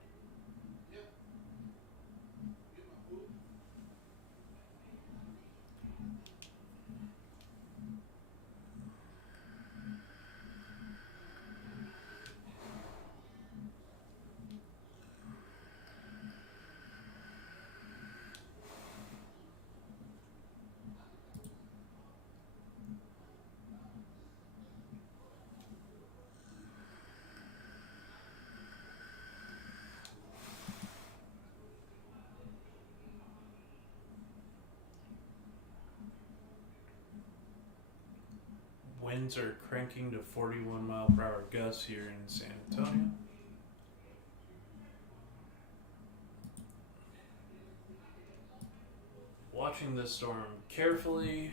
Winds are cranking to 41 mile per hour gusts here in San Antonio. Watching this storm carefully,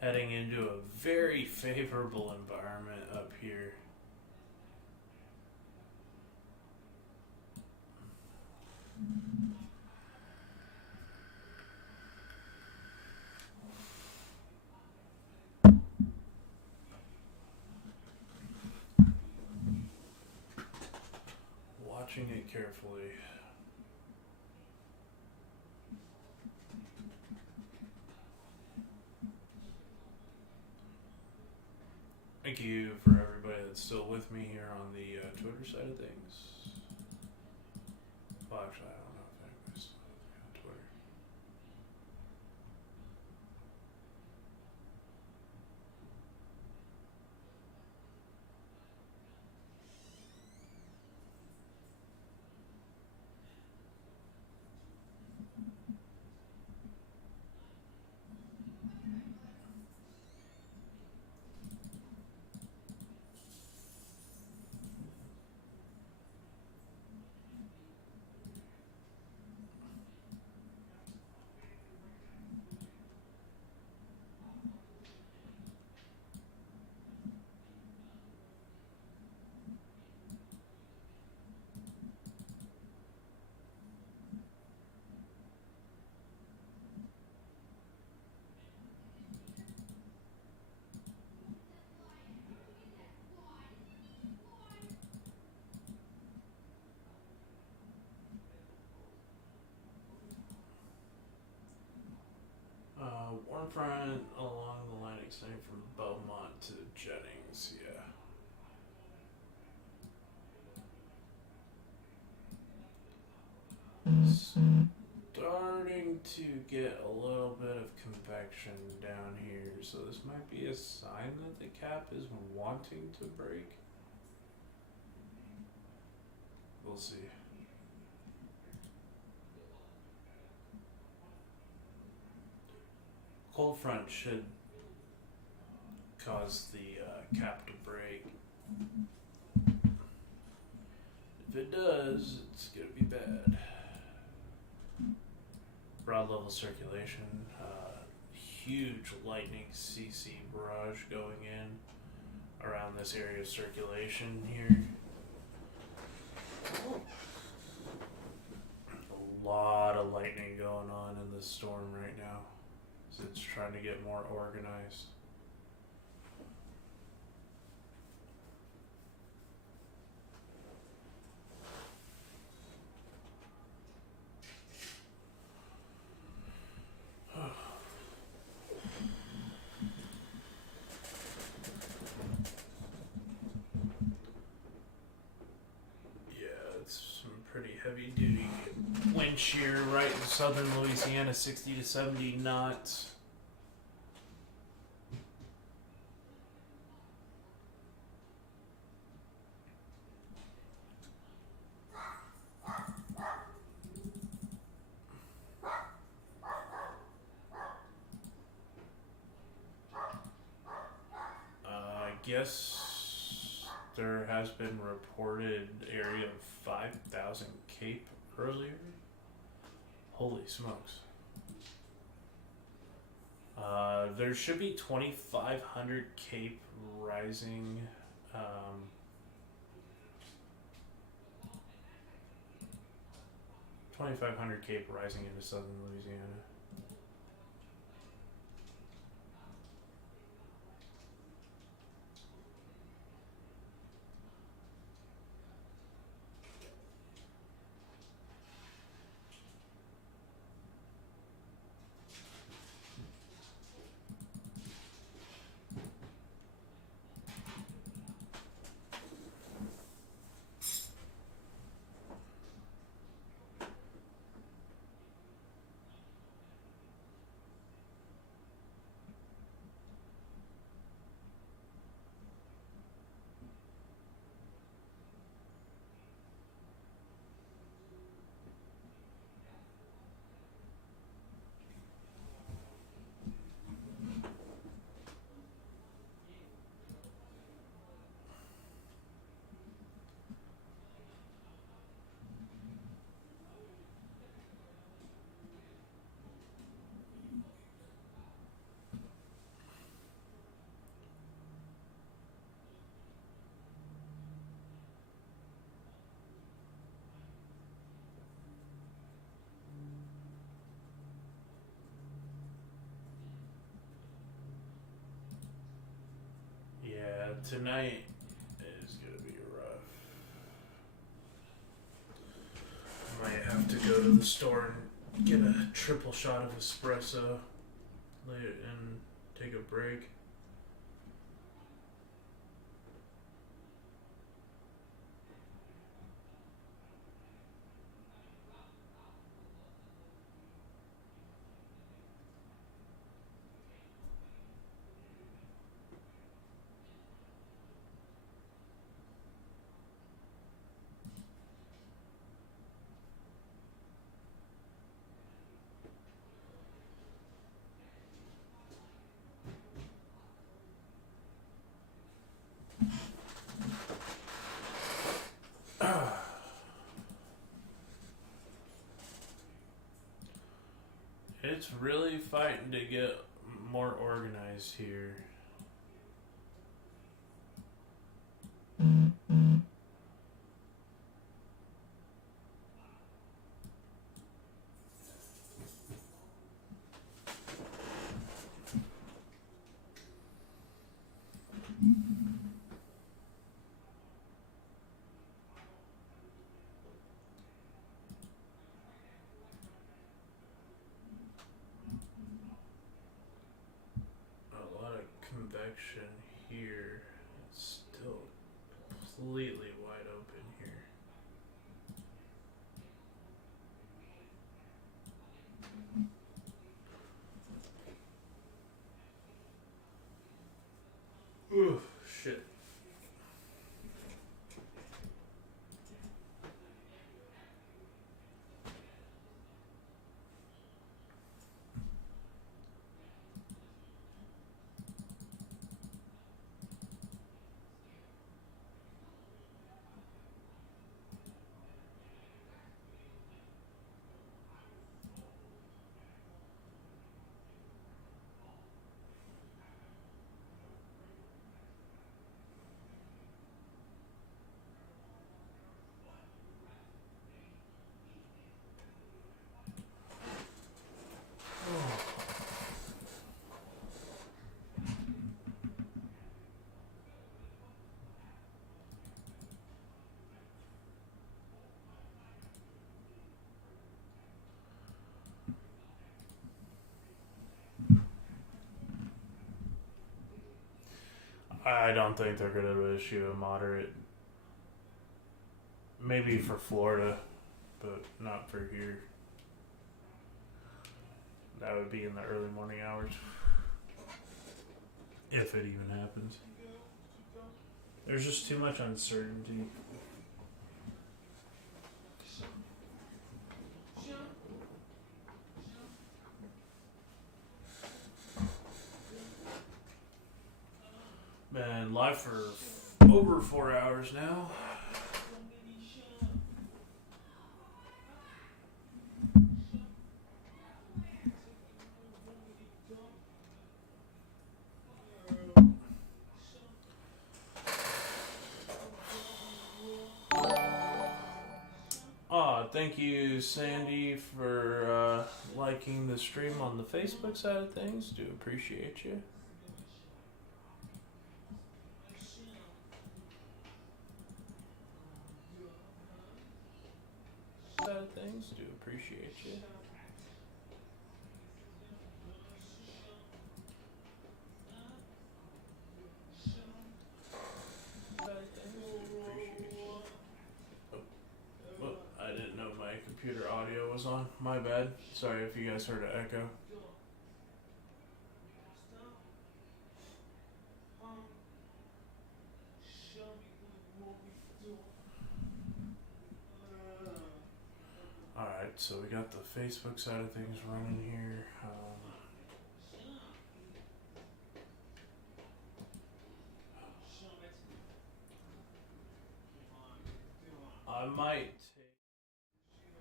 heading into a very favorable environment up here. Watching it carefully. Thank you for everybody that's still with me here on the Twitter side of things. Well, actually, I don't know if anybody's still with me on Twitter. Warm front along the line extending from Beaumont to Jennings, yeah. Starting to get a little bit of convection down here, so this might be a sign that the cap is wanting to break. We'll see. Cold front should cause the cap to break. If it does, it's gonna be bad. Broad level circulation, huge lightning CC barrage going in around this area of circulation here. A lot of lightning going on in this storm right now. So it's trying to get more organized. Yeah, it's some pretty heavy duty wind shear right in southern Louisiana, 60 to 70 knots. I guess there has been reported area of 5,000 Cape earlier. Holy smokes. There should be 2,500 Cape rising. 2500 Cape rising into southern Louisiana. Yeah, tonight is gonna be rough. I might have to go to the store and get a triple shot of espresso and take a break. It's really fighting to get more organized here. A lot of convection here. It's still completely wide open here. Ooh, shit. I don't think they're going to issue a moderate. Maybe for Florida, but not for here. That would be in the early morning hours. If it even happens. There's just too much uncertainty. Been live for over 4 hours now. Oh, Thank you, Sandy, for liking the stream on the Facebook side of things. Do appreciate you. Side of things. Do appreciate you. Oh, I didn't know my computer audio was on. My bad. Sorry if you guys heard an echo. Alright, so we got the Facebook side of things running here.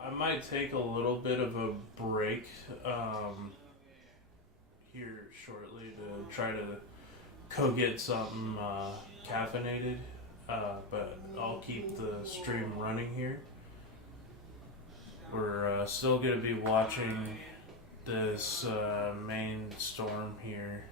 I might take a little bit of a break here shortly to try to go get something caffeinated, but I'll keep the stream running here. We're still going to be watching this main storm here.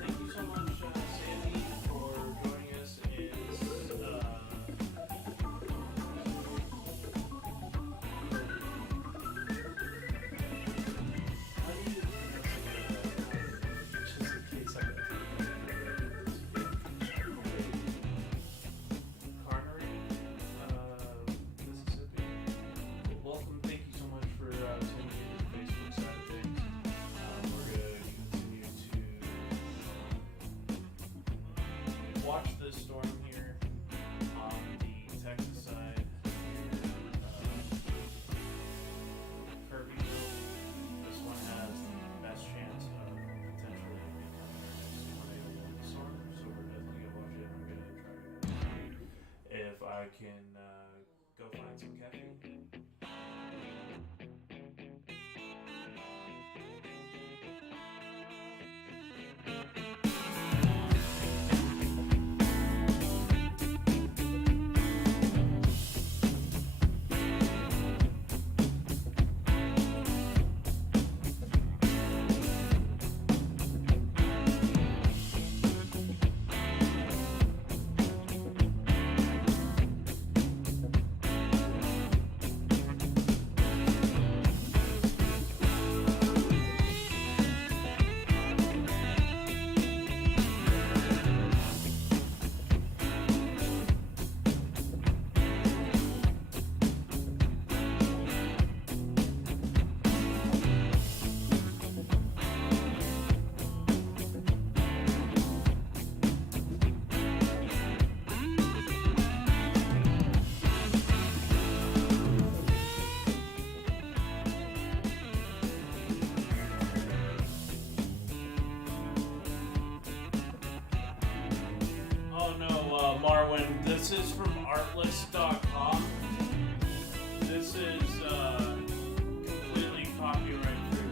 Thank you so much, Sandy, for joining us. Mississippi. Welcome. Thank you so much for tuning in to the Facebook side of things. We're going to continue to watch this storm here on the Texas side. Kirbyville. This one has the best chance of potentially becoming our next tornado storm, so we're definitely going to watch it. I'm going to try to if I can go find some caffeine. Oh no, Marwin, this is from artlist.com. This is completely copyright free.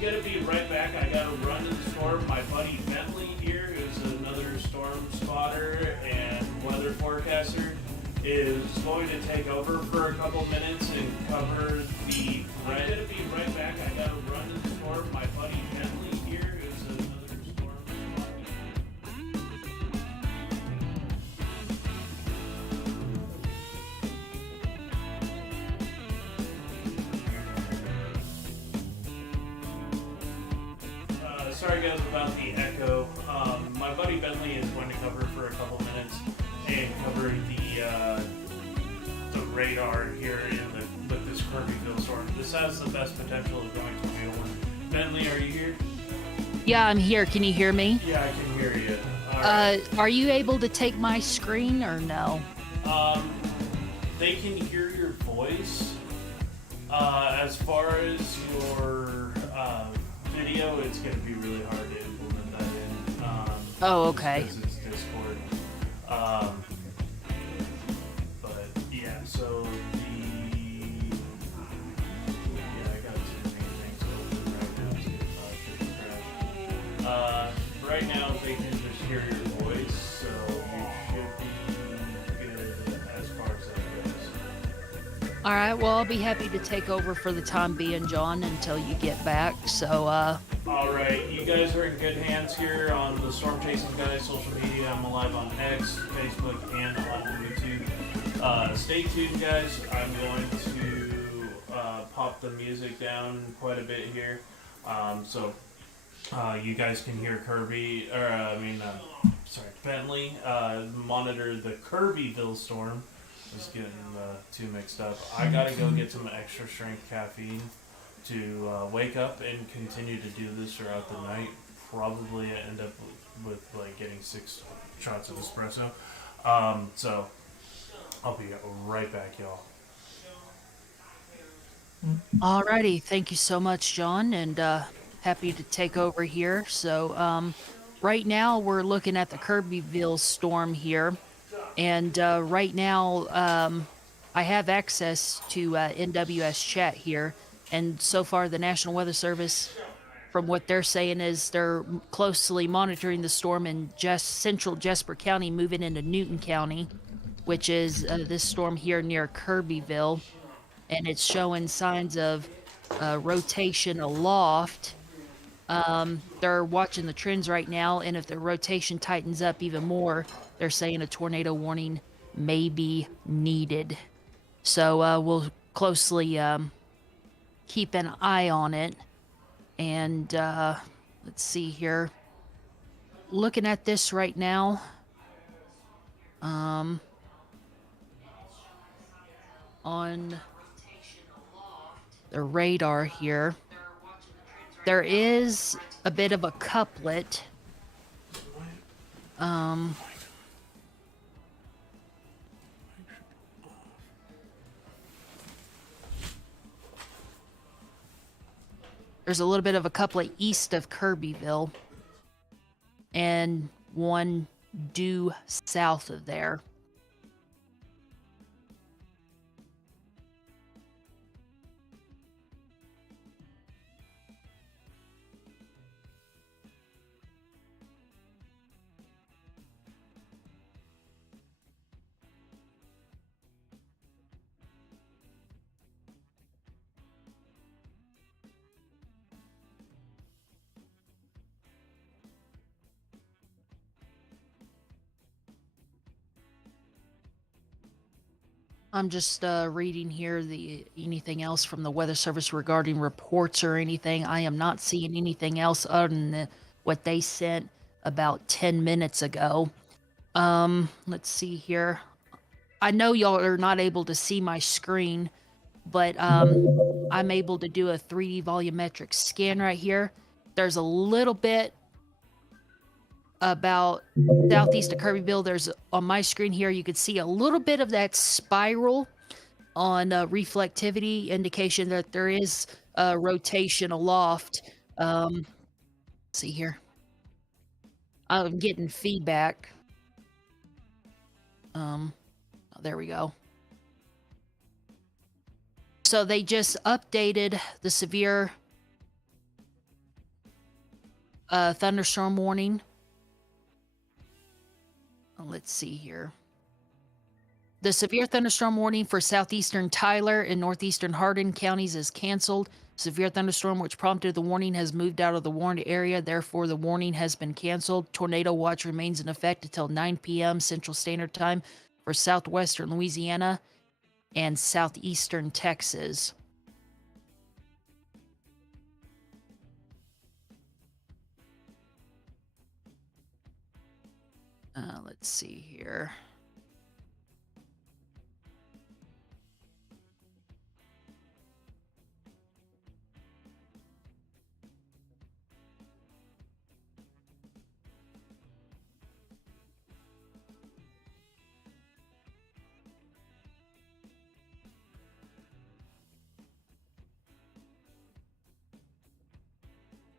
gonna be right back. I gotta run to the storm. My buddy Bentley here, who's another storm spotter and weather forecaster, is going to take over for a couple minutes and cover the threat. I'm gonna be right back. I gotta run to the storm. My buddy Bentley here, who's another storm spotter. Sorry guys about the echo. My buddy Bentley is going to cover for a couple minutes and cover the radar here with this Kirbyville storm. This has the best potential of going tornado warning. Bentley, are you here? Yeah, I'm here. Can you hear me? Yeah, I can hear you. All right. Are you able to take my screen or no? They can hear your voice. As far as your video, it's going to be really hard to implement that in. Oh, okay. Because it's Discord. But yeah, so I got too many things open right now, so it should crash. Right now, they can just hear your voice, so you should be good as far as that goes. All right. Well, I'll be happy to take over for the time being, John, until you get back. So, All right, you guys are in good hands here on the Storm Chasing Guys social media. I'm live on X, Facebook, and on YouTube. Stay tuned, guys. I'm going to pop the music down quite a bit here, so you guys can hear Bentley monitor the Kirbyville storm. I was getting too mixed up. I gotta go get some extra strength caffeine to wake up and continue to do this throughout the night. Probably end up with like getting 6 shots of espresso. So I'll be right back, y'all. alrighty. Thank you so much, John, and happy to take over here. So, right now we're looking at the Kirbyville storm here, and right now I have access to NWS chat here, and so far the National Weather Service, from what they're saying, is they're closely monitoring the storm in just central Jesper County, moving into Newton County, which is this storm here near Kirbyville, and it's showing signs of rotation aloft. They're watching the trends right now, and if the rotation tightens up even more, they're saying a tornado warning may be needed. So we'll closely keep an eye on it. And let's see here. Looking at this right now, on the radar here, there is a bit of a couplet. There's a little bit of a couplet east of Kirbyville and one due south of there. I'm just reading here anything else from the Weather Service regarding reports or anything. I am not seeing anything else other than what they sent about 10 minutes ago. Let's see here. I know y'all are not able to see my screen, but I'm able to do a 3D volumetric scan right here. There's a little bit about southeast of Kirbyville. There's on my screen here, you could see a little bit of that spiral on reflectivity, indication that there is rotation aloft. Let's see here. I'm getting feedback. Oh, there we go. So they just updated the severe thunderstorm warning. Let's see here. The severe thunderstorm warning for southeastern Tyler and northeastern Hardin counties is canceled. Severe thunderstorm which prompted the warning has moved out of the warned area. Therefore, the warning has been canceled. Tornado watch remains in effect until 9 p.m. Central Standard Time for southwestern Louisiana and southeastern Texas. Let's see here.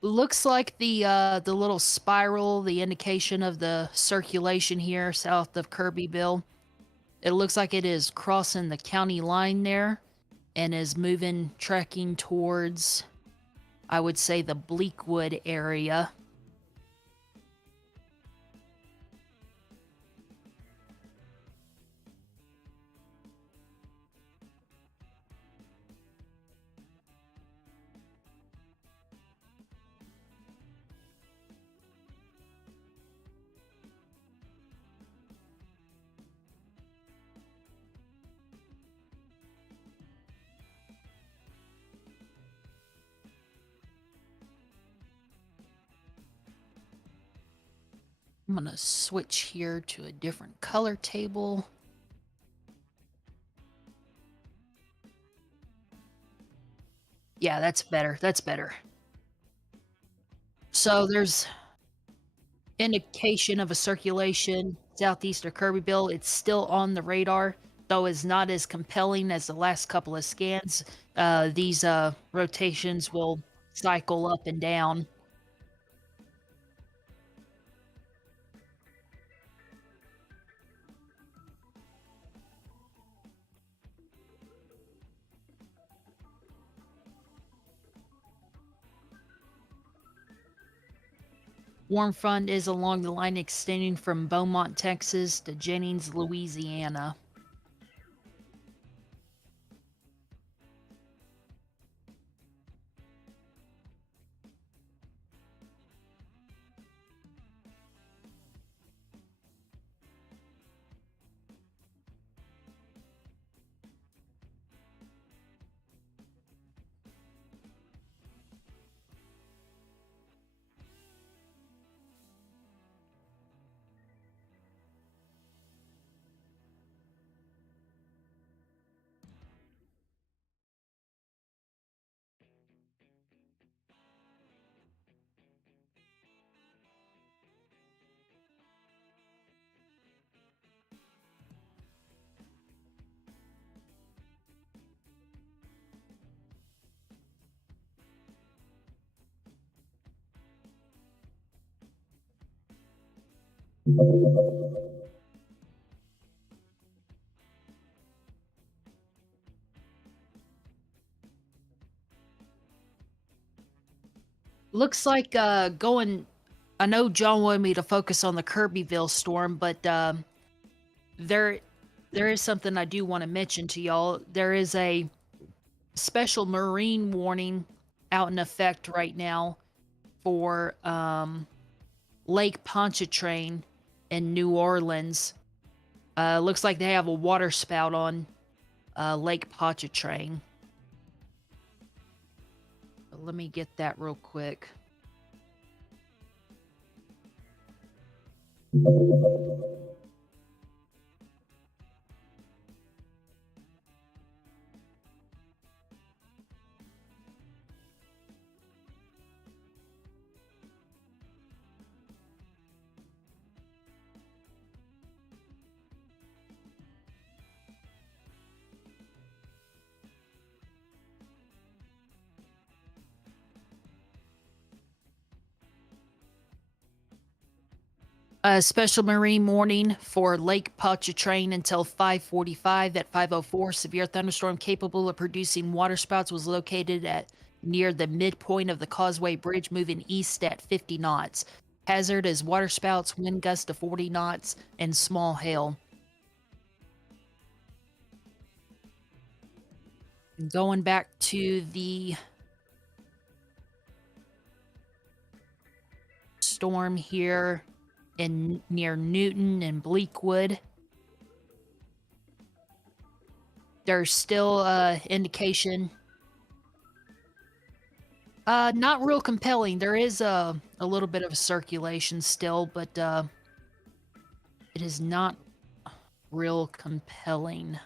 Looks like the little spiral, the indication of the circulation here south of Kirbyville. It looks like it is crossing the county line there and is moving, trekking towards, I would say, the Bleakwood area. I'm going to switch here to a different color table. Yeah, that's better. That's better. So there's indication of a circulation southeast of Kirbyville. It's still on the radar, though it's not as compelling as the last couple of scans. These rotations will cycle up and down. Warm front is along the line extending from Beaumont, Texas to Jennings, Louisiana. Looks like going. I know John wanted me to focus on the Kirbyville storm, but there is something I do want to mention to y'all. There is a special marine warning out in effect right now for Lake Pontchartrain in New Orleans. Looks like they have a water spout on Lake Pontchartrain. Let me get that real quick. A special marine warning for Lake Pontchartrain until 5:45. At 5:04, severe thunderstorm capable of producing waterspouts was located at near the midpoint of the Causeway Bridge, moving east at 50 knots. Hazard is waterspouts, wind gust to 40 knots, and small hail. Going back to the storm here in near Newton and Bleakwood. There's still indication. Not real compelling. There is a little bit of a circulation still, but it is not real compelling.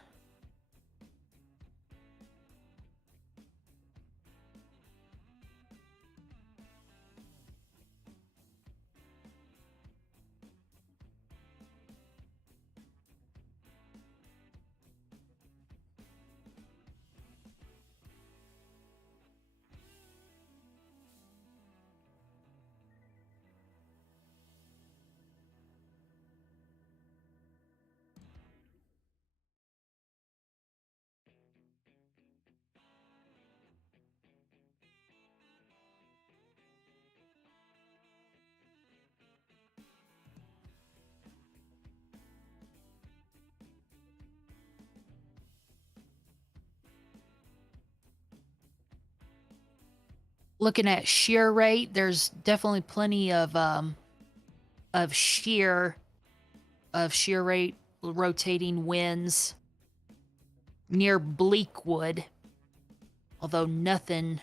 Looking at shear rate, there's definitely plenty of shear rate rotating winds near Bleakwood, although nothing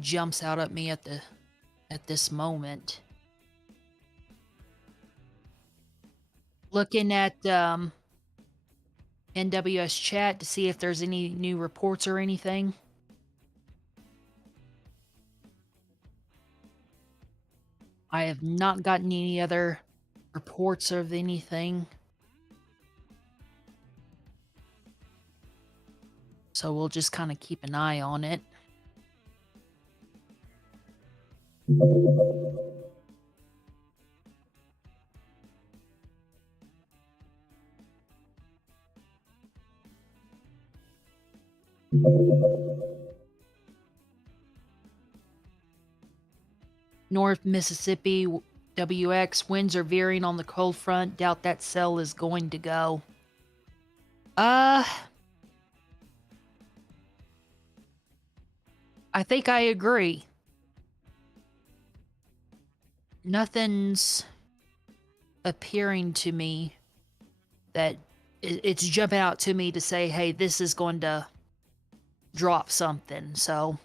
jumps out at me at this moment. Looking at NWS chat to see if there's any new reports or anything. I have not gotten any other reports of anything. So we'll just kind of keep an eye on it. North Mississippi, WX, winds are veering on the cold front. Doubt that cell is going to go. I think I agree. Nothing's appearing to me that it's jumping out to me to say, hey, this is going to drop something. So,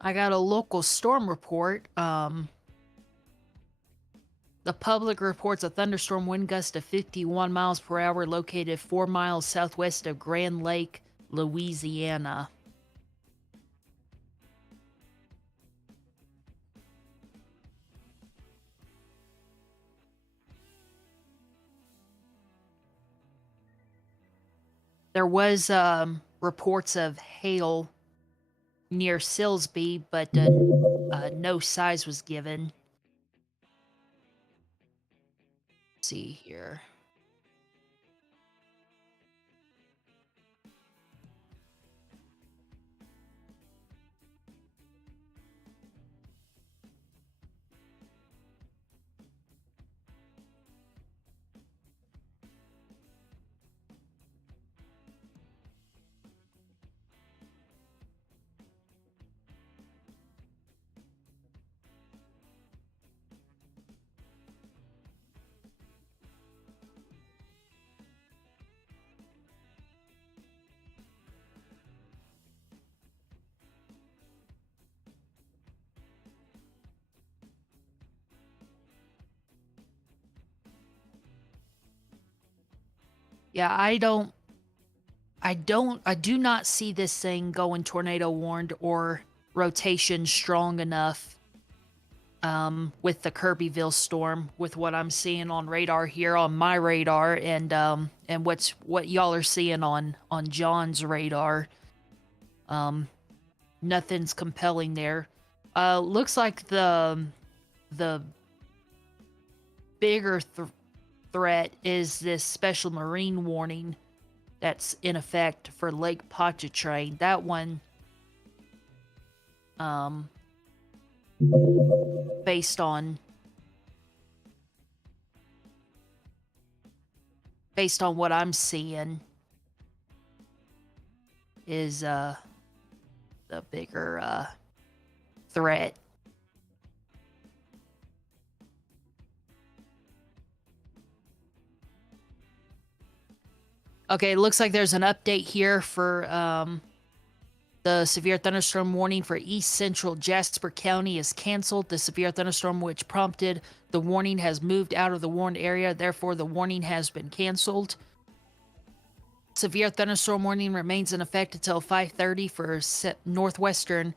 I got a local storm report. The public reports a thunderstorm wind gust of 51 miles per hour located 4 miles southwest of Grand Lake, Louisiana. There was reports of hail near Silsby, but no size was given. Let's see here. Yeah, I do not see this thing going tornado warned or rotation strong enough with the Kirbyville storm, with what I'm seeing on radar here on my radar, and what y'all are seeing on John's radar. Nothing's compelling there. Looks like the bigger threat is this special marine warning that's in effect for Lake Pontchartrain. That one, um, based on what I'm seeing, is the bigger threat. Okay, it looks like there's an update here for the severe thunderstorm warning for east central Jasper County is canceled. The severe thunderstorm which prompted the warning has moved out of the warned area. Therefore, the warning has been canceled. Severe thunderstorm warning remains in effect until 5:30 for northwestern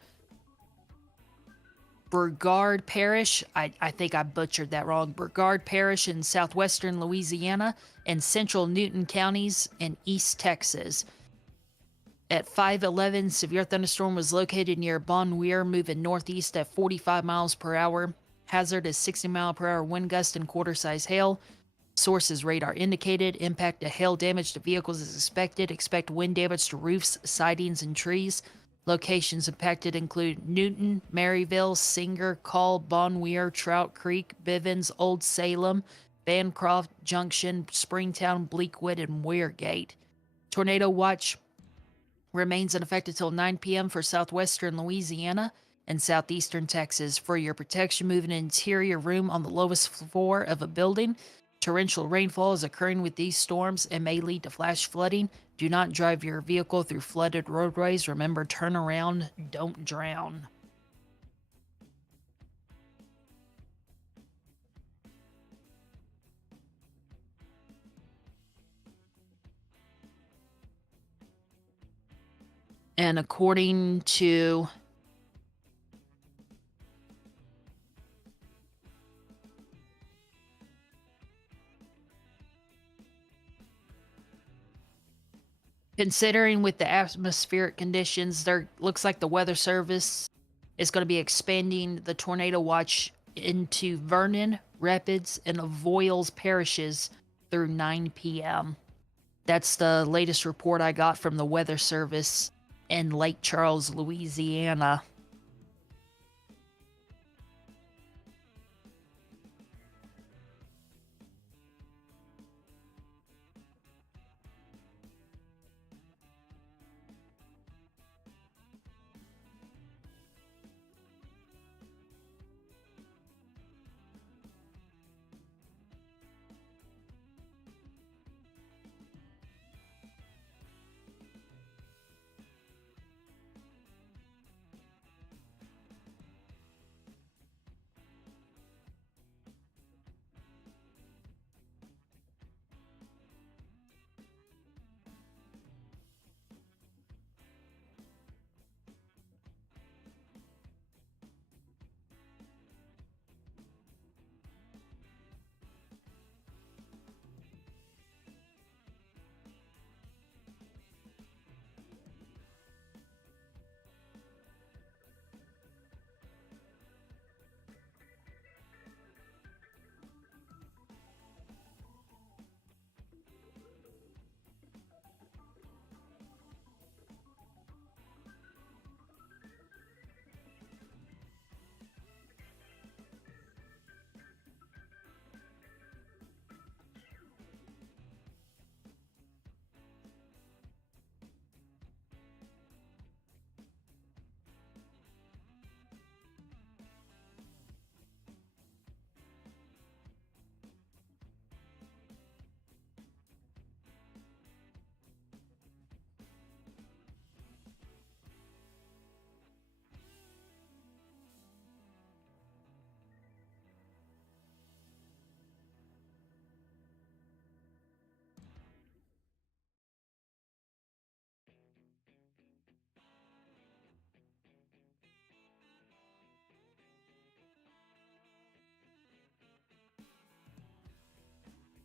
Burgard Parish. I think I butchered that wrong. Burgard Parish in southwestern Louisiana and central Newton counties in East Texas. At 5:11, severe thunderstorm was located near Bon Weir, moving northeast at 45 miles per hour. Hazard is 60-mile-per-hour wind gust and quarter-size hail. Source is radar indicated. Impact to hail damage to vehicles is expected. Expect wind damage to roofs, sidings, and trees. Locations impacted include Newton, Maryville, Singer, Call, Bon Weir, Trout Creek, Bivens, Old Salem, Bancroft Junction, Springtown, Bleakwood, and Weirgate. Tornado watch remains in effect until 9 p.m. for southwestern Louisiana and southeastern Texas. For your protection, move an interior room on the lowest floor of a building. Torrential rainfall is occurring with these storms and may lead to flash flooding. Do not drive your vehicle through flooded roadways. Remember, turn around, don't drown. And according to considering with the atmospheric conditions, there looks like the Weather Service is going to be expanding the tornado watch into Vernon, Rapids, and Avoyelles parishes through 9 p.m. That's the latest report I got from the Weather Service in Lake Charles, Louisiana.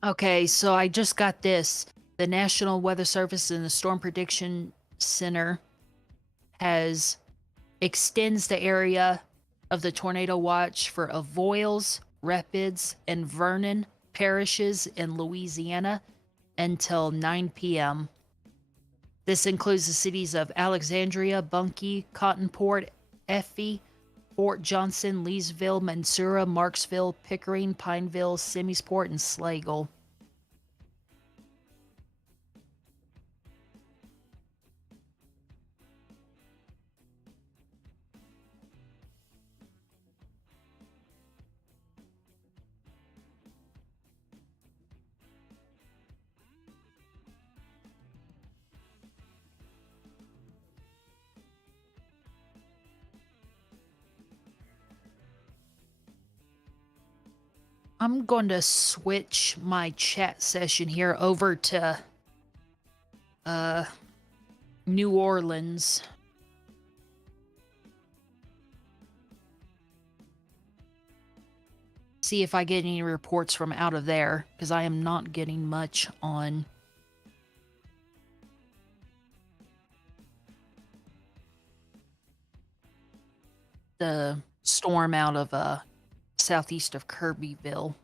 Okay, so I just got this. The National Weather Service and the Storm Prediction Center has extends the area of the tornado watch for Avoyelles, Rapids, and Vernon parishes in Louisiana until 9 p.m. This includes the cities of Alexandria, Bunkie, Cottonport, Effie, Fort Johnson, Leesville, Mansura, Marksville, Pickering, Pineville, Simisport, and Slagle. I'm going to switch my chat session here over to New Orleans. See if I get any reports from out of there, because I am not getting much on the storm out of southeast of Kirbyville.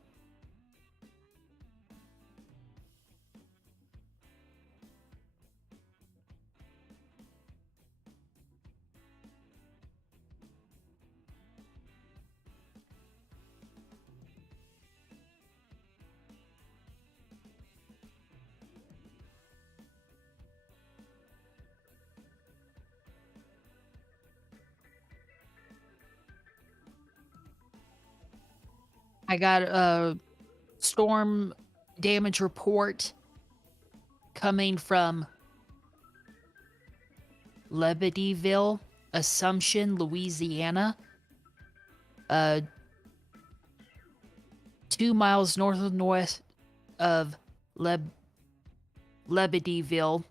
I got a storm damage report coming from Lebedyville, Assumption, Louisiana. 2 miles northwest of Lebedyville.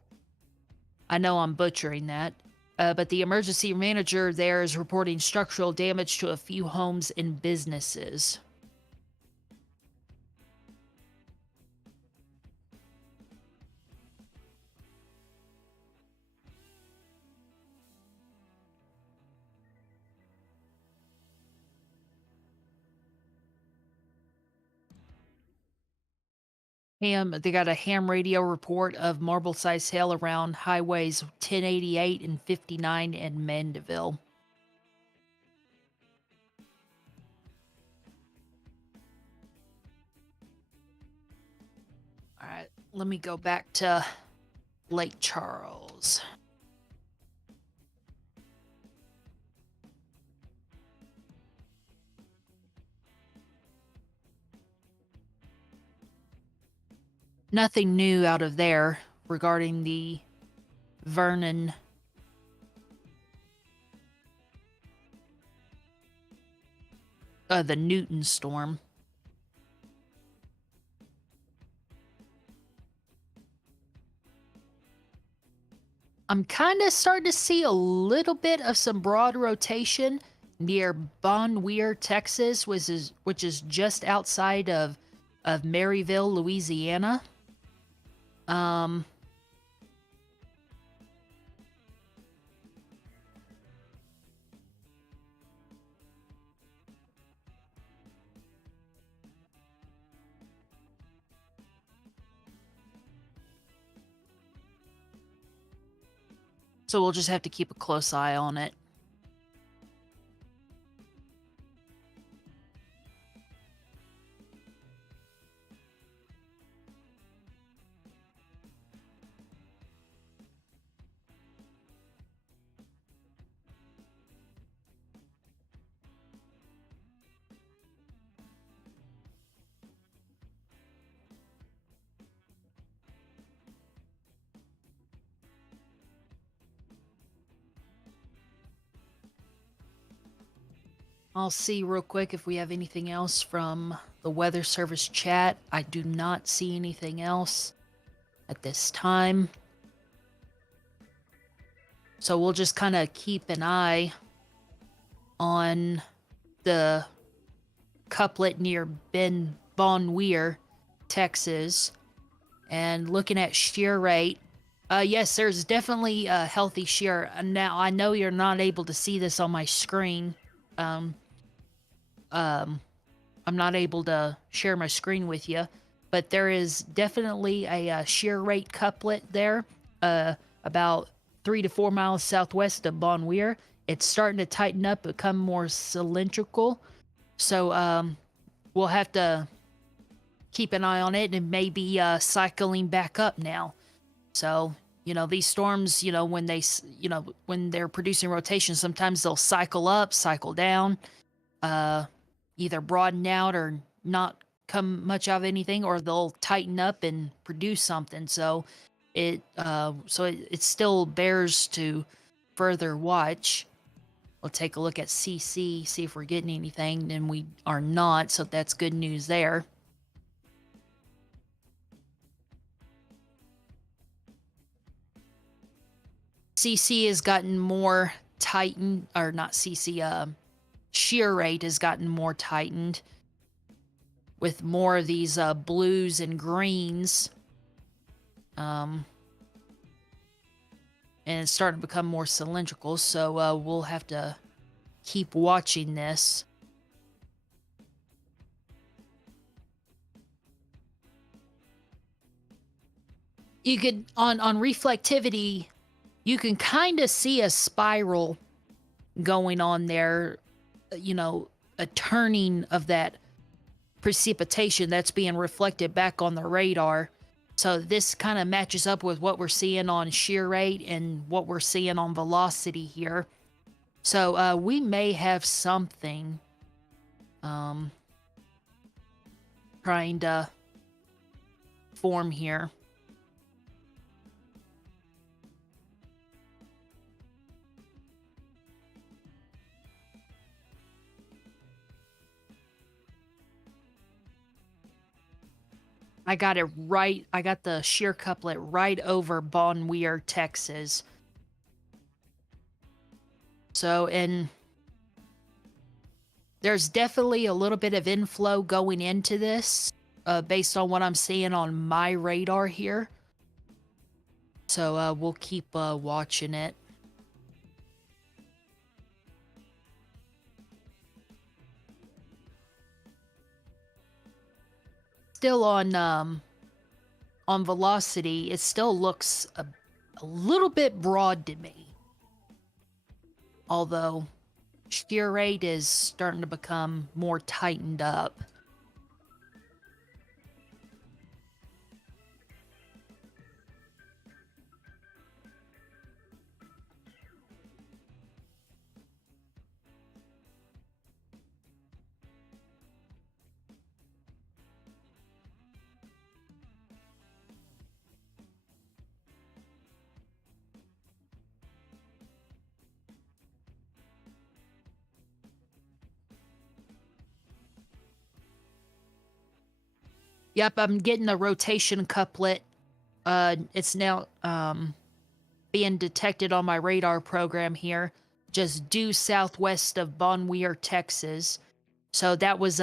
I know I'm butchering that. But the emergency manager there is reporting structural damage to a few homes and businesses. They got a ham radio report of marble-sized hail around highways 1088 and 59 in Mandeville. All right, let me go back to Lake Charles. Nothing new out of there regarding the Vernon the Newton storm. I'm kind of starting to see a little bit of some broad rotation near Bon Weir, Texas, which is just outside of Maryville, Louisiana. So we'll just have to keep a close eye on it. I'll see real quick if we have anything else from the Weather Service chat. I do not see anything else at this time. So we'll just kind of keep an eye on the couplet near Bon Weir, Texas, and looking at shear rate. Yes, there's definitely a healthy shear. Now, I know you're not able to see this on my screen. Um, I'm not able to share my screen with you, but there is definitely a, shear rate couplet there, about 3 to 4 miles southwest of Bon Weir. It's starting to tighten up, become more cylindrical. So we'll have to keep an eye on it, and maybe cycling back up now. So, these storms, when when they're producing rotation, sometimes they'll cycle up, cycle down, either broaden out or not come much of anything, or they'll tighten up and produce something. So it still bears to further watch. We'll take a look at CC, see if we're getting anything, and we are not, so that's good news there. CC has gotten more tightened, or not CC, shear rate has gotten more tightened with more of these blues and greens. And it's starting to become more cylindrical, so we'll have to keep watching this. You could, on reflectivity, you can kind of see a spiral going on there, a turning of that precipitation that's being reflected back on the radar. So this kind of matches up with what we're seeing on shear rate and what we're seeing on velocity here. So we may have something trying to form here. I got it right. I got the shear couplet right over Bon Weir, Texas. So, and there's definitely a little bit of inflow going into this, based on what I'm seeing on my radar here. So, we'll keep watching it. Still on velocity, it still looks a little bit broad to me. Although shear rate is starting to become more tightened up. Yep, I'm getting a rotation couplet. It's now being detected on my radar program here, just due southwest of Bon Weir, Texas. So that was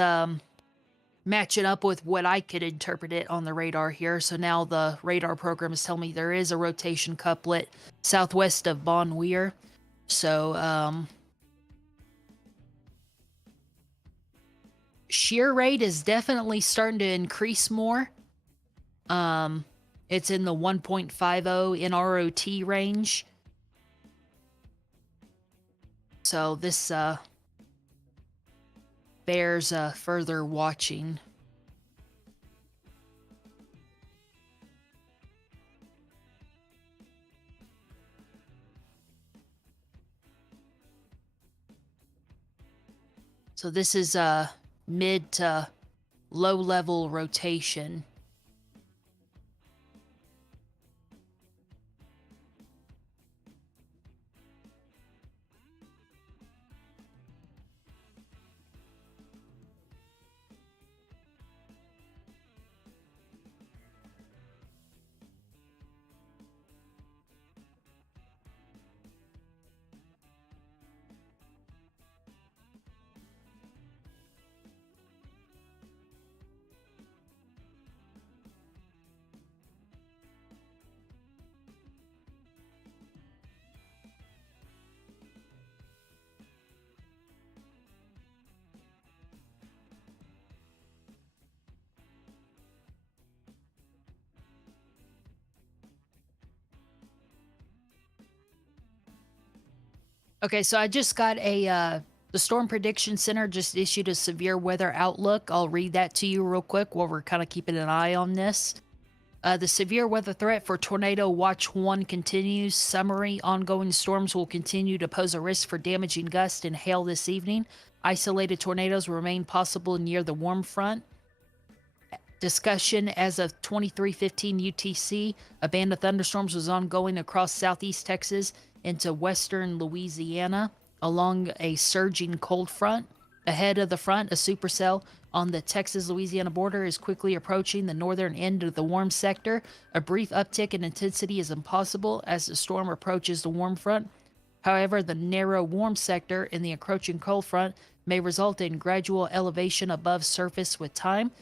matching up with what I could interpret it on the radar here. So now the radar program is telling me there is a rotation couplet southwest of Bon Weir. So shear rate is definitely starting to increase more. It's in the 1.50 NROT range. So this bears further watching. So this is mid to low level rotation. Okay, so I just got the Storm Prediction Center just issued a severe weather outlook. I'll read that to you real quick while we're kind of keeping an eye on this. The severe weather threat for Tornado Watch 1 continues. Summary: ongoing storms will continue to pose a risk for damaging gusts and hail this evening. Isolated tornadoes will remain possible near the warm front. Discussion: as of 23:15 UTC, a band of thunderstorms was ongoing across southeast Texas into western Louisiana along a surging cold front. Ahead of the front, a supercell on the Texas-Louisiana border is quickly approaching the northern end of the warm sector. A brief uptick in intensity is impossible as the storm approaches the warm front. However, the narrow warm sector in the encroaching cold front may result in gradual elevation above surface with time.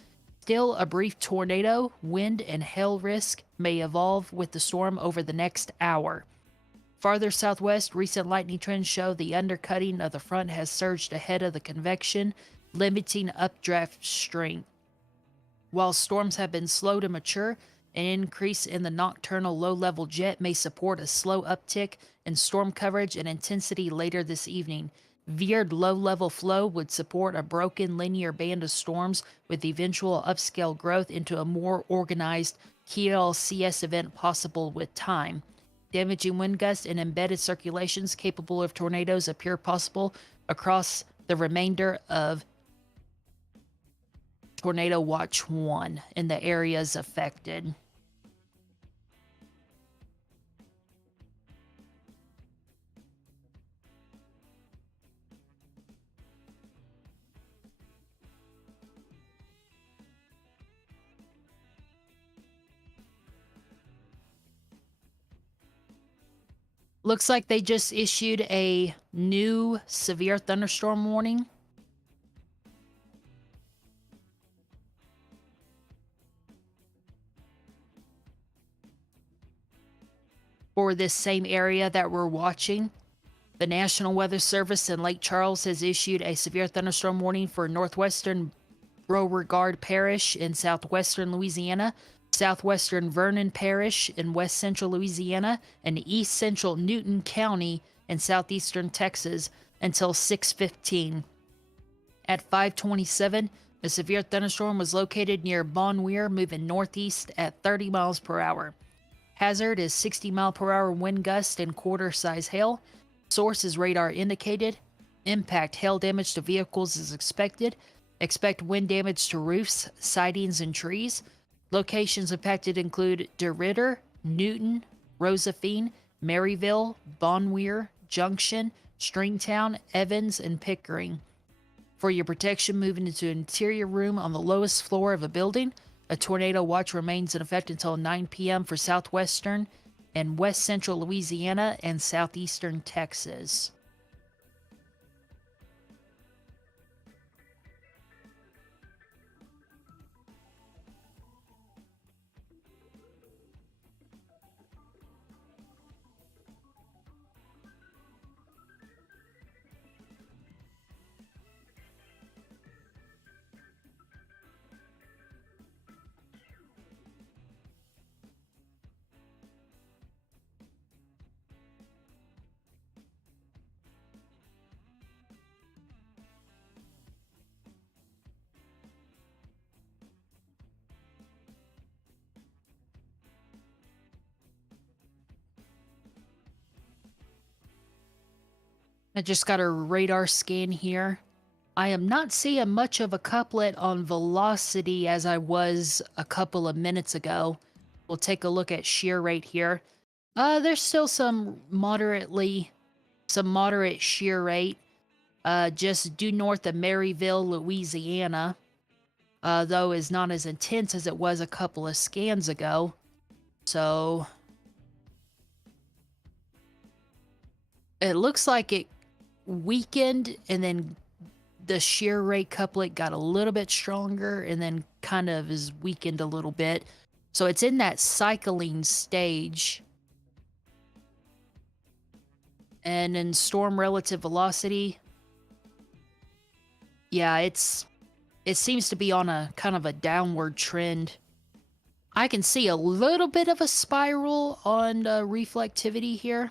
Still, a brief tornado, wind, and hail risk may evolve with the storm over the next hour. Farther southwest, recent lightning trends show the undercutting of the front has surged ahead of the convection, limiting updraft strength. While storms have been slow to mature, an increase in the nocturnal low-level jet may support a slow uptick in storm coverage and intensity later this evening. Veered low-level flow would support a broken linear band of storms with eventual upscale growth into a more organized KLCS event possible with time. Damaging wind gusts and embedded circulations capable of tornadoes appear possible across the remainder of Tornado Watch 1 in the areas affected. Looks like they just issued a new severe thunderstorm warning. For this same area that we're watching. The National Weather Service in Lake Charles has issued a severe thunderstorm warning for northwestern Beauregard Parish in southwestern Louisiana, southwestern Vernon Parish in west central Louisiana, and east central Newton County in southeastern Texas until 6:15. At 5:27, a severe thunderstorm was located near Bon Weir, moving northeast at 30 miles per hour. Hazard is 60-mile-per-hour wind gust and quarter-size hail. Source is radar indicated. Impact: hail damage to vehicles is expected. Expect wind damage to roofs, sidings, and trees. Locations impacted include DeRidder, Newton, Josephine, Maryville, Bon Weir, Junction, Stringtown, Evans, and Pickering. For your protection, move into an interior room on the lowest floor of a building. A tornado watch remains in effect until 9 p.m. for southwestern and west central Louisiana and southeastern Texas. I just got a radar scan here. I am not seeing much of a couplet on velocity as I was a couple of minutes ago. We'll take a look at shear rate here. There's still some moderate shear rate, just due north of Maryville, Louisiana, though is not as intense as it was a couple of scans ago. So it looks like it weakened, and then the shear rate couplet got a little bit stronger and then kind of is weakened a little bit. So it's in that cycling stage. And in storm relative velocity, yeah, it seems to be on a kind of a downward trend. I can see a little bit of a spiral on reflectivity here.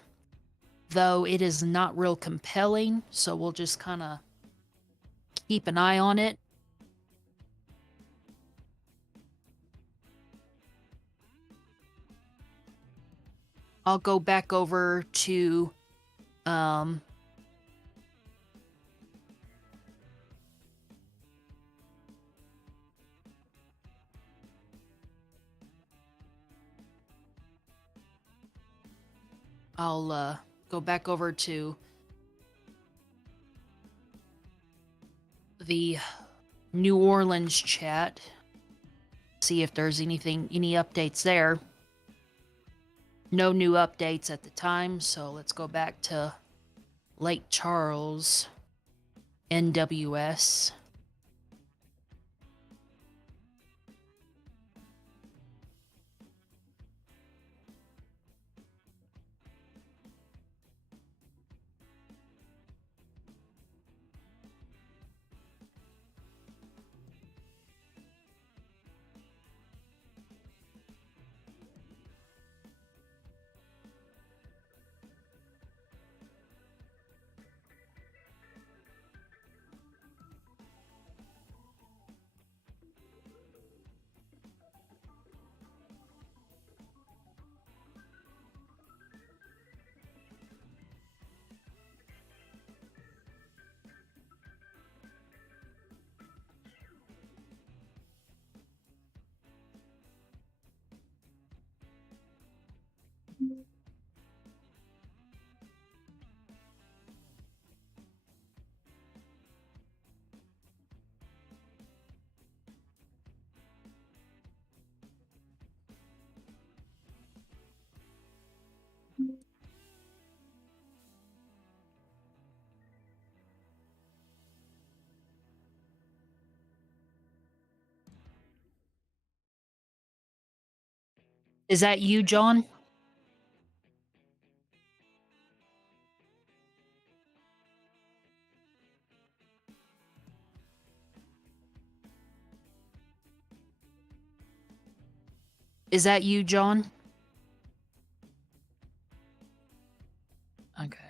though it is not real compelling, so we'll just kind of keep an eye on it. I'll go back over to um, I'll go back over to the New Orleans chat, see if there's any updates there. No new updates at the time, so let's go back to Lake Charles, NWS. Is that you, John? Is that you, John? Okay.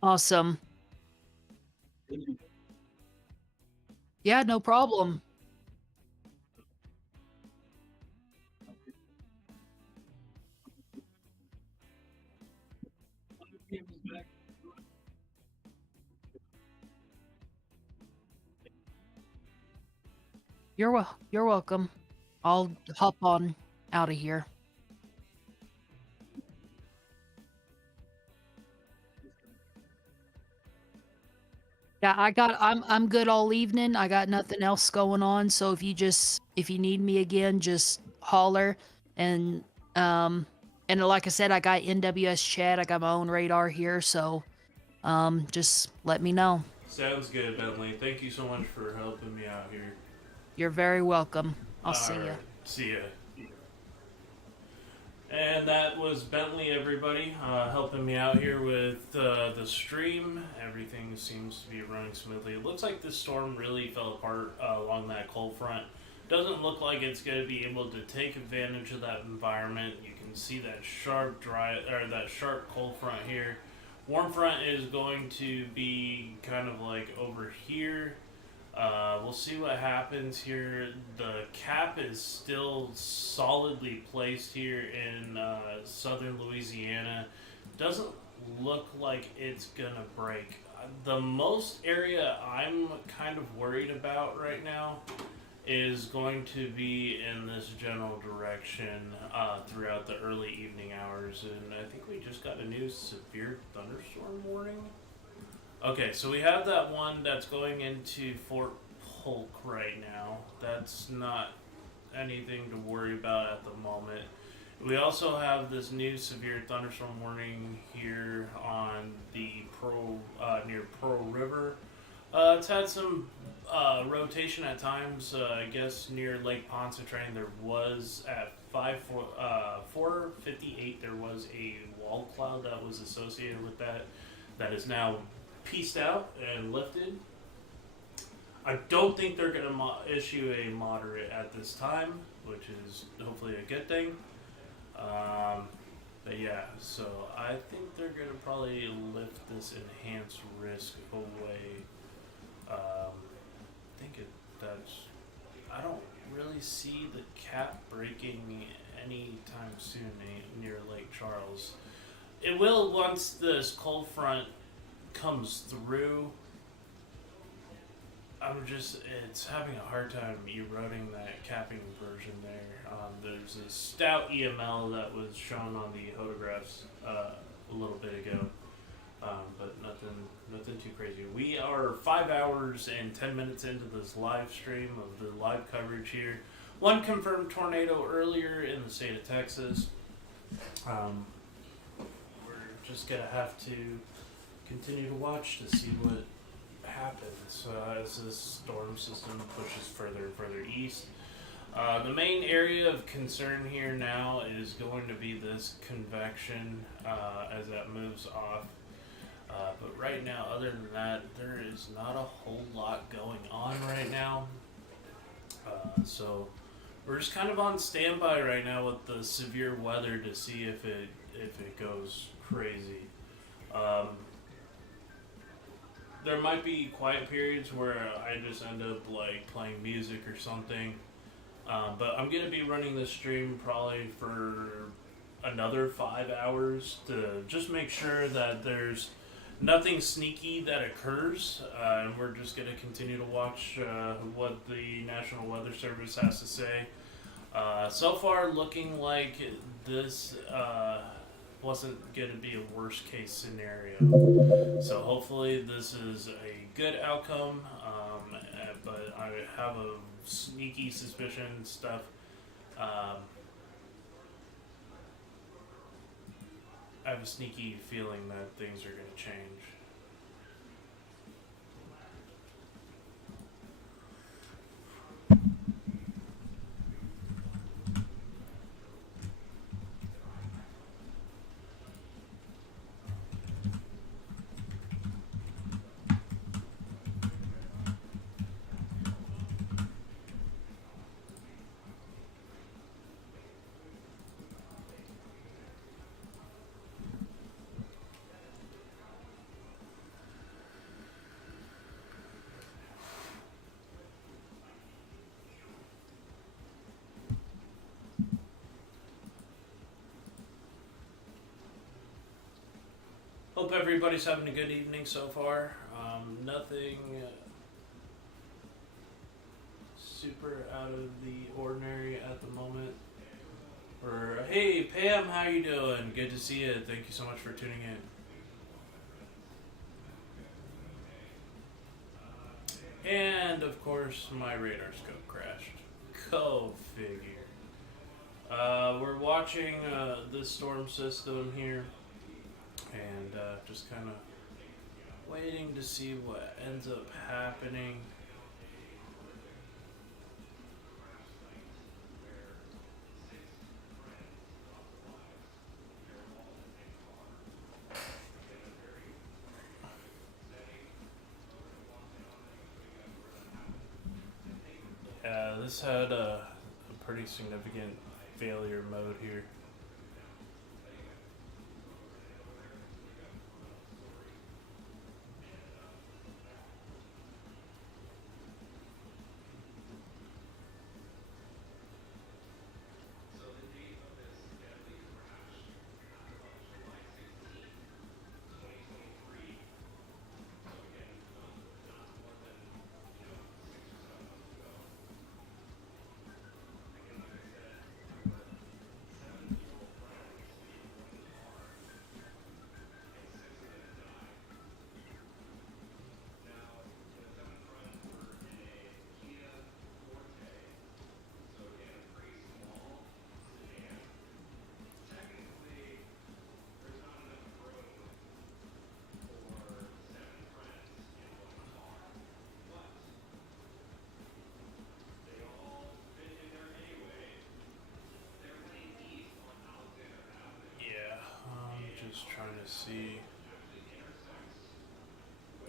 Awesome. Yeah, no problem. You're welcome. I'll hop on out of here. Yeah, I'm good all evening. I got nothing else going on, so if you need me again, just holler and um and like I said, I got NWS chat. I got my own radar here, so just let me know. Sounds good, Bentley. Thank you so much for helping me out here. You're very welcome. I'll see All you. right, see ya. And that was Bentley, everybody, helping me out here with the stream. Everything seems to be running smoothly. It looks like this storm really fell apart along that cold front. Doesn't look like it's going to be able to take advantage of that environment. You can see that sharp that sharp cold front here. Warm front is going to be kind of like over here. We'll see what happens here. The cap is still solidly placed here in southern Louisiana. Doesn't look like it's gonna break. The most area I'm kind of worried about right now is going to be in this general direction throughout the early evening hours. And I think we just got a new severe thunderstorm warning. Okay, so we have that one that's going into Fort Polk right now. That's not anything to worry about at the moment. We also have this new severe thunderstorm warning here on the near Pearl River. It's had some rotation at times. I guess near Lake Pontchartrain there was at 4:58 there was a wall cloud that was associated with that. That is now pieced out and lifted. I don't think they're going to issue a moderate at this time, which is hopefully a good thing. But yeah, so I think they're going to probably lift this enhanced risk away. I don't really see the cap breaking anytime soon near Lake Charles. It will once this cold front comes through. It's having a hard time eroding that capping version there. There's a stout EML that was shown on the photographs a little bit ago, but nothing too crazy. We are 5 hours and 10 minutes into this live stream of the live coverage here. One confirmed tornado earlier in the state of Texas. We're just gonna have to continue to watch to see what happens as this storm system pushes further and further east. The main area of concern here now is going to be this convection as that moves off. But right now, other than that, there is not a whole lot going on right now. So we're just kind of on standby right now with the severe weather to see if it goes crazy. There might be quiet periods where I just end up like playing music or something. But I'm going to be running this stream probably for another 5 hours to just make sure that there's nothing sneaky that occurs. And we're just going to continue to watch what the National Weather Service has to say. So far looking like this wasn't going to be a worst case scenario. So hopefully this is a good outcome, but I have a sneaky suspicion stuff. I have a sneaky feeling that things are going to change. Hope everybody's having a good evening so far. Nothing super out of the ordinary at the moment. Hey Pam, how you doing? Good to see you. Thank you so much for tuning in. And of course, my radar scope crashed. Go figure. We're watching this storm system here. And just kind of waiting to see what ends up happening. This had a pretty significant failure mode here.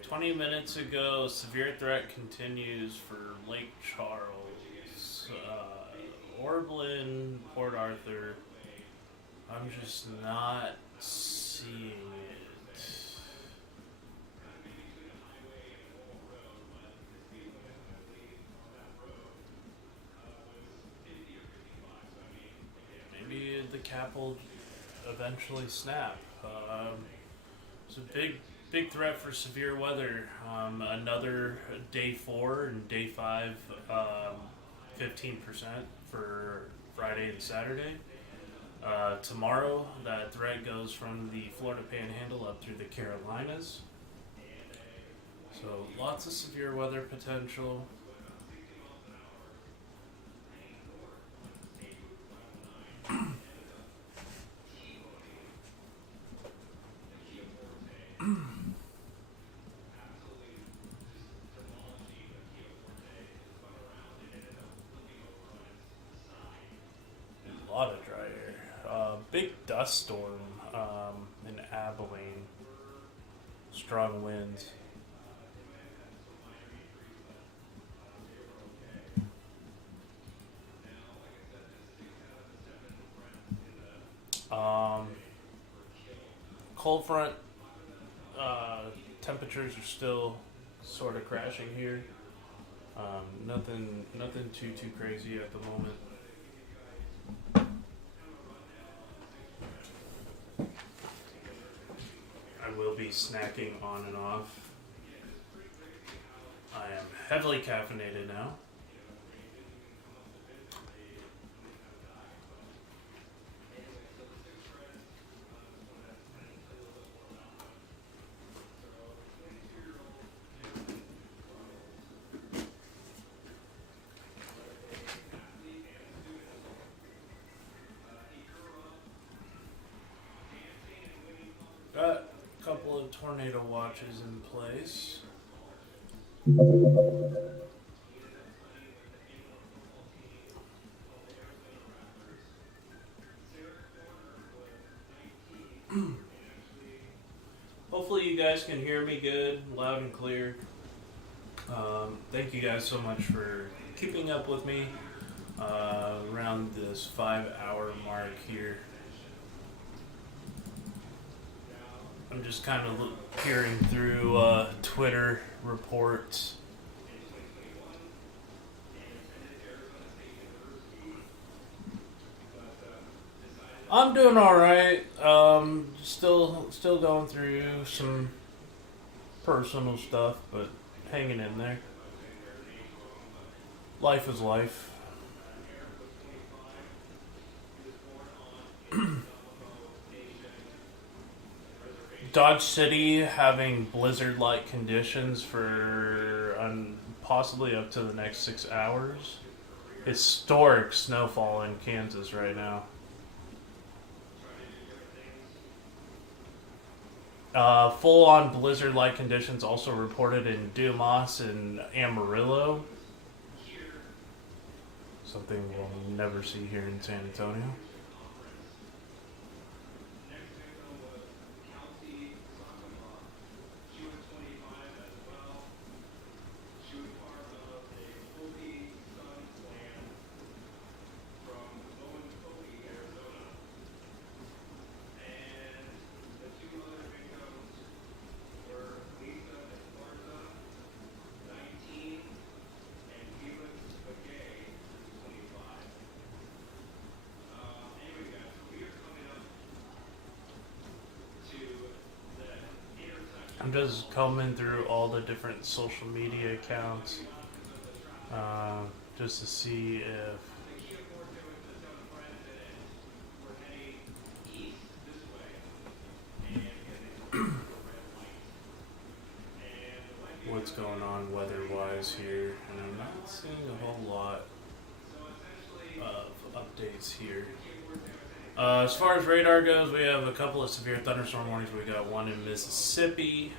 20 minutes ago, severe threat continues for Lake Charles, Orblin, Port Arthur. I'm just not seeing it. Maybe the cap will eventually snap. It's a big threat for severe weather. Another day 4 and day 5, 15% for Friday and Saturday. Tomorrow, that threat goes from the Florida Panhandle up through the Carolinas. So lots of severe weather potential. A lot of dry air. Big dust storm in Abilene. Strong winds. Cold front temperatures are still sort of crashing here. Nothing too crazy at the moment. I will be snacking on and off. I am heavily caffeinated now. Got a couple of tornado watches in place. Hopefully you guys can hear me good, loud and clear. Thank you guys so much for keeping up with me around this 5-hour mark here. I'm just kind of peering through Twitter reports. I'm doing all right. Still going through some personal stuff, but hanging in there. Life is life. Dodge City having blizzard-like conditions for possibly up to the next 6 hours. Historic snowfall in Kansas right now. Full-on blizzard-like conditions also reported in Dumas and Amarillo. Something we'll never see here in San Antonio. I'm just combing through all the different social media accounts just to see if what's going on weather-wise here, and I'm not seeing a whole lot of updates here. As far as radar goes, we have a couple of severe thunderstorm warnings. We got one in Mississippi.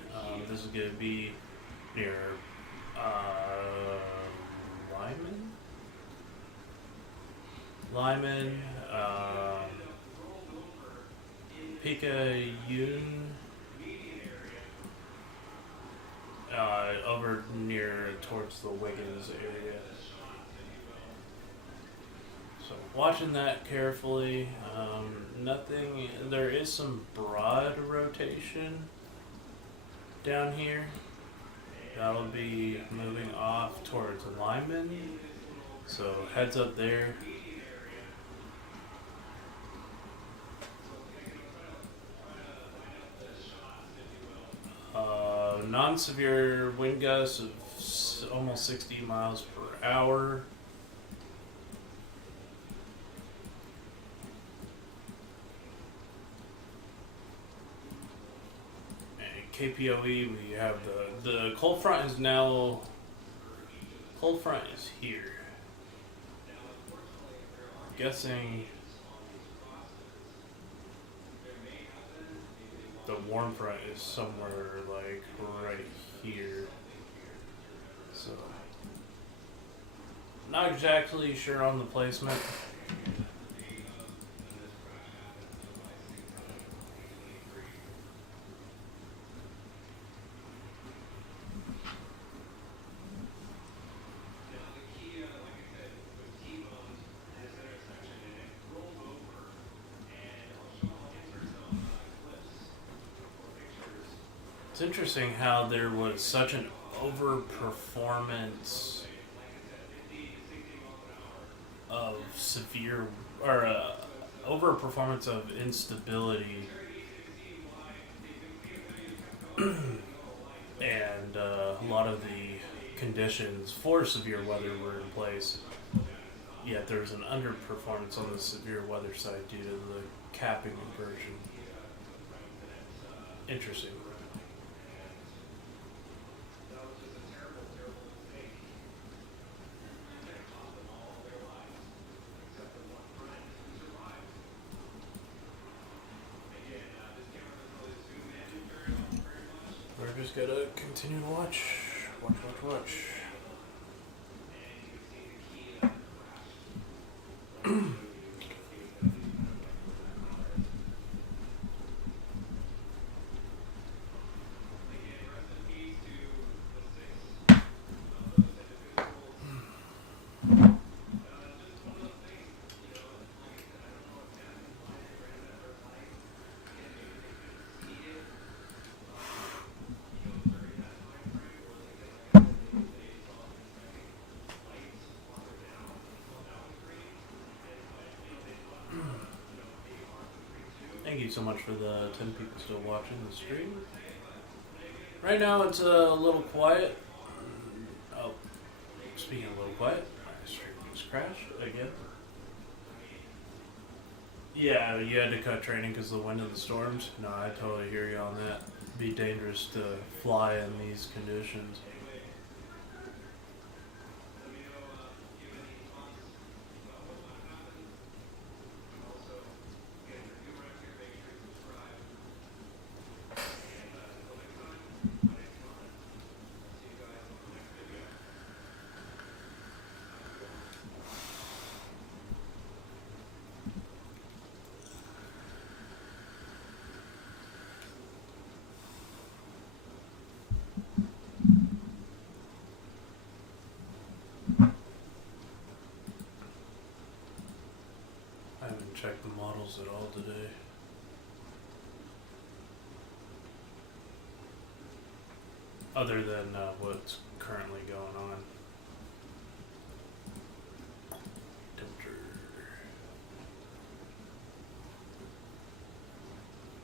This is going to be near Lyman, Picayune, near towards the Wiggins area. So watching that carefully. Nothing. There is some broad rotation down here. That'll be moving off towards Lyman. So heads up there. Non-severe wind gusts of almost 60 miles per hour. And KPOE, we have the cold front is now. Cold front is here. I'm guessing the warm front is somewhere like right here. So, not exactly sure on the placement. It's interesting how there was such an overperformance of severe, or overperformance of instability, and a lot of the conditions for severe weather were in place. Yet there was an underperformance on the severe weather side due to the capping inversion. Interesting. We're just gonna continue to watch. Thank you so much for the 10 people still watching the stream. Right now it's a little quiet. Oh, speaking of a little quiet, my stream just crashed again. Yeah, you had to cut training because of the wind of the storms. No, I totally hear you on that. It'd be dangerous to fly in these conditions. Check the models at all today. Other than what's currently going on.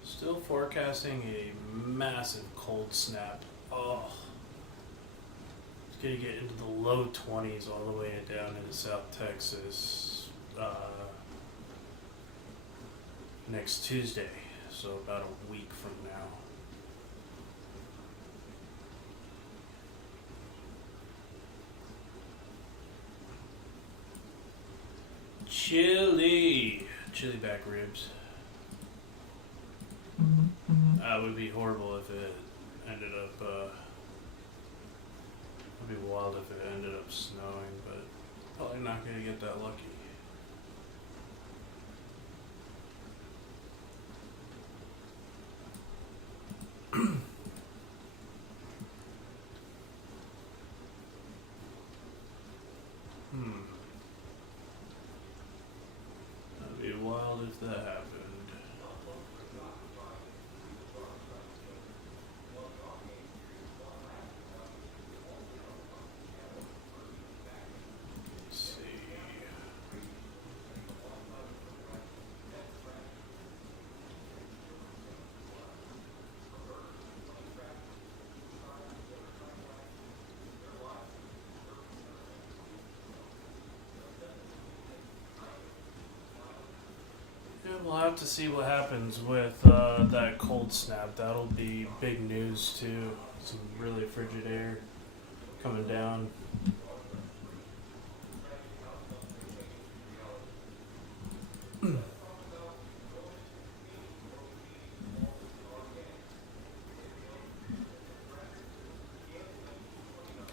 Still forecasting a massive cold snap. Oh. It's gonna get into the low 20s all the way down into South Texas. Next Tuesday, so about a week from now. Chili back ribs. That would be horrible if it ended up, it'd be wild if it ended up snowing, but probably not gonna get that lucky. wild if that happened. Let's see. Yeah, we'll have to see what happens with that cold snap. That'll be big news too. Some really frigid air coming down.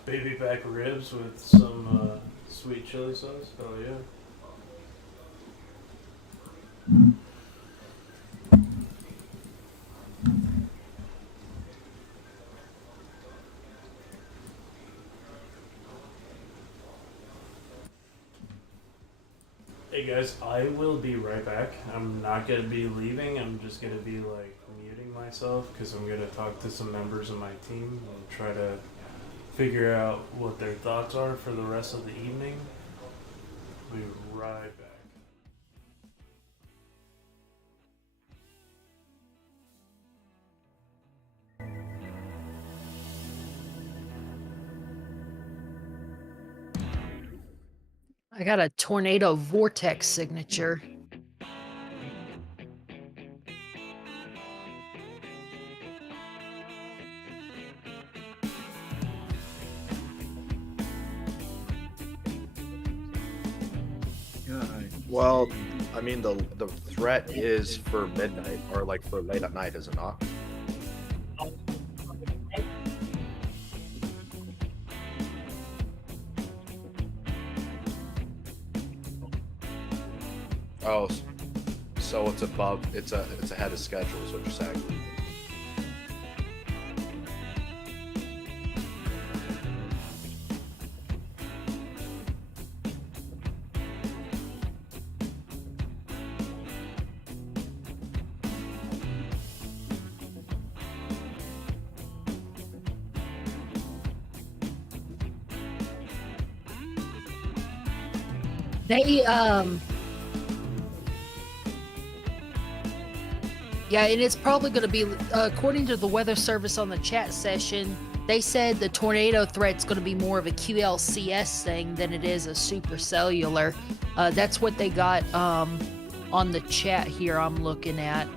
Baby back ribs with some sweet chili sauce. Oh yeah. Hey guys, I will be right back. I'm not gonna be leaving. I'm just gonna be like muting myself because I'm gonna talk to some members of my team and try to figure out what their thoughts are for the rest of the evening. Be right back. I got a tornado vortex signature. Well, I mean the threat is for midnight or like for late at night, is it not? Oh, so it's above. It's ahead of schedule, is what you're saying. They yeah, and it's probably going to be according to the weather service on the chat session. They said the tornado threat's going to be more of a QLCS thing than it is a supercellular. That's what they got on the chat here. I'm looking at.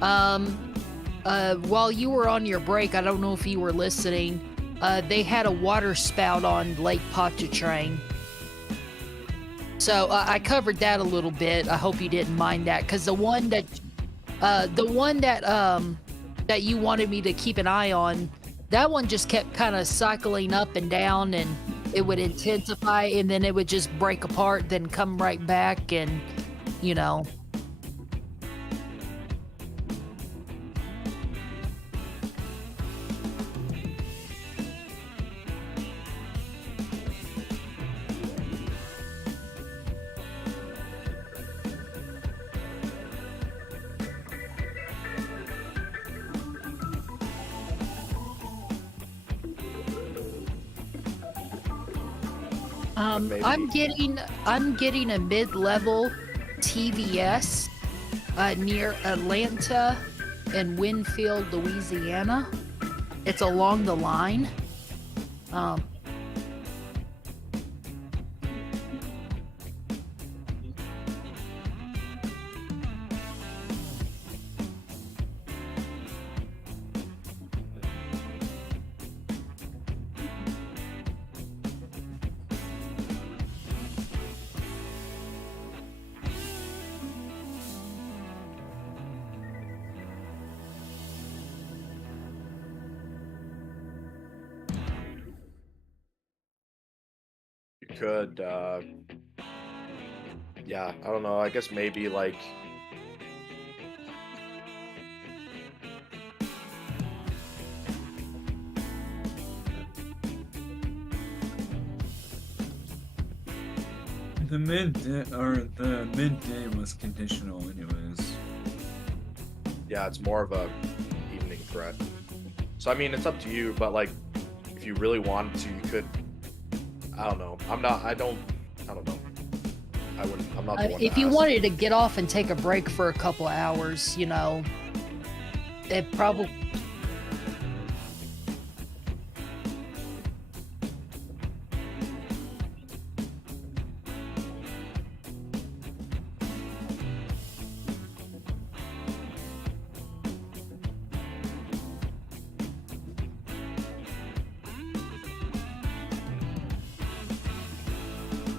While you were on your break, I don't know if you were listening. They had a water spout on Lake Pontchartrain. So I covered that a little bit. I hope you didn't mind that, because the one that that you wanted me to keep an eye on, that one just kept kind of cycling up and down, and it would intensify, and then it would just break apart, then come right back, and you know. Maybe. I'm getting a mid-level TVS near Atlanta and Winfield, Louisiana. It's along the line. You could, yeah, I don't know. I guess maybe like. The midday was conditional, anyways. Yeah, it's more of a evening threat. So I mean, it's up to you, but like, if you really wanted to, you could. I don't know. I don't know. I wouldn't. I'm not the one. If to you ask. wanted to get off and take a break for a couple of hours, you know, it probably.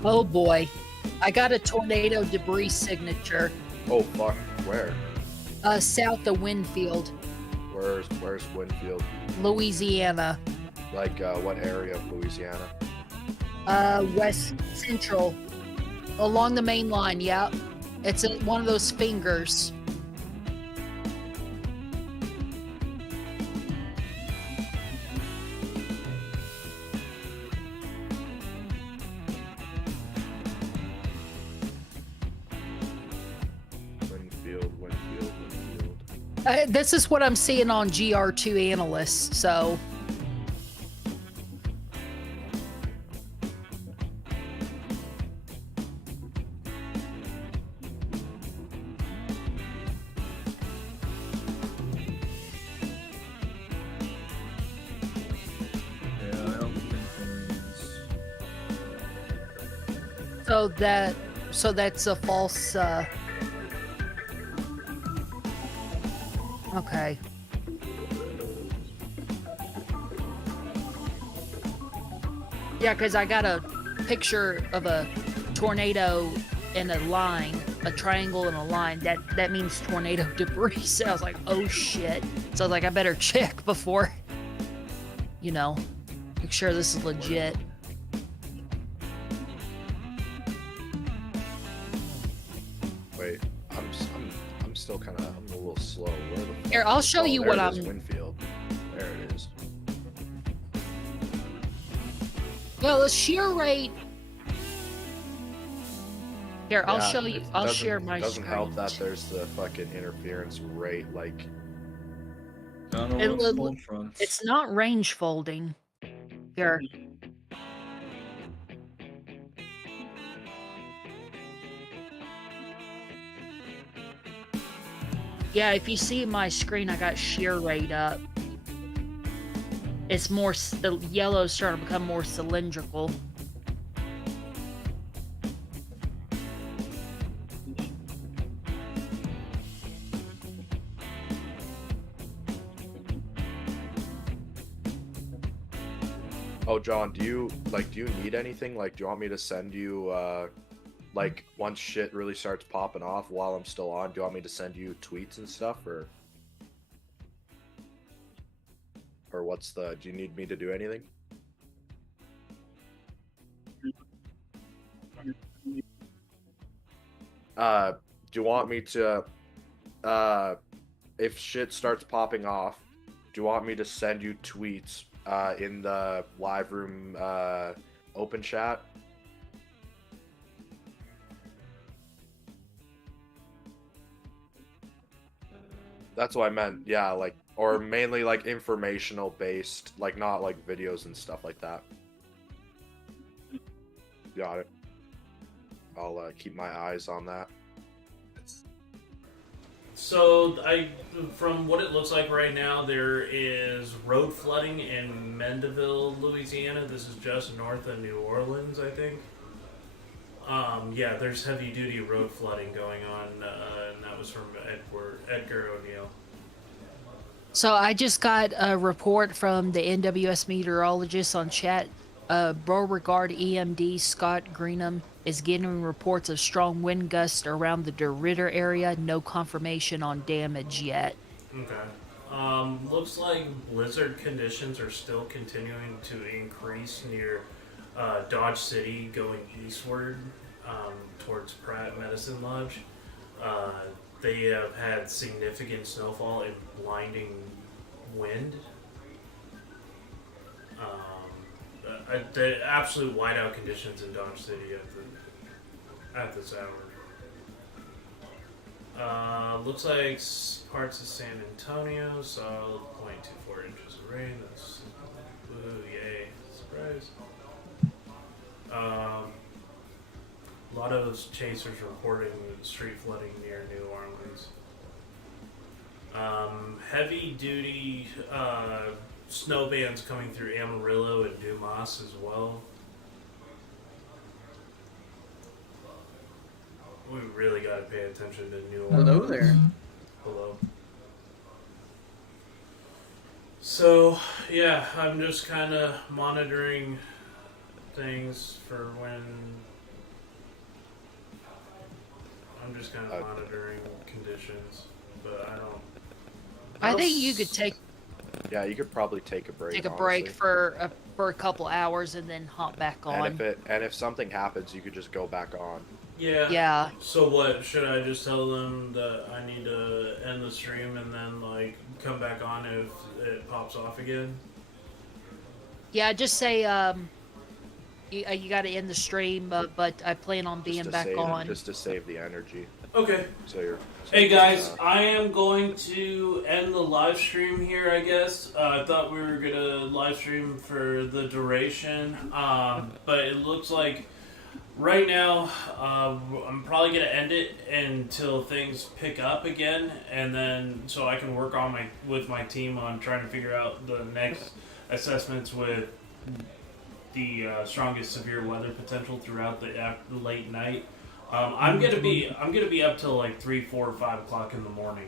Oh boy, I got a tornado debris signature. Oh fuck, where? South of Winfield, Where's Winfield? Louisiana. Like what area of Louisiana? West Central, along the main line. Yeah, it's one of those fingers. Winfield. This is what I'm seeing on GR2 Analyst. So. Yeah, I don't think there is. So that's a false. Okay. Yeah, because I got a picture of a tornado and a line, a triangle and a line. That means tornado debris. So I was like, oh shit. So I was like, I better check before, you know, make sure this is legit. Wait, I'm still kind of. I'm a little slow. Where the fuck? Here, I'll show you there what it is, I'm. Winfield. There it is. Well, the shear rate. Here, I'll Yeah, show you. it I'll doesn't- share my Doesn't screen. help that there's the fucking interference rate. Like, I don't know It what's will- full fronts. It's not range folding. Here. Yeah, if you see my screen, I got shear rate up. It's more, the yellow's starting to become more cylindrical. oh, John, do you need anything? Like, do you want me to send you, like, once shit really starts popping off while I'm still on, do you want me to send you tweets and stuff, or what's do you need me to do anything? Do you want me to, if shit starts popping off, do you want me to send you tweets, in the live room, open chat? That's what I meant. Yeah, like, or mainly like informational based, like not like videos and stuff like that. Got it. I'll keep my eyes on that. So, from what it looks like right now, there is road flooding in Mendeville, Louisiana. This is just north of New Orleans, I think. Yeah, there's heavy-duty road flooding going on, and that was from Edgar O'Neill. So I just got a report from the NWS meteorologist on chat. Beauregard EMD Scott Greenham is getting reports of strong wind gusts around the DeRidder area. No confirmation on damage yet. Okay. Looks like blizzard conditions are still continuing to increase near Dodge City going eastward towards Pratt Medicine Lodge. They have had significant snowfall and blinding wind. The absolute whiteout conditions in Dodge City at this hour. Looks like parts of San Antonio, so 0.24 inches of rain. That's woo, yay, surprise. A lot of those chasers reporting street flooding near New Orleans. Heavy duty snow bands coming through Amarillo and Dumas as well. We really got to pay attention to New Orleans. Hello there. Hello. So, yeah, I'm just kind of monitoring things for when... I'm just kind of monitoring conditions, but I don't... I think you could take Yeah, you could probably take a break. a break honestly. for a couple hours and then hop back on. And if something happens, you could just go back on. Yeah. Yeah. So what, should I just tell them that I need to end the stream and then, like, come back on if it pops off again? Yeah, just say you got to end the stream, but I plan on being back on. Just to save the energy. Okay. So you're. Hey guys, I am going to end the live stream here, I guess. I thought we were going to live stream for the duration, but it looks like right now I'm probably going to end it until things pick up again, and then so I can work on with my team on trying to figure out the next assessments with the strongest severe weather potential throughout the late night. I'm gonna be up till like 3, 4, 5 o'clock in the morning.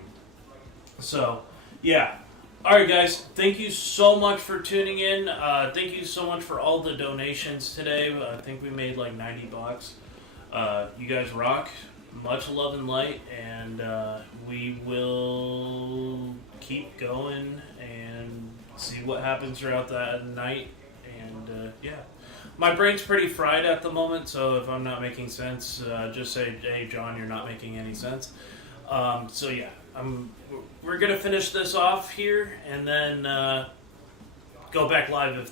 So, yeah. All right, guys. Thank you so much for tuning in. Thank you so much for all the donations today. I think we made like $90. You guys rock. Much love and light, and we will keep going and see what happens throughout that night. And yeah. My brain's pretty fried at the moment, so if I'm not making sense, just say, hey, John, you're not making any sense. So yeah, we're going to finish this off here, and then go back live if